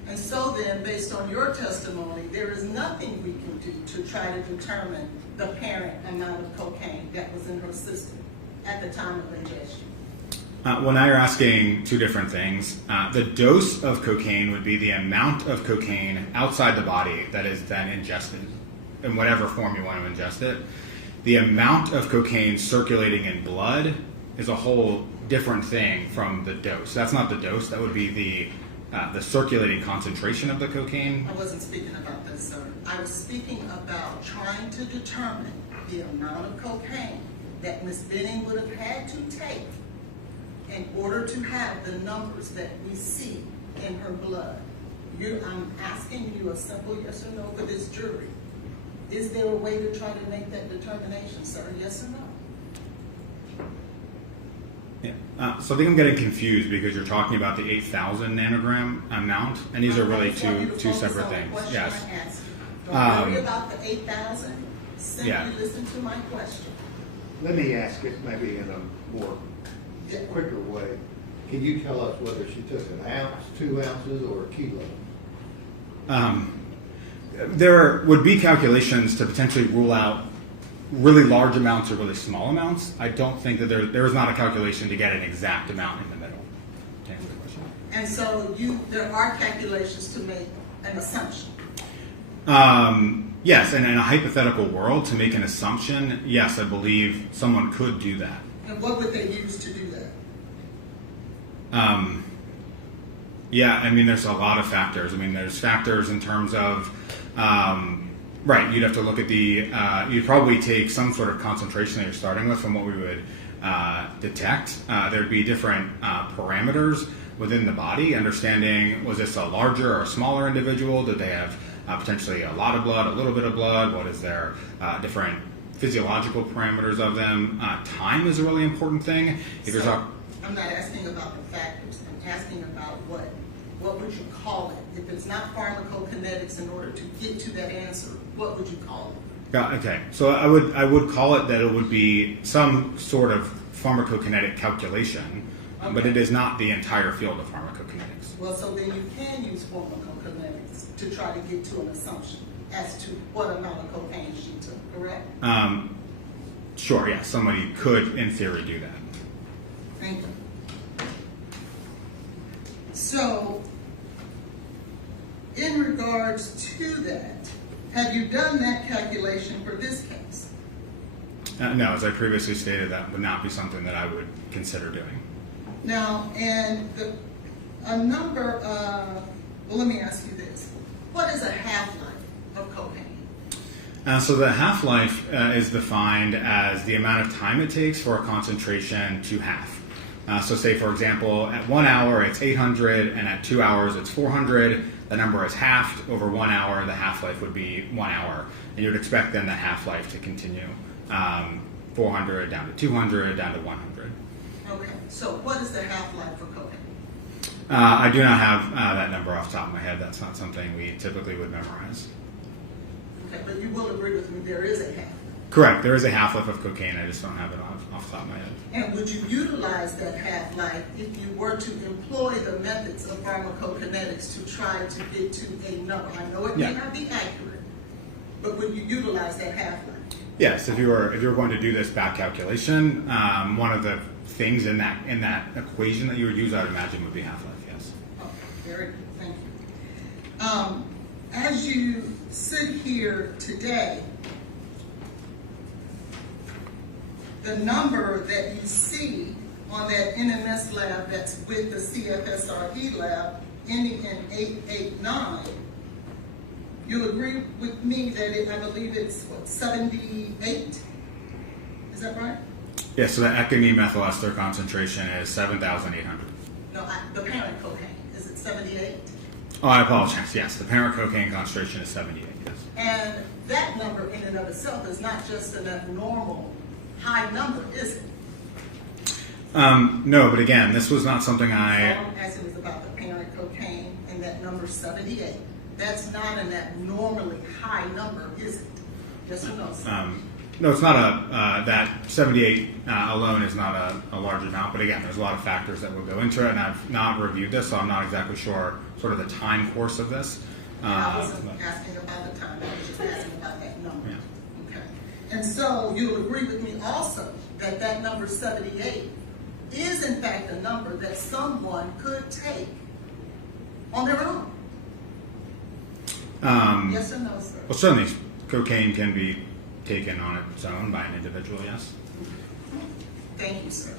And so then, based on your testimony, there is nothing we can do to try to determine the apparent amount of cocaine that was in her system at the time of ingestion. Well, now you're asking two different things. The dose of cocaine would be the amount of cocaine outside the body that is then ingested in whatever form you want to ingest it. The amount of cocaine circulating in blood is a whole different thing from the dose. That's not the dose. That would be the circulating concentration of the cocaine. I wasn't speaking about this, sir. I was speaking about trying to determine the amount of cocaine that Ms. Benning would have had to take in order to have the numbers that we see in her blood. I'm asking you a simple yes or no for this jury. Is there a way to try to make that determination, sir? Yes or no? Yeah. So I think I'm getting confused because you're talking about the 8,000 nanogram amount, and these are really two separate things. Yes. Don't worry about the 8,000. Simply listen to my question. Let me ask it maybe in a more quicker way. Can you tell us whether she took an ounce, 2 ounces, or a kilo? There would be calculations to potentially rule out really large amounts or really small amounts. I don't think that there is not a calculation to get an exact amount in the middle. To answer the question. And so there are calculations to make an assumption. Yes, and in a hypothetical world, to make an assumption, yes, I believe someone could do that. And what would they use to do that? Yeah, I mean, there's a lot of factors. I mean, there's factors in terms of, right, you'd have to look at you'd probably take some sort of concentration that you're starting with from what we would detect. There'd be different parameters within the body, understanding was this a larger or a smaller individual? Did they have potentially a lot of blood, a little bit of blood? What is their different physiological parameters of them? Time is a really important thing. I'm not asking about the factors. I'm asking about what would you call it? If it's not pharmacokinetics, in order to get to that answer, what would you call it? Okay, so I would call it that it would be some sort of pharmacokinetic calculation, but it is not the entire field of pharmacokinetics. Well, so then you can use pharmacokinetics to try to get to an assumption. as to what amount of cocaine she took, correct? Sure, yeah, somebody could, in theory, do that. Thank you. So, in regards to that, have you done that calculation for this case? No, as I previously stated, that would not be something that I would consider doing. Now, and a number of, well, let me ask you this. What is a half-life of cocaine? So the half-life is defined as the amount of time it takes for a concentration to half. So say, for example, at 1 hour it's 800, and at 2 hours it's 400. The number is halved over 1 hour. The half-life would be 1 hour. And you would expect then the half-life to continue 400 down to 200 down to 100. Okay, so what is the half-life for cocaine? I do not have that number off the top of my head. That's not something we typically would memorize. Okay, but you will agree with me, there is a half-life. Correct. There is a half-life of cocaine. I just don't have it off the top of my head. And would you utilize that half-life if you were to employ the methods of pharmacokinetics to try to get to a number? I know it may not be accurate, but would you utilize that half-life? Yes. If you were going to do this back calculation, one of the things in that equation that you would use, I would imagine, would be half-life. Yes. Okay, very good. Thank you. As you sit here today, the number that you see on that NMS lab that's with the CFSRE lab ending in 889, you'll agree with me that I believe it's, 78? Is that right? Yeah, so the econyl methyl ester concentration is 7,800. No, the parent cocaine, is it 78? Oh, I apologize. Yes, the parent cocaine concentration is 78, yes. And that number in and of itself is not just an abnormal high number, is it? No, but again, this was not something All I'm asking is about the parent cocaine and that number 78. That's not an abnormally high number, is it? Yes or no, sir? No, it's not that 78 alone is not a large amount, but again, there's a lot of factors that will go into it, and I've not reviewed this, so I'm not exactly sure sort of the time course of this. I wasn't asking about the time, I was just asking about that number. Yeah. Okay. And so you'll agree with me also that that number 78 is in fact a number that someone could take on their own. Yes or no, sir? Well, certainly cocaine can be taken on its own by an individual, yes. Thank you, sir.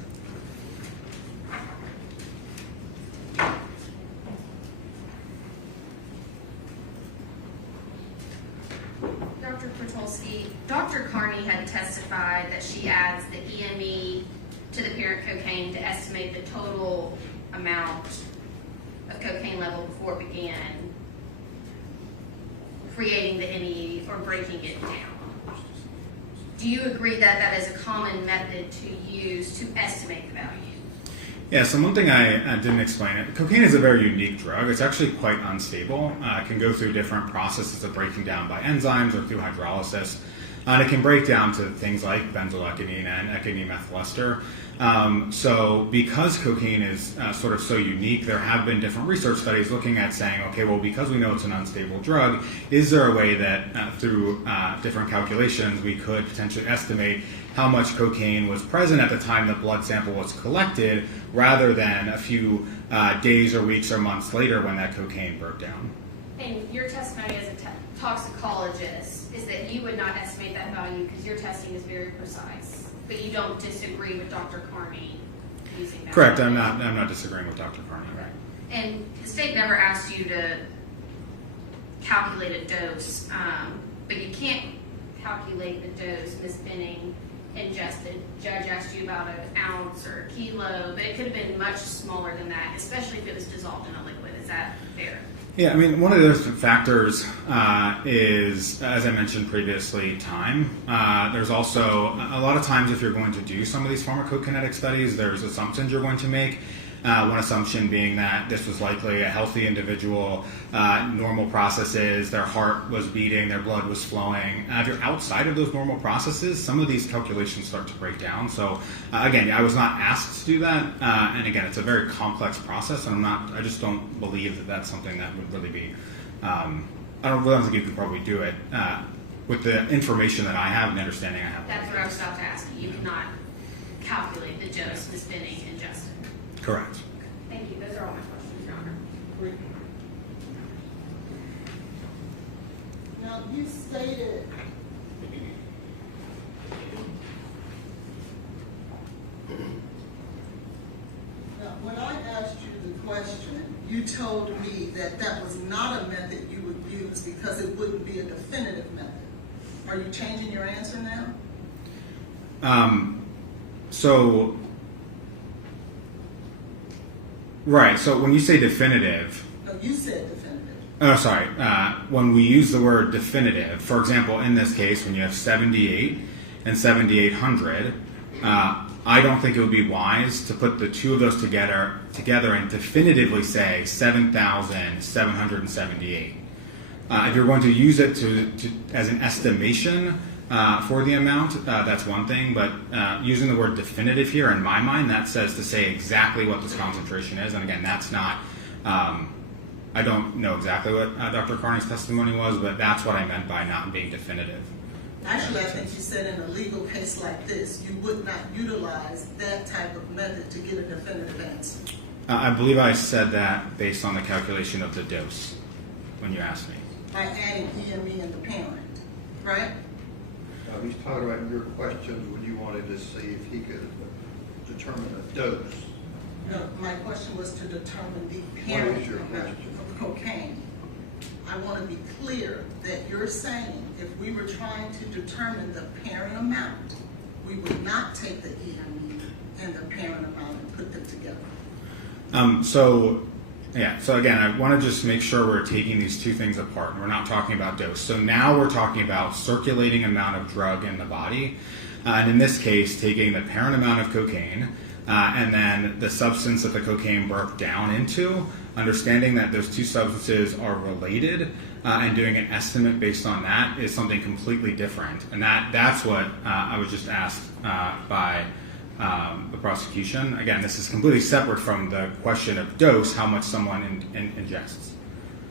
Dr. Pathologist, Dr. Carney had testified that she adds the EME to the parent cocaine to estimate the total amount of cocaine level before it began creating the NE or breaking it down. Do you agree that that is a common method to use to estimate the value? Yeah, so one thing I didn't explain it, cocaine is a very unique drug. It's actually quite unstable. It can go through different processes of breaking down by enzymes or through hydrolysis. And it can break down to things like benzoylecgonine and econyl methyl ester. So because cocaine is sort of so unique, there have been different research studies looking at saying, okay, well, because we know it's an unstable drug, is there a way that through different calculations we could potentially estimate how much cocaine was present at the time the blood sample was collected, rather than a few days or weeks or months later when that cocaine broke down? And your testimony as a toxicologist is that you would not estimate that value because your testing is very precise, but you don't disagree with Dr. Carney using that. Correct. value. I'm not disagreeing with Dr. Carney. Right. And the state never asked you to calculate a dose, but you can't calculate the dose Ms. Benning ingested. Judge asked you about an ounce or a kilo, but it could have been much smaller than that, especially if it was dissolved in a liquid. Is that fair? Yeah, I mean, one of the other factors is, as I mentioned previously, time. There's also, a lot of times if you're going to do some of these pharmacokinetic studies, there's assumptions you're going to make. One assumption being that this was likely a healthy individual, normal processes, their heart was beating, their blood was flowing. If you're outside of those normal processes, some of these calculations start to break down. So again, I was not asked to do that, and again, it's a very complex process, and I just don't believe that that's something that would really be I don't think you can probably do it with the information that I have and the understanding I have. That's what I was about to ask you. You cannot calculate the dose Ms. Benning ingested. Correct. Thank you. Those are all my questions, Your Honor. Now, you stated now, when I asked you the question, you told me that that was not a method you would use because it wouldn't be a definitive method. Are you changing your answer now? Right. So when you say definitive, No, you said definitive. oh, sorry. When we use the word definitive, for example, in this case, when you have 78 and 7,800, I don't think it would be wise to put the two of those together and definitively say 7,778. If you're going to use it as an estimation for the amount, that's one thing. But using the word definitive here, in my mind, that says to say exactly what this concentration is. And again, that's not. I don't know exactly what Dr. Carney's testimony was, but that's what I meant by not being definitive. Actually, I think you said in a legal case like this, you would not utilize that type of method to get a definitive answer. I believe I said that based on the calculation of the dose when you asked me. By adding EME and the parent, right? He's talking about your questions when you wanted to see if he could determine a dose. No, my question was to determine the parent What is your amount question? of cocaine. I want to be clear that you're saying if we were trying to determine the parent amount, we would not take the EME and the parent amount and put them together. So again, I want to just make sure we're taking these two things apart. We're not talking about dose. So now we're talking about circulating amount of drug in the body. And in this case, taking the parent amount of cocaine and then the substance that the cocaine broke down into, understanding that those two substances are related and doing an estimate based on that is something completely different. And that's what I was just asked by the prosecution. Again, this is completely separate from the question of dose, how much someone ingests.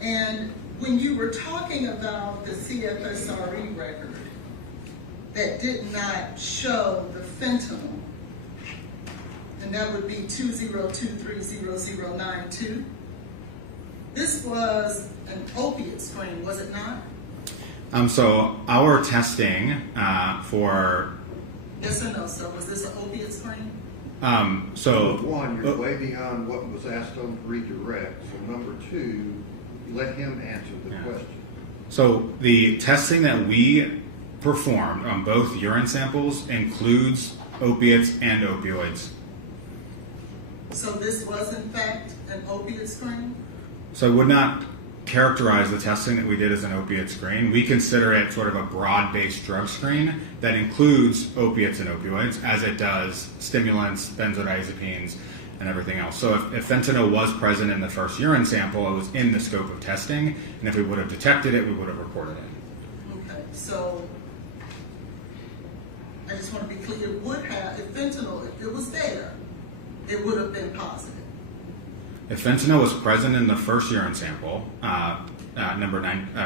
And when you were talking about the CFSRE record that did not show the fentanyl, and that would be 202300092, this was an opiate screen, was it not? So our testing for Yes or no, sir? Was this an opiate screen? so Number one, you're way beyond what was asked on redirect. So number two, let him answer the question. So the testing that we performed on both urine samples includes opiates and opioids. So this was in fact an opiate screen? So I would not characterize the testing that we did as an opiate screen. We consider it sort of a broad-based drug screen that includes opiates and opioids, as it does stimulants, benzodiazepines, and everything else. So if fentanyl was present in the first urine sample, it was in the scope of testing, and if we would have detected it, we would have reported it. Okay, so I just want to be clear, it would have, if fentanyl, if it was there, it would have been positive. If fentanyl was present in the first urine sample,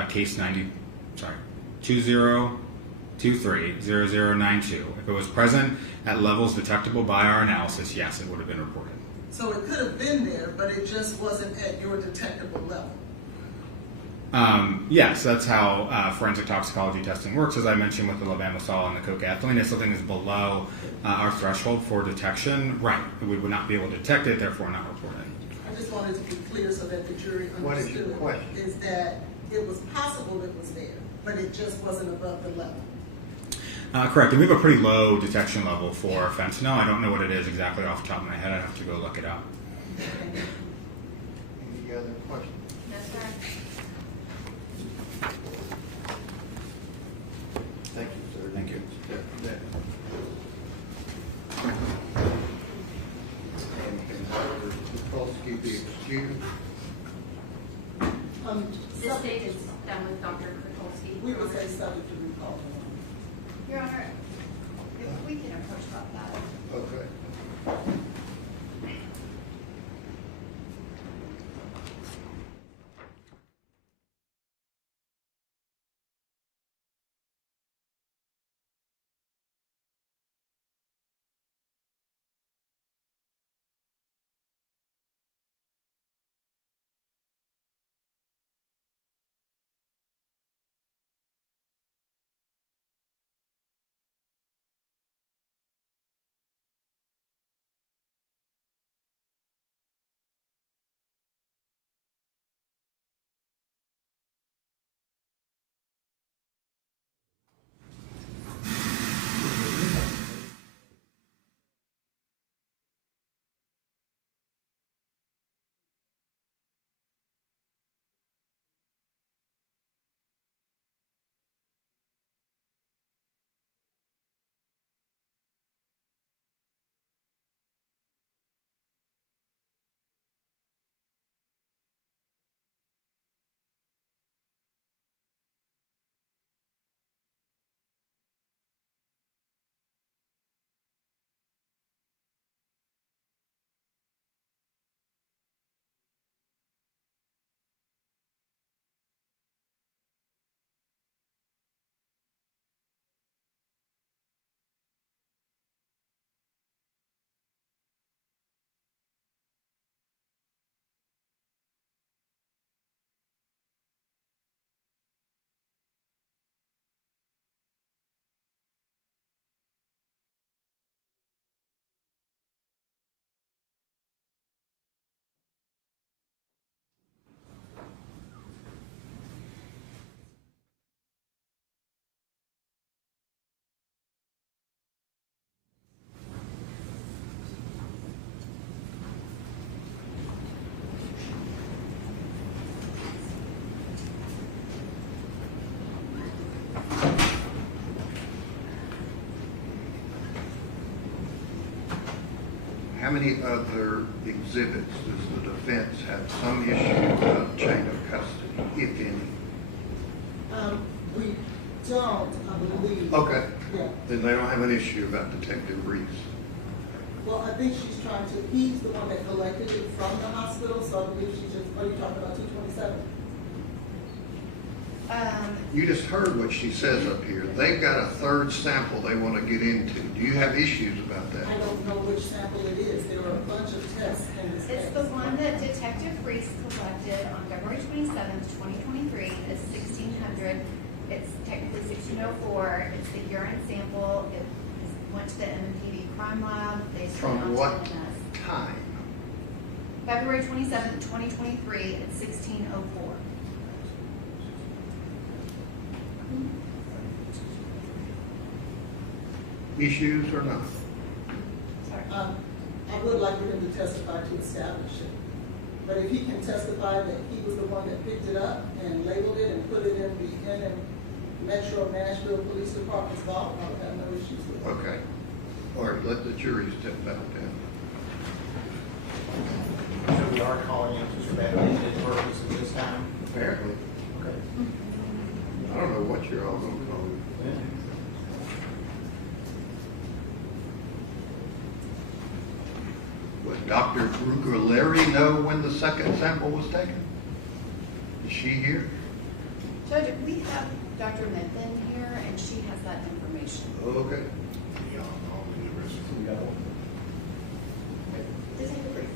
case 20230092, if it was present at levels detectable by our analysis, yes, it would have been reported. So it could have been there, but it just wasn't at your detectable level. Yes, that's how forensic toxicology testing works. As I mentioned with the levamisole and the cocaethylene, if something is below our threshold for detection, right, we would not be able to detect it, therefore not report it. I just wanted to be clear so that the jury What is your understood question? is that it was possible it was there, but it just wasn't above the level. Correct, and we have a pretty low detection level for fentanyl. I don't know what it is exactly off the top of my head. I'd have to go look it up. Any other questions? No, sir. Thank you, sir. Thank you. And can Dr. Toxicology be excused? This stage is done with Dr. Pathologist. We would say subject to recall. Your Honor, if we can approach about that. Okay. how many other exhibits does the defense have some issue about chain of custody, if any? We don't, I believe. Okay, Yeah. then they don't have an issue about Detective Reese. Well, I think she's trying to, he's the one that collected it from the hospital, so I believe she just, are you talking about 227? You just heard what she says up here. They've got a third sample they want to get into. Do you have issues about that? I don't know which sample it is. There are a bunch of tests in this case. It's the one that Detective Reese collected on February 27th, 2023. It's 1600. It's technically 1604. It's the urine sample. It went to the MPD crime lab. They sent it on From to what NS. time? February 27th, 2023. It's 1604. Issues or not? Sorry. I would like for him to testify to establish it. But if he can testify that he was the one that picked it up and labeled it and put it in the Metro Nashville Police Department's vault, I would have no issues with it. Okay. Or let the jury step back then. So we are calling it just for that limited purpose at this time? Apparently. Okay. I don't know what you're all going to call it. Yeah. Would Dr. Grugaleri know when the second sample was taken? Is she here? Judge, we have Dr. Methvin here, and she has that information. Okay. Please take a break.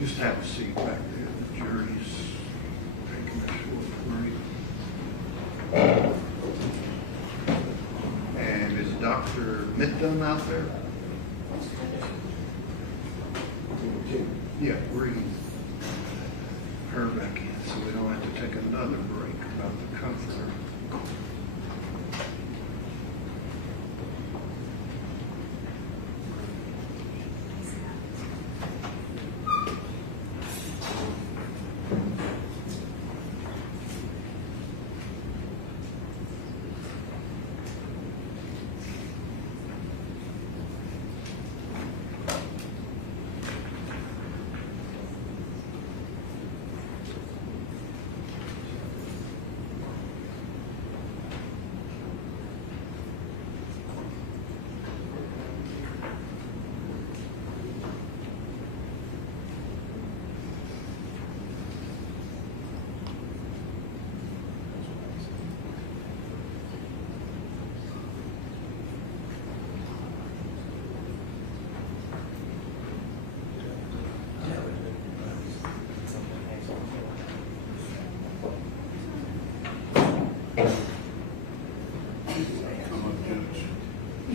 Just have a seat back there. The jury's taking a short break. And is Dr. Mitton out there? Yeah, bring her back in so we don't have to take another break about the comforter.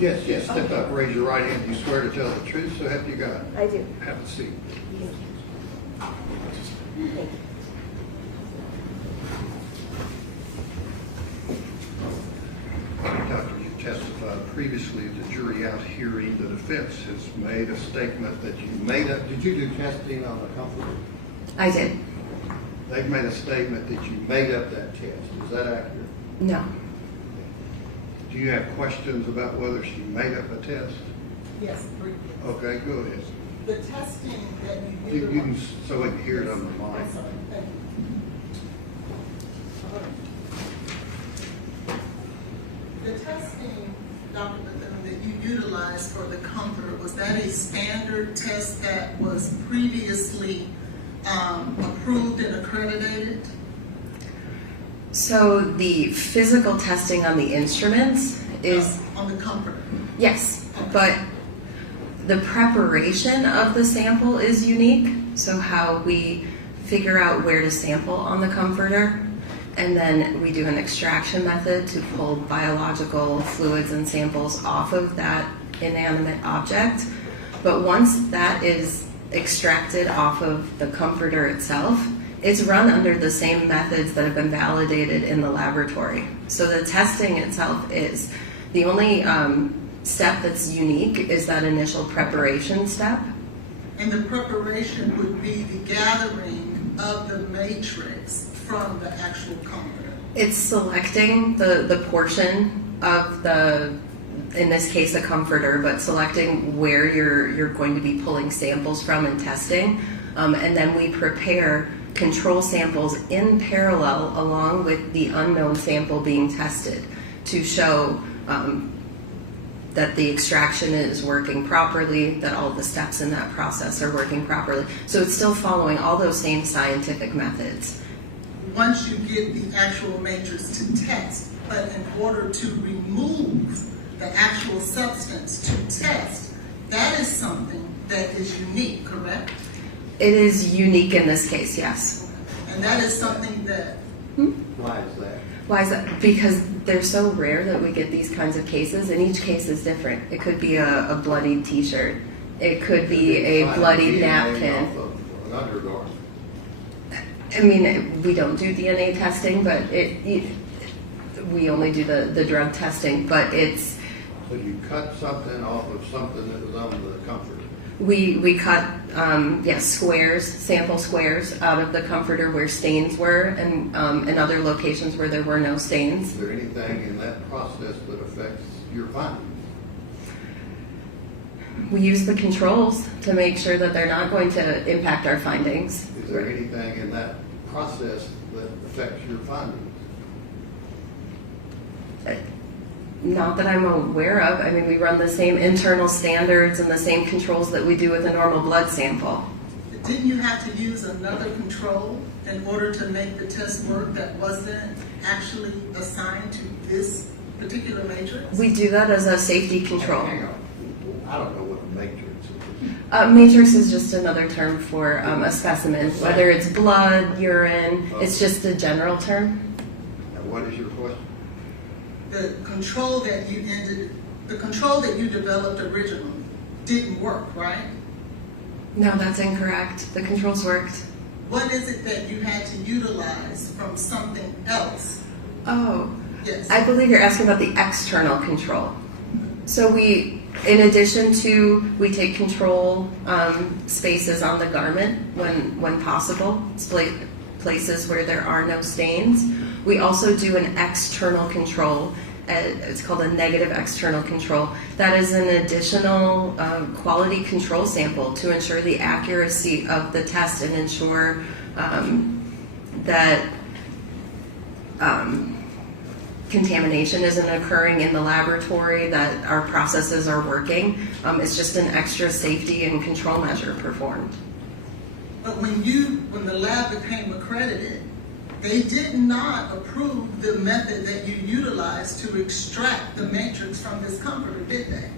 Yes, step up, raise your right hand. You swear to tell the truth, so help you God. I do. Have a seat. Doctor, you testified previously at the jury out hearing the defense has made a statement that you made up. Did you do testing on the comforter? I did. They've made a statement that you made up that test. Is that accurate? No. Do you have questions about whether she made up a test? Yes, briefly. Okay, go ahead. The testing that you You did. can, so we can hear it on the mic. I'm sorry, thank you. The testing, Dr. Bethune, that you utilized for the comforter, was that a standard test that was previously approved and accredited? So the physical testing on the instruments is, On the comforter? yes, but The preparation of the sample is unique, so how we figure out where to sample on the comforter, and then we do an extraction method to pull biological fluids and samples off of that inanimate object. But once that is extracted off of the comforter itself, it's run under the same methods that have been validated in the laboratory. So the testing itself is the only step that's unique is that initial preparation step. And the preparation would be the gathering of the matrix from the actual comforter. It's selecting the portion of the, in this case, a comforter, but selecting where you're going to be pulling samples from and testing. And then we prepare control samples in parallel along with the unknown sample being tested to show that the extraction is working properly, that all the steps in that process are working properly. So it's still following all those same scientific methods. Once you get the actual matrix to test, but in order to remove the actual substance to test, that is something that is unique, correct? It is unique in this case, yes. And that is something that... Why is that? Why is that? Because they're so rare that we get these kinds of cases, and each case is different. It could be a bloodied t-shirt. It could be a bloodied napkin. Off of an undergarment. I mean, we don't do DNA testing, but we only do the drug testing, but it's... So you cut something off of something that was on the comforter. We cut, squares, sample squares out of the comforter where stains were, and in other locations where there were no stains. Is there anything in that process that affects your findings? We use the controls to make sure that they're not going to impact our findings. Is there anything in that process that affects your findings? Not that I'm aware of. I mean, we run the same internal standards and the same controls that we do with a normal blood sample. Didn't you have to use another control in order to make the test work that wasn't actually assigned to this particular matrix? We do that as a safety control. Hang on. I don't know what a matrix is. Matrix is just another term for a specimen, whether it's blood, urine. It's just a general term. Now, what is your question? The control that you developed originally didn't work, right? No, that's incorrect. The controls worked. What is it that you had to utilize from something else? Oh, Yes. I believe you're asking about the external control. So in addition to, we take control spaces on the garment when possible, places where there are no stains. We also do an external control. It's called a negative external control. That is an additional quality control sample to ensure the accuracy of the test and ensure that contamination isn't occurring in the laboratory, that our processes are working. It's just an extra safety and control measure performed. But when the lab became accredited, they did not approve the method that you utilized to extract the matrix from this comforter, did they?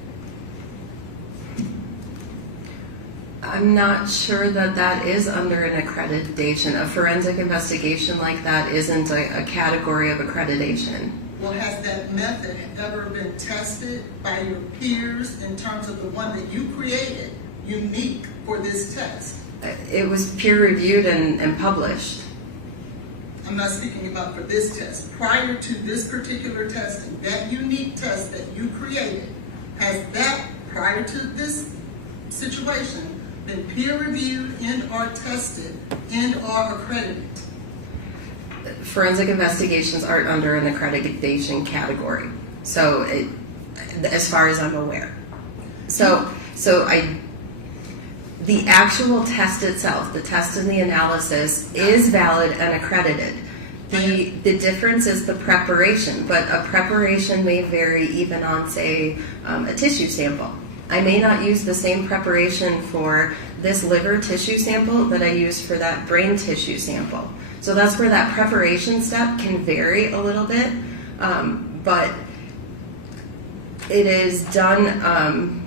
I'm not sure that is under an accreditation. A forensic investigation like that isn't a category of accreditation. Well, has that method ever been tested by your peers in terms of the one that you created, unique for this test? It was peer reviewed and published. I'm not speaking about for this test. Prior to this particular testing, that unique test that you created, has that, prior to this situation, been peer reviewed and or tested and or accredited? Forensic investigations aren't under an accreditation category. So as far as I'm aware. The actual test itself, the test and the analysis is valid and accredited. The difference is the preparation, but a preparation may vary even on, say, a tissue sample. I may not use the same preparation for this liver tissue sample that I use for that brain tissue sample. So that's where that preparation step can vary a little bit, but it is done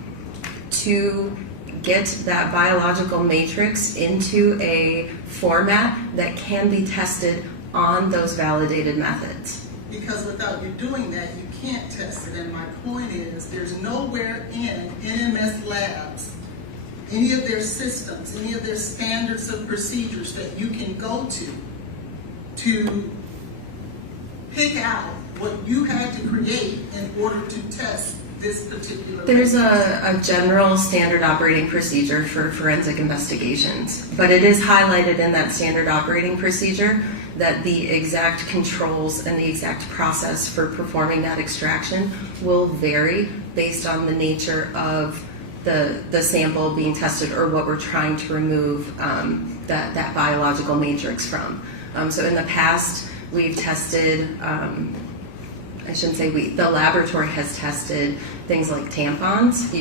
to get that biological matrix into a format that can be tested on those validated methods. Because without you doing that, you can't test it. And my point is, there's nowhere in NMS labs, any of their systems, any of their standards of procedures that you can go to pick out what you had to create in order to test this particular. There's a general standard operating procedure for forensic investigations, but it is highlighted in that standard operating procedure that the exact controls and the exact process for performing that extraction will vary based on the nature of the sample being tested or what we're trying to remove that biological matrix from. So in the past, we've tested, I shouldn't say we, the laboratory has tested things like tampons,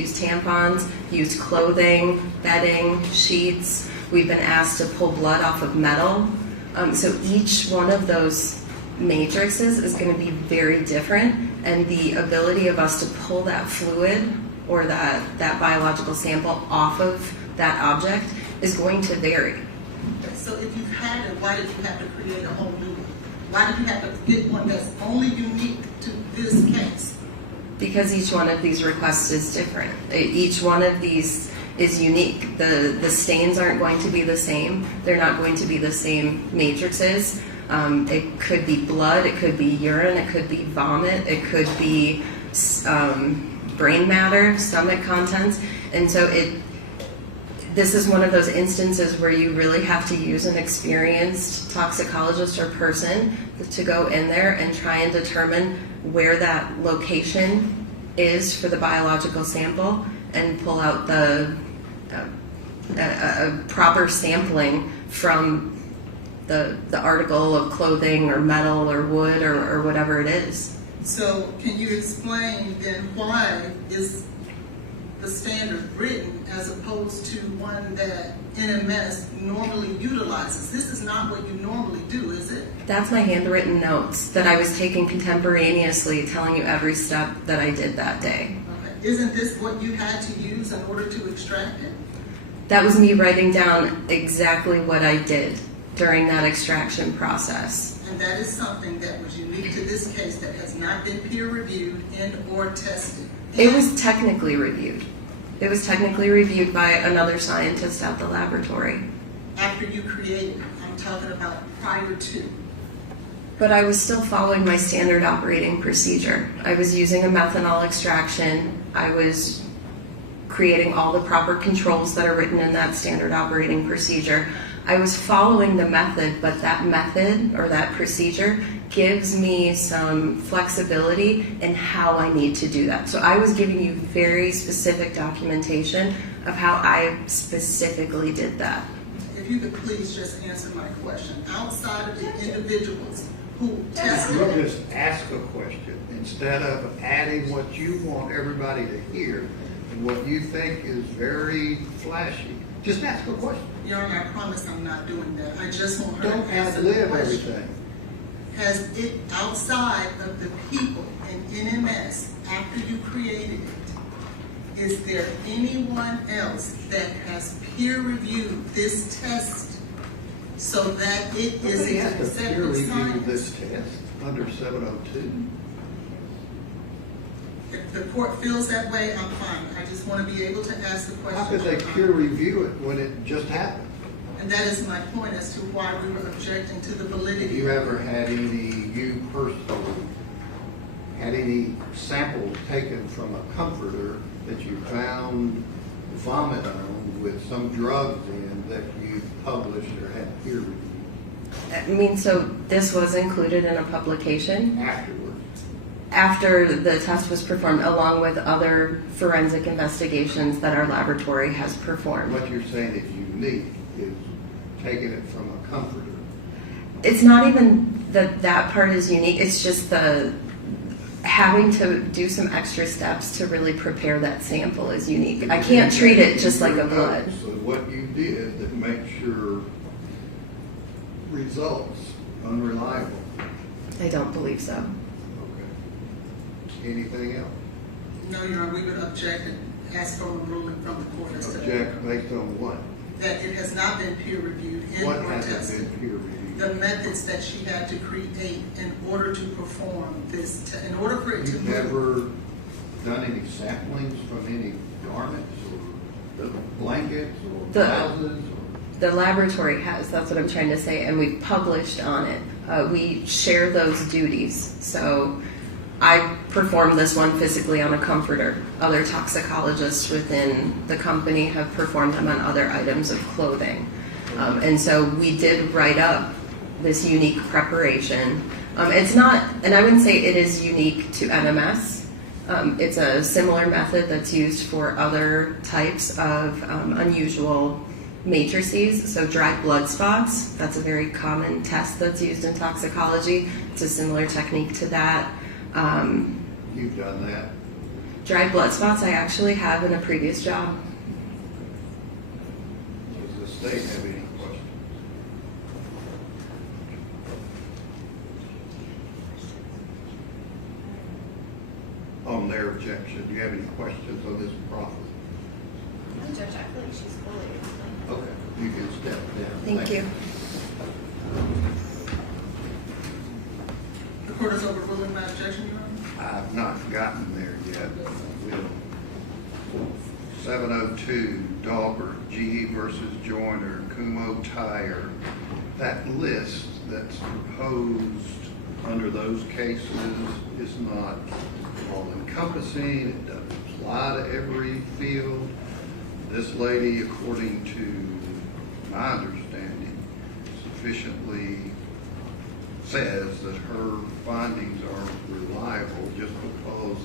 used clothing, bedding, sheets. We've been asked to pull blood off of metal. So each one of those matrices is going to be very different, and the ability of us to pull that fluid or that biological sample off of that object is going to vary. So if you've had it, why did you have to create a whole new one? Why did you have to get one that's only unique to this case? Because each one of these requests is different. Each one of these is unique. The stains aren't going to be the same. They're not going to be the same matrices. It could be blood, it could be urine, it could be vomit, it could be brain matter, stomach contents. And so this is one of those instances where you really have to use an experienced toxicologist or person to go in there and try and determine where that location is for the biological sample and pull out a proper sampling from the article of clothing or metal or wood or whatever it is. So can you explain then why is the standard written as opposed to one that NMS normally utilizes? This is not what you normally do, is it? That's my handwritten notes that I was taking contemporaneously, telling you every step that I did that day. Okay. Isn't this what you had to use in order to extract it? That was me writing down exactly what I did during that extraction process. And that is something that was unique to this case that has not been peer reviewed and or tested. It was technically reviewed. It was technically reviewed by another scientist at the laboratory. After you created it, I'm talking about prior to. But I was still following my standard operating procedure. I was using a methanol extraction. I was creating all the proper controls that are written in that standard operating procedure. I was following the method, but that method or that procedure gives me some flexibility in how I need to do that. So I was giving you very specific documentation of how I specifically did that. If you could please just answer my question. Outside of the individuals who tested. You'll just ask a question instead of adding what you want everybody to hear and what you think is very flashy. Just ask a question. Your Honor, I promise I'm not doing that. I just want her Don't to answer the ad-lib question. everything. Has it, outside of the people in NMS, after you created it, is there anyone else that has peer reviewed this test so that it is Nobody a has to peer accepted review science? this test under 702. If the court feels that way, I'm fine. I just want to be able to ask the question. How could they peer review it when it just happened? And that is my point as to why we were objecting to the validity. Have you ever had you personally, had any samples taken from a comforter that you found vomit on with some drugs in that you published or had peer reviewed I mean, so this was included in a publication afterwards? after the test was performed, along with other forensic investigations that our laboratory has performed. What you're saying is unique is taking it from a comforter. It's not even that part is unique. It's just the having to do some extra steps to really prepare that sample is unique. I can't treat it just like a blood. So what you did that makes your results unreliable. I don't believe so. Okay. Anything else? No, Your Honor, we would object ask for a ruling from the court as to Object based on what? that it has not been peer reviewed What or hasn't tested. been peer reviewed? The methods that she had to create in order to perform this, in order for it to You've move. never done any samplings from any garments or blankets or The- blouses or? The laboratory has, that's what I'm trying to say, and we published on it. We share those duties. So I performed this one physically on a comforter. Other toxicologists within the company have performed them on other items of clothing. And so we did write up this unique preparation. It's not, and I wouldn't say it is unique to MMS. It's a similar method that's used for other types of unusual matrices, so dried blood spots. That's a very common test that's used in toxicology. It's a similar technique to that. You've done that? Dried blood spots I actually have in a previous job. Does the state have any questions? On their objection, do you have any questions on this proffer? No, Judge, I feel like she's fully explained. Okay, you can step down. Thank you. The court is overruling my objection, Your Honor. I've not gotten there yet. Will. 702, Dahlberg, GE versus Joyner, Kumo Tire. That list that's proposed under those cases is not all encompassing. It doesn't apply to every field. This lady, according to my understanding, sufficiently says that her findings are reliable just because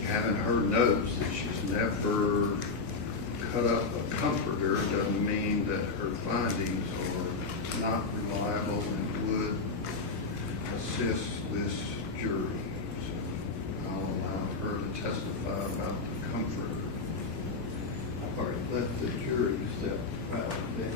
you have in her notes that she's never cut up a comforter doesn't mean that her findings are not reliable and would assist this jury. So I'll allow her to testify about the comforter. All right, let the jury step out there.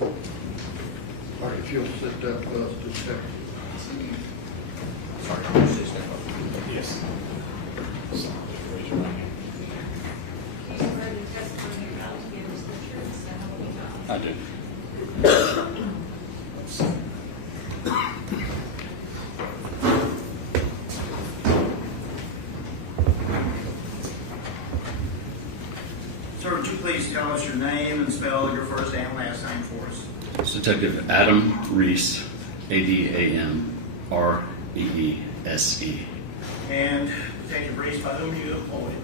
All right, if you'll sit up with us to check. Yes. I do. Sir, would you please tell us your name and spell your first and last name for us? It's Detective Adam Reese, Adamreese. And Detective Reese, by whom are you employed?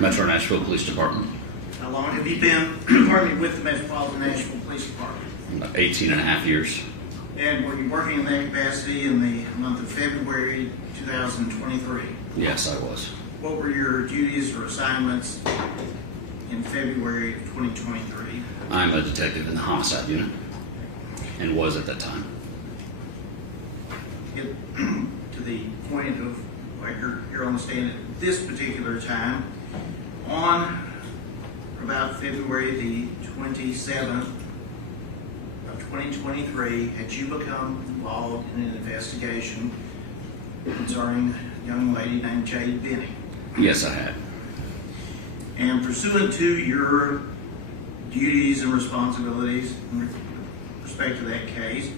Metro Nashville Police Department. How long have you been, pardon me, with the Metropolitan Nashville Police Department? About 18 and a half years. And were you working in that capacity in the month of February 2023? Yes, I was. What were your duties or assignments in February of 2023? I'm a detective in the homicide unit and was at that time. Get to the point of where you're on the stand at this particular time. On about February the 27th of 2023, had you become involved in an investigation concerning a young lady named Jade Benning? Yes, I had. And pursuant to your duties and responsibilities in respect to that case,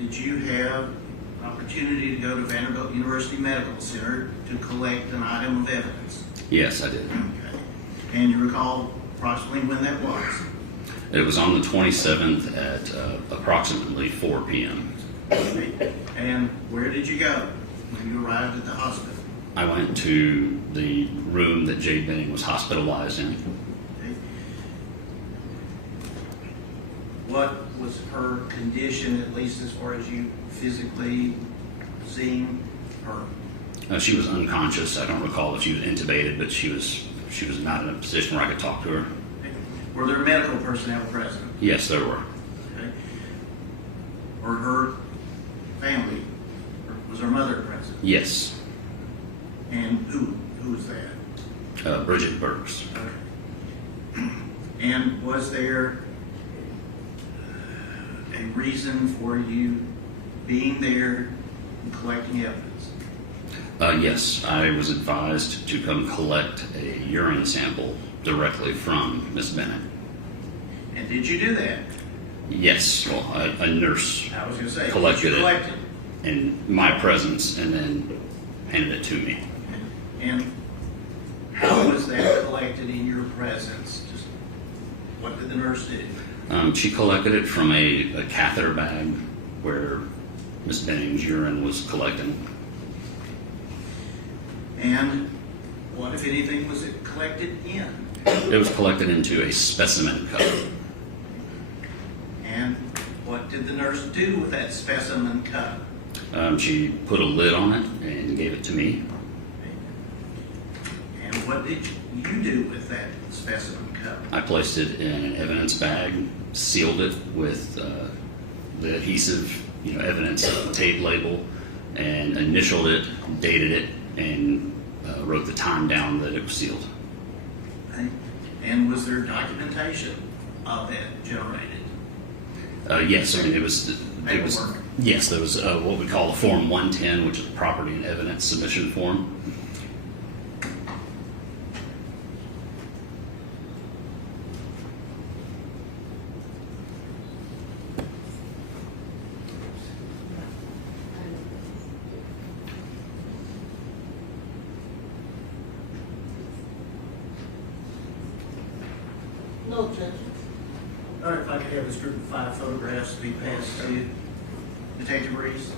did you have an opportunity to go to Vanderbilt University Medical Center to collect an item of evidence? Yes, I did. Okay. And you recall approximately when that was? It was on the 27th at approximately 4 p.m. Okay. And where did you go when you arrived at the hospital? I went to the room that Jade Benning was hospitalized in. Okay. What was her condition, at least as far as you physically seeing her? She was unconscious. I don't recall if she was intubated, but she was not in a position where I could talk to her. Okay. Were there medical personnel present? Yes, there were. Okay. Were her family, or was her mother present? Yes. And who was that? Bridget Burks. Okay. And was there a reason for you being there and collecting evidence? Yes, I was advised to come collect a urine sample directly from Miss Bennett. And did you do that? Yes, well, a nurse I was going to say, collected did you it collect it? in my presence and then handed it to me. And how was that collected in your presence? Just what did the nurse do? She collected it from a catheter bag where Miss Benning's urine was collecting. And what, if anything, was it collected in? It was collected into a specimen cup. And what did the nurse do with that specimen cup? She put a lid on it and gave it to me. And what did you do with that specimen cup? I placed it in an evidence bag, sealed it with the adhesive, evidence tape label, and initialed it, dated it, and wrote the time down that it was sealed. Okay. And was there documentation of that generated? Yes, I mean it was. Paperwork. Yes, there was what we call a Form 110, which is a property and evidence submission form. No objections. All right, if I could have this group of 5 photographs be passed to you. Detective Reese.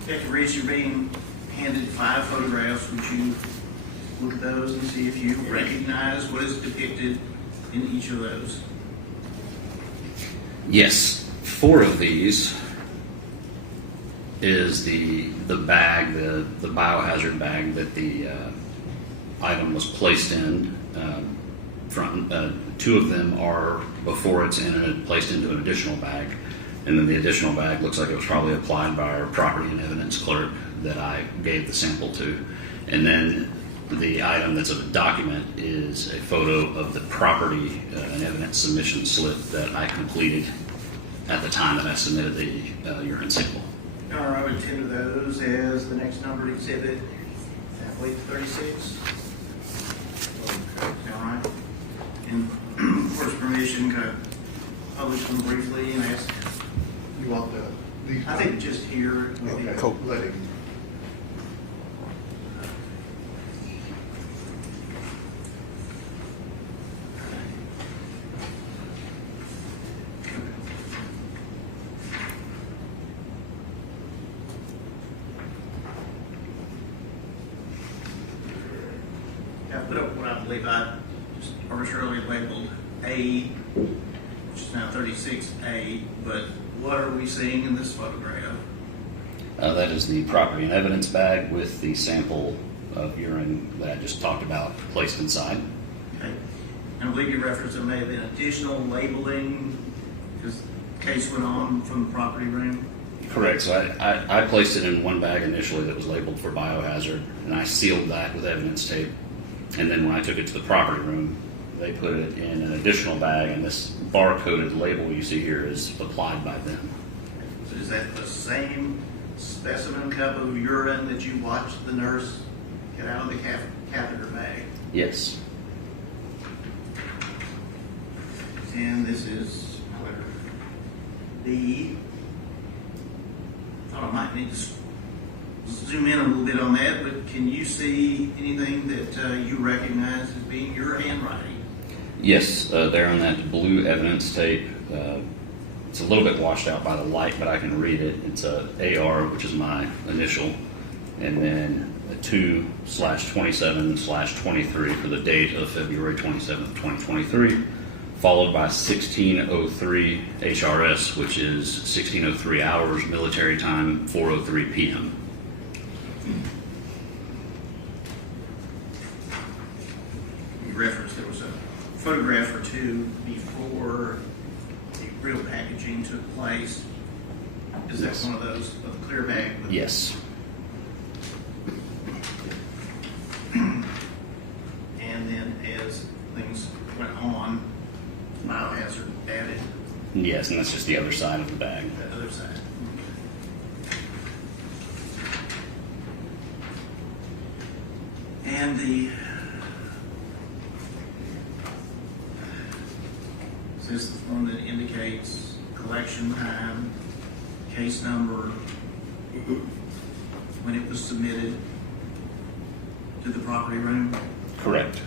Detective Reese, you're being handed 5 photographs. Would you look at those and see if you recognize what is depicted in each of those? Yes, 4 of these is the bag, the biohazard bag that the item was placed in. From 2 of them are before it's placed into an additional bag, and then the additional bag looks like it was probably applied by our property and evidence clerk that I gave the sample to. And then the item that's of a document is a photo of the property and evidence submission slip that I completed at the time that I submitted the urine sample. All right, I would tender those as the next numbered exhibit, athlete 36. All right. And of course, permission, could I publish them briefly and ask? You want these? I think just here. Okay, let him. I put up what I believe I just arbitrarily labeled A, which is now 36A, but what are we seeing in this photograph? That is the property and evidence bag with the sample of urine that I just talked about placed inside. Okay. And I believe you referenced there may have been additional labeling because the case went on from the property room. Correct. So I placed it in one bag initially that was labeled for biohazard, and I sealed that with evidence tape. And then when I took it to the property room, they put it in an additional bag, and this barcoded label you see here is applied by them. So is that the same specimen cup of urine that you watched the nurse get out of the catheter bag? Yes. And this is letter B. thought I might need to zoom in a little bit on that, but can you see anything that you recognize as being your handwriting? Yes, there on that blue evidence tape. It's a little bit washed out by the light, but I can read it. It's a AR, which is my initial, and then a 2/27/23 for the date of February 27th, 2023, followed by 1603 HRS, which is 1603 hours military time, 4:03 p.m. You referenced there was a photograph or two before the real packaging took place. Is that Yes. one of those, of the clear bag? Yes. And then as things went on, biohazard added Yes, and that's just the other side of the bag. that other side. And is this the one that indicates collection time, case number, when it was submitted to the property room? Correct.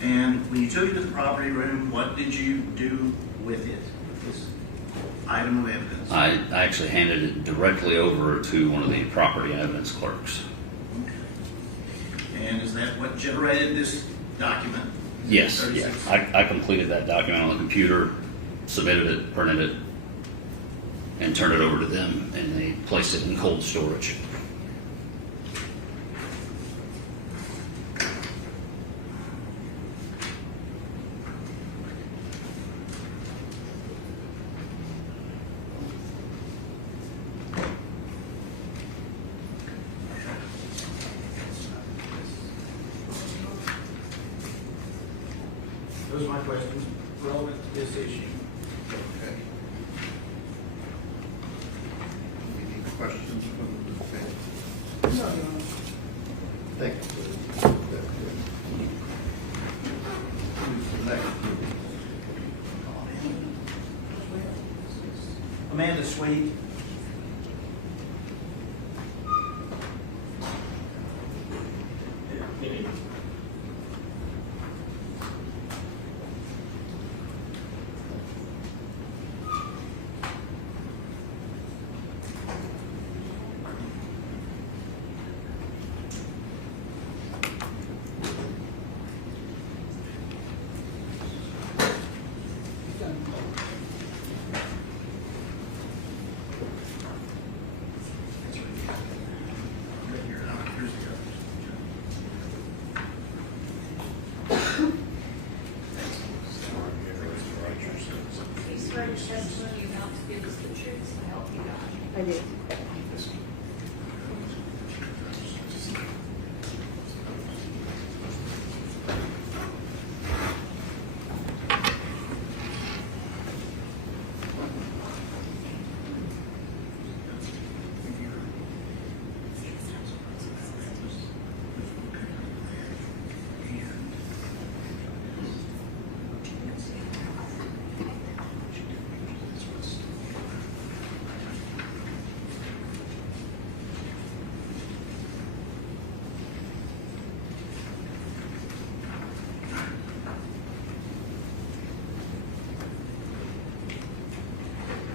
And when you took it to the property room, what did you do with it, this item of evidence? I actually handed it directly over to one of the property evidence clerks. And is that what generated this document? Yes, 36? yeah. I completed that document on the computer, submitted it, printed it, and turned it over to them, and they placed it in cold storage. Those are my questions relevant to this issue. Okay. Any questions from the defense? No, Your Honor. Thank you. Who's the next? Amanda Sweet. I did.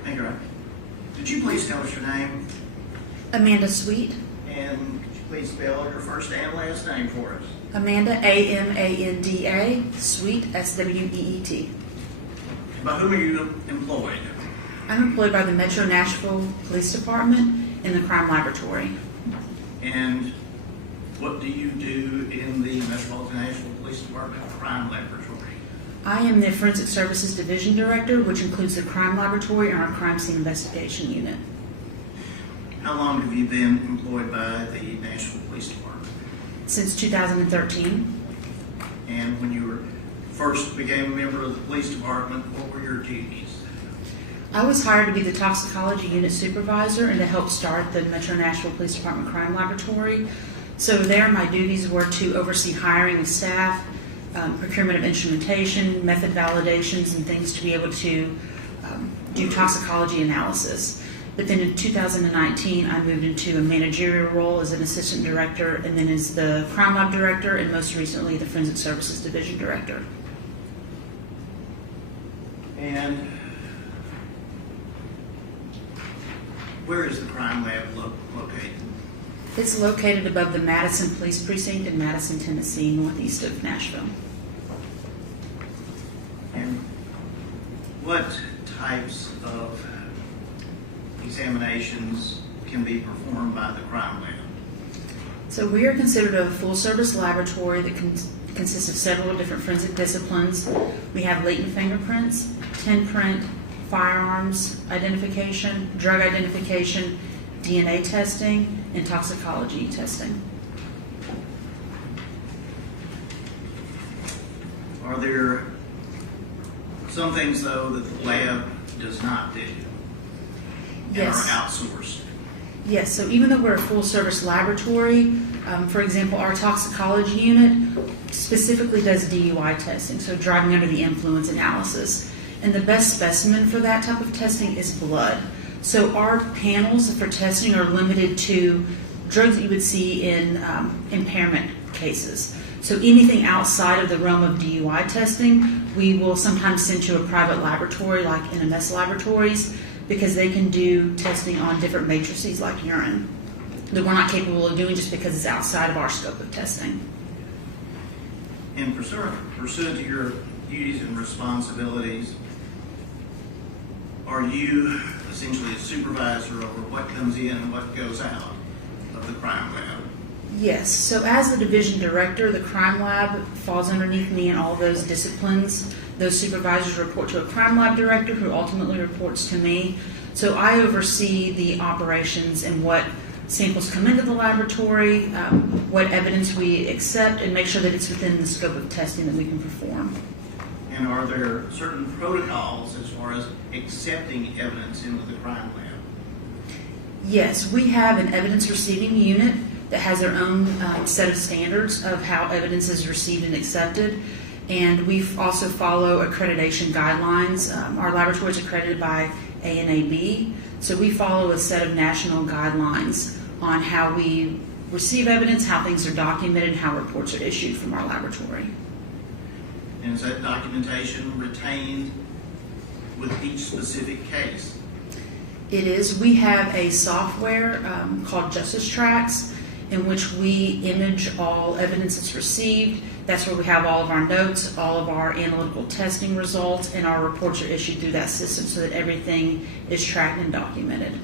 Thank you. Could you please tell us your name? Amanda Sweet. And could you please spell your first and last name for us? Amanda, Amanda, Sweet, Sweet. By whom are you employed? I'm employed by the Metro Nashville Police Department in the crime laboratory. And what do you do in the Metropolitan Nashville Police Department Crime Laboratory? I am the Forensic Services Division Director, which includes the crime laboratory and our crime scene investigation unit. How long have you been employed by the Nashville Police Department? Since 2013, And when you were first became a member of the police department, what were your duties? I was hired to be the Toxicology unit supervisor and to help start the Metro Nashville Police Department crime laboratory. So there, my duties were to oversee hiring of staff, procurement of instrumentation, method validations, and things to be able to do toxicology analysis. But then in 2019, I moved into a managerial role as an assistant director, and then as the crime lab director, and most recently the forensic services division director. And where is the crime lab located? It's located above the Madison Police Precinct in Madison, Tennessee, northeast of Nashville. And what types of examinations can be performed by the crime lab? So we are considered a full-service laboratory that consists of several different forensic disciplines. We have latent fingerprints, tin print, firearms identification, drug identification, DNA testing, and toxicology testing. Are there some things, though, that the lab does not do and Yes. are outsourced? Yes, so even though we're a full-service laboratory, for example, our toxicology unit specifically does DUI testing, so driving under the influence analysis. And the best specimen for that type of testing is blood. So our panels for testing are limited to drugs that you would see in impairment cases. So anything outside of the realm of DUI testing, we will sometimes send to a private laboratory like NMS laboratories, because they can do testing on different matrices like urine that we're not capable of doing just because it's outside of our scope of testing. And pursuant to your duties and responsibilities, are you essentially a supervisor over what comes in and what goes out of the crime lab? Yes, so as the division director, the crime lab falls underneath me in all those disciplines. Those supervisors report to a crime lab director who ultimately reports to me. So I oversee the operations and what samples come into the laboratory, what evidence we accept, and make sure that it's within the scope of testing that we can perform. And are there certain protocols as far as accepting evidence into the crime lab? Yes, we have an evidence receiving unit that has their own set of standards of how evidence is received and accepted. And we also follow accreditation guidelines. Our laboratory is accredited by ANAB, so we follow a set of national guidelines on how we receive evidence, how things are documented, and how reports are issued from our laboratory. And is that documentation retained with each specific case? It is. We have a software called Justice Tracks, in which we image all evidence that's received. That's where we have all of our notes, all of our analytical testing results, and our reports are issued through that system so that everything is tracked and documented.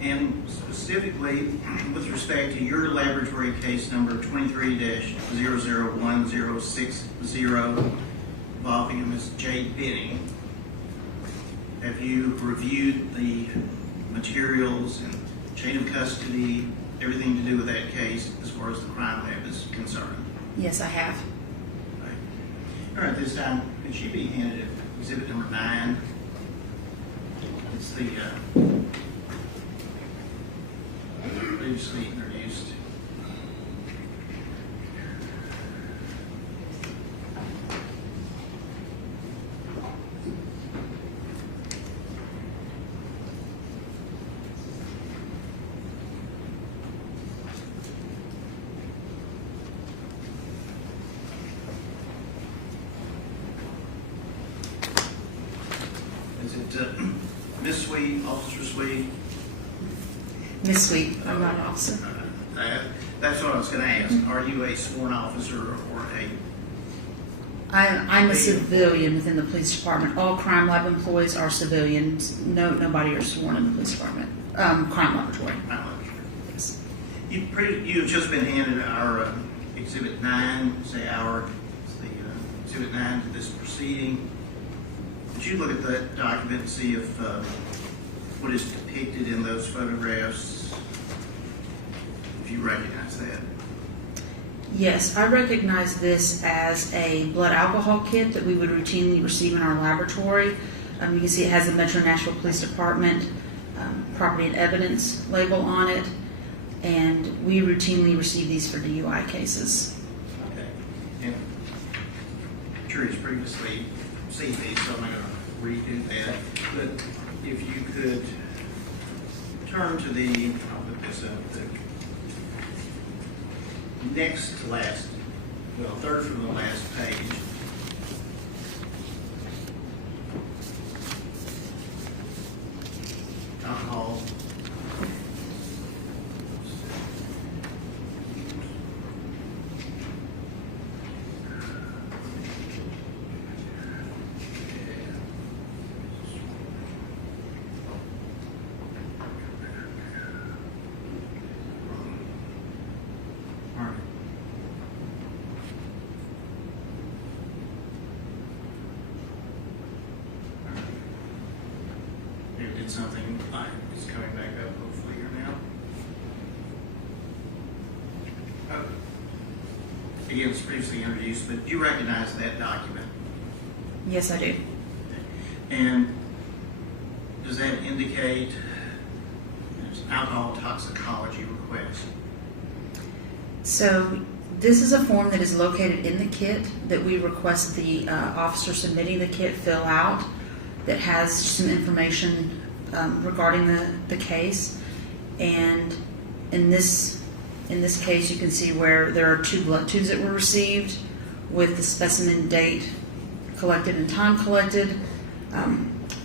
And specifically, with respect to your laboratory case number 23-001060 involving Ms. Jade Benning, have you reviewed the materials and chain of custody, everything to do with that case as far as the crime lab is concerned? Yes, I have. All right, this time, could she be handed exhibit number 9? It's the previously introduced. Is it Miss Sweet, Officer Sweet? Miss Sweet, I'm not an officer. That's what I was going to ask. Are you a sworn officer or a... I'm a civilian within the police department. All crime lab employees are civilians. Nobody are sworn in the police department. Crime laboratory. Yes. You have just been handed our Exhibit 9, it's the Exhibit 9 to this proceeding. Did you look at that document and see if what is depicted in those photographs, if you recognize that? Yes, I recognize this as a blood alcohol kit that we would routinely receive in our laboratory. You can see it has the Metro Nashville Police Department property and evidence label on it, and we routinely receive these for DUI cases. Okay. And jury's previously seen these, so I'm not going to redo that, but if you could turn to the, I'll put this up, the next to last, well, third from the last page. Alcohol. Something is coming back up hopefully here now. Again, it was previously introduced, but do you recognize that document? Yes, I do. And does that indicate there's an alcohol toxicology request? So this is a form that is located in the kit that we request the officer submitting the kit fill out, that has some information regarding the case. And in this case, you can see where there are 2 blood tubes that were received with the specimen date collected and time collected.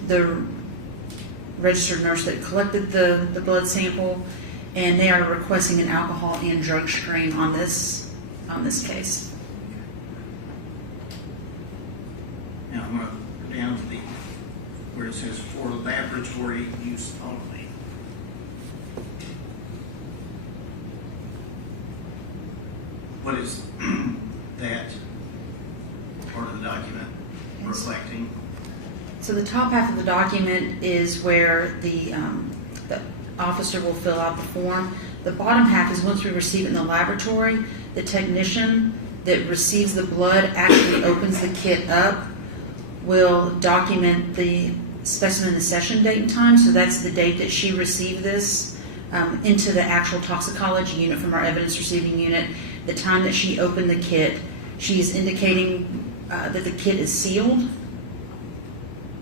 The registered nurse that collected the blood sample, and they are requesting an alcohol and drug screen on this case. Now I'm going to go down to where it says for laboratory use only. What is that part of the document reflecting? So the top half of the document is where the officer will fill out the form. The bottom half is once we receive it in the laboratory, the technician that receives the blood actually opens the kit up, will document the specimen, the session date and time. So that's the date that she received this into the actual toxicology unit from our evidence receiving unit. The time that she opened the kit, she is indicating that the kit is sealed,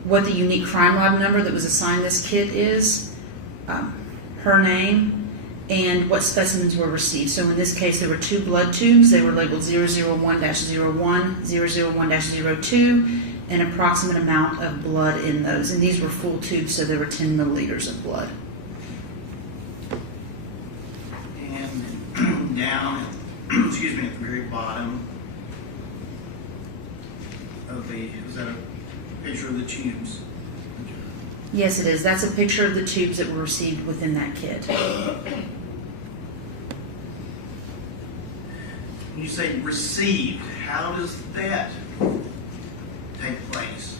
what the unique crime lab number that was assigned this kit is, her name, and what specimens were received. So in this case, there were 2 blood tubes. They were labeled 001-01, 001-02, an approximate amount of blood in those. And these were full tubes, so there were 10 milliliters of blood. And down, excuse me, at the very bottom of is that a picture of the tubes? Yes, it is. That's a picture of the tubes that were received within that kit. When you say received, how does that take place?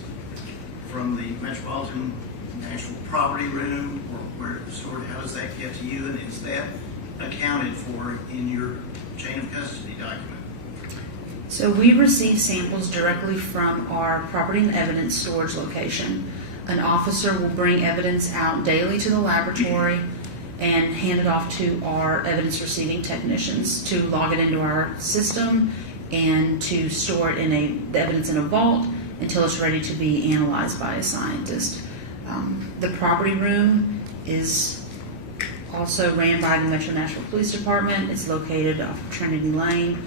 From the Metropolitan National Property Room, or where stored? How does that get to you, and is that accounted for in your chain of custody document? So we receive samples directly from our property and evidence storage location. An officer will bring evidence out daily to the laboratory and hand it off to our evidence receiving technicians to log it into our system and to store it in the evidence in a vault until it's ready to be analyzed by a scientist. The property room is also ran by the Metro Nashville Police Department. It's located off of Trinity Lane,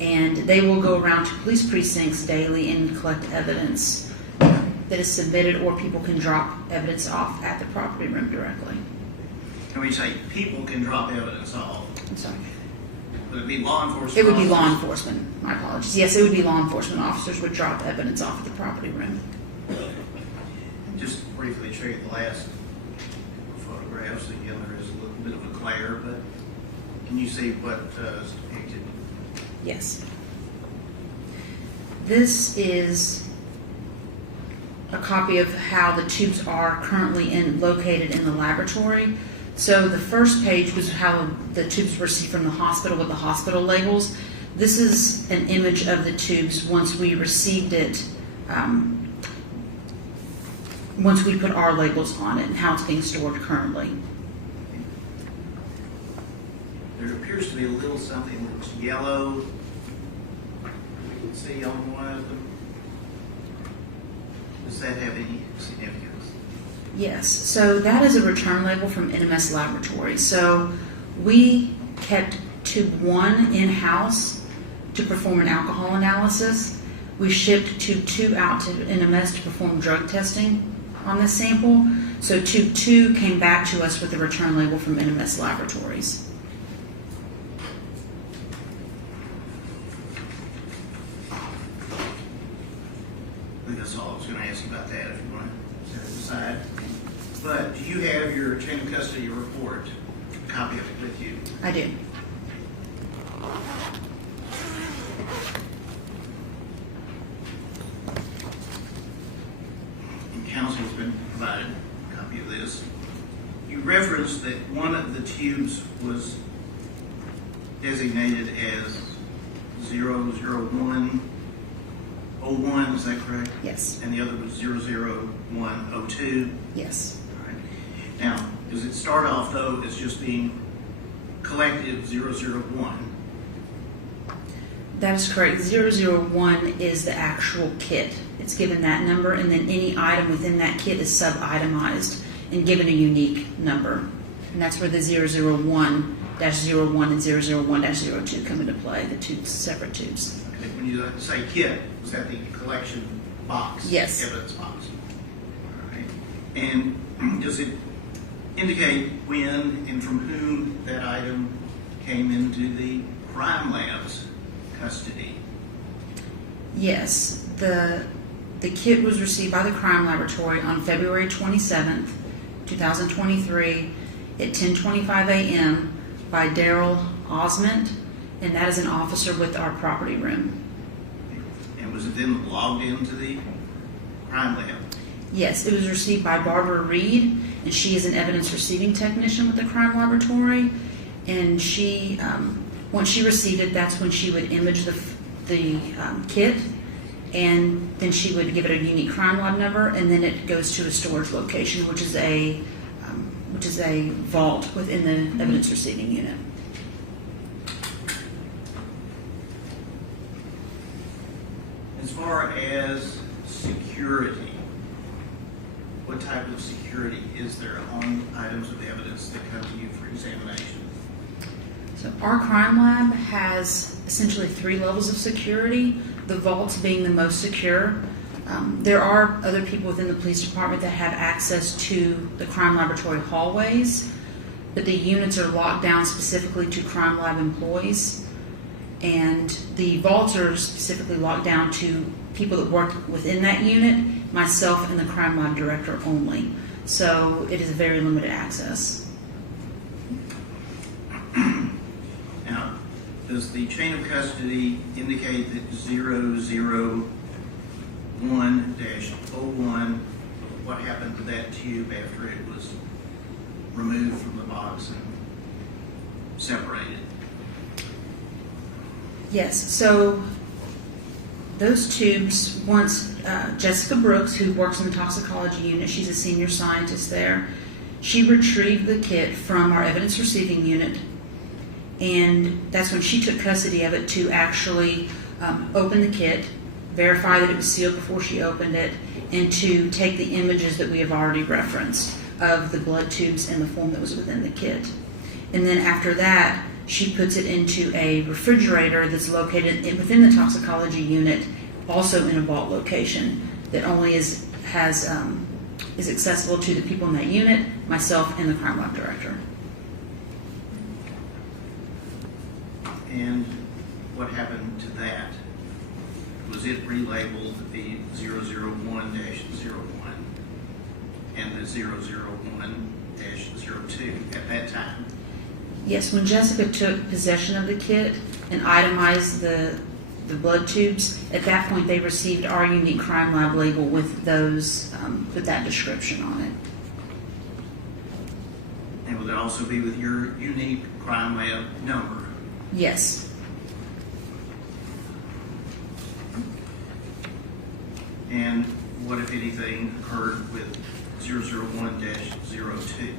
and they will go around to police precincts daily and collect evidence that is submitted, or people can drop evidence off at the property room directly. Can we say people can drop evidence off? I'm sorry. Would it be law enforcement? It would be law officers? enforcement. My apologies. Yes, it would be law enforcement officers would drop evidence off at the property room. Just briefly show you the last photographs. Again, there is a little bit of a glare, but can you see what is depicted? Yes. This is a copy of how the tubes are currently located in the laboratory. So the first page was how the tubes were received from the hospital with the hospital labels. This is an image of the tubes once we received it, once we put our labels on it and how it's being stored currently. There appears to be a little something that's yellow. We can see on one of them. Does that have any significance? Yes, so that is a return label from NMS Laboratories. So we kept tube 1 in-house to perform an alcohol analysis. We shipped tube 2 out to NMS to perform drug testing on this sample. So tube 2 came back to us with a return label from NMS Laboratories. I think that's all I was going to ask you about that if you want to set it aside. But do you have your chain of custody report, a copy of it with you? I do. And counsel has been provided a copy of this. You referenced that one of the tubes was designated as 00101, is that correct? Yes. And the other was 00102? Yes. All right. Now, does it start off, though, as just being collective 001? That is correct. 001 is the actual kit. It's given that number, and then any item within that kit is sub-itemized and given a unique number. And that's where the 001-01 and 001-02 come into play, the two separate tubes. Okay, when you say kit, was that the collection box? Yes. Evidence box. All right. And does it indicate when and from whom that item came into the crime lab's custody? Yes. The kit was received by the crime laboratory on February 27th, 2023 at 10:25 a.m. by Daryl Osment, and that is an officer with our property room. And was it then logged into the crime lab? Yes, it was received by Barbara Reed, and she is an evidence receiving technician with the crime laboratory. And she, once she received it, that's when she would image the kit, and then she would give it a unique crime lab number, and then it goes to a storage location, which is a vault within the evidence receiving unit. As far as security, what type of security is there on items of evidence that come to you for examination? So our crime lab has essentially 3 levels of security, the vaults being the most secure. There are other people within the police department that have access to the crime laboratory hallways, but the units are locked down specifically to crime lab employees. And the vaults are specifically locked down to people that work within that unit, myself and the crime lab director only. So it is very limited access. Now, does the chain of custody indicate that 001-01, what happened to that tube after it was removed from the box and separated? Yes, so those tubes, once Jessica Brooks, who works in the toxicology unit, she's a senior scientist there, she retrieved the kit from our evidence receiving unit, and that's when she took custody of it to actually open the kit, verify that it was sealed before she opened it, and to take the images that we have already referenced of the blood tubes and the form that was within the kit. And then after that, she puts it into a refrigerator that's located within the toxicology unit, also in a vault location that only is accessible to the people in that unit, myself, and the crime lab director. And what happened to that? Was it relabeled the 001-01 and the 001-02 at that time? Yes, when Jessica took possession of the kit and itemized the blood tubes, at that point they received our unique crime lab label with those with that description on it. And would it also be with your unique crime lab number? Yes. And what, if anything, occurred with 001-02?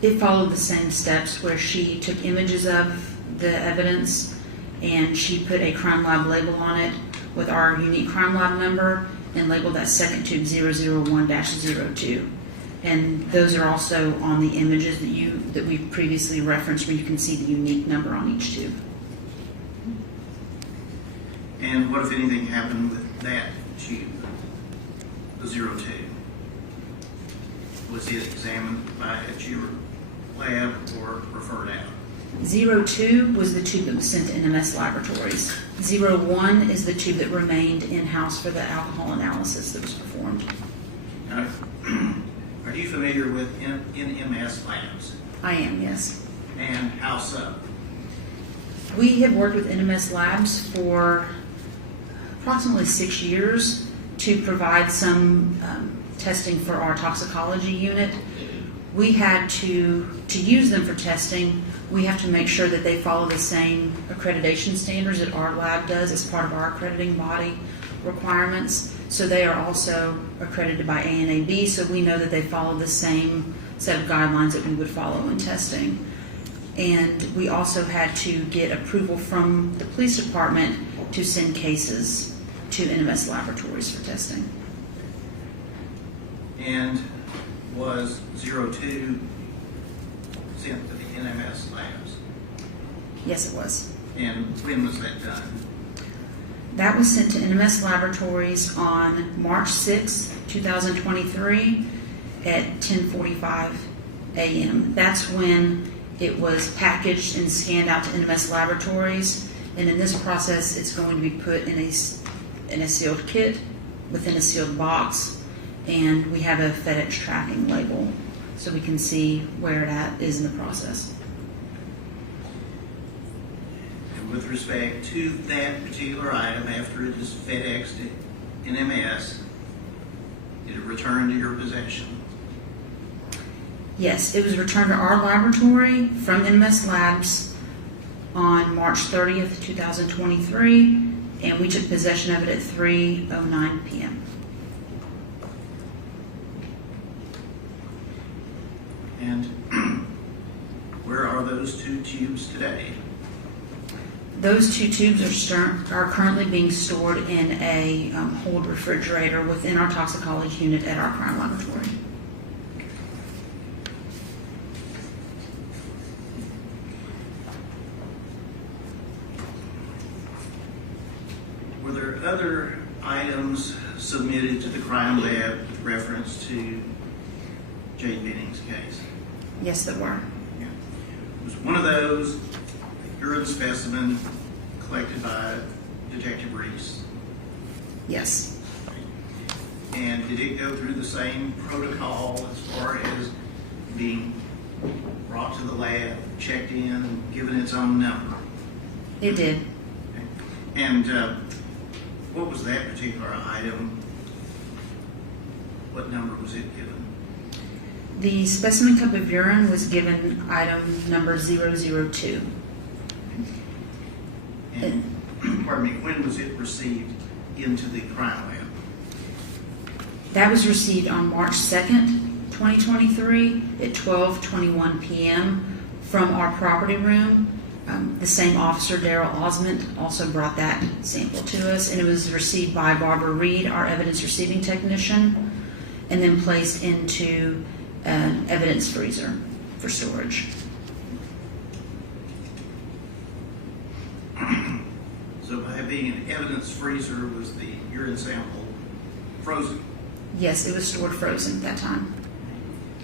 It followed the same steps where she took images of the evidence and she put a crime lab label on it with our unique crime lab number, and labeled that second tube 001-02. And those are also on the images that we previously referenced, where you can see the unique number on each tube. And what, if anything, happened with that tube, the 02? Was it examined by a your lab or referred out? 02 was the tube that was sent to NMS laboratories. 01 is the tube that remained in-house for the alcohol analysis that was performed. Now, are you familiar with NMS labs? I am, yes. And how so? We have worked with NMS labs for approximately 6 years to provide some testing for our toxicology unit. We had to use them for testing. We have to make sure that they follow the same accreditation standards that our lab does as part of our accrediting body requirements. So they are also accredited by ANAB, so we know that they follow the same set of guidelines that we would follow in testing. And we also had to get approval from the police department to send cases to NMS laboratories for testing. And was 02 sent to the NMS labs? Yes, it was. And when was that done? That was sent to NMS laboratories on March 6, 2023 at 10:45 a.m. That's when it was packaged and scanned out to NMS laboratories. And in this process, it's going to be put in a sealed kit within a sealed box. And we have a FedEx tracking label so we can see where that is in the process. And with respect to that particular item, after it is FedExed to NMS, did it return to your possession? Yes, it was returned to our laboratory from NMS Labs on March 30th, 2023, and we took possession of it at 3:09 p.m. And where are those two tubes today? Those two tubes are currently being stored in a hold refrigerator within our toxicology unit at our crime laboratory. Were there other items submitted to the crime lab with reference to Jade Benning's case? Yes, there were. Yeah. Was one of those urine specimen collected by Detective Reese? Yes. And did it go through the same protocol as far as being brought to the lab, checked in, and given its own number? It did. Okay. And what was that particular item? What number was it given? The specimen cup of urine was given item number 002. And, pardon me, when was it received into the crime lab? That was received on March 2nd, 2023 at 12:21 p.m. from our property room. The same officer, Daryl Osmond, also brought that sample to us, and it was received by Barbara Reed, our evidence receiving technician, and then placed into an evidence freezer for storage. So by being an evidence freezer, was the urine sample frozen? Yes, it was stored frozen at that time.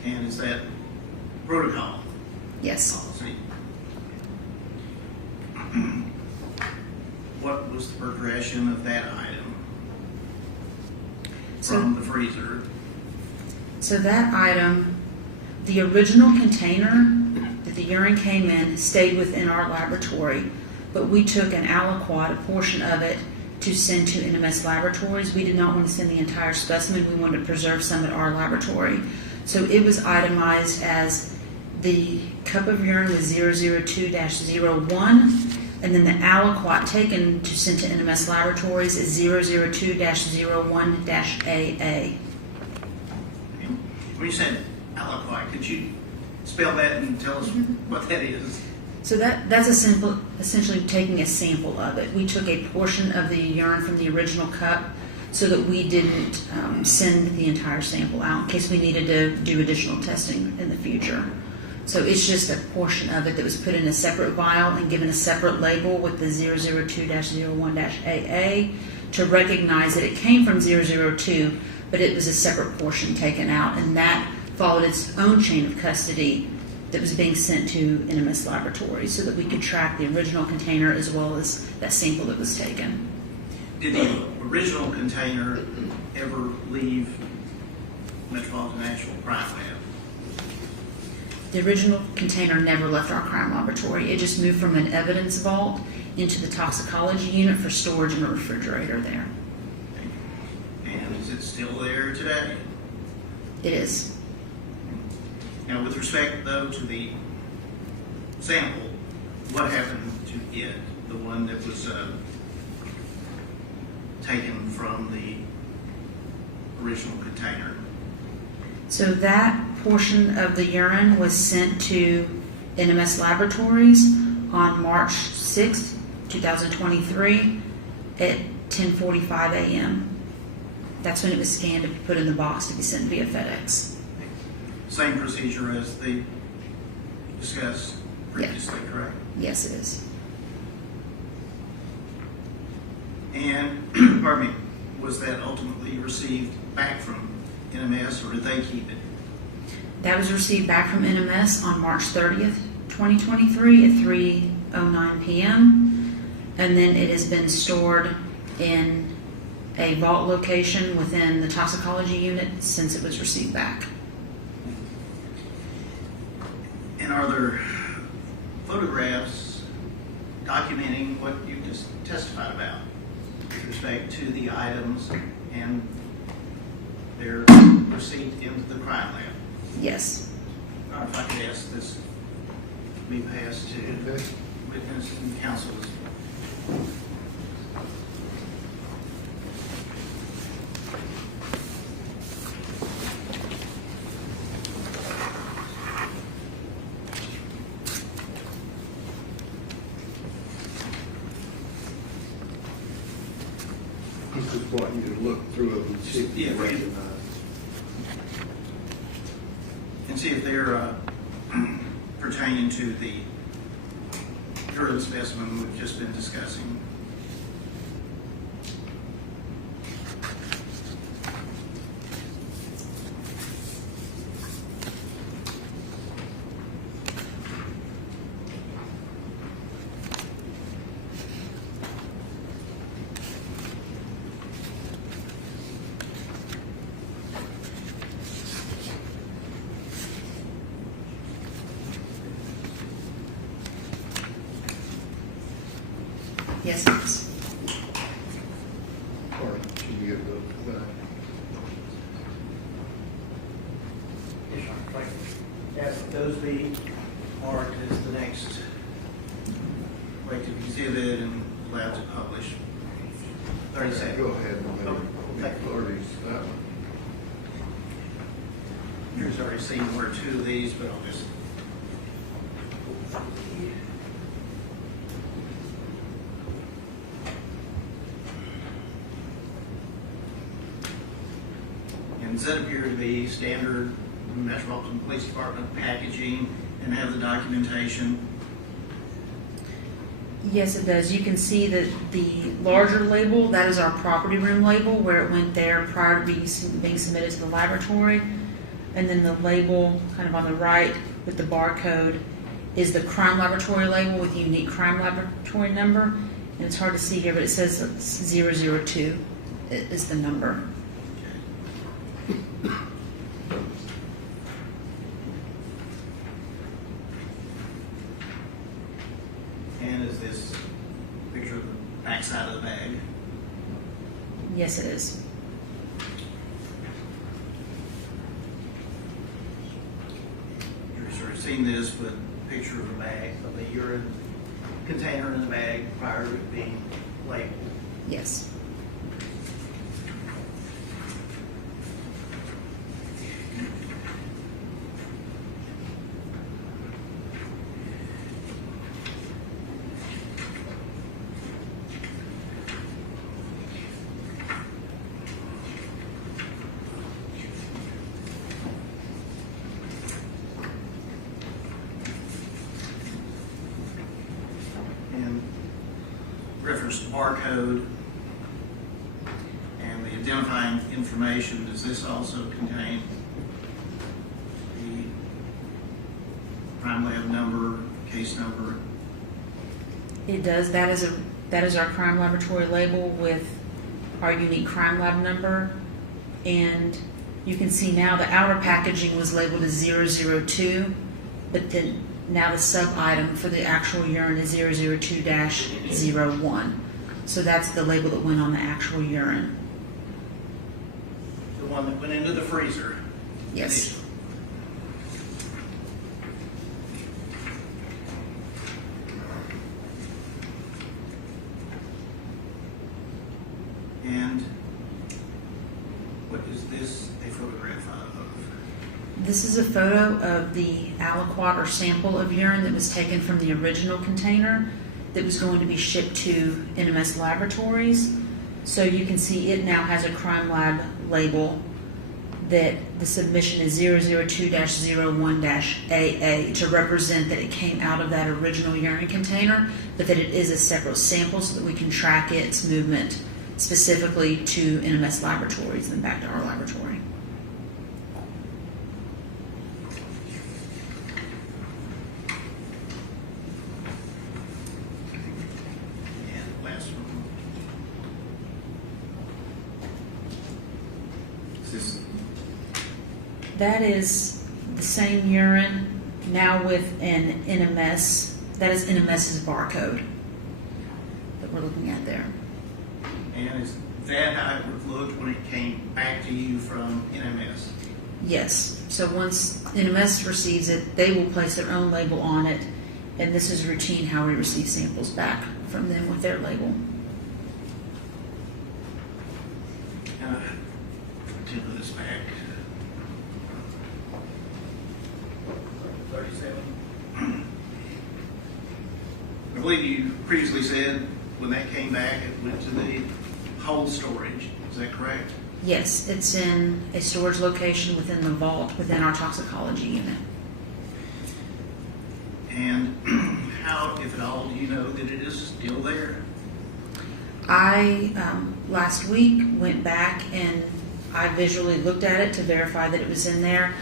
And is that protocol? Yes. Policy? What was the progression of that item from the freezer? So that item, the original container that the urine came in stayed within our laboratory, but we took an aliquot, a portion of it, to send to NMS laboratories. We did not want to send the entire specimen. We wanted to preserve some at our laboratory. So it was itemized as the cup of urine was 002-01, and then the aliquot taken to send to NMS laboratories is 002-01-AA. When you said aliquot, could you spell that and tell us what that is? So that's essentially taking a sample of it. We took a portion of the urine from the original cup, so that we didn't send the entire sample out in case we needed to do additional testing in the future. So it's just a portion of it that was put in a separate vial and given a separate label with the 002-01-AA to recognize that it came from 002, but it was a separate portion taken out, and that followed its own chain of custody that was being sent to NMS Laboratories so that we could track the original container as well as that sample that was taken. Did the original container ever leave Metropolitan Nashville Crime Lab? The original container never left our crime laboratory. It just moved from an evidence vault into the toxicology unit for storage in a refrigerator there. And is it still there today? It is. Now, with respect, though, to the sample, what happened to it, the one that was taken from the original container? So that portion of the urine was sent to NMS Laboratories on March 6th, 2023 at 10:45 a.m. That's when it was scanned and put in the box to be sent via FedEx. Same procedure as they discussed previously, correct? Yes, it is. And, pardon me, was that ultimately received back from NMS, or did they keep it? That was received back from NMS on March 30th, 2023 at 3:09 p.m. And then it has been stored in a vault location within the toxicology unit since it was received back. And are there photographs documenting what you just testified about with respect to the items and their receipt into the crime lab? Yes. Or if I could ask this to be passed to witness and counsel. This is what you look through them and see if you Yeah, recognize. And see if they're pertaining to the urine specimen we've just been discussing. Yes, it is. Or can you give those back? Yes, sir. Thank you. Yes, those be marked as the next way to exhibit and allowed to publish. 30 seconds. Go ahead and Oh, thank you. Flurries that one. Here's already seen one or two of these, but I'll just. And does that appear to be standard Metropolitan Police Department packaging and have the documentation? Yes, it does. You can see that the larger label, that is our property room label, where it went there prior to being submitted to the laboratory. And then the label kind of on the right with the barcode is the crime laboratory label with unique crime laboratory number. And it's hard to see here, but it says 002 is the number. And is this picture of the backside of the bag? Yes, it is. You've sort of seen this, but picture of the bag, of the urine container in the bag prior to it being labeled. Yes. established barcode and the identifying information. Does this also contain the crime lab number, case number? It does. That is our crime laboratory label with our unique crime lab number. And you can see now the outer packaging was labeled as 002, but then now the sub-item for the actual urine is 002-01. So that's the label that went on the actual urine. The one that went into the freezer? Yes. And what is this a photograph of? This is a photo of the aliquot or sample of urine that was taken from the original container that was going to be shipped to NMS Laboratories. So you can see it now has a crime lab label that the submission is 002-01-AA to represent that it came out of that original urine container, but that it is a separate sample so that we can track its movement specifically to NMS Laboratories and back to our laboratory. And last one. Is this That is the same urine now with an NMS. That is NMS's barcode that we're looking at there. And is that how it would look when it came back to you from NMS? Yes. So once NMS receives it, they will place their own label on it, and this is routine how we receive samples back from them with their label. Continue this back. 37. I believe you previously said when that came back, it went to the cold storage. Is that correct? Yes, it's in a storage location within the vault within our toxicology unit. And how, if at all, do you know that it is still there? I, last week, went back and I visually looked at it to verify that it was in there.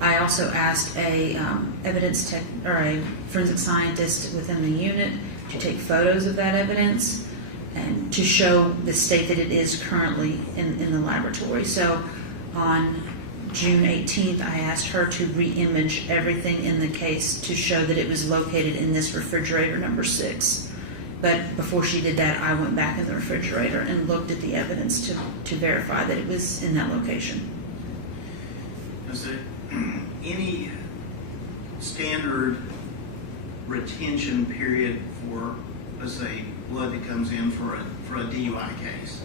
I also asked a evidence tech or a forensic scientist within the unit to take photos of that evidence and to show the state that it is currently in the laboratory. So on June 18th, I asked her to re-image everything in the case to show that it was located in this refrigerator number 6. But before she did that, I went back in the refrigerator and looked at the evidence to verify that it was in that location. Is there any standard retention period for, let's say, blood that comes in for a DUI case?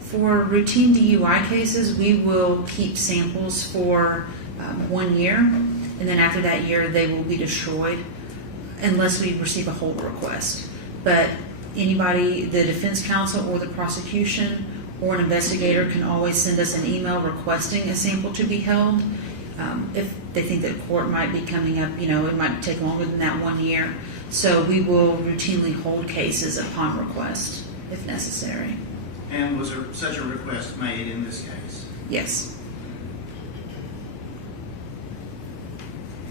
For routine DUI cases, we will keep samples for 1 year, and then after that year, they will be destroyed unless we receive a hold request. But anybody, the defense counsel or the prosecution or an investigator can always send us an email requesting a sample to be held. If they think that court might be coming up, it might take longer than that 1 year. So we will routinely hold cases upon request if necessary. And was there such a request made in this case? Yes.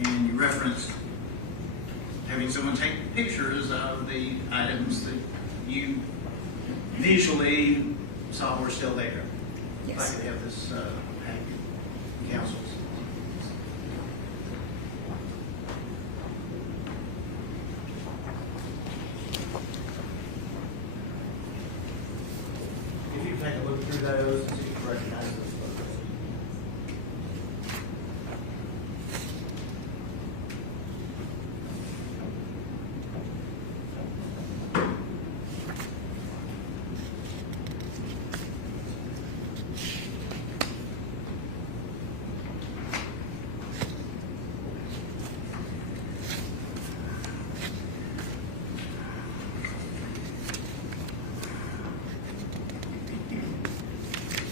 And you referenced having someone take pictures of the items that you visually saw were still there. Yes. If I could have this counsels. If you take a look through those and see if you recognize those photos.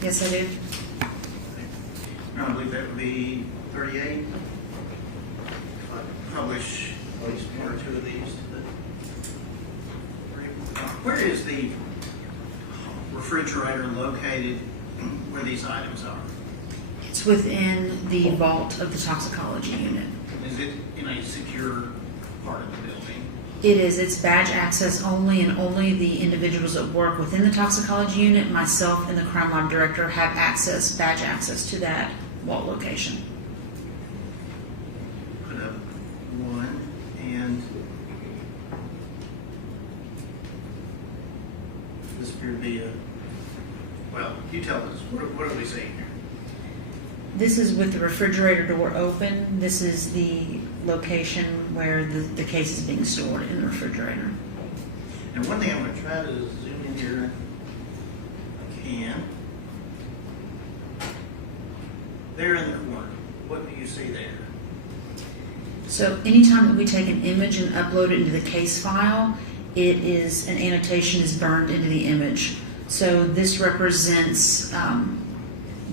Yes, I do. I believe that would be 38. Publish at least one or two of these to the group. Where is the refrigerator located where these items are? It's within the vault of the toxicology unit. Is it in a secure part of the building? It is. It's badge access only, and only the individuals that work within the toxicology unit, myself and the crime lab director, have badge access to that vault location. Put up one, and this appeared to be a, well, you tell us, what are we seeing here? This is with the refrigerator door open. This is the location where the case is being stored in the refrigerator. And one thing I'm going to try to zoom in here, if I can. There in the corner, what do you see there? So anytime that we take an image and upload it into the case file, it is an annotation is burned into the image. So this represents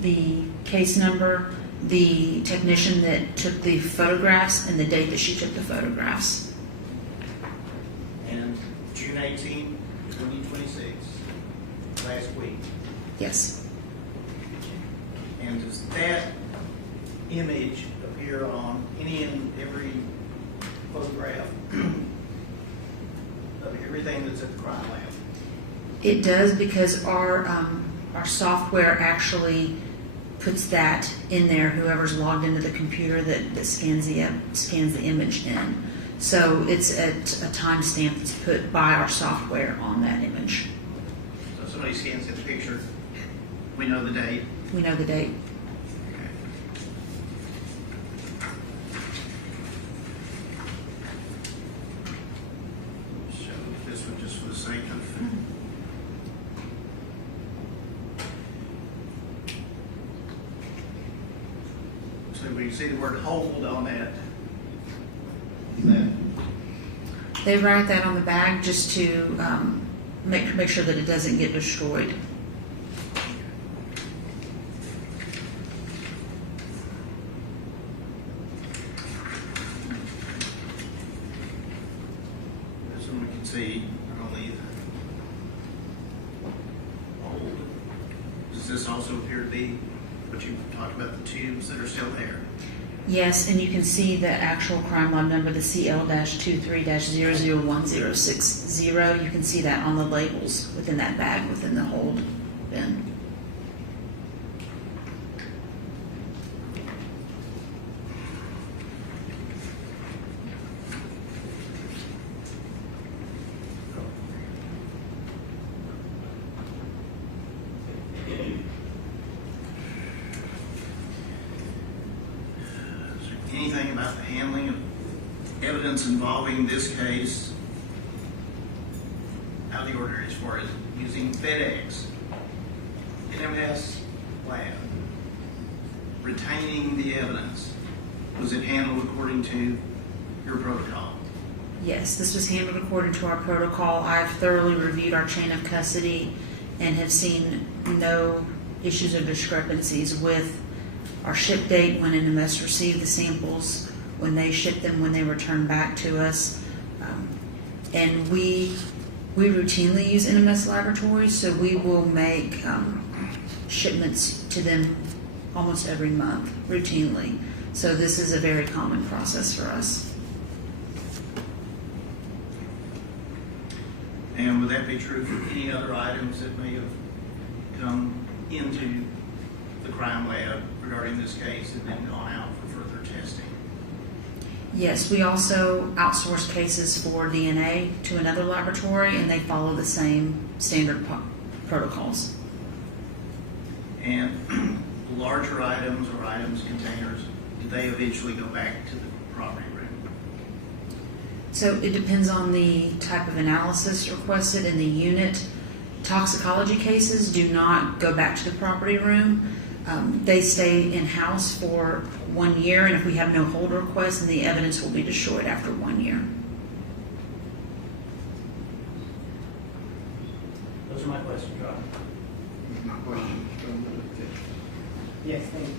the case number, the technician that took the photographs, and the date that she took the photographs. And June 18, 2026, last week. Yes. And does that image appear on any and every photograph of everything that's at the crime lab? It does, because our software actually puts that in there, whoever's logged into the computer that scans the image in. So it's a timestamp that's put by our software on that image. So if somebody scans that picture, we know the date. We know the date. Okay. Show this one just for the sake of. So we see the word hold on that. They write that on the bag just to make sure that it doesn't get destroyed. This one we can see not only the hold. Does this also appear to be what you talked about, the tubes that are still there? Yes, and you can see the actual crime lab number, the CL-23-001060. You can see that on the labels within that bag, within the hold bin. Anything about the handling of evidence involving this case out of the ordinary as far as using FedEx, NMS lab, retaining the evidence? Was it handled according to your protocol? Yes, this was handled according to our protocol. I've thoroughly reviewed our chain of custody and have seen no issues or discrepancies with our ship date, when NMS received the samples, when they shipped them, when they returned back to us. And we routinely use NMS laboratories, so we will make shipments to them almost every month, routinely. So this is a very common process for us. And would that be true for any other items that may have come into the crime lab regarding this case and then gone out for further testing? Yes, we also outsource cases for DNA to another laboratory, and they follow the same standard protocols. And larger items or items, containers, do they eventually go back to the property room? So it depends on the type of analysis requested in the unit. Toxicology cases do not go back to the property room. They stay in-house for 1 year, and if we have no hold requests, then the evidence will be destroyed after 1 year. Those are my questions, Rob. My question. Yes, thank you.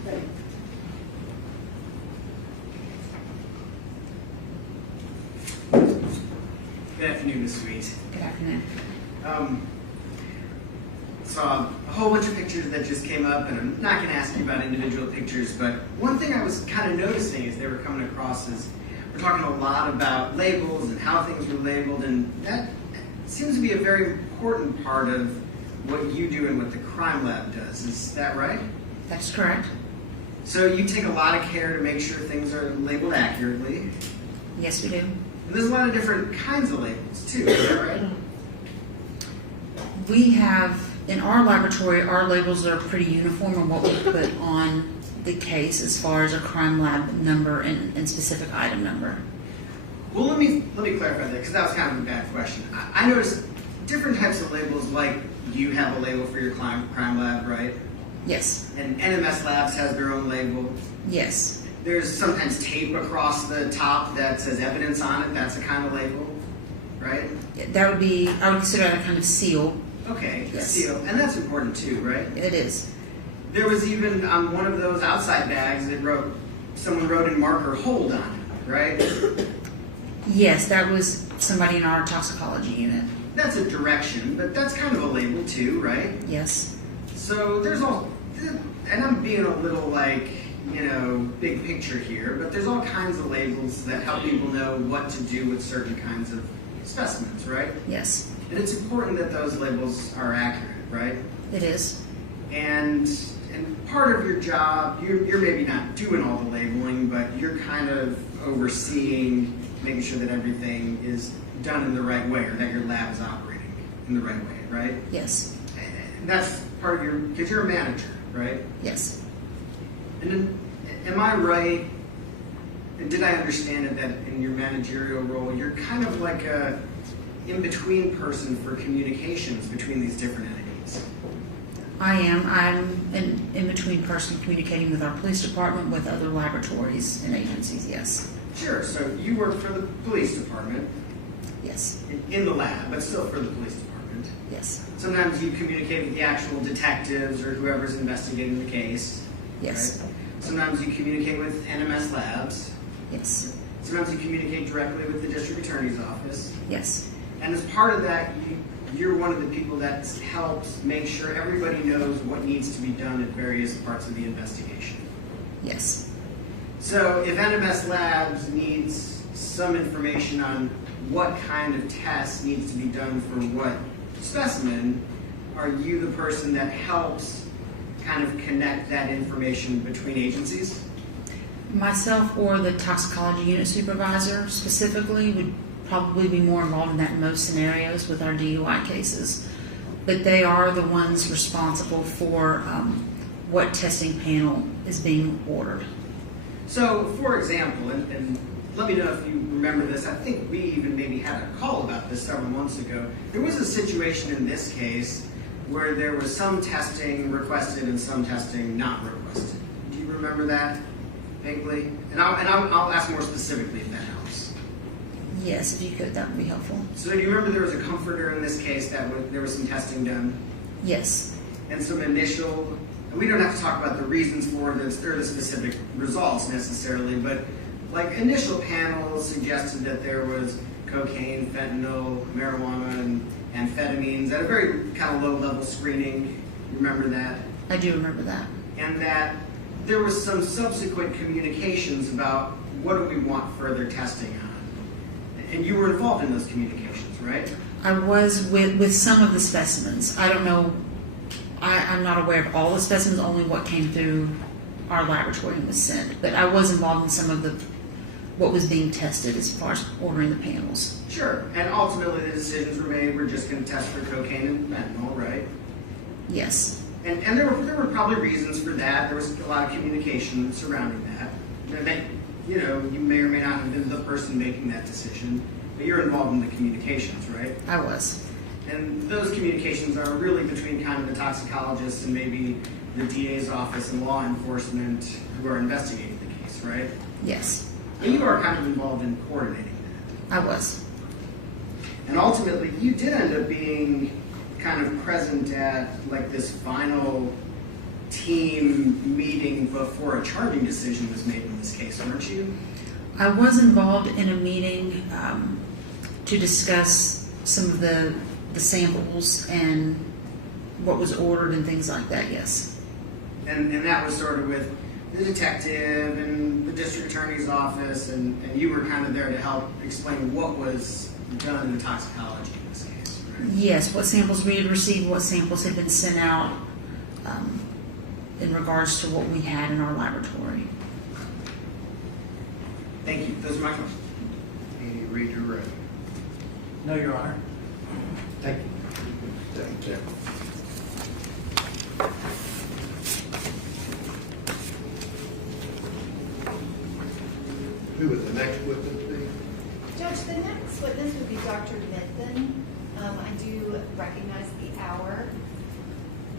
Good afternoon, Mrs. Reed. Good afternoon. Saw a whole bunch of pictures that just came up, and I'm not going to ask you about individual pictures, but one thing I was kind of noticing as they were coming across is we're talking a lot about labels and how things were labeled, and that seems to be a very important part of what you do and what the crime lab does. Is that right? That's correct. So you take a lot of care to make sure things are labeled accurately. Yes, we do. And there's a lot of different kinds of labels too, is that right? We have, in our laboratory, our labels are pretty uniform on what we put on the case as far as a crime lab number and specific item number. Well, let me clarify that, because that was kind of a bad question. I noticed different types of labels, like you have a label for your crime lab, right? Yes. And NMS Labs has their own label. Yes. There's sometimes tape across the top that says evidence on it. That's a kind of label, right? That would be, I would consider that a kind of seal. Okay, Yes. seal. And that's important too, right? It is. There was even on one of those outside bags that someone wrote in marker hold on it, right? Yes, that was somebody in our toxicology unit. That's a direction, but that's kind of a label too, right? Yes. So there's all, and I'm being a little like, big picture here, but there's all kinds of labels that help people know what to do with certain kinds of specimens, right? Yes. And it's important that those labels are accurate, right? It is. And part of your job, you're maybe not doing all the labeling, but you're kind of overseeing, making sure that everything is done in the right way, or that your lab is operating in the right way, right? Yes. And that's part of because you're a manager, right? Yes. And then, am I right, and did I understand it that in your managerial role, you're kind of like a in-between person for communications between these different entities? I am. I'm an in-between person communicating with our police department, with other laboratories and agencies, yes. Sure, so you work for the police department. Yes. In the lab, but still for the police department. Yes. Sometimes you communicate with the actual detectives or whoever's investigating the case. Yes. Right? Sometimes you communicate with NMS Labs. Yes. Sometimes you communicate directly with the district attorney's office. Yes. And as part of that, you're one of the people that helps make sure everybody knows what needs to be done at various parts of the investigation. Yes. So if NMS Labs needs some information on what kind of test needs to be done for what specimen, are you the person that helps kind of connect that information between agencies? Myself or the toxicology unit supervisor specifically would probably be more involved in that in most scenarios with our DUI cases. But they are the ones responsible for what testing panel is being ordered. So, for example, and let me know if you remember this, I think we even maybe had a call about this several months ago. There was a situation in this case where there was some testing requested and some testing not requested. Do you remember that vaguely? And I'll ask more specifically if that helps. Yes, if you could, that would be helpful. So do you remember there was a comforter in this case there was some testing done? Yes. And some initial, and we don't have to talk about the reasons for this or the specific results necessarily, but like initial panels suggested that there was cocaine, fentanyl, marijuana, and amphetamines at a very kind of low level screening. Remember that? I do remember that. And that there was some subsequent communications about what do we want further testing on. And you were involved in those communications, right? I was with some of the specimens. I don't know, I'm not aware of all the specimens, only what came through our laboratory and was sent. But I was involved in some of what was being tested as far as ordering the panels. Sure, and ultimately the decisions were made, we're just going to test for cocaine and fentanyl, right? Yes. And there were probably reasons for that. There was a lot of communication surrounding that. You may or may not have been the person making that decision, but you're involved in the communications, right? I was. And those communications are really between kind of the toxicologist and maybe the DA's office and law enforcement who are investigating the case, right? Yes. And you are kind of involved in coordinating that. I was. And ultimately, you did end up being kind of present at like this final team meeting before a charging decision was made in this case, weren't you? I was involved in a meeting to discuss some of the the samples and what was ordered and things like that, yes. And that was sort of with the detective and the district attorney's office, and you were kind of there to help explain what was done in toxicology in this case, right? Yes, what samples we had received, what samples had been sent out in regards to what we had in our laboratory. Thank you. Those are my questions. Any redirect? No, Your Honor. Thank you. Thank you. Who would the next witness be? Judge, the next witness would be Dr. Mithen. I do recognize the hour.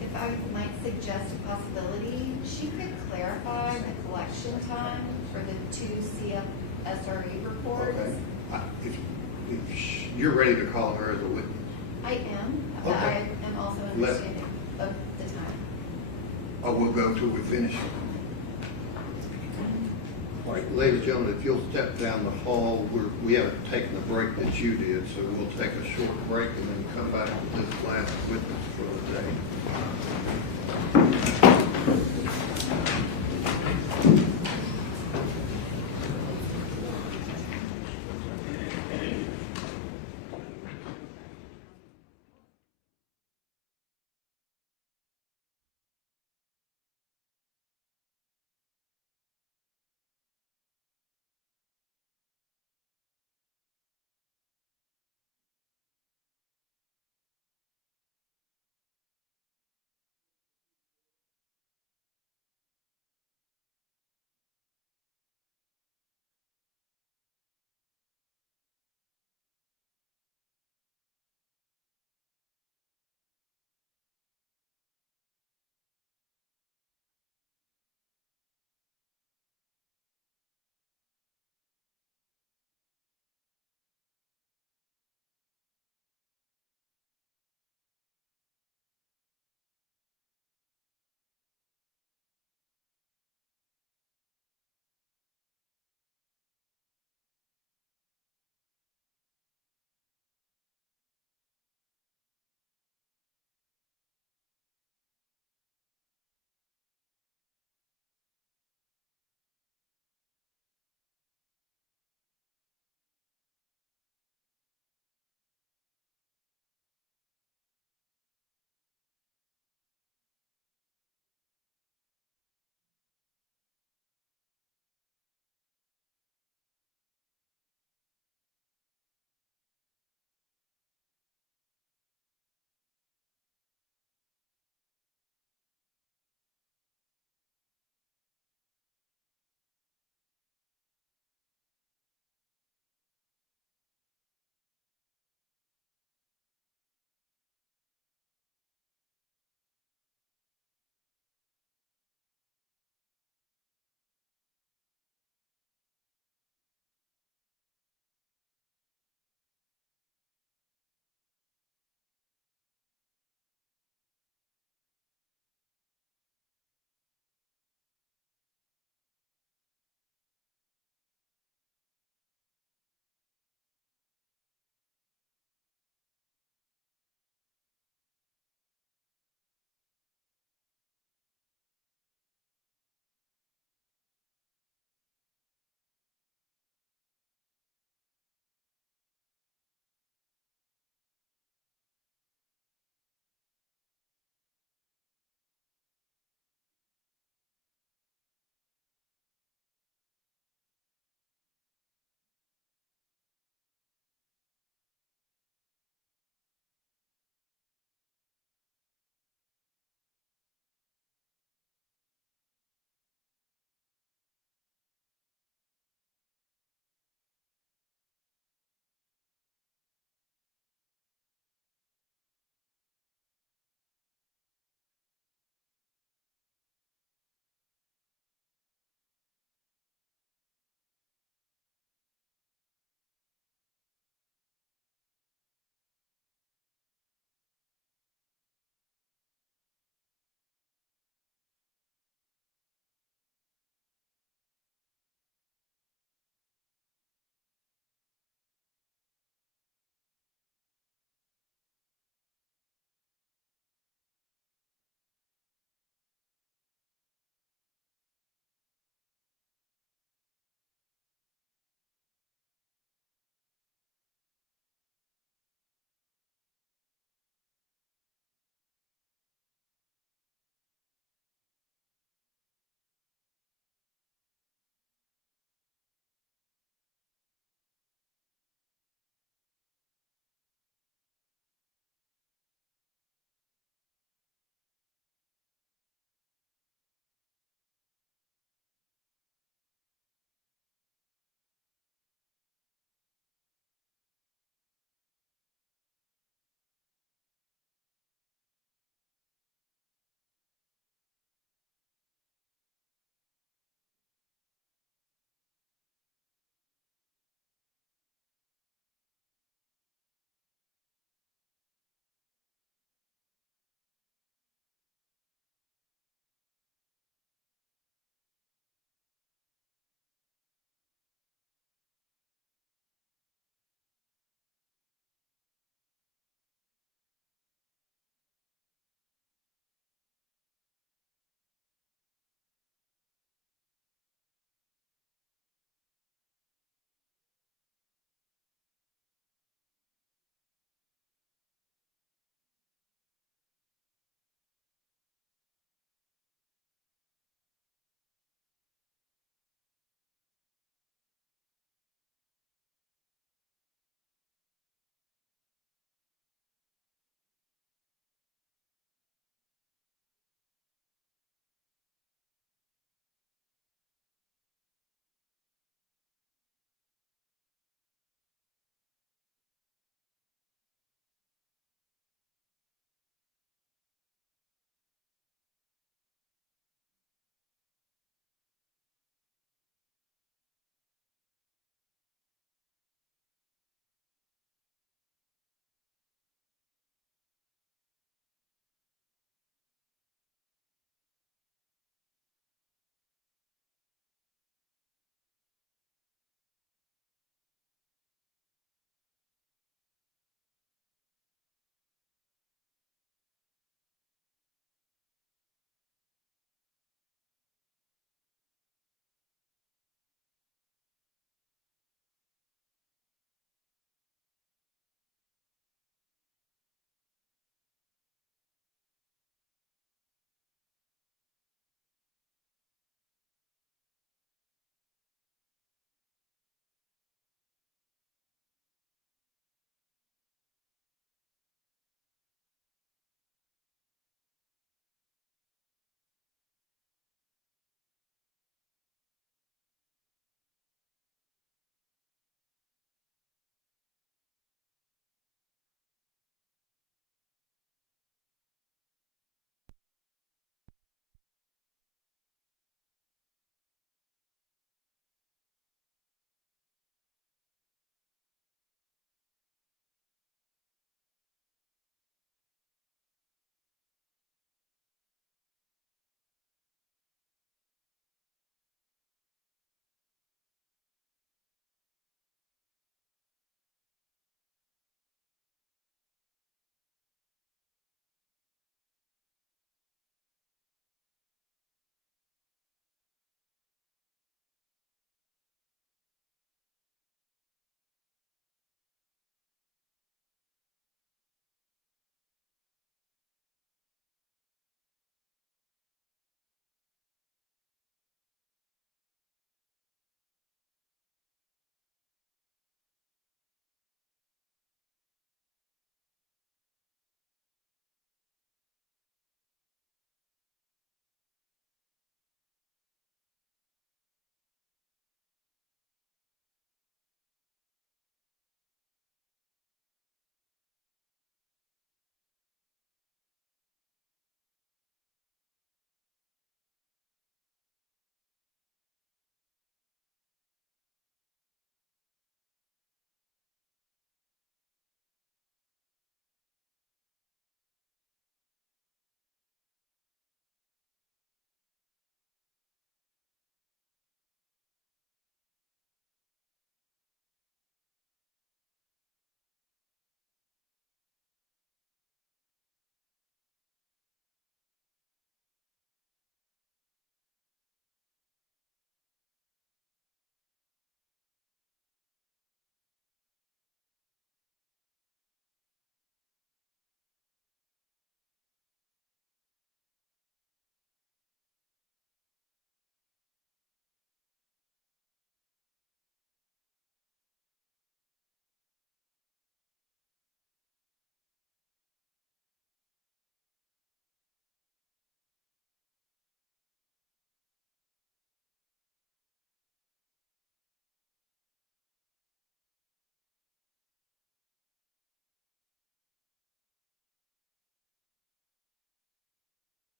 If I might suggest a possibility, she could clarify the collection time for the 2 CFSRE reports. Okay. You're ready to call her as a witness. I am, but Okay. I am also understanding of the time. Or we'll go till we finish. All right, ladies and gentlemen, if you'll step down the hall, we haven't taken the break that you did, so we'll take a short break and then come back with this last witness for the day.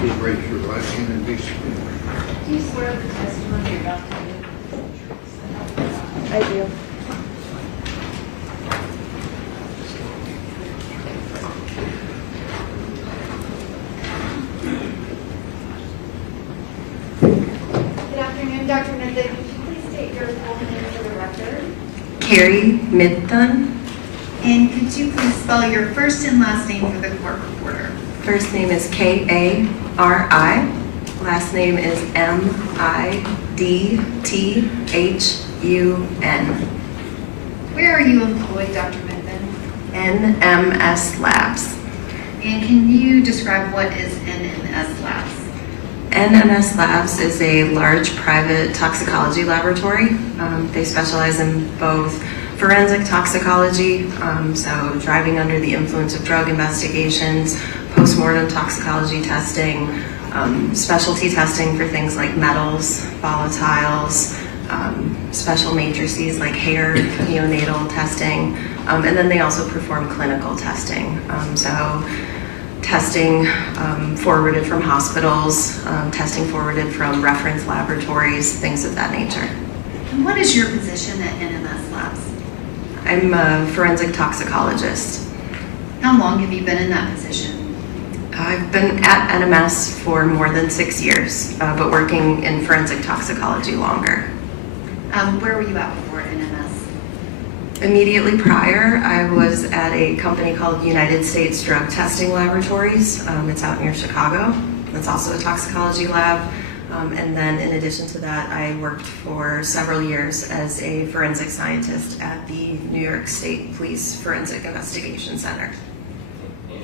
Please raise your right hand and be sworn. Do you swear the testimony you're about to give? I do. Good afternoon, Dr. Mendez. Would you please state your full name for the record? Carrie Midthun. And could you please spell your first and last name for the court reporter? First name is Kari. Last name is Midthun. Where are you employed, Dr. Mendez? NMS Labs. And can you describe what is NMS Labs? NMS Labs is a large private toxicology laboratory. They specialize in both forensic toxicology, so driving under the influence of drug investigations, postmortem toxicology testing, specialty testing for things like metals, volatiles, special matrices like hair, neonatal testing, and then they also perform clinical testing. So testing forwarded from hospitals, testing forwarded from reference laboratories, things of that nature. And what is your position at NMS Labs? I'm a forensic toxicologist. How long have you been in that position? I've been at NMS for more than 6 years, but working in forensic toxicology longer. Where were you at before NMS? Immediately prior, I was at a company called United States Drug Testing Laboratories. It's out near Chicago. It's also a toxicology lab. And then in addition to that, I worked for several years as a forensic scientist at the New York State Police Forensic Investigation Center.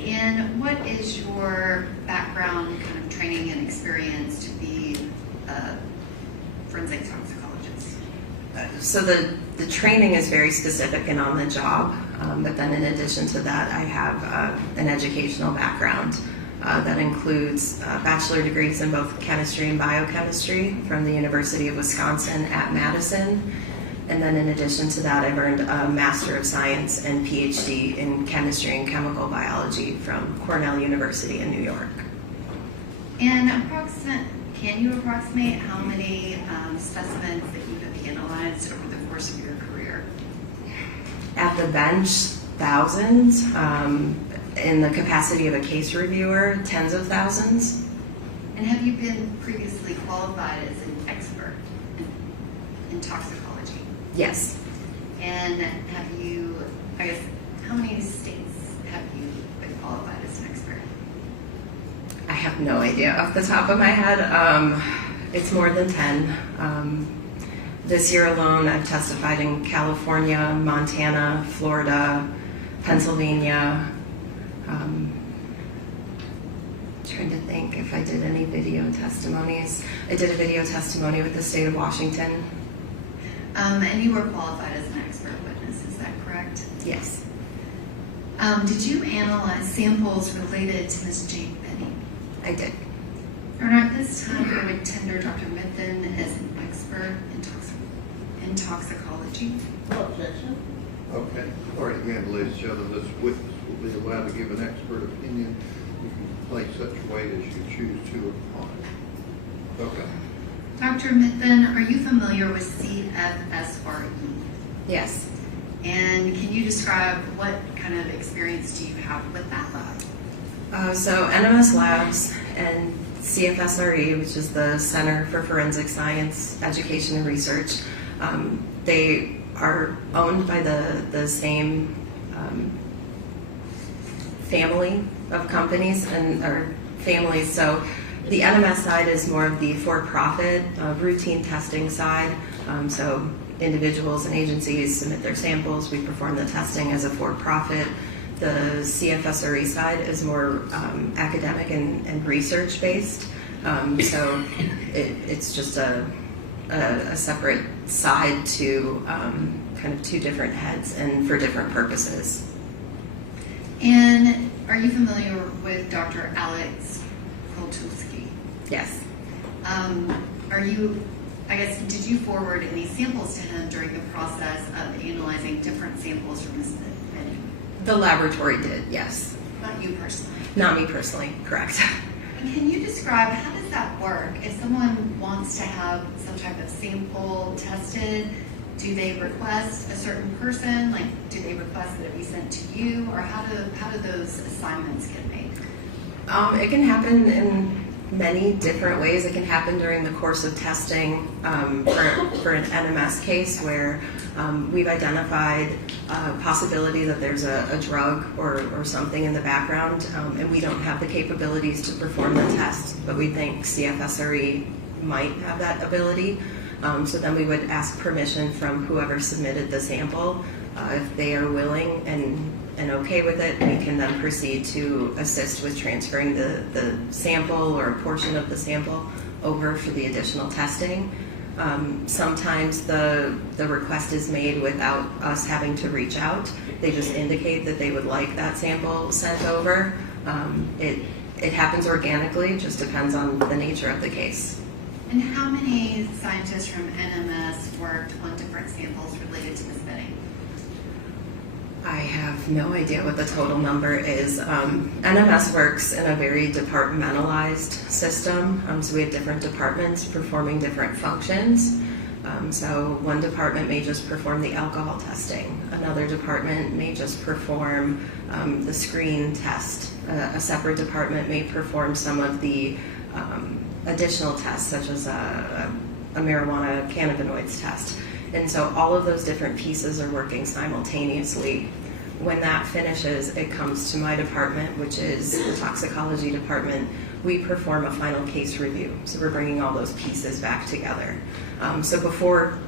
And what is your background, kind of training and experience to be a forensic toxicologist? So the training is very specific and on the job, but then in addition to that, I have an educational background that includes bachelor degrees in both chemistry and biochemistry from the University of Wisconsin at Madison. And then in addition to that, I've earned a Master of Science and PhD in chemistry and chemical biology from Cornell University in New York. And can you approximate how many specimens that you have analyzed over the course of your career? At the bench, thousands. In the capacity of a case reviewer, tens of thousands. And have you been previously qualified as an expert in toxicology? Yes. And have you, I guess, how many states have you been qualified as an expert? I have no idea off the top of my head. It's more than 10. This year alone, I've testified in California, Montana, Florida, Pennsylvania. Trying to think if I did any video testimonies. I did a video testimony with the state of Washington. And you were qualified as an expert witness, is that correct? Yes. Did you analyze samples related to Ms. Jade Benning? I did. Or at this time, you would tender Dr. Midthun as an expert in toxicology? No objection. Okay, all right, again, ladies and gentlemen, this witness will be allowed to give an expert opinion. You can place such weight as you choose to upon it. Okay. Dr. Mithun, are you familiar with CFSRE? Yes. And can you describe what kind of experience do you have with that lab? So NMS Labs and CFSRE, which is the Center for Forensic Science, Education and Research, they are owned by the same family of companies or families. So the NMS side is more of the for-profit routine testing side. So individuals and agencies submit their samples. We perform the testing as a for-profit. The CFSRE side is more academic and research-based. So it's just a separate side to kind of two different heads and for different purposes. And are you familiar with Dr. Alex Koltuski? Yes. Did you forward any samples to him during the process of analyzing different samples from Ms. Benning? The laboratory did, yes. Not you personally? Not me personally, correct. And can you describe, how does that work? If someone wants to have some type of sample tested, do they request a certain person? Like, do they request that it be sent to you? Or how do those assignments get made? It can happen in many different ways. It can happen during the course of testing for an NMS case where we've identified a possibility that there's a drug or something in the background, and we don't have the capabilities to perform the test, but we think CFSRE might have that ability. So then we would ask permission from whoever submitted the sample. If they are willing and okay with it, we can then proceed to assist with transferring the sample or a portion of the sample over for the additional testing. Sometimes the request is made without us having to reach out. They just indicate that they would like that sample sent over. It happens organically, it just depends on the nature of the case. And how many scientists from NMS worked on different samples related to Ms. Benning? I have no idea what the total number is. NMS works in a very departmentalized system. So we have different departments performing different functions. So one department may just perform the alcohol testing. Another department may just perform the screen test. A separate department may perform some of the additional tests, such as a marijuana cannabinoids test. And so all of those different pieces are working simultaneously. When that finishes, it comes to my department, which is the toxicology department. We perform a final case review. So we're bringing all those pieces back together. So before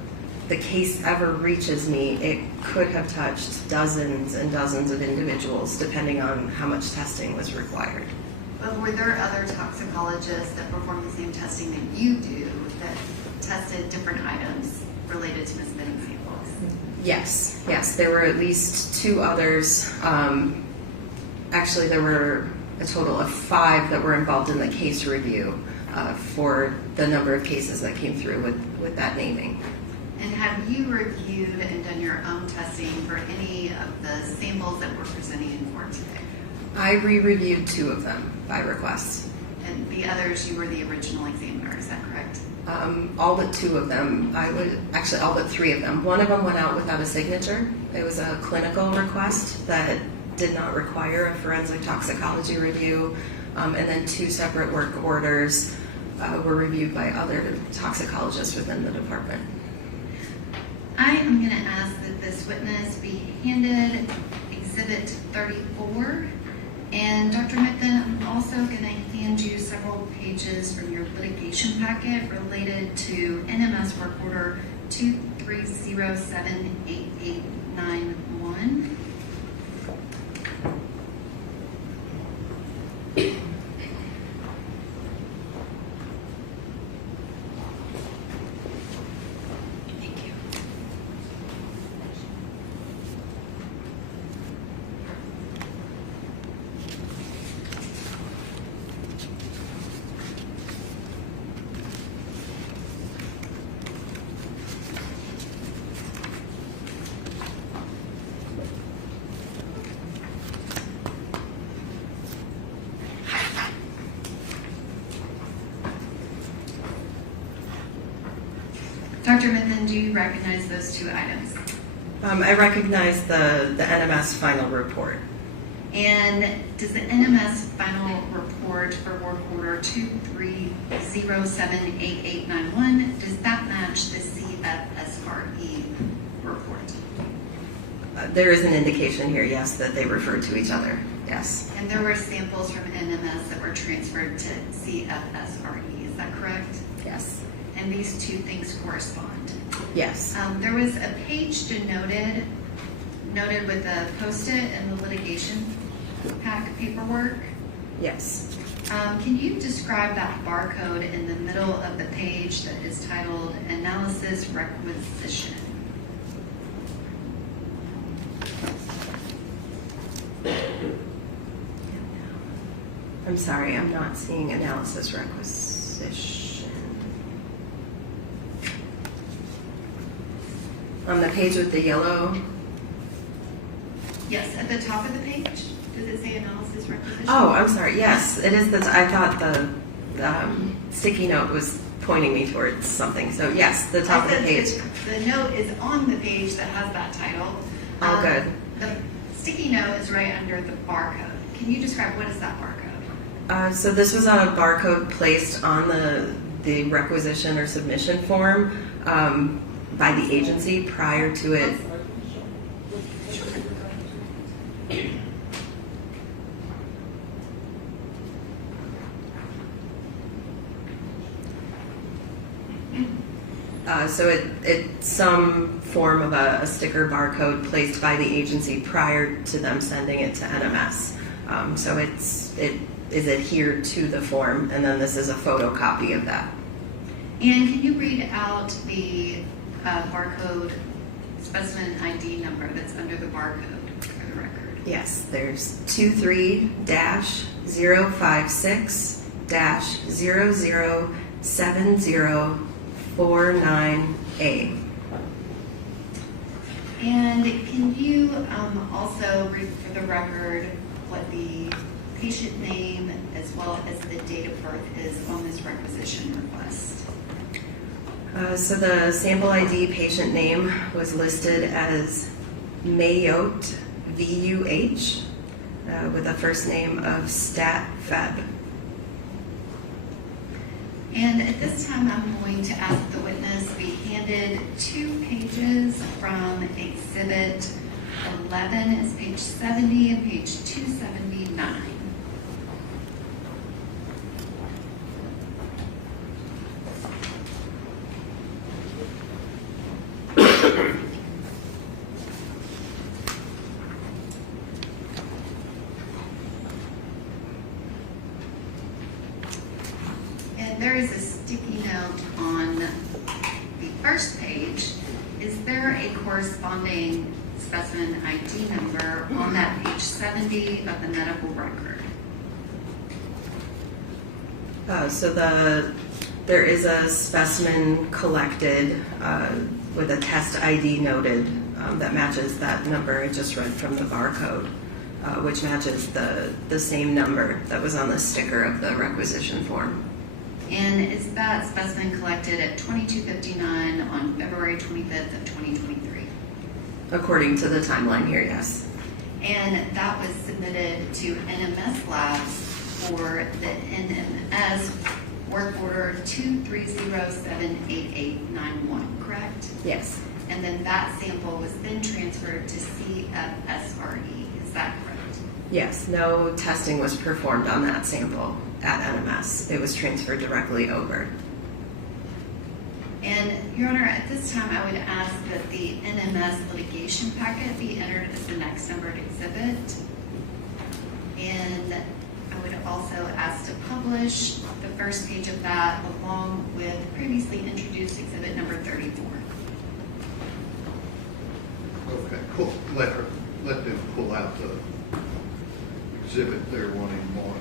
the case ever reaches me, it could have touched dozens and dozens of individuals, depending on how much testing was required. But were there other toxicologists that performed the same testing that you do that tested different items related to Ms. Benning's samples? Yes. There were at least two others. Actually, there were a total of 5 that were involved in the case review for the number of cases that came through with that naming. And have you reviewed and done your own testing for any of the samples that we're presenting in court today? I re-reviewed 2 of them by request. And the others, you were the original examiner, is that correct? All but 2 of them. All but 3 of them. One of them went out without a signature. It was a clinical request that did not require a forensic toxicology review. And then 2 separate work orders were reviewed by other toxicologists within the department. I am going to ask that this witness be handed Exhibit 34. And Dr. Mithun, I'm also going to hand you several pages from your litigation packet related to NMS Work Order 230788891. Dr. Mithen, do you recognize those two items? I recognize the NMS final report. And does the NMS final report for work order 23078891, does that match the CFSRE report? There is an indication here, yes, that they refer to each other. Yes. And there were samples from NMS that were transferred to CFSRE, is that correct? Yes. And these two things correspond. Yes. There was a page denoted with a post-it in the litigation pack paperwork. Yes. Can you describe that barcode in the middle of the page that is titled Analysis Requisition? I'm sorry, I'm not seeing analysis requisition. On the page with the yellow. Yes, at the top of the page, does it say Analysis Requisition? Oh, I'm sorry. Yes, it is. I thought the sticky note was pointing me towards something. So yes, the top of the page. The note is on the page that has that title. Oh, good. The sticky note is right under the barcode. Can you describe what is that barcode? So this was a barcode placed on the requisition or submission form by the agency prior to it. So it's some form of a sticker barcode placed by the agency prior to them sending it to NMS. So it is adhered to the form, and then this is a photocopy of that. And can you read out the barcode specimen ID number that's under the barcode for the record? Yes, there's 23-056-007049A. And can you also read for the record what the patient name as well as the date of birth is on this requisition request? So the sample ID patient name was listed as Mayotte, VUH, with a first name of Stat Feb. And at this time, I'm going to ask the witness be handed 2 pages from Exhibit 11, it's page 70 and page 279. And there is a sticky note on the first page. Is there a corresponding specimen ID number on that page 70 of the medical record? So there is a specimen collected with a test ID noted that matches that number I just read from the barcode, which matches the same number that was on the sticker of the requisition form. And is that specimen collected at 2259 on February 25th of 2023? According to the timeline here, yes. And that was submitted to NMS Labs for the NMS work order 23078891, correct? Yes. And then that sample was then transferred to CFSRE, is that correct? Yes, no testing was performed on that sample at NMS. It was transferred directly over. And Your Honor, at this time I would ask that the NMS litigation packet be entered as the next numbered exhibit. And I would also ask to publish the first page of that along with previously introduced exhibit number 34. Okay, cool. Let them pull out the exhibit they're wanting marked.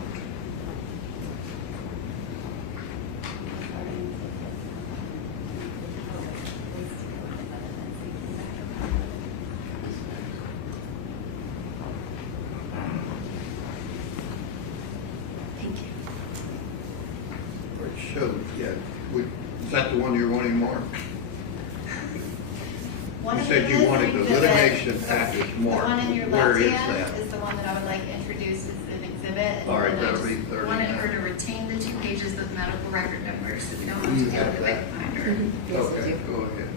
Thank you. Or it shows, yeah. Is that the one you're wanting marked? One You of said it you is wanted the exhibit. litigation package The marked. one in your Where left is hand that? is the one that I would like introduced as an exhibit. And All right, then I that'll just be 39. wanted her to retain the 2 pages of medical record numbers, so we don't have You to have deal with that. it binder. Yes, I Okay, do. go ahead.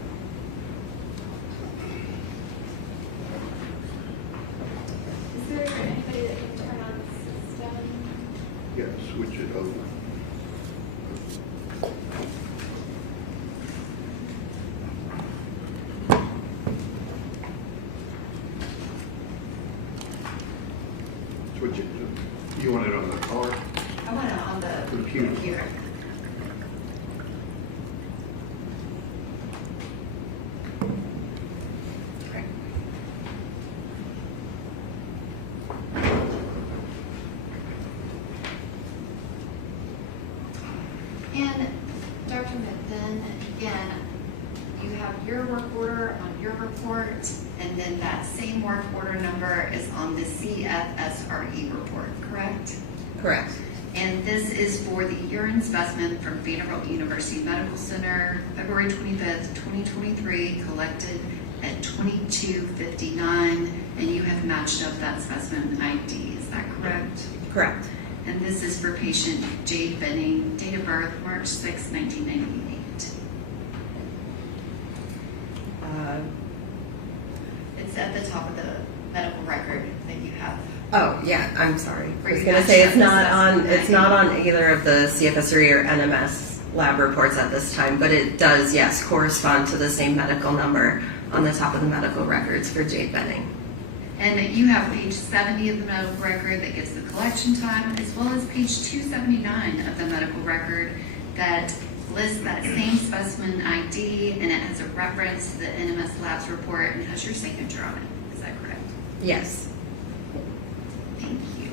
Is there anybody that can turn on the system? Yeah, switch it over. Switch it to, you want it on the card? I want it on the Computer. computer. Great. And Dr. Mitten, again, you have your work order on your report, and then that same work order number is on the CFSRE report, correct? Correct. And this is for the urine specimen from Vanderbilt University Medical Center, February 25th, 2023, collected at 22:59, and you have matched up that specimen ID, is that correct? Correct. And this is for patient Jade Benning, date of birth March 6, 1998. It's at the top of the medical record that you have. Oh, yeah, I'm sorry. I Where was you gonna matched say up it's the not on, specimen it's ID. not on either of the CFSRE or NMS lab reports at this time, but it does, yes, correspond to the same medical number on the top of the medical records for Jade Benning. And you have page 70 of the medical record that gives the collection time, as well as page 279 of the medical record that lists that same specimen ID, and it has a reference to the NMS Labs report and has your signature on it. Is that correct? Yes. Thank you.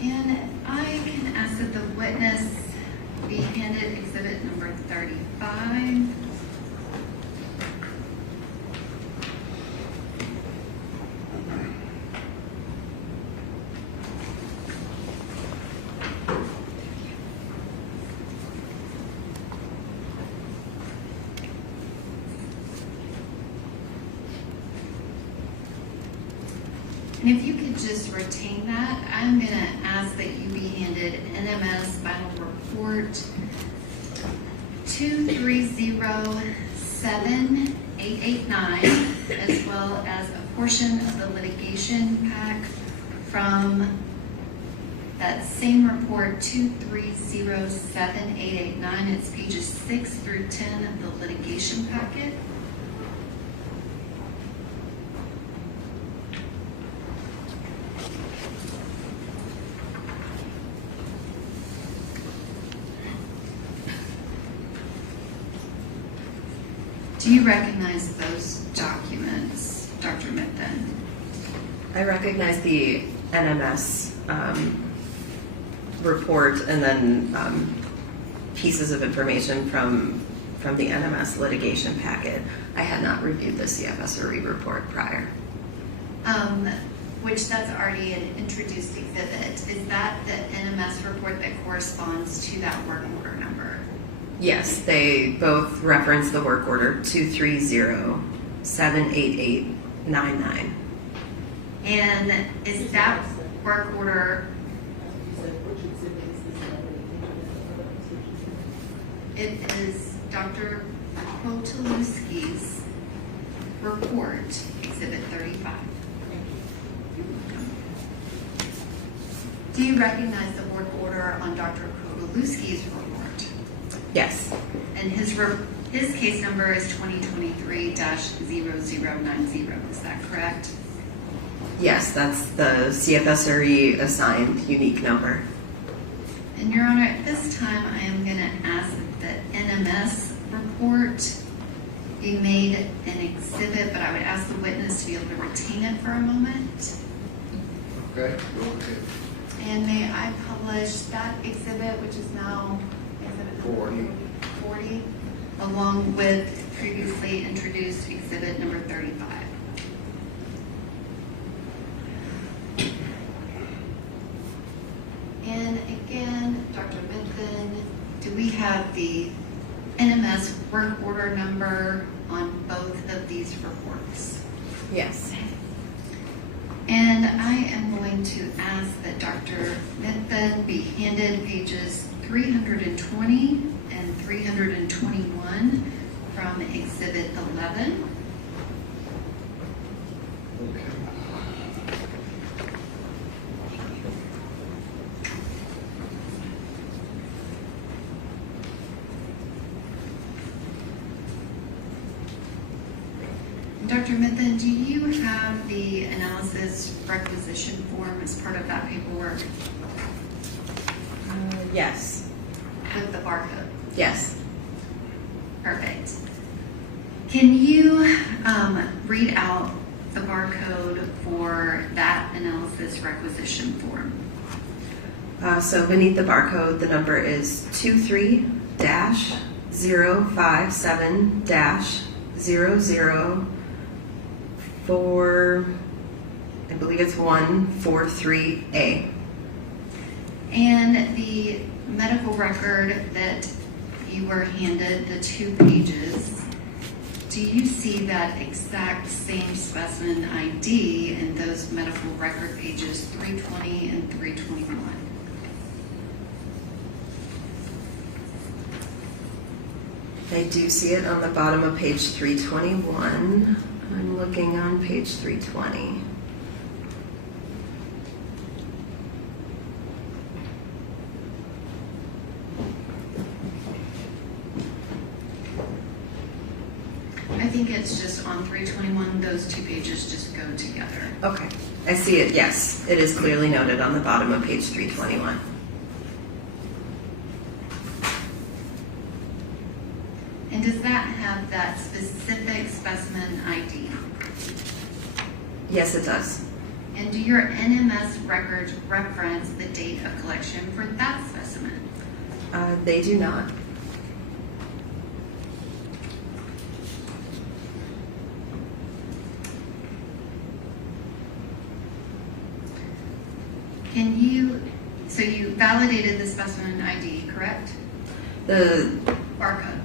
And I can ask that the witness be handed exhibit number 35. And if you could just retain that, I'm going to ask that you be handed NMS final report 2307889, as well as a portion of the litigation pack from that same report 2307889. It's pages 6 through 10 of the litigation packet. Do you recognize those documents, Dr. Mitten? I recognize the NMS report and then pieces of information from the NMS litigation packet. I had not reviewed the CFSRE report prior. Which that's already an introduced exhibit. Is that the NMS report that corresponds to that work order number? Yes, they both reference the work order 230-78899. And is that work order, You said which exhibit is this already? it is Dr. Pathologist's report, exhibit 35. Do you recognize the work order on Dr. Pathologist's report? Yes, And his case number is 2023-0090, is that correct? yes, that's the CFSRE assigned unique number. And Your Honor, at this time, I am going to ask that the NMS report be made an exhibit, but I would ask the witness to be able to retain it for a moment. Okay, go ahead. And may I publish that exhibit, which is now exhibit number 40, along with previously introduced exhibit number 35. And again, have the NMS work order number on both of these reports? Yes. And I am going to ask that Dr. Mithun be handed pages 320 and 321 from Exhibit 11. Dr. Mithun, do you have the analysis requisition form as part of that paperwork Yes. with the barcode? Yes. Perfect. Can you read out the barcode for that analysis requisition form? So beneath the barcode, the number is 23-057-004, I believe it's 143A. And the medical record that you were handed, the 2 pages, do you see that exact same specimen ID in those medical record pages 320 and 321? I do see it on the bottom of page 321. I'm looking on page 320. I think it's just on 321, those 2 pages just go together. Okay. I see it, yes. It is clearly noted on the bottom of page 321. And does that have that specific specimen ID? Yes, it does. And do your NMS records reference the date of collection for that specimen? They do not. Can you, so you validated the specimen ID, correct? The Barcode.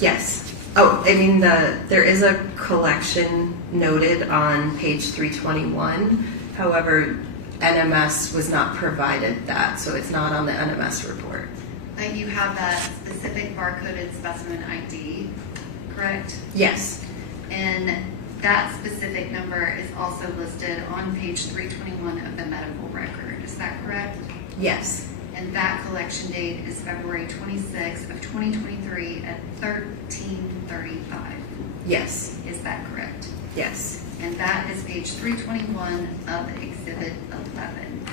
Yes. Oh, I mean, there is a collection noted on page 321. However, NMS was not provided that, so it's not on the NMS report. But you have that specific barcoded specimen ID, correct? Yes. And that specific number is also listed on page 321 of the medical record. Is that correct? Yes. And that collection date is February 26th of 2023 at 13:35. Yes. Is that correct? Yes. And that is page 321 of Exhibit 11.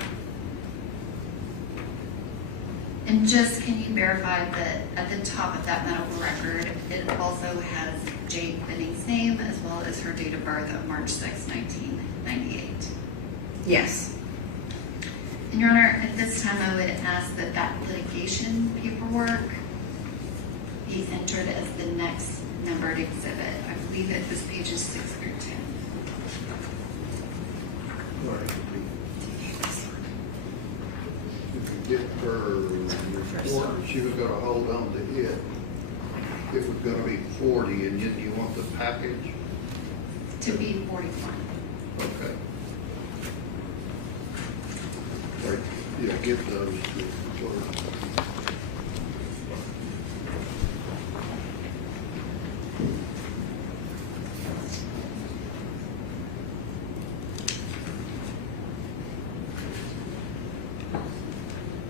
And just, can you verify that at the top of that medical record, it also has Jade Benning's name as well as her date of birth of March 6, 1998? Yes. And Your Honor, at this time, I would ask that that litigation paperwork be entered as the next numbered exhibit. I believe it was pages 6 through 10. Get her report, she was gonna hold on to it. It was gonna be 40, and then you want the package? To be 41. Okay. Right, yeah, get those to the clerk.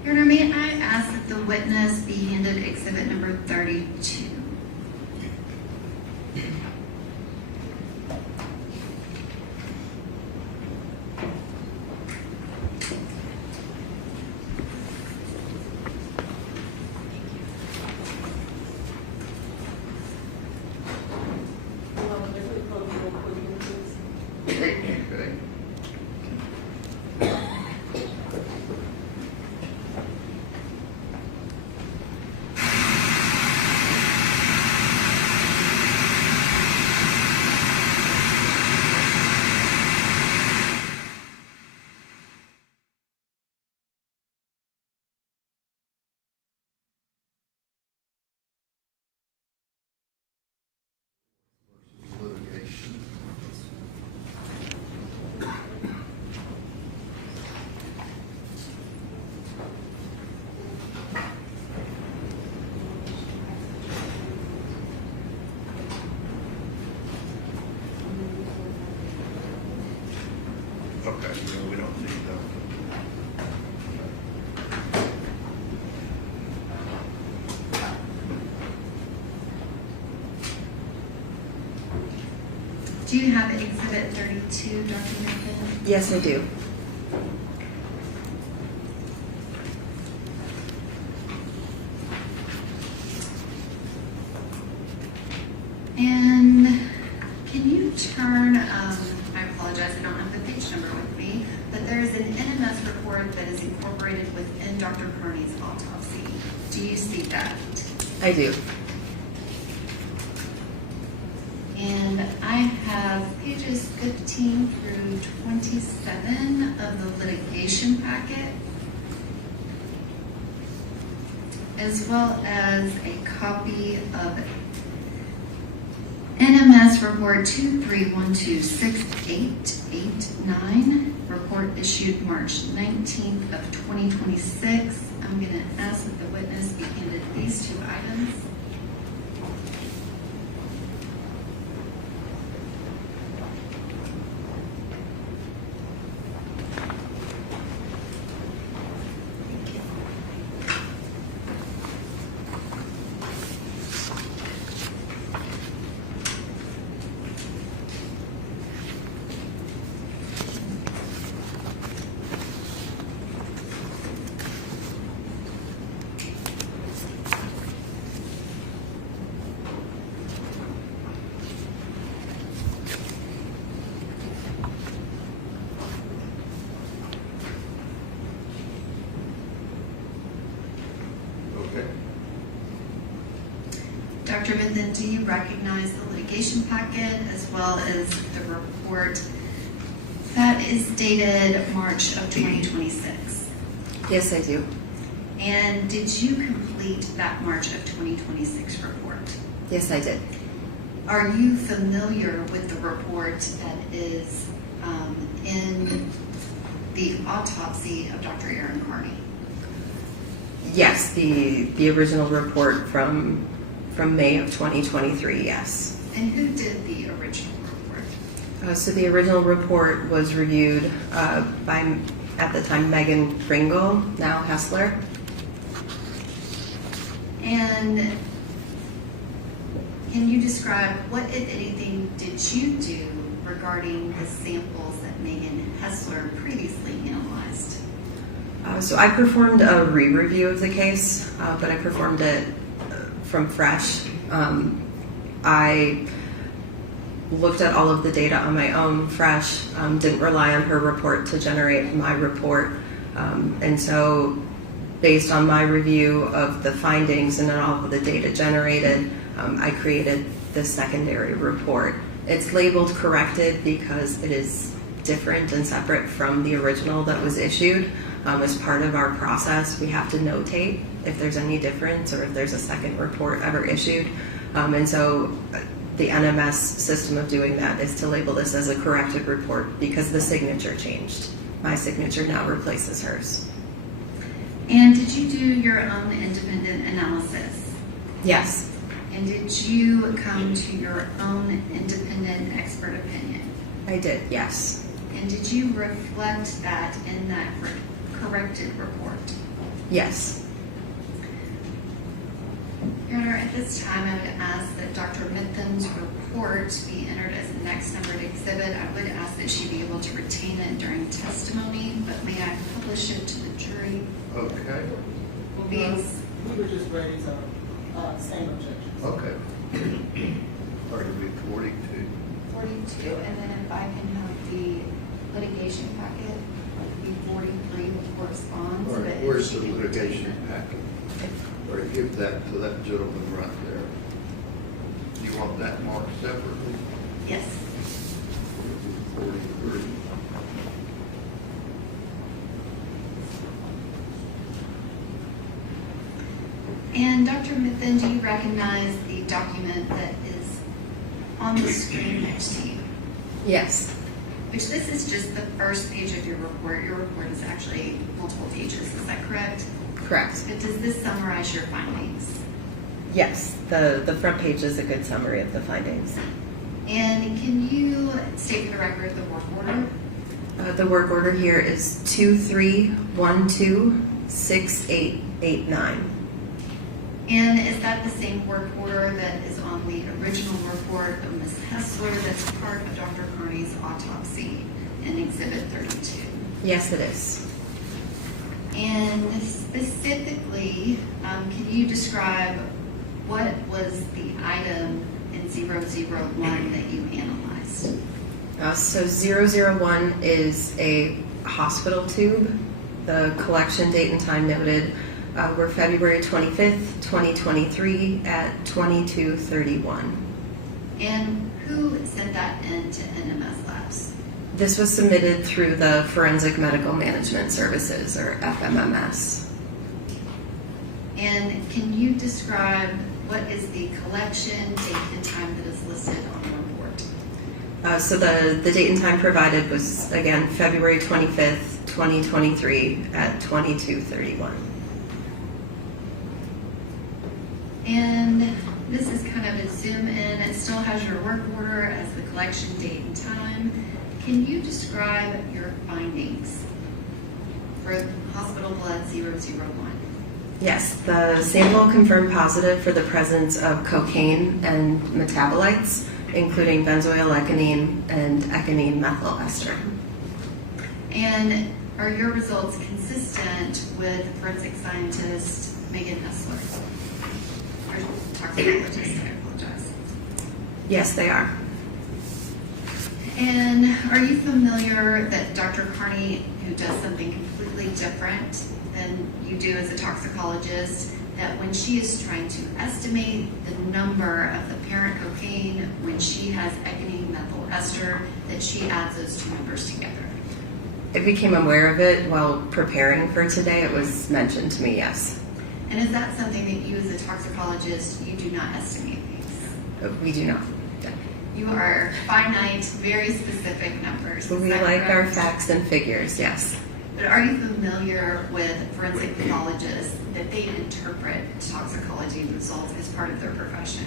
Your Honor, may I ask that the witness be handed exhibit number 32? Okay. Do you have Exhibit 32, Dr. Nathan? Yes, I do. And can you turn, I apologize, I don't have the page number with me, but there is an NMS report that is incorporated within Dr. Carney's autopsy. Do you see that? I do. And I have pages 15 through 27 of the litigation packet, as well as a copy of NMS Report 23126889, report issued March 19th of 2026. I'm going to ask that the witness be handed these two items. Okay. Dr. Minden, do you recognize the litigation packet as well as the report that is dated March of 2026? Yes, I do. And did you complete that March of 2026 report? Yes, I did. Are you familiar with the report that is in the autopsy of Dr. Aaron Carney? Yes, the original report from May of 2023, yes. And who did the original report? So the original report was reviewed by, at the time, Megan Pringle, now Hessler. And can you describe what, if anything, did you do regarding the samples that Megan Hessler previously analyzed? So I performed a re-review of the case, but I performed it from fresh. I looked at all of the data on my own fresh, didn't rely on her report to generate my report. And so based on my review of the findings and then all of the data generated, I created the secondary report. It's labeled corrected because it is different and separate from the original that was issued. As part of our process, we have to notate if there's any difference or if there's a second report ever issued. And so the NMS system of doing that is to label this as a corrected report because the signature changed. My signature now replaces hers. And did you do your own independent analysis? Yes. And did you come to your own independent expert opinion? I did, yes. And did you reflect that in that corrected report? Yes. Your Honor, at this time, I would ask that Dr. Mithen's report be entered as the next numbered exhibit. I would ask that she be able to retain it during testimony, but may I publish it to the jury? Okay. We were just ready to same objections. Okay. Or to be 42. 42, and then if I can have the litigation packet, be 43 with corresponds. All right, but where's if she the can- litigation packet? Or give that to that gentleman right there. You want that marked separately? Yes. 43. And Dr. Mithen, do you recognize the document that is on the screen next to you? Yes. Which this is just the first page of your report. Your report is actually multiple pages, is that correct? Correct. But does this summarize your findings? Yes, the front page is a good summary of the findings. And can you state for the record the work order? The work order here is 23126889. And is that the same work order that is on the original report of Ms. Hessler that's part of Dr. Carney's autopsy in Exhibit 32? Yes, it is. And specifically, can you describe what was the item in 001 that you analyzed? So 001 is a hospital tube. The collection date and time noted were February 25th, 2023 at 22:31. And who sent that in to NMS Labs? This was submitted through the Forensic Medical Management Services, or FMMS. And can you describe what is the collection date and time that is listed on the report? So the date and time provided was, again, February 25th, 2023 at 22:31. And this is kind of a zoom in. It still has your work order as the collection date and time. Can you describe your findings for hospital blood 001? Yes, the sample confirmed positive for the presence of cocaine and metabolites, including benzoylecgonine and ecgonine methyl ester. And are your results consistent with forensic scientist Megan Hessler? Or toxicologist, I apologize. Yes, they are. And are you familiar that Dr. Carney, who does something completely different than you do as a toxicologist, that when she is trying to estimate the number of the parent cocaine when she has ecgonine methyl ester, that she adds those two numbers together? I became aware of it while preparing for today. It was mentioned to me, yes. And is that something that you as a toxicologist, you do not estimate these? We do not. You are finite, very specific numbers. Is We that like our correct? facts and figures, yes. But are you familiar with forensic pathologists that they interpret toxicology results as part of their profession?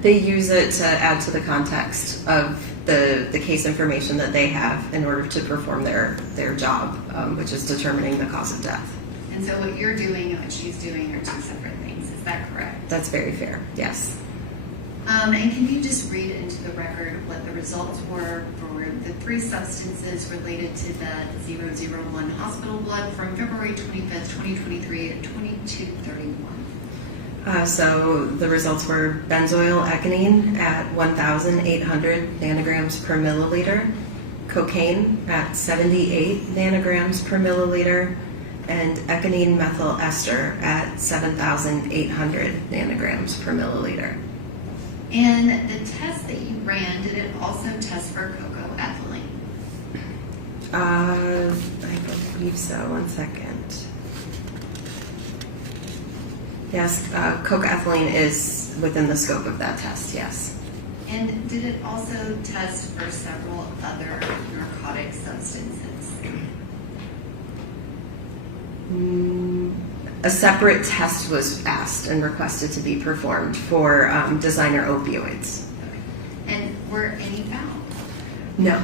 They use it to add to the context of the case information that they have in order to perform their job, which is determining the cause of death. And so what you're doing and what she's doing are two separate things. Is that correct? That's very fair, yes. And can you just read into the record what the results were for the three substances related to the 001 hospital blood from February 25th, 2023 at 22:31? So the results were benzoylecgonine at 1,800 nanograms per milliliter, cocaine at 78 nanograms per milliliter, and ecgonine methyl ester at 7,800 nanograms per milliliter. And the test that you ran, did it also test for cocoethylene? I believe so. One second. Yes, cocoethylene is within the scope of that test, yes. And did it also test for several other narcotic substances? A separate test was asked and requested to be performed for designer opioids. And were any found? No,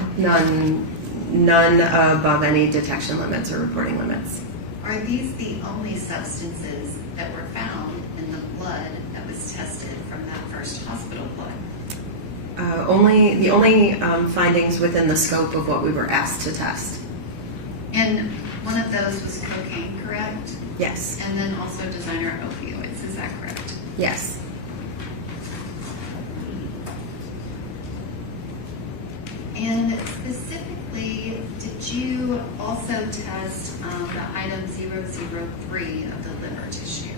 none above any detection limits or reporting limits. Are these the only substances that were found in the blood that was tested from that first hospital blood? The only findings within the scope of what we were asked to test. And one of those was cocaine, correct? Yes. And then also designer opioids, is that correct? Yes. And specifically, did you also test the item 003 of the liver tissue?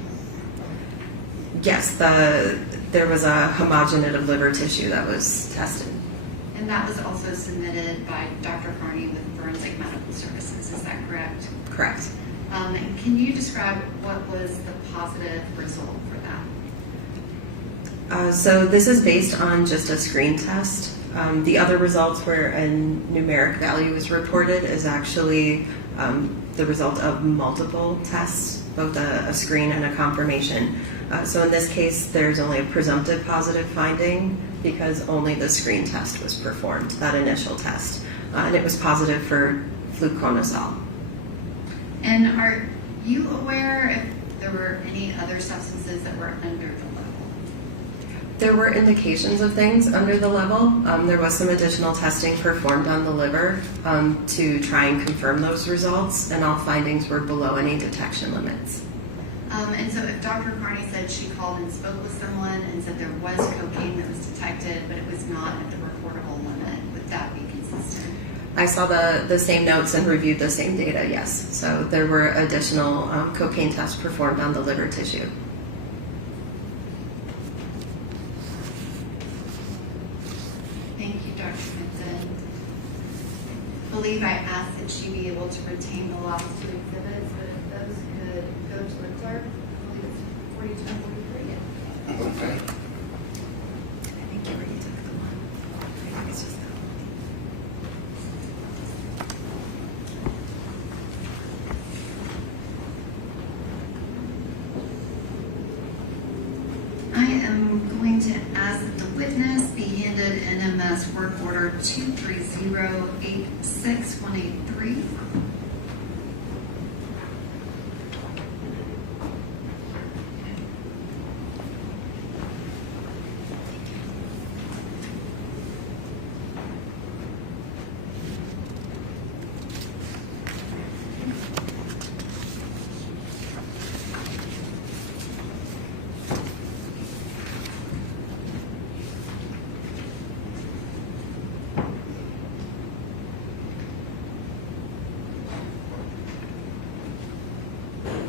Yes, there was a homogenate liver tissue that was tested. And that was also submitted by Dr. Carney with Forensic Medical Services, is that correct? Correct. And can you describe what was the positive result for that? So this is based on just a screen test. The other results where a numeric value is reported is actually the result of multiple tests, both a screen and a confirmation. So in this case, there's only a presumptive positive finding because only the screen test was performed, that initial test. And it was positive for fluconazole. And are you aware if there were any other substances that were under the level. There were indications of things under the level. There was some additional testing performed on the liver to try and confirm those results, and all findings were below any detection limits. And so if Dr. Carney said she called and spoke with someone and said there was cocaine that was detected, but it was not at the reportable limit, would that be consistent? I saw the same notes and reviewed the same data, yes. So there were additional cocaine tests performed on the liver tissue. Thank you, Dr. Smithson. I believe I asked that she be able to retain the last two exhibits, but if those could go to the clerk, I believe it's 42 and 43. Okay. I think you already took the one. I think it's just that one. I am going to ask that the witness be handed NMS work order 23086-183.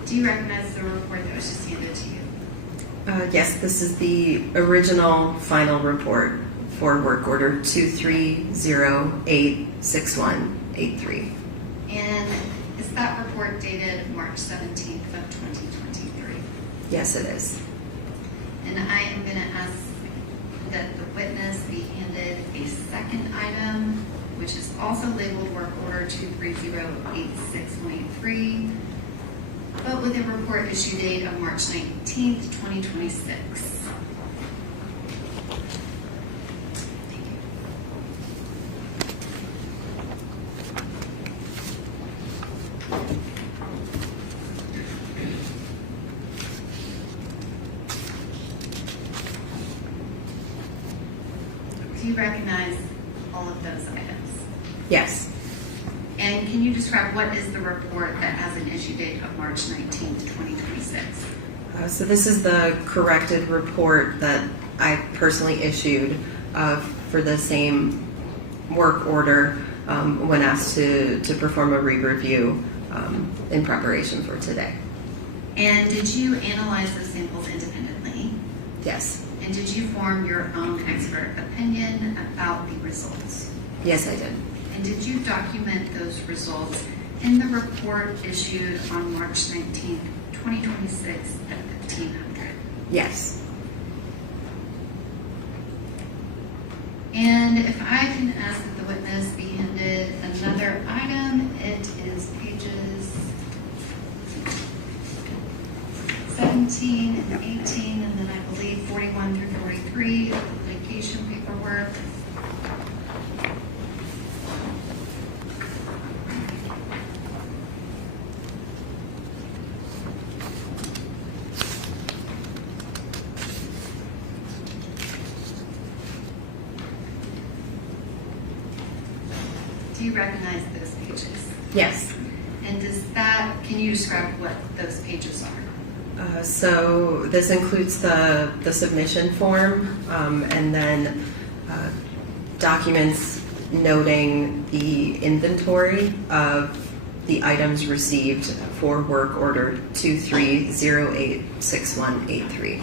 Do you recognize the report that was just handed to you? Yes, this is the original final report for work order 23086-183. And is that report dated March 17th of 2023? Yes, it is. And I am going to ask that the witness be handed a second item, which is also labeled work order 23086-183, but with a report issue date of March 19th, 2026. Do you recognize all of those items? Yes. And can you describe what is the report that has an issue date of March 19th, 2026? So this is the corrected report that I personally issued for the same work order when asked to perform a re-review in preparation for today. And did you analyze those samples independently? Yes. And did you form your own expert opinion about the results? Yes, I did. And did you document those results in the report issued on March 19th, 2026 at 1500? Yes. And if I can ask that the witness be handed another item, it is pages 17 and 18, and then I believe 41 through 43 of the litigation paperwork. Do you recognize those pages? Yes. And can you describe what those pages are? So this includes the submission form and then documents noting the inventory of the items received for work order 23086-183.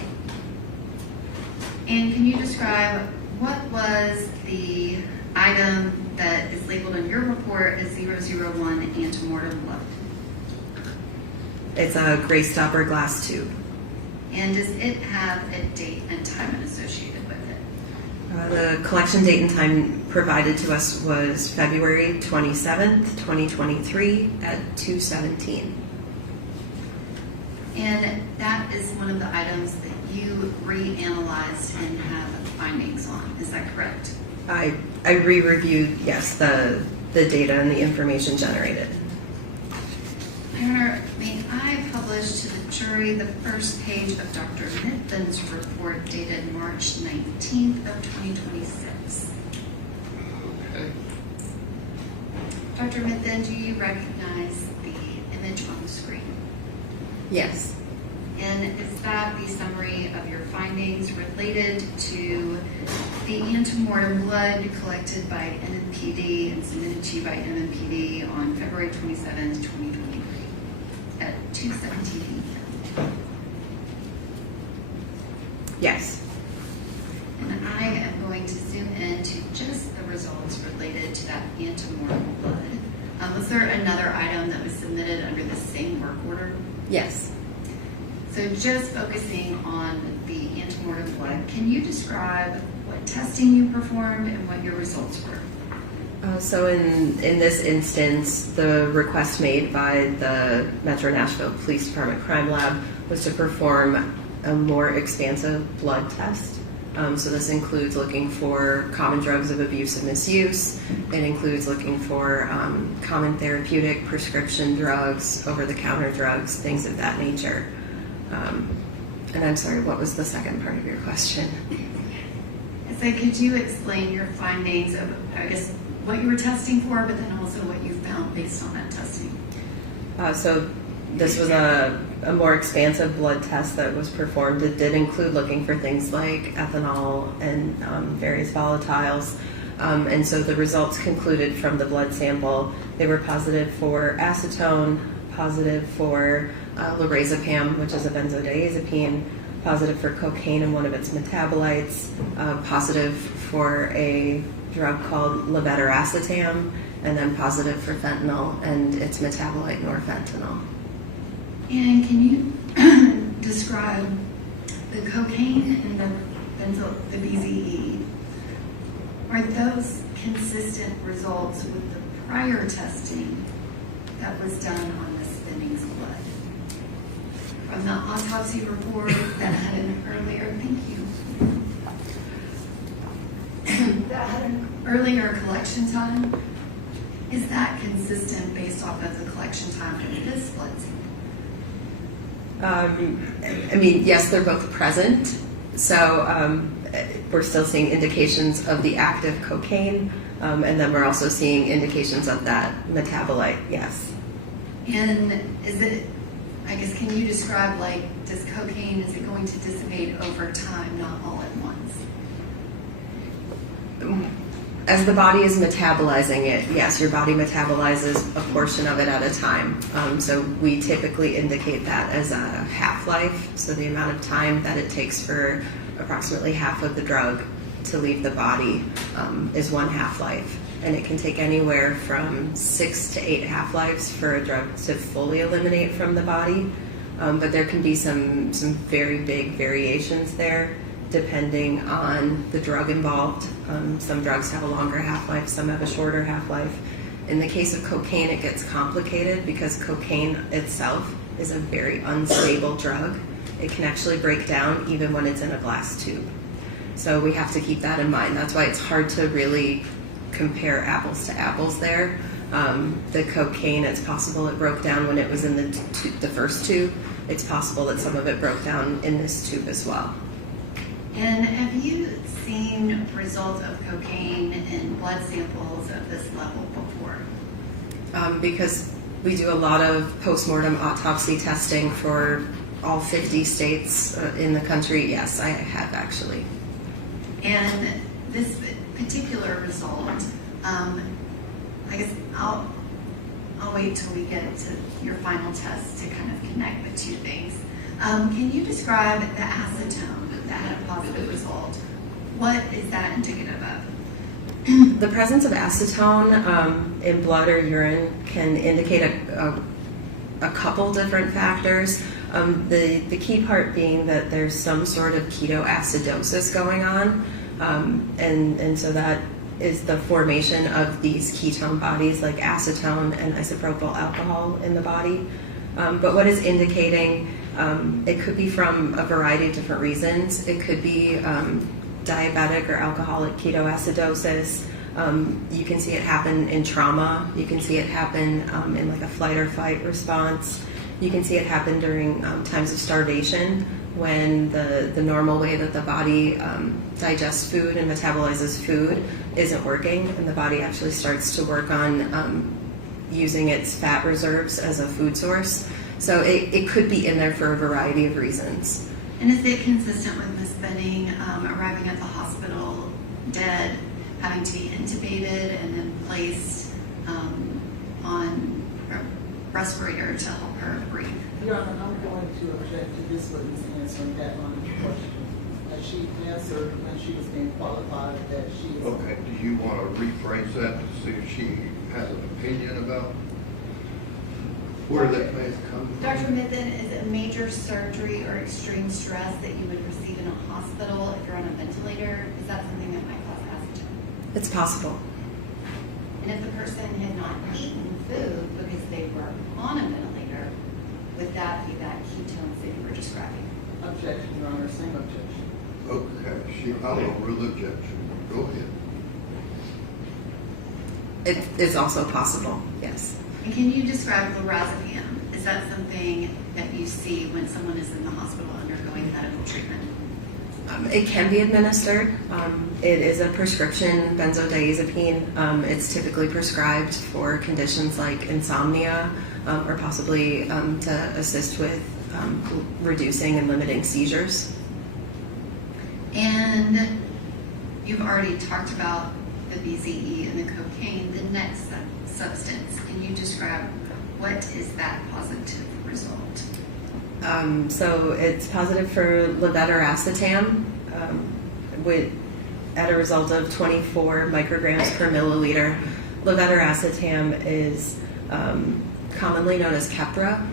And can you describe what was the item that is labeled in your report as 001 antemortem blood? It's a gray stopper glass tube. And does it have a date and time associated with it? The collection date and time provided to us was February 27th, 2023 at 2:17. And that is one of the items that you reanalyzed and have findings on. Is that correct? I re-reviewed, yes, the data and the information generated. Your Honor, may I publish to the Laboratory, the first page of Dr. Mithen's report dated March 19th of 2026. Okay. Dr. Mithen, do you recognize the image on the screen? Yes. And is that the summary of your findings related to the antemortem blood collected by NMPD and submitted to you by NMPD on February 27th, 2023 at 2:17 p.m.? Yes. And I am going to zoom in to just the results related to that antemortem blood. Was there another item that was submitted under the same work order? Yes. So just focusing on the antemortem blood, can you describe what testing you performed and what your results were? So in this instance, the request made by the Metro Nashville Police Department Crime Lab was to perform a more expansive blood test. So this includes looking for common drugs of abuse and misuse. It includes looking for common therapeutic prescription drugs, over-the-counter drugs, things of that nature. And I'm sorry, what was the second part of your question? So could you explain your findings of, I guess, what you were testing for, but then also what you found based on that testing? So this was a more expansive blood test that was performed. It did include looking for things like ethanol and various volatiles. And so the results concluded from the blood sample, they were positive for acetone, positive for lorazepam, which is a benzodiazepine, positive for cocaine and one of its metabolites, positive for a drug called levetiracetam, and then positive for fentanyl and its metabolite norfentanyl. And can you describe the cocaine and the BZE? Are those consistent results with the prior testing that was done on the Spinning's blood? From the autopsy report that had an earlier, thank you, that had an earlier collection time, is that consistent based off of the collection time of this blood sample? I mean, yes, they're both present. So we're still seeing indications of the active cocaine, and then we're also seeing indications of that metabolite, yes. And is it, I guess, can you describe, like, does cocaine, is it going to dissipate over time, not all at once? As the body is metabolizing it, yes, your body metabolizes a portion of it at a time. So we typically indicate that as a half-life, so the amount of time that it takes for approximately half of the drug to leave the body is one half-life. And it can take anywhere from 6 to 8 half-lives for a drug to fully eliminate from the body. But there can be some very big variations there, depending on the drug involved. Some drugs have a longer half-life, some have a shorter half-life. In the case of cocaine, it gets complicated because cocaine itself is a very unstable drug. It can actually break down even when it's in a glass tube. So we have to keep that in mind. That's why it's hard to really compare apples to apples there. The cocaine, it's possible it broke down when it was in the first tube. It's possible that some of it broke down in this tube as well. And have you seen results of cocaine in blood samples of this level before? Because we do a lot of post-mortem autopsy testing for all 50 states in the country, yes, I have actually. And this particular result, I guess I'll wait till we get to your final test to kind of connect the two things. Can you describe the acetone that had a positive result? What is that indicative of? The presence of acetone in blood or urine can indicate a couple different factors. The key part being that there's some sort of ketoacidosis going on, and so that is the formation of these ketone bodies like acetone and isopropyl alcohol in the body. But what is indicating, it could be from a variety of different reasons. It could be diabetic or alcoholic ketoacidosis. You can see it happen in trauma. You can see it happen in like a flight or fight response. You can see it happen during times of starvation, when the normal way that the body digests food and metabolizes food isn't working, and the body actually starts to work on using its fat reserves as a food source. So it could be in there for a variety of reasons. And is it consistent with Ms. Benning arriving at the hospital dead, having to be intubated, and then placed on a respirator to help her breathe? Your Honor, I'm going to object to this witness answering that line of question. She answered when she was being qualified that she is. Okay, do you want to rephrase that to see if she has an opinion about where that may come from? Dr. Mithen, is it major surgery or extreme stress that you would receive in a hospital if you're on a ventilator? Is that something that might cause acetone? It's possible. And if the person had not eaten food because they were on a ventilator, would that be that ketones that you were describing? Objection, Your Honor, same objection. Okay, I will rule objection. Go ahead. It's also possible, yes. And can you describe lorazepam? Is that something that you see when someone is in the hospital undergoing medical treatment? It can be administered. It is a prescription benzodiazepine. It's typically prescribed for conditions like insomnia or possibly to assist with reducing and limiting seizures. And you've already talked about the BZE and the cocaine. The next substance, can you describe what is that positive result? So it's positive for levetiracetam at a result of 24 micrograms per milliliter. Levetiracetam is commonly known as Keppra,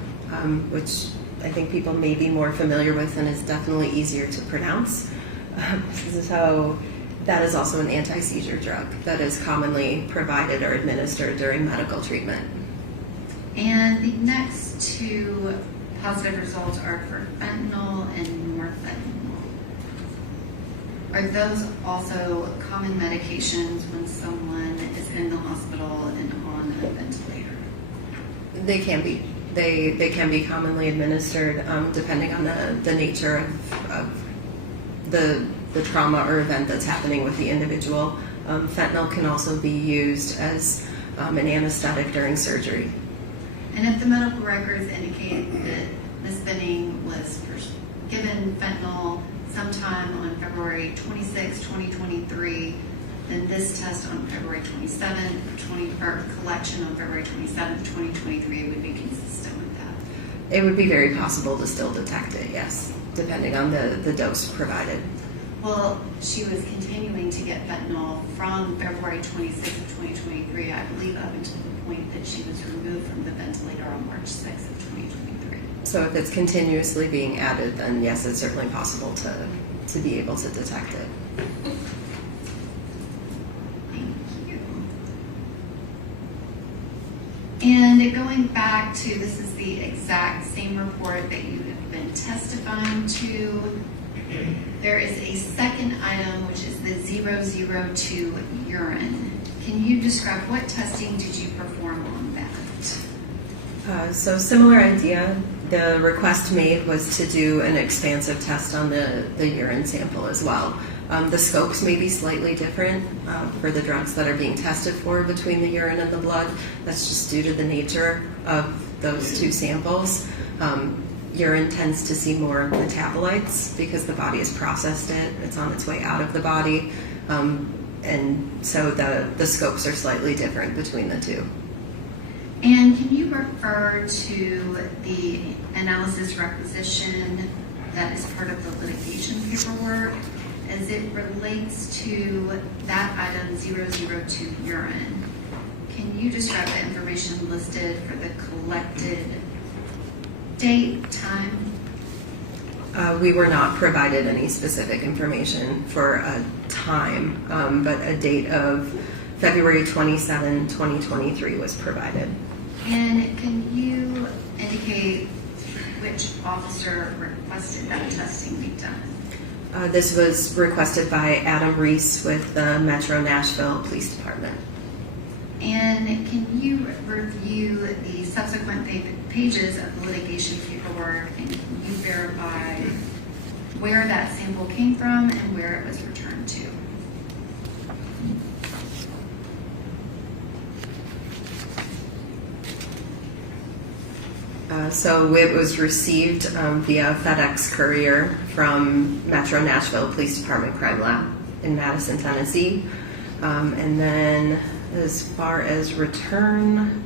which I think people may be more familiar with and is definitely easier to pronounce. So that is also an anti-seizure drug that is commonly provided or administered during medical treatment. And the next two positive results are for fentanyl and norfentanyl. Are those also common medications when someone is in the hospital and on a ventilator? They can be. They can be commonly administered depending on the nature of the trauma or event that's happening with the individual. Fentanyl can also be used as an anesthetic during surgery. And if the medical records indicate that Ms. Benning was given fentanyl sometime on February 26, 2023, then this test on February 27th, or collection on February 27th, 2023 would be consistent with that. It would be very possible to still detect it, yes, depending on the dose provided. Well, she was continuing to get fentanyl from February 26th of 2023, I believe, up until the point that she was removed from the ventilator on March 6th of 2023. So if it's continuously being added, then yes, it's certainly possible to be able to detect it. Thank you. And going back to, this is the exact same report that you have been testifying to. There is a second item, which is the 002 urine. Can you describe what testing did you perform on that? So similar idea. The request made was to do an expansive test on the urine sample as well. The scopes may be slightly different for the drugs that are being tested for between the urine and the blood. That's just due to the nature of those two samples. Urine tends to see more metabolites because the body has processed it. It's on its way out of the body. And so the scopes are slightly different between the two. And can you refer to the analysis requisition that is part of the litigation paperwork as it relates to that item 002 urine? Can you describe the information listed for the collected date, time? We were not provided any specific information for a time, but a date of February 27, 2023 was provided. And can you indicate which officer requested that testing be done? This was requested by Adam Reese with the Metro Nashville Police Department. And can you review the subsequent pages of the litigation paperwork, and can you verify where that sample came from and where it was returned to? So it was received via FedEx courier from Metro Nashville Police Department Crime Lab in Madison, Tennessee. And then as far as return,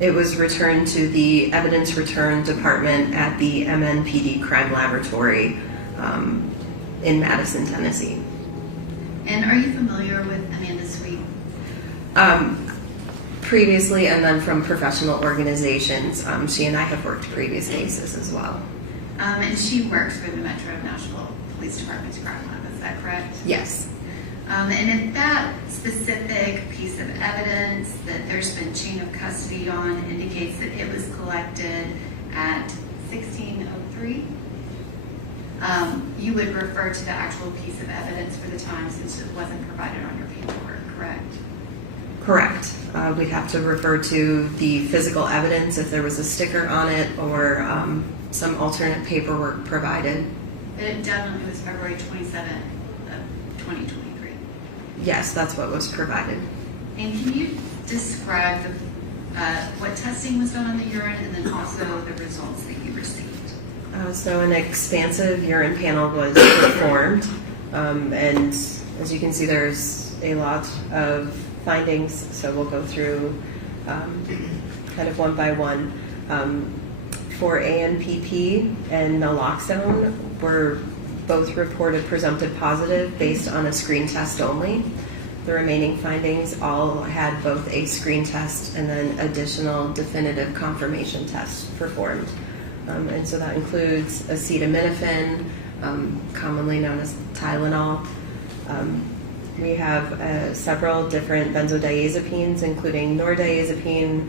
it was returned to the Evidence Return Department at the MNPD Crime Laboratory in Madison, Tennessee. And are you familiar with Amanda Sweet? Previously, and then from professional organizations. She and I have worked previous cases as well. And she works for the Metro Nashville Police Department's crime lab, is that correct? Yes. And if that specific piece of evidence that there's been chain of custody on indicates that it was collected at 1603, you would refer to the actual piece of evidence for the time since it wasn't provided on your paperwork, correct? Correct. We'd have to refer to the physical evidence if there was a sticker on it or some alternate paperwork provided. It definitely was February 27th of 2023. Yes, that's what was provided. And can you describe what testing was done on the urine and then also the results that you received? So an expansive urine panel was performed, and as you can see, there's a lot of findings, so we'll go through kind of one by one. For ANPP and naloxone were both reported presumptive positive based on a screen test only. The remaining findings all had both a screen test and then additional definitive confirmation tests performed. And so that includes acetaminophen, commonly known as Tylenol. We have several different benzodiazepines, including nordiazepine,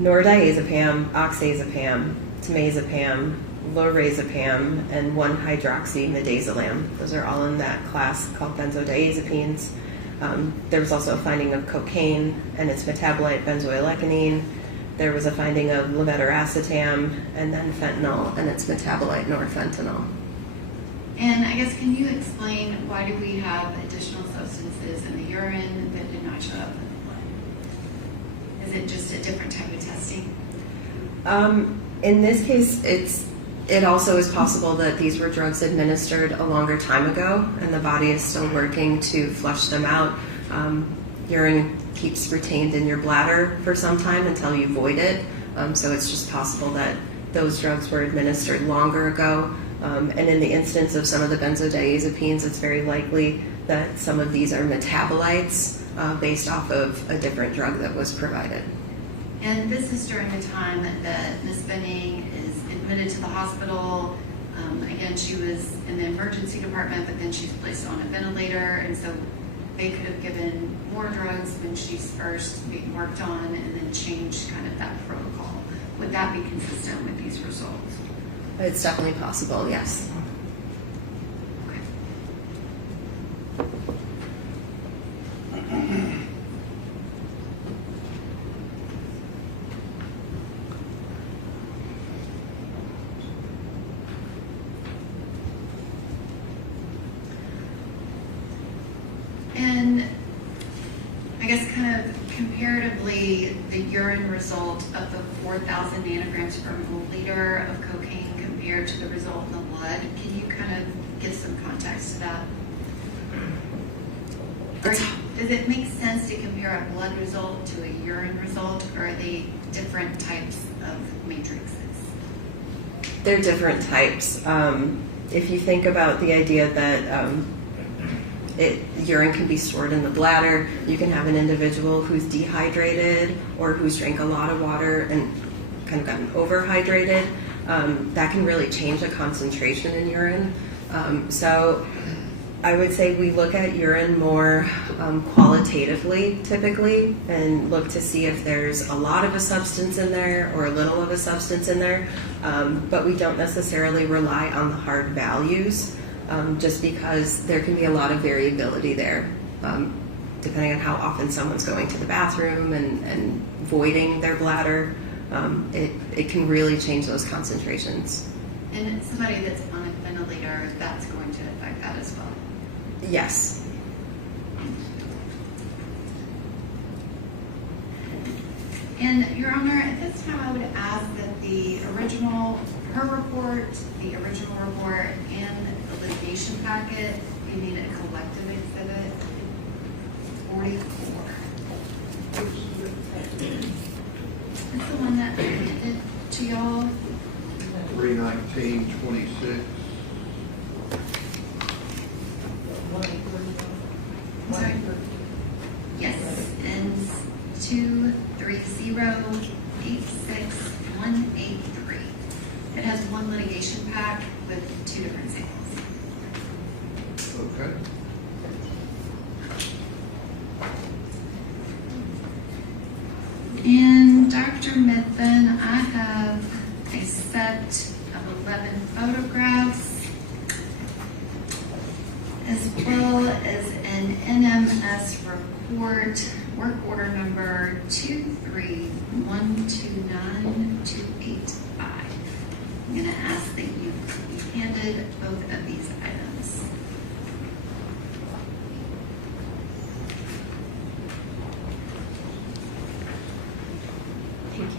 nordiazepam, oxazepam, temazepam, lorazepam, and 1-hydroxymidazolam. Those are all in that class called benzodiazepines. There was also a finding of cocaine and its metabolite benzoylecgonine. There was a finding of levetiracetam, and then fentanyl and its metabolite norfentanyl. And I guess, can you explain why do we have additional substances in the urine that did not show up in the blood? Is it just a different type of testing? In this case, it also is possible that these were drugs administered a longer time ago and the body is still working to flush them out. Urine keeps retained in your bladder for some time until you void it. So it's just possible that those drugs were administered longer ago. And in the instance of some of the benzodiazepines, it's very likely that some of these are metabolites based off of a different drug that was provided. And this is during the time that Ms. Benning is admitted to the hospital. Again, she was in the emergency department, but then she's placed on a ventilator, and so they could have given more drugs when she's first being worked on and then changed kind of that protocol. Would that be consistent with these results? It's definitely possible, yes. And I guess kind of comparatively, the urine result of the 4,000 nanograms per milliliter of cocaine compared to the result in the blood, can you kind of give some context to that? Does it make sense to compare a blood result to a urine result, or are they different types of matrices? They're different types. If you think about the idea that urine can be stored in the bladder, you can have an individual who's dehydrated or who's drank a lot of water and kind of gotten overhydrated. That can really change the concentration in urine. So I would say we look at urine more qualitatively, typically, and look to see if there's a lot of a substance in there or a little of a substance in there, but we don't necessarily rely on the hard values. just because there can be a lot of variability there, depending on how often someone's going to the bathroom and voiding their bladder. It can really change those concentrations. And somebody that's on a ventilator, that's going to affect that as well. Yes. And Your Honor, at this time I would ask that her report, the original report, and the litigation packet be made a collective exhibit 44. That's the one that I handed to y'all. 31926. I'm sorry. Yes, and 230861183. It has one litigation pack with 2 different samples. Okay. And Dr. Mithun, I have a set of 11 photographs, as well as an NMS report, work order number 23129-285. I'm going to ask that you be handed both of these items. Thank you.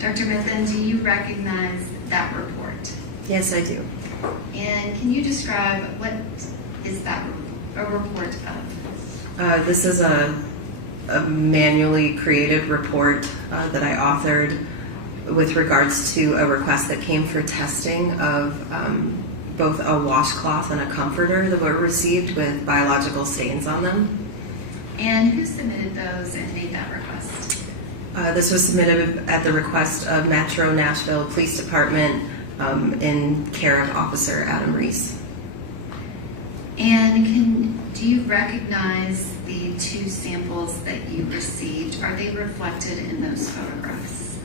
Dr. Mithun, do you recognize that report? Yes, I do. And can you describe what is that a report of? This is a manually created report that I authored with regards to a request that came for testing of both a washcloth and a comforter that were received with biological stains on them. And who submitted those and made that request? This was submitted at the request of Metro Nashville Police Department in care of Officer Adam Reese. And do you recognize the 2 samples that you received? Are they reflected in those photographs?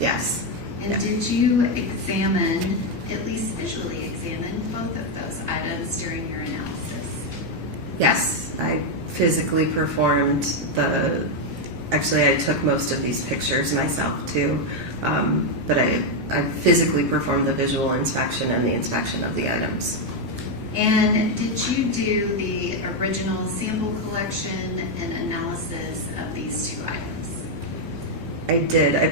Yes. And did you examine, at least visually examine, both of those items during your analysis? Yes, I physically performed actually I took most of these pictures myself too, but I physically performed the visual inspection and the inspection of the items. And did you do the original sample collection and analysis of these 2 items? I did. I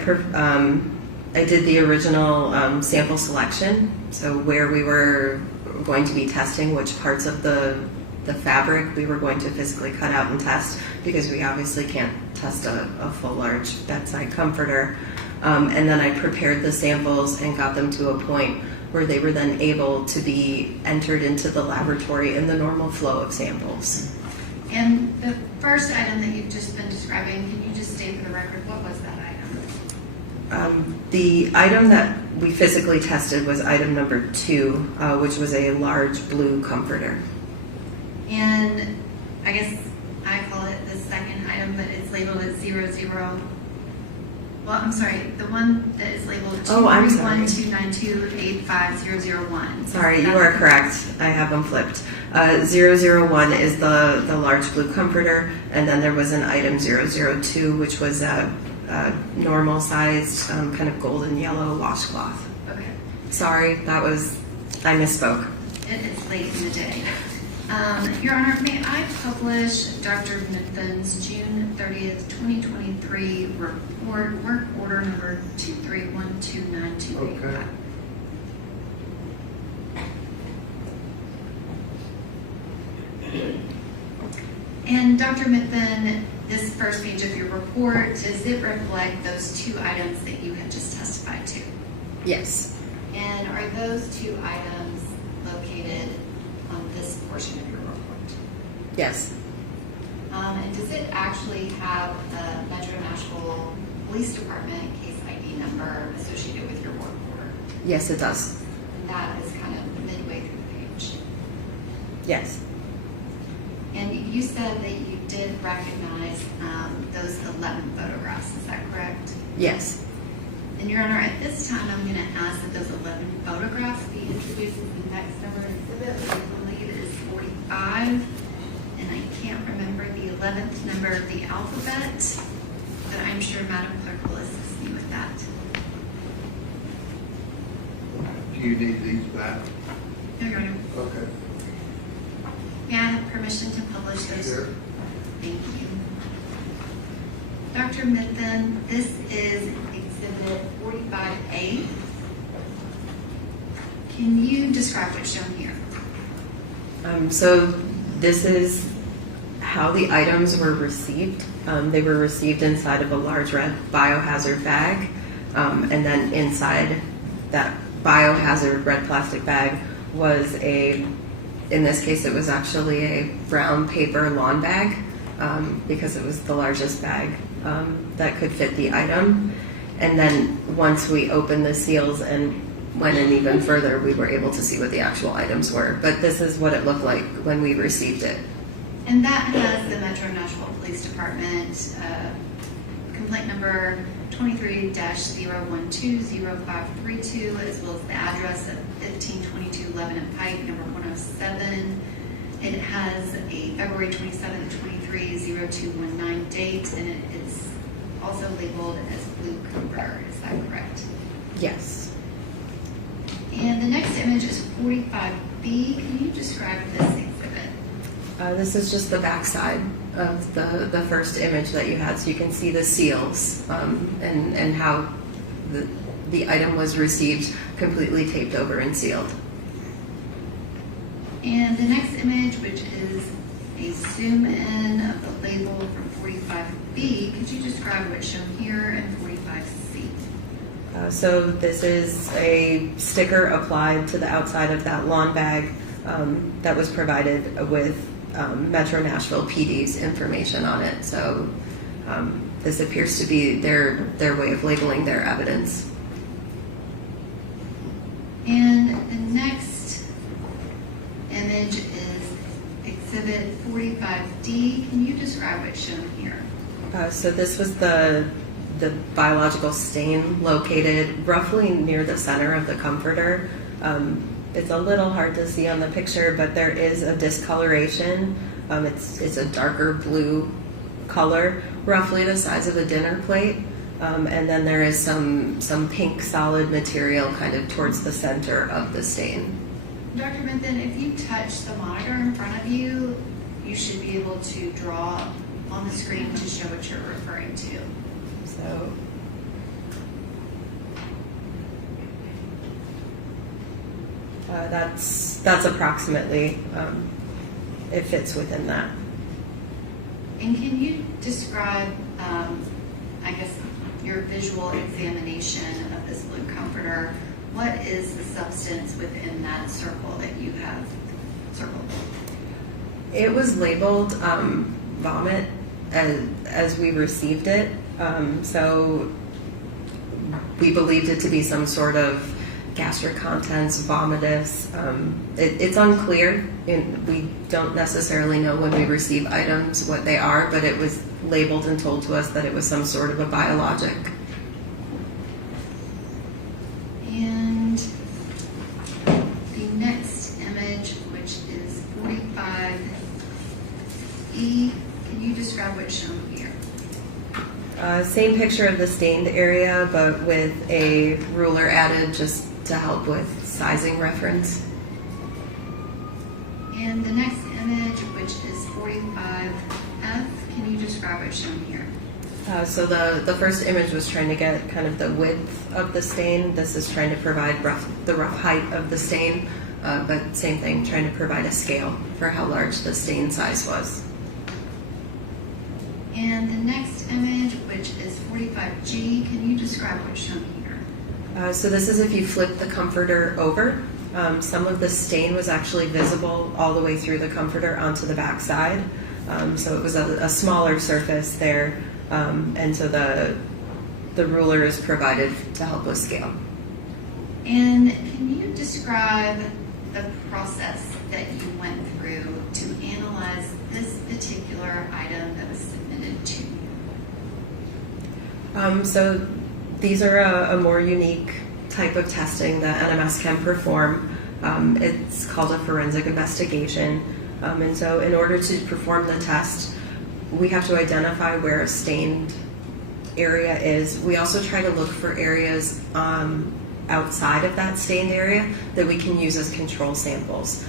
did the original sample selection, so where we were going to be testing which parts of the fabric we were going to physically cut out and test, because we obviously can't test a full large bedside comforter. And then I prepared the samples and got them to a point where they were then able to be entered into the laboratory in the normal flow of samples. And the first item that you've just been describing, can you just state for the record, what was that item? The item that we physically tested was item number 2, which was a large blue comforter. And I guess I call it the second item, but it's labeled as 00. Well, I'm sorry, the one that is labeled 23129285001. Sorry, you are correct. I have them flipped. 001 is the large blue comforter, and then there was an item 002, which was a normal sized kind of golden yellow washcloth. Okay. Sorry, I misspoke. It is late in the day. Your Honor, may I publish Dr. Mithun's June 30th, 2023 report, work order number 2312928? Okay. And Dr. Mithun, this first page of your report, does it reflect those 2 items that you had just testified to? Yes. And are those 2 items located on this portion of your Yes. And does it actually have the Metro Nashville Police Department case ID number associated with your work order? Yes, it does. And that is kind of midway through the page. Yes. And you said that you did recognize those 11 photographs, is that correct? Yes. And Your Honor, at this time, I'm going to ask that those 11 photographs be introduced as the next number exhibit, which I believe is 45. And I can't remember the 11th number of the alphabet, but I'm sure Madam Clerk will assist me with that. Do you need these back? No, Your Honor. Okay. May I have permission to publish those? Sure. Thank you. Dr. Mitten, this is Exhibit 45A. Can you describe what's shown here? So this is how the items were received. They were received inside of a large red biohazard bag, and then inside that biohazard red plastic bag was in this case it was actually a brown paper lawn bag, because it was the largest bag that could fit the item. And then once we opened the seals and went in even further, we were able to see what the actual items were. But this is what it looked like when we received it. And that has the Metro Nashville Police Department complaint number 23-0120532, as well as the address of 1522 Lebanon Pike, number 107. It has a February 27, 23-0219 date, and it is also labeled as blue comforter. Is that correct? Yes. And the next image is 45B. Can you describe this exhibit? This is just the back side of the first image that you had, so you can see the seals and how the item was received, completely taped over and sealed. And the next image, which is a zoom in of the label from 45B, could you describe what's shown here in 45C? So this is a sticker applied to the outside of that lawn bag that was provided with Metro Nashville PD's information on it. So this appears to be their way of labeling their evidence. And the next image is Exhibit 45D. Can you describe what's shown here? So this was the biological stain located roughly near the center of the comforter. It's a little hard to see on the picture, but there is a discoloration. It's a darker blue color, roughly the size of a dinner plate. And then there is some pink solid material kind of towards the center of the stain. Dr. Minton, if you touch the monitor in front of you, you should be able to draw on the screen to show what you're referring to. So that's approximately, it fits within that. And can you describe, I guess, your visual examination of this blue comforter? What is the substance within that circle that you have circled? It was labeled vomit as we received it. So we believed it to be some sort of gastric contents, vomitus. It's unclear. We don't necessarily know when we receive items what they are, but it was labeled and told to us that it was some sort of a biologic. And the next image, which is 45E, can you describe what's shown here? Same picture of the stained area, but with a ruler added just to help with sizing reference. And the next image, which is 45F, can you describe what's shown here? So the first image was trying to get kind of the width of the stain. This is trying to provide the rough height of the stain, but same thing, trying to provide a scale for how large the stain size was. And the next image, which is 45G, can you describe what's shown here? So this is if you flip the comforter over, Some of the stain was actually visible all the way through the comforter onto the back side. So it was a smaller surface there, and so the ruler is provided to help with scale. And can you describe the process that you went through to analyze this particular item that was submitted to you? So these are a more unique type of testing that NMS can perform. It's called a forensic investigation. And so in order to perform the test, we have to identify where a stained area is. We also try to look for areas outside of that stained area that we can use as control samples,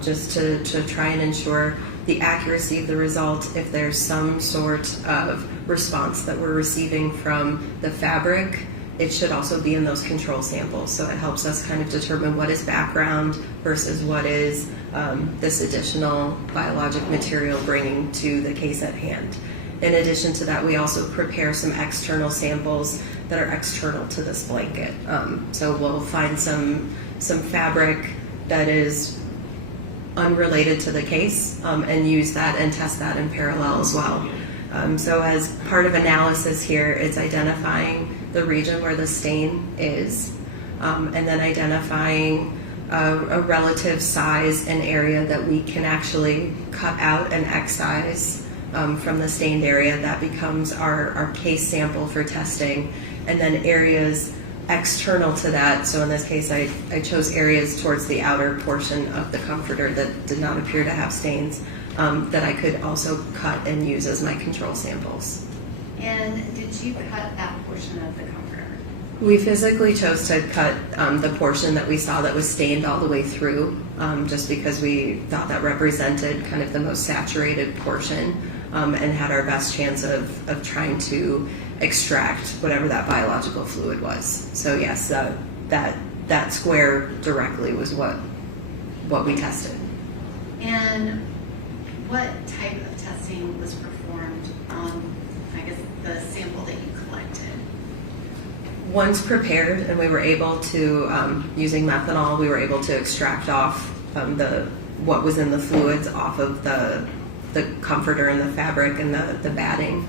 just to try and ensure the accuracy of the result. If there's some sort of response that we're receiving from the fabric, it should also be in those control samples. So it helps us kind of determine what is background versus what is this additional biologic material bringing to the case at hand. In addition to that, we also prepare some external samples that are external to this blanket. So we'll find some fabric that is unrelated to the case and use that and test that in parallel as well. So as part of analysis here, it's identifying the region where the stain is, and then identifying a relative size and area that we can actually cut out and excise from the stained area. That becomes our case sample for testing. And then areas external to that, so in this case I chose areas towards the outer portion of the comforter that did not appear to have stains, that I could also cut and use as my control samples. And did you cut that portion of the comforter? We physically chose to cut the portion that we saw that was stained all the way through, just because we thought that represented kind of the most saturated portion, and had our best chance of trying to extract whatever that biological fluid was. So yes, that square directly was what we tested. And what type of testing was performed on, I guess, the sample that you collected? Once prepared and we were able to, using methanol, we were able to extract off what was in the fluids off of the comforter and the fabric and the batting.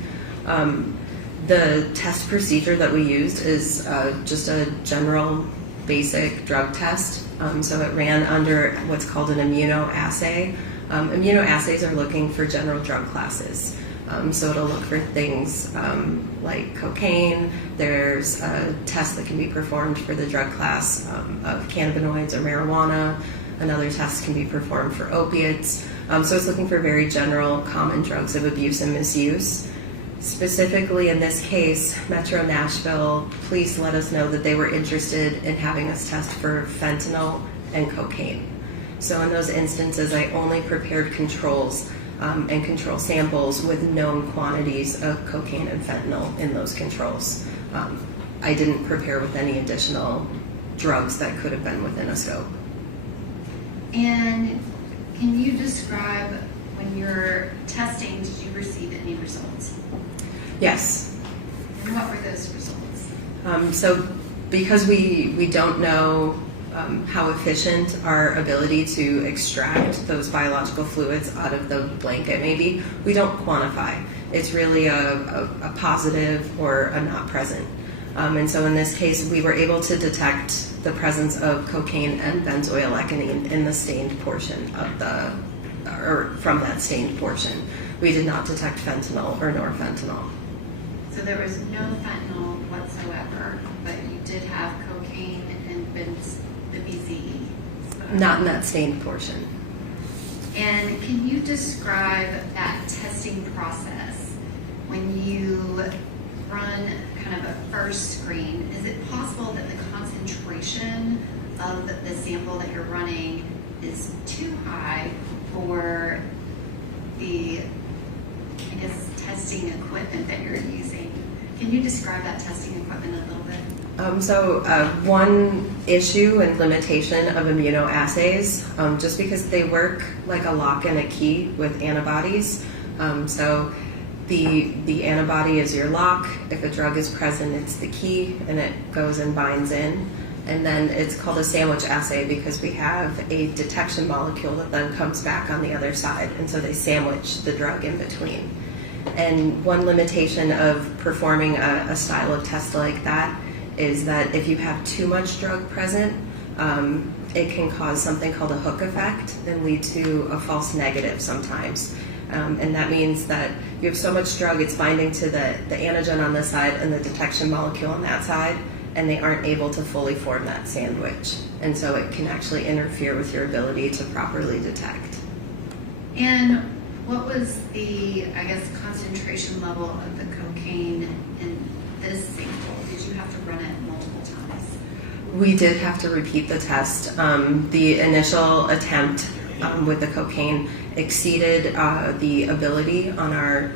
The test procedure that we used is just a general basic drug test. So it ran under what's called an immunoassay. Immunoassays are looking for general drug classes. So it'll look for things like cocaine. There's a test that can be performed for the drug class of cannabinoids or marijuana. Another test can be performed for opiates. So it's looking for very general common drugs of abuse and misuse. Specifically in this case, Metro Nashville police let us know that they were interested in having us test for fentanyl and cocaine. So in those instances, I only prepared controls and control samples with known quantities of cocaine and fentanyl in those controls. I didn't prepare with any additional drugs that could have been within a scope. And can you describe, when you're testing, did you receive any results? Yes. And what were those results? So because we don't know how efficient our ability to extract those biological fluids out of the blanket may be, we don't quantify. It's really a positive or a not present. And so in this case, we were able to detect the presence of cocaine and benzoylecgonine in the stained portion of from that stained portion. We did not detect fentanyl or norfentanyl. So there was no fentanyl whatsoever, but you did have cocaine and the BZE. Not in that stained portion. And can you describe that testing process when you run kind of a first screen? Is it possible that the concentration of the sample that you're running is too high for the, I guess, testing equipment that you're using? Can you describe that testing equipment a little bit? One issue and limitation of immunoassays, just because they work like a lock and a key with antibodies. So the antibody is your lock. If a drug is present, it's the key, and it goes and binds in. And then it's called a sandwich assay because we have a detection molecule that then comes back on the other side. And so they sandwich the drug in between. And one limitation of performing a style of test like that is that if you have too much drug present, it can cause something called a hook effect and lead to a false negative sometimes. And that means that you have so much drug, it's binding to the antigen on this side and the detection molecule on that side, and they aren't able to fully form that sandwich. And so it can actually interfere with your ability to properly detect. And what was the, I guess, concentration level of the cocaine in this sample? Did you have to run it multiple times? We did have to repeat the test. The initial attempt with the cocaine exceeded the ability on our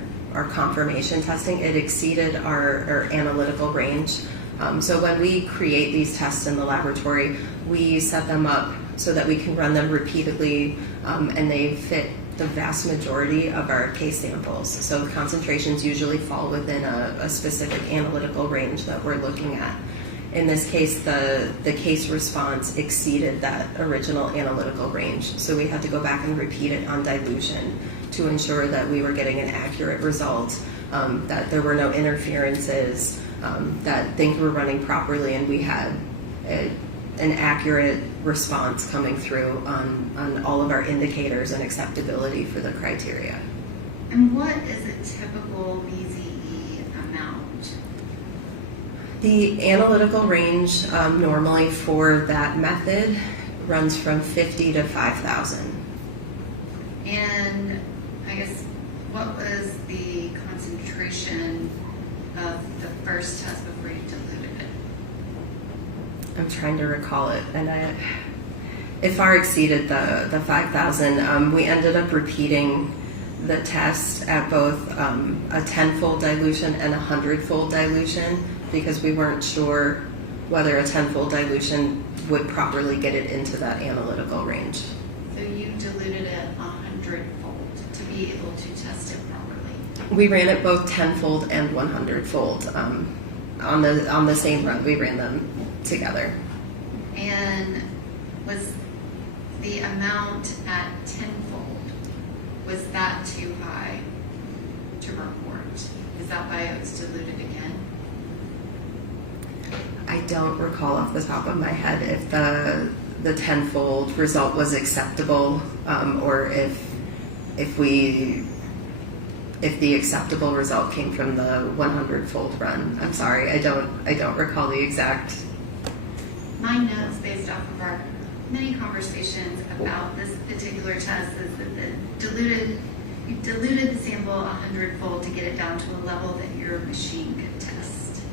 confirmation testing. It exceeded our analytical range. So when we create these tests in the laboratory, we set them up so that we can run them repeatedly, and they fit the vast majority of our case samples. So the concentrations usually fall within a specific analytical range that we're looking at. In this case, the case response exceeded that original analytical range. So we had to go back and repeat it on dilution to ensure that we were getting an accurate result, that there were no interferences, that things were running properly, and we had an accurate response coming through on all of our indicators and acceptability for the criteria. And what is a typical BZE amount? The analytical range normally for that method runs from 50 to 5,000. And I guess what was the concentration of the first test before you diluted it? I'm trying to recall it, and it far exceeded the 5,000. We ended up repeating the test at both a 10-fold dilution and a 100-fold dilution because we weren't sure whether a 10-fold dilution would properly get it into that analytical range. So you diluted it 100-fold to be able to test it properly? We ran it both 10-fold and 100-fold on the same run. We ran them together. And was the amount at 10-fold, was that too high to report? Is that why it was diluted again? I don't recall off the top of my head if the 10-fold result was acceptable, or if the acceptable result came from the 100-fold run. I'm sorry, I don't recall the exact. My notes based off of our many conversations about this particular test is that you diluted the sample 100-fold to get it down to a level that your machine could test.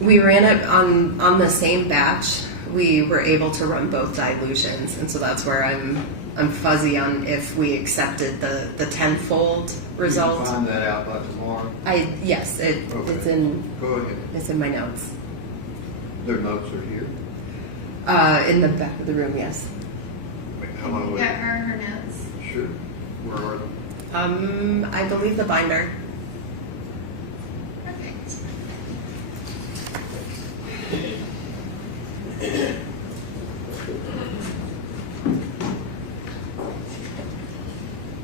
We ran it on the same batch. We were able to run both dilutions, and so that's where I'm fuzzy on if we accepted the 10-fold result. You can find that out by tomorrow? Yes, Okay. it's in. Go ahead. It's in my notes. Their notes are here. In the back of the room, yes. Wait, how long was Get it? her notes. Sure. Where are they? I believe the binder. Perfect.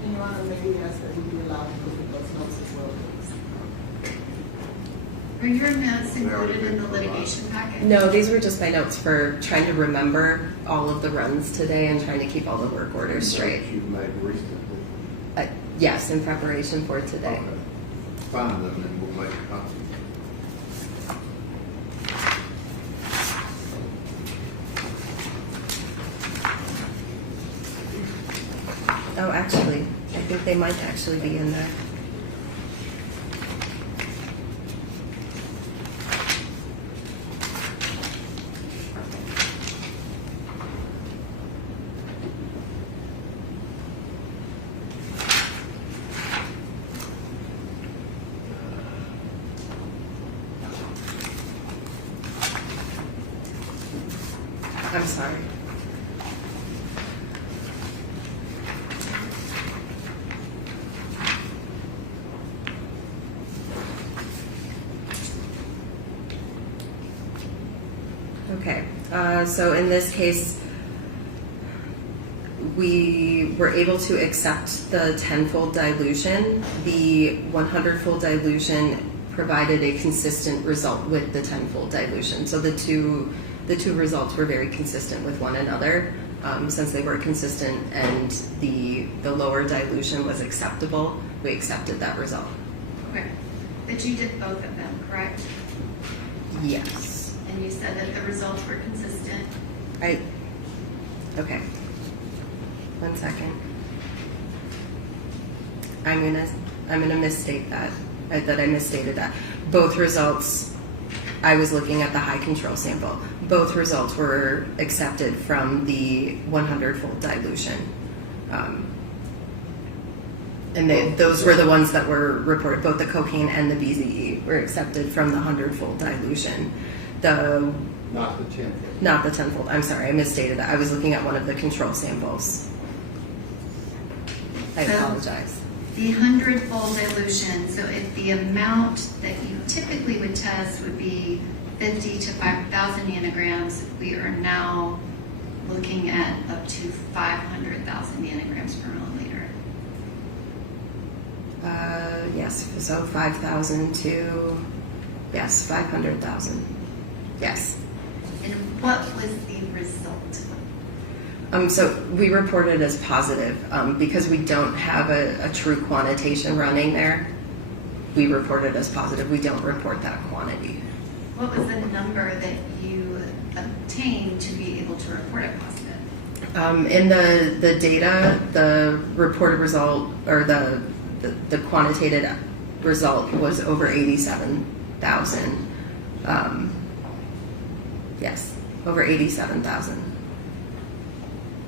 And Your Honor, may we ask that we be allowed to look at those notes as well, please? Are your notes included in the litigation packet? No, these were just my notes for trying to remember all of the runs today and trying to keep all the work orders straight. That you've made recently. Yes, in preparation for today. Okay. Find them and we'll make a copy. Oh, actually, I think they might actually be in there. I'm sorry. Okay. So in this case, we were able to accept the 10-fold dilution. The 100-fold dilution provided a consistent result with the 10-fold dilution. So the two results were very consistent with one another. Since they were consistent and the lower dilution was acceptable, we accepted that result. Okay. But you did both of them, correct? Yes. And you said that the results were consistent. Okay. 1 second. I'm gonna misstate that. I misstated that. Both results, I was looking at the high control sample. Both results were accepted from the 100-fold dilution. And those were the ones that were reported. Both the cocaine and the BZE were accepted from the 100-fold dilution. Not the 10-fold. Not the 10-fold. I'm sorry, I misstated that. I was looking at one of the control samples. I apologize. The 100-fold dilution, so if the amount that you typically would test would be 50 to 5,000 nanograms, we are now looking at up to 500,000 nanograms per milliliter. Yes, so 5,000 to, yes, 500,000. Yes. And what was the result? So we reported as positive because we don't have a true quantitation running there. We reported as positive. We don't report that quantity. What was the number that you obtained to be able to report it positive? In the data, the reported result or the quantitated result was over 87,000. Yes, over 87,000.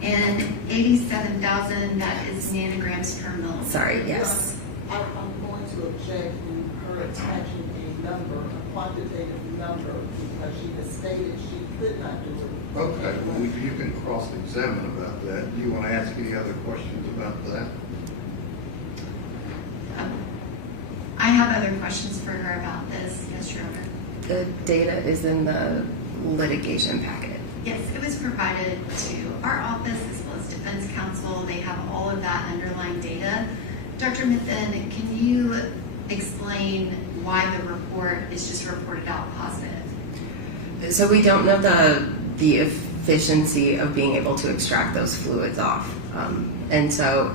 And 87,000, that is nanograms per milliliter. Sorry, yes. I'm going to object in her attaching a number, a quantitative number, because she has stated she could not do it. Okay, well, you can cross-examine about that. Do you want to ask any other questions about that? I have other questions for her about this. Yes, Your Honor. The data is in the litigation packet. Yes, it was provided to our office as well as defense counsel. They have all of that underlying data. Dr. Mithen, can you explain why the report is just reported out positive? So we don't know the efficiency of being able to extract those fluids off. And so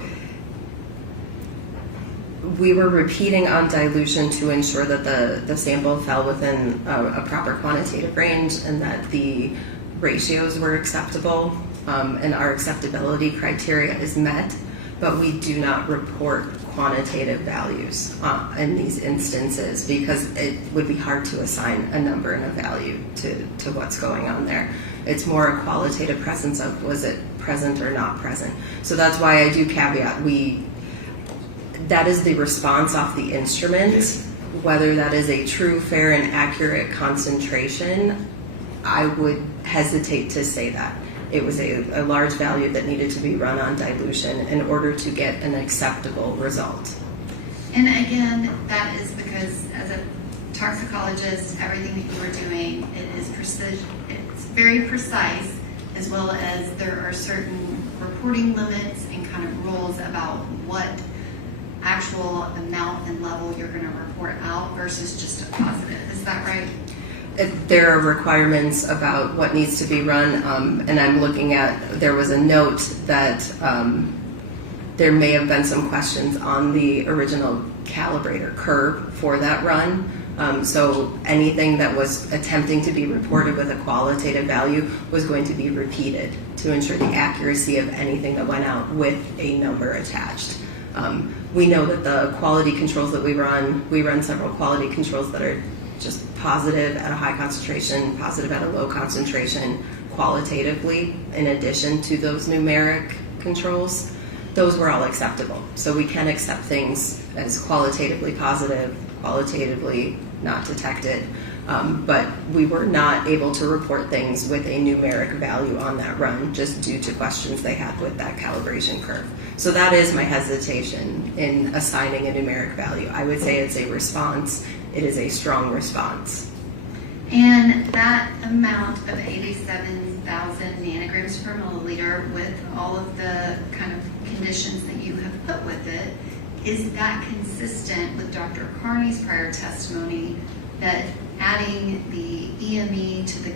we were repeating on dilution to ensure that the sample fell within a proper quantitative range and that the ratios were acceptable and our acceptability criteria is met, but we do not report quantitative values in these instances because it would be hard to assign a number and a value to what's going on there. It's more a qualitative presence of was it present or not present. So that's why I do caveat, that is the response off the instrument. Whether that is a true, fair, and accurate concentration, I would hesitate to say that. It was a large value that needed to be run on dilution in order to get an acceptable result. And again, that is because as a toxicologist, everything that you are doing, it is precision. It's very precise, as well as there are certain reporting limits and kind of rules about what actual amount and level you're going to report out versus just a positive. Is that right? There are requirements about what needs to be run, and I'm looking at, there was a note that there may have been some questions on the original calibrator curve for that run. So anything that was attempting to be reported with a qualitative value was going to be repeated to ensure the accuracy of anything that went out with a number attached. We know that the quality controls that we run several quality controls that are just positive at a high concentration, positive at a low concentration, qualitatively, in addition to those numeric controls. Those were all acceptable. So we can accept things as qualitatively positive, qualitatively not detected, but we were not able to report things with a numeric value on that run just due to questions they had with that calibration curve. So that is my hesitation in assigning a numeric value. I would say it's a response. It is a strong response. And that amount of 87,000 nanograms per milliliter with all of the kind of conditions that you have put with it, is that consistent with Dr. Carney's prior testimony that adding the EME to the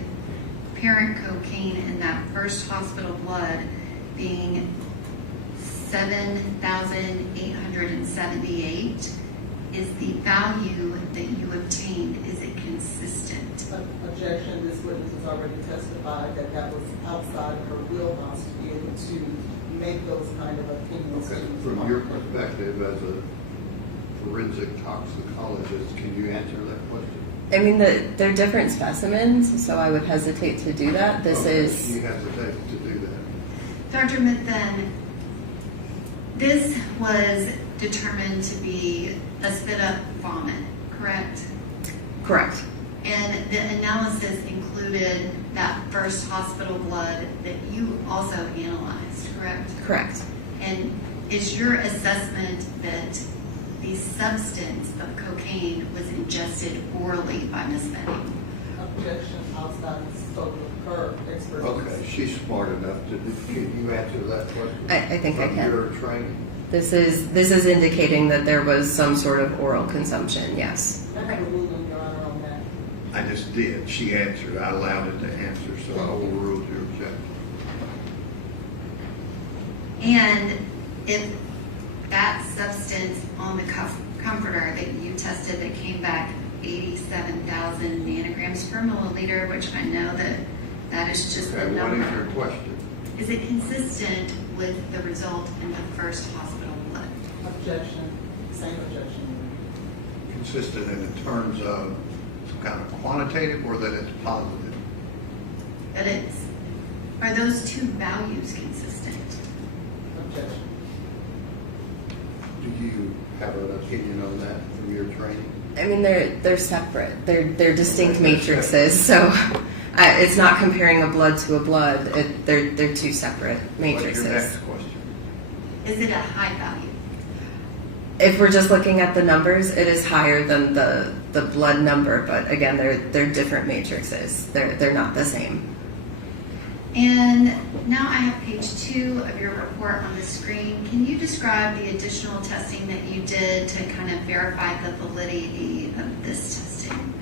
parent cocaine in that first hospital blood being 7,878 is the value that you obtained? Is it consistent? Objection, this witness has already testified that that was outside of her wheelhouse to be able to make those kind of opinions. Okay, from your perspective as a forensic toxicologist, can you answer that question? I mean, they're different specimens, so I would hesitate to do that. This is... You hesitate to do that. Dr. Mithun, this was determined to be a spit up vomit, correct? Correct. And the analysis included that first hospital blood that you also analyzed, correct? Correct. And is your assessment that the substance of cocaine was ingested orally by Ms. Benning? Objection, outside the scope of her expertise. Okay, she's smart enough to, can you answer that question? I think I From can. your training? This is indicating that there was some sort of oral consumption, yes. I have a ruling, Your Honor, on that. I just did. She answered. I allowed it to answer, so I overruled your objection. And if that substance on the comforter that you tested that came back 87,000 nanograms per milliliter, which I know that is just the Okay, what number. is your question? Is it consistent with the result in the first hospital blood? Objection, same objection. Consistent in terms of some kind of quantitative or that it's positive? That are those two values consistent? Objection. Do you have an opinion on that from your training? I mean, they're separate. They're distinct matrices, so it's not comparing a blood to a blood. They're two separate matrices. What's your next question? Is it a high value? If we're just looking at the numbers, it is higher than the blood number, but again, they're different matrices. They're not the same. And now I have page 2 of your report on the screen. Can you describe the additional testing that you did to kind of verify the validity of this testing?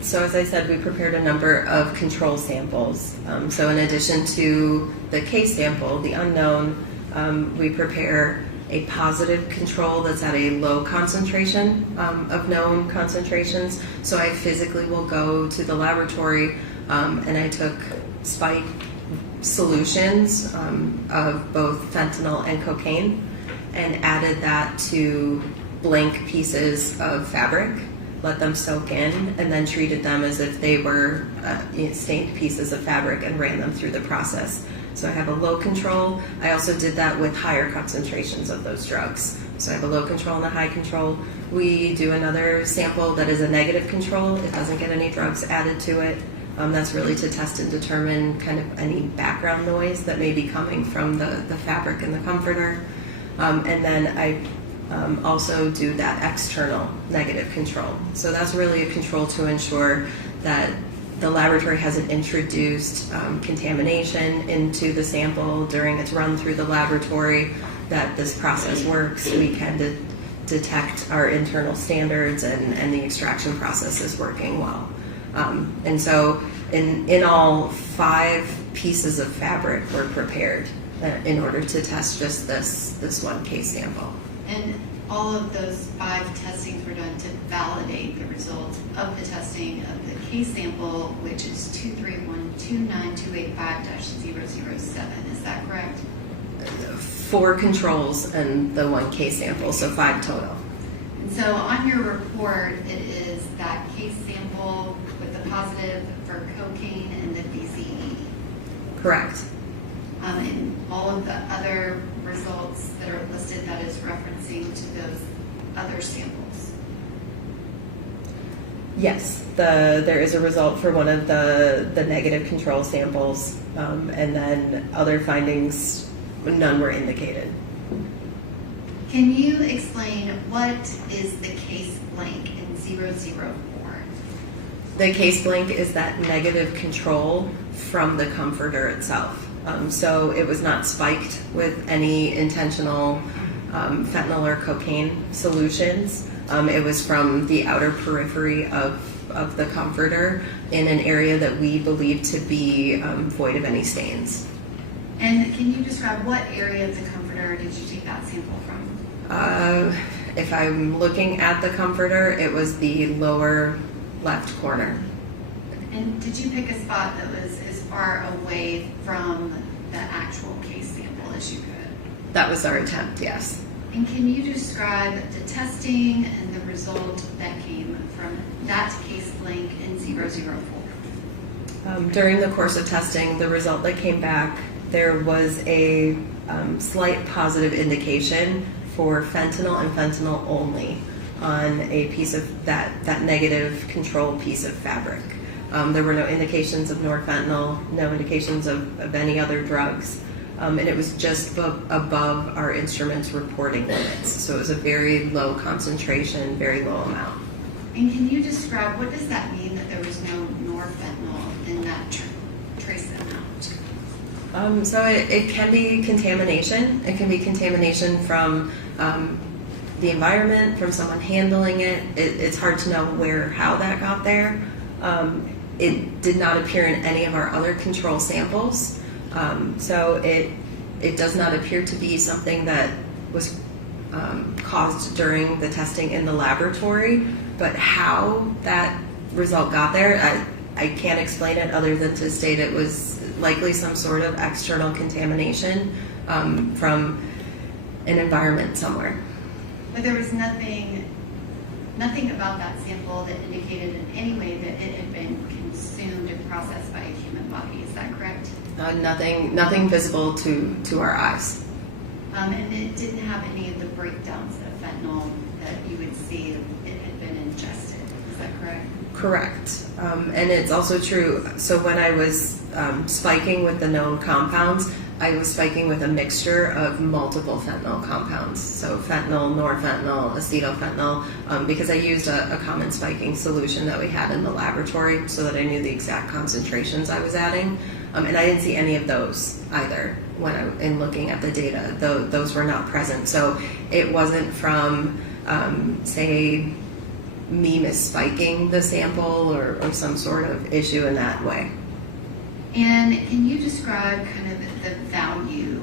So as I said, we prepared a number of control samples. So in addition to the case sample, the unknown, we prepare a positive control that's at a low concentration of known concentrations. So I physically will go to the laboratory and I took spike solutions of both fentanyl and cocaine and added that to blank pieces of fabric, let them soak in, and then treated them as if they were stained pieces of fabric and ran them through the process. So I have a low control. I also did that with higher concentrations of those drugs. So I have a low control and a high control. We do another sample that is a negative control. It doesn't get any drugs added to it. That's really to test and determine kind of any background noise that may be coming from the fabric and the comforter. And then I also do that external negative control. So that's really a control to ensure that the laboratory hasn't introduced contamination into the sample during its run through the laboratory, that this process works. We can detect our internal standards and the extraction process is working well. And so in all, 5 pieces of fabric were prepared in order to test just this one case sample. And all of those 5 testings were done to validate the results of the testing of the case sample, which is 231-29285-007. Is that correct? 4 controls and the 1 case sample, so 5 total. And so on your report, it is that case sample with the positive for cocaine and the BCE. Correct. And all of the other results that are listed, that is referencing to those other samples. Yes, there is a result for one of the negative control samples, and then other findings, none were indicated. Can you explain what is the case blank in 004? The case blank is that negative control from the comforter itself. So it was not spiked with any intentional fentanyl or cocaine solutions. It was from the outer periphery of the comforter in an area that we believe to be void of any stains. And can you describe what area of the comforter did you take that sample from? If I'm looking at the comforter, it was the lower left corner. And did you pick a spot that was as far away from the actual case sample as you could? That was our attempt, yes. And can you describe the testing and the result that came from that case blank in 004? During the course of testing, the result that came back, there was a slight positive indication for fentanyl and fentanyl only on a piece of that negative control piece of fabric. There were no indications of norfentanyl, no indications of any other drugs. And it was just above our instrument's reporting limits. So it was a very low concentration, very low amount. And can you describe, what does that mean that there was no norfentanyl in that trace amount? So it can be contamination. It can be contamination from the environment, from someone handling it. It's hard to know how that got there. It did not appear in any of our other control samples. So it does not appear to be something that was caused during the testing in the laboratory, but how that result got there, I can't explain it other than to state it was likely some sort of external contamination from an environment somewhere. But there was nothing about that sample that indicated in any way that it had been consumed and processed by a human body. Is that correct? Nothing visible to our eyes. And it didn't have any of the breakdowns of fentanyl that you would see if it had been ingested. Is that correct? Correct. And it's also true. So when I was spiking with the known compounds, I was spiking with a mixture of multiple fentanyl compounds. So fentanyl, norfentanyl, acetylfentanyl, because I used a common spiking solution that we had in the laboratory so that I knew the exact concentrations I was adding. And I didn't see any of those either in looking at the data. Those were not present. So it wasn't from, say, me misspiking the sample or some sort of issue in that way. And can you describe kind of the value?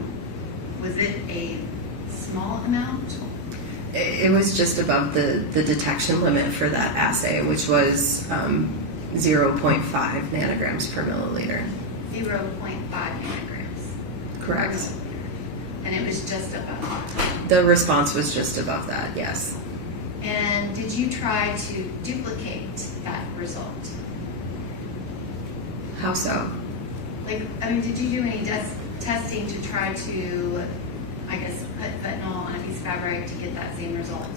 Was it a small amount? It was just above the detection limit for that assay, which was 0.5 nanograms per milliliter. 0.5 nanograms. Correct. And it was just above. The response was just above that, yes. And did you try to duplicate that result? How so? Did you do any testing to try to, I guess, put fentanyl on a piece of fabric to get that same result?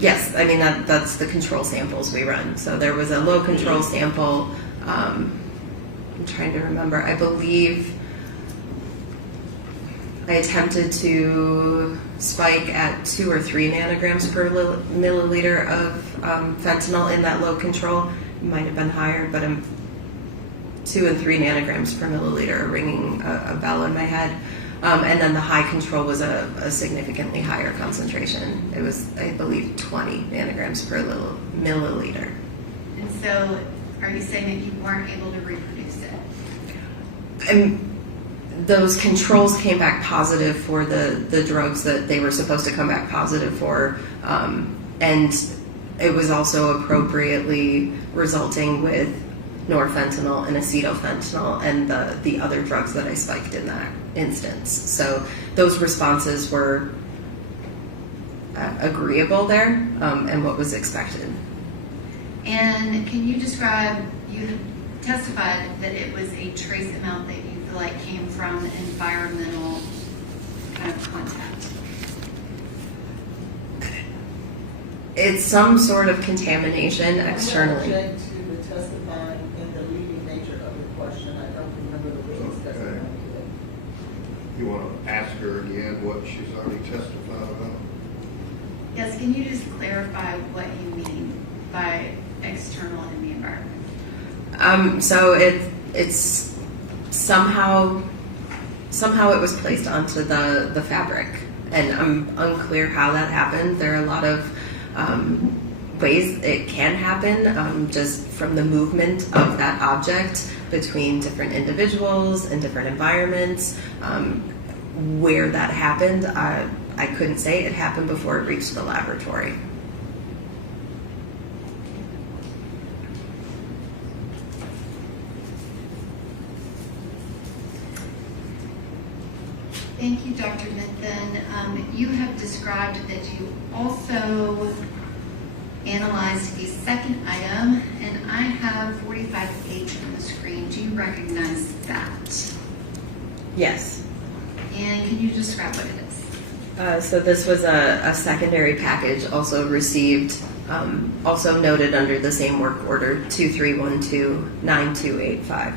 Yes, that's the control samples we run. So there was a low control sample. I'm trying to remember. I believe I attempted to spike at 2 or 3 nanograms per milliliter of fentanyl in that low control. It might have been higher, but 2 and 3 nanograms per milliliter are ringing a bell in my head. And then the high control was a significantly higher concentration. It was, I believe, 20 nanograms per milliliter. And so, are you saying that you weren't able to reproduce it? Those controls came back positive for the drugs that they were supposed to come back positive for. And it was also appropriately resulting with norfentanyl and acetylfentanyl and the other drugs that I spiked in that instance. So those responses were agreeable there and what was expected. And can you describe, you testified that it was a trace amount that you feel like came from environmental kind of contact. It's some sort of contamination externally. I want Jade to testify in the leading nature of the question. I don't remember the witness testifying. You want to ask her again what she's already testified about? Yes, can you just clarify what you mean by external in the environment? So it's somehow it was placed onto the fabric, and I'm unclear how that happened. There are a lot of ways it can happen, just from the movement of that object between different individuals and different environments. Where that happened, I couldn't say. It happened before it reached the laboratory. Thank you, Dr. Mithen. You have described that you also analyzed a second item, and I have 45H on the screen. Do you recognize that? Yes. And can you describe what it is? So this was a secondary package, also received, also noted under the same work order, 23129285.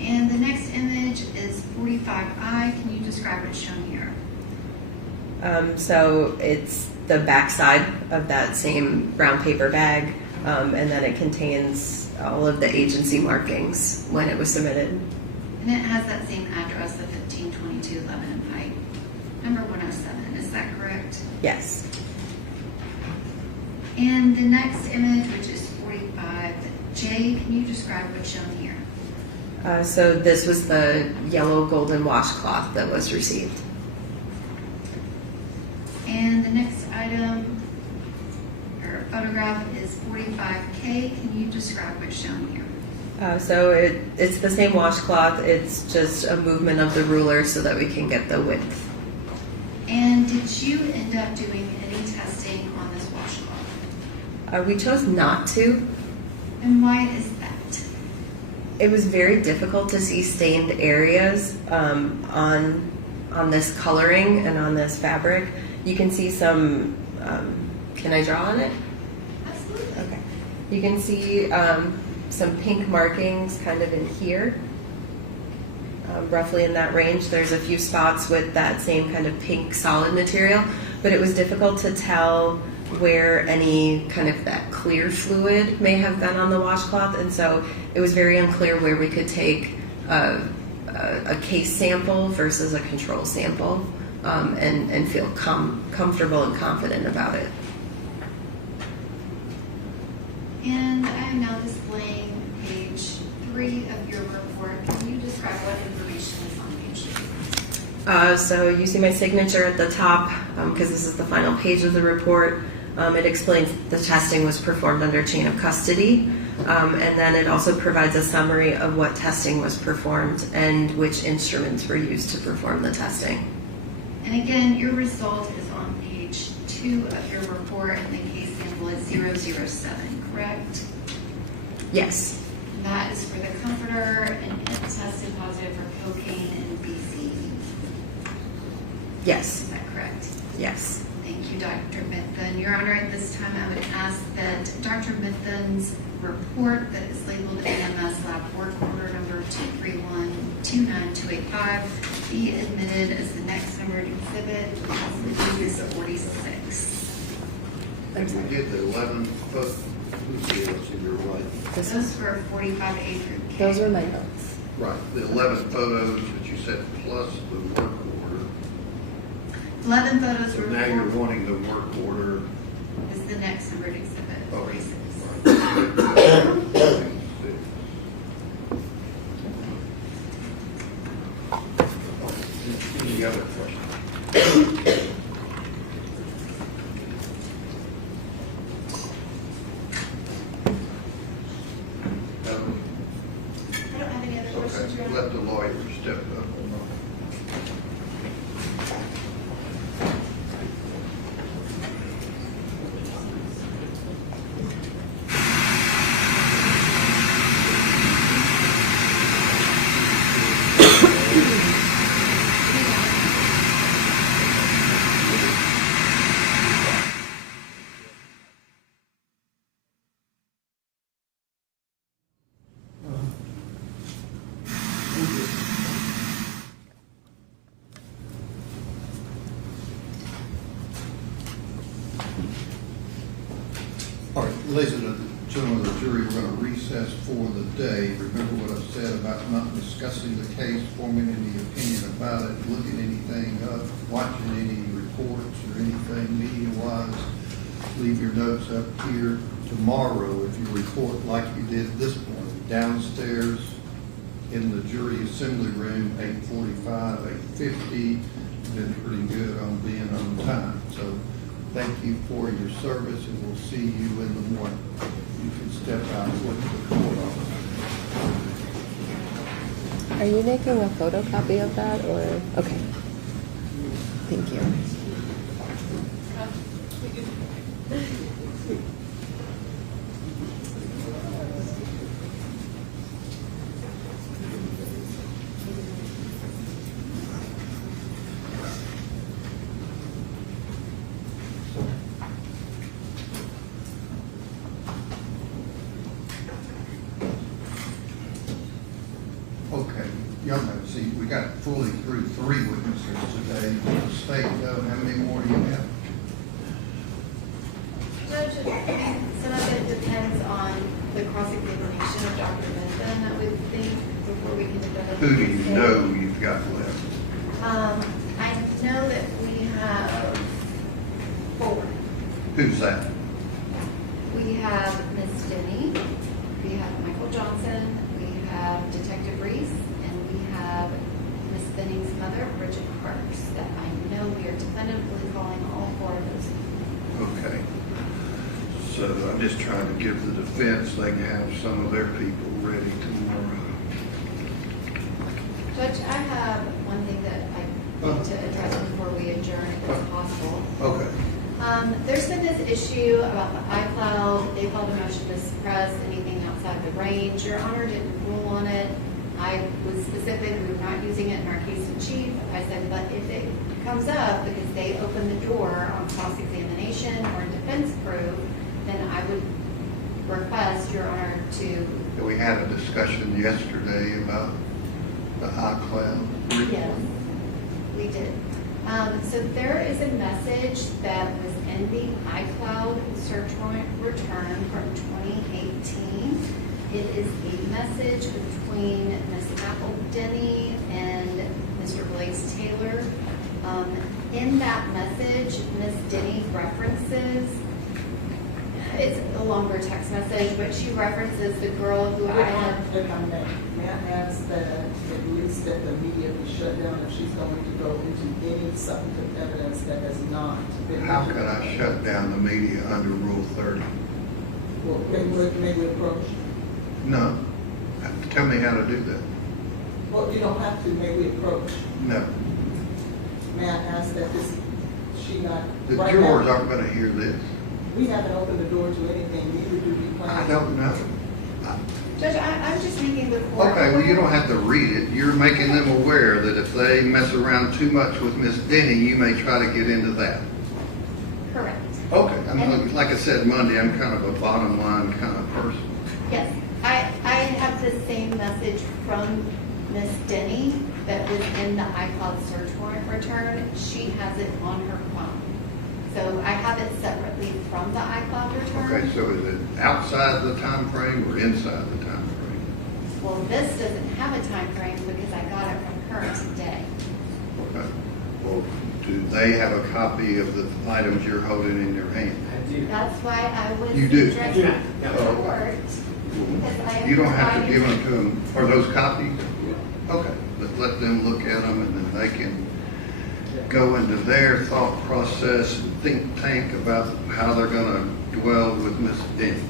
And the next image is 45I. Can you describe what's shown here? So it's the backside of that same brown paper bag, and then it contains all of the agency markings when it was submitted. And it has that same address of 1522 Lebanon Pike, number 107. Is that correct? Yes. And the next image, which is 45J, can you describe what's shown here? So this was the yellow golden washcloth that was received. And the next item, or photograph, is 45K. Can you describe what's shown here? So it's the same washcloth. It's just a movement of the ruler so that we can get the width. And did you end up doing any testing on this washcloth? We chose not to. And why is that? It was very difficult to see stained areas on this coloring and on this fabric. You can see some. Can I draw on it? Absolutely. Okay. You can see some pink markings kind of in here, roughly in that range. There's a few spots with that same kind of pink solid material, but it was difficult to tell where any kind of that clear fluid may have been on the washcloth, and so it was very unclear where we could take a case sample versus a control sample, and feel comfortable and confident about it. And I am now displaying page 3 of your report. Can you describe what information is on page 3? So you see my signature at the top, because this is the final page of the report. It explains the testing was performed under chain of custody, and then it also provides a summary of what testing was performed and which instruments were used to perform the testing. And again, your result is on page 2 of your report, and the case sample is 007, correct? Yes. And that is for the comforter, and it tested positive for cocaine and BC. Yes. Is that correct? Yes. Thank you, Dr. Mithen. Your Honor, at this time I would ask that Dr. Mithen's report that is labeled AMS Lab Work Order number 231-29285 be admitted as the next numbered exhibit, which is 46. We did the 11 foot. What's in your right? Those were 45A through K. Those are my notes. Right, the 11 photos that you said plus the work order. 11 photos So were now you're wanting the work order. is the next numbered exhibit, 46. Any other questions? I don't have any other questions, Your Okay, Honor. let the lawyer step up. ladies and gentlemen of the jury, we're going to recess for the day. Remember what I said about not discussing the case, forming any opinion about it, looking anything up, watching any reports or anything media-wise. Leave your notes up here. Tomorrow, if you report like you did this morning, downstairs in the jury assembly room, 8:45, 8:50. Been pretty good on being on time. So thank you for your service, and we'll see you in the morning. You can step out with the court officer. Are you making a photocopy of that, or? Okay. Thank you. Okay, y'all have a seat. We got fully through 3 witnesses today. The state, how many more do you have? Judge, some of it depends on the cross-examination of Dr. Benton, I would think, before we can develop. Who do you know you've got left? I know that we have 4. Who's that? We have Miss Denny, we have Michael Johnson, we have Detective Reese, and we have Miss Benning's mother, Bridget Parks, that I know we are definitively calling all 4 of those. Okay. So I'm just trying to give the defense, they can have some of their people ready tomorrow. Judge, I have one thing that I need to address before we adjourn, if it's possible. Okay. There's been this issue about the iCloud. They filed a motion to suppress anything outside the range. Your Honor didn't rule on it. I was specific, we were not using it in our case in chief. I said, but if it comes up because they open the door on cross-examination or defense proof, then I would request Your Honor to. We had a discussion yesterday about the iCloud. Yes, we did. So there is a message that was in the iCloud search warrant return from 2018. It is a message between Ms. Denny and Mr. Blaise Taylor. In that message, Ms. Denny references, it's a longer text message, but she references the girl who I had. If I may I ask that at least that the media be shut down if she's going to go into any substantive evidence that has not been. How can I shut down the media under Rule 30? Well, may we approach? No. Tell me how to do that. Well, you don't have to, may we approach? No. May I ask that she not. The right jurors now, aren't going to hear this. We haven't opened the door to anything, neither do we plan. I don't know. Judge, I'm just making the court. Okay, well, you don't have to read it. You're making them aware that if they mess around too much with Miss Denny, you may try to get into that. Correct. Okay, I mean, like I said Monday, I'm kind of a bottom line kind of person. Yes, I have the same message from Miss Denny that was in the iCloud search warrant return. She has it on her phone. So I have it separately from the iCloud return. Okay, so is it outside the time frame or inside the time frame? Well, this doesn't have a time frame because I got it from her today. Okay. Well, do they have a copy of the items you're holding in your hand? I do. That's why I was You do? addressing I do the not. No. court. Because I am You don't have to providing- give them to them. Are those copies? Okay, let them look at them and then they can go into their thought process and think tank about how they're going to dwell with Miss Denny.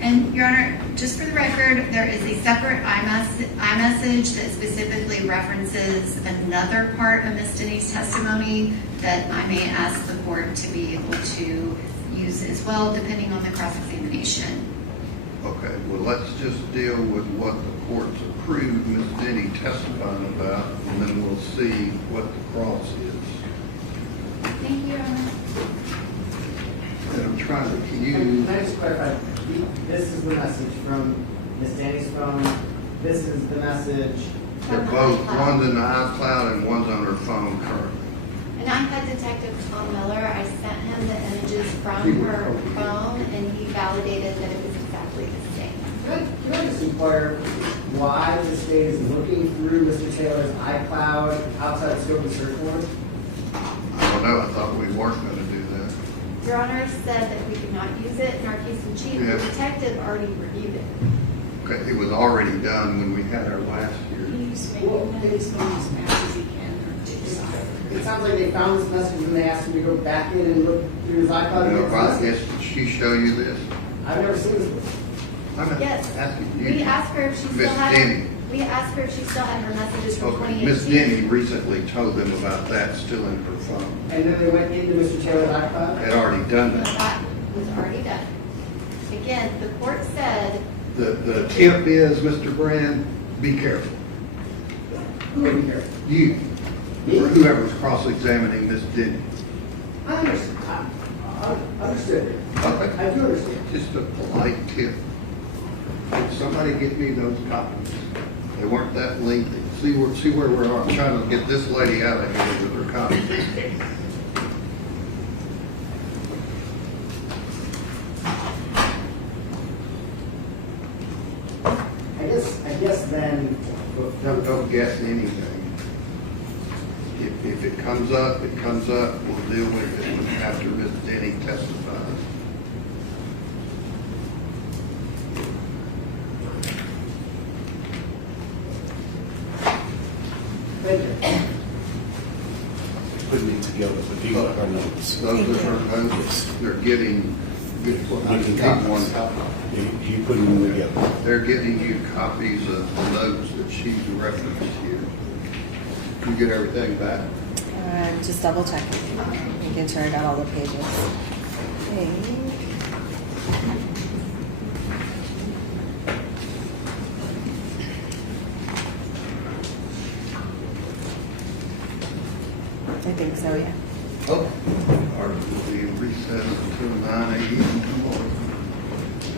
And Your Honor, just for the record, there is a separate iMessage that specifically references another part of Ms. Denny's testimony that I may ask the court to be able to use as well, depending on the cross-examination. Okay, well, let's just deal with what the court's approved Ms. Denny testifying about, and then we'll see what the cross is. Thank you, Your Honor. And I'm trying to, Can I just clarify? This is the message from Ms. Denny's phone. This is the message. they're both, one's in the iCloud and one's on her phone currently. And I had Detective Tom Miller. I sent him the images from her phone, and he validated that it was exactly the same. Can I just inquire why the state is looking through Mr. Taylor's iCloud outside the scope of the search warrant? I don't know, I thought we weren't gonna do that. Your Honor said that we could not use it in our case in chief. Yeah. The detective already reviewed it. Okay, it was already done when we had our last hearing. He's making as fast as he can to decide. It sounds like they found this message and they asked him to go back in and look through his iCloud. You know, and if I get guess, did she show you this? I've never seen this before. I'm not Yes. asking you. We asked her if she Miss still had. Denny. We asked her if she still had her messages from Okay, 2018. Miss Denny recently told them about that still in her phone. And then they went into Mr. Taylor's iCloud? Had already done But that. that was already done. Again, the court said, The tip is, Mr. Brand, be careful. Who would be careful? You, or whoever's cross-examining Miss Denny. I understand. I understood. Okay. I do understand. Just a polite tip. Could somebody get me those copies? They weren't that lengthy. See where we are. I'm trying to get this lady out of here with her copies. I guess then. Don't guess anything. If it comes up, it comes up. We'll deal with it after Miss Denny testifies. Thank you. Putting it together, but these are her notes. Those are her notes. They're getting, I Making need one copies. copy. He putting them together. They're getting you copies of the notes that she's referenced here. You get everything back? Just double check. Making sure I got all the pages. I think so, yeah. Oh. Article will be in recess until 9 a.m. tomorrow.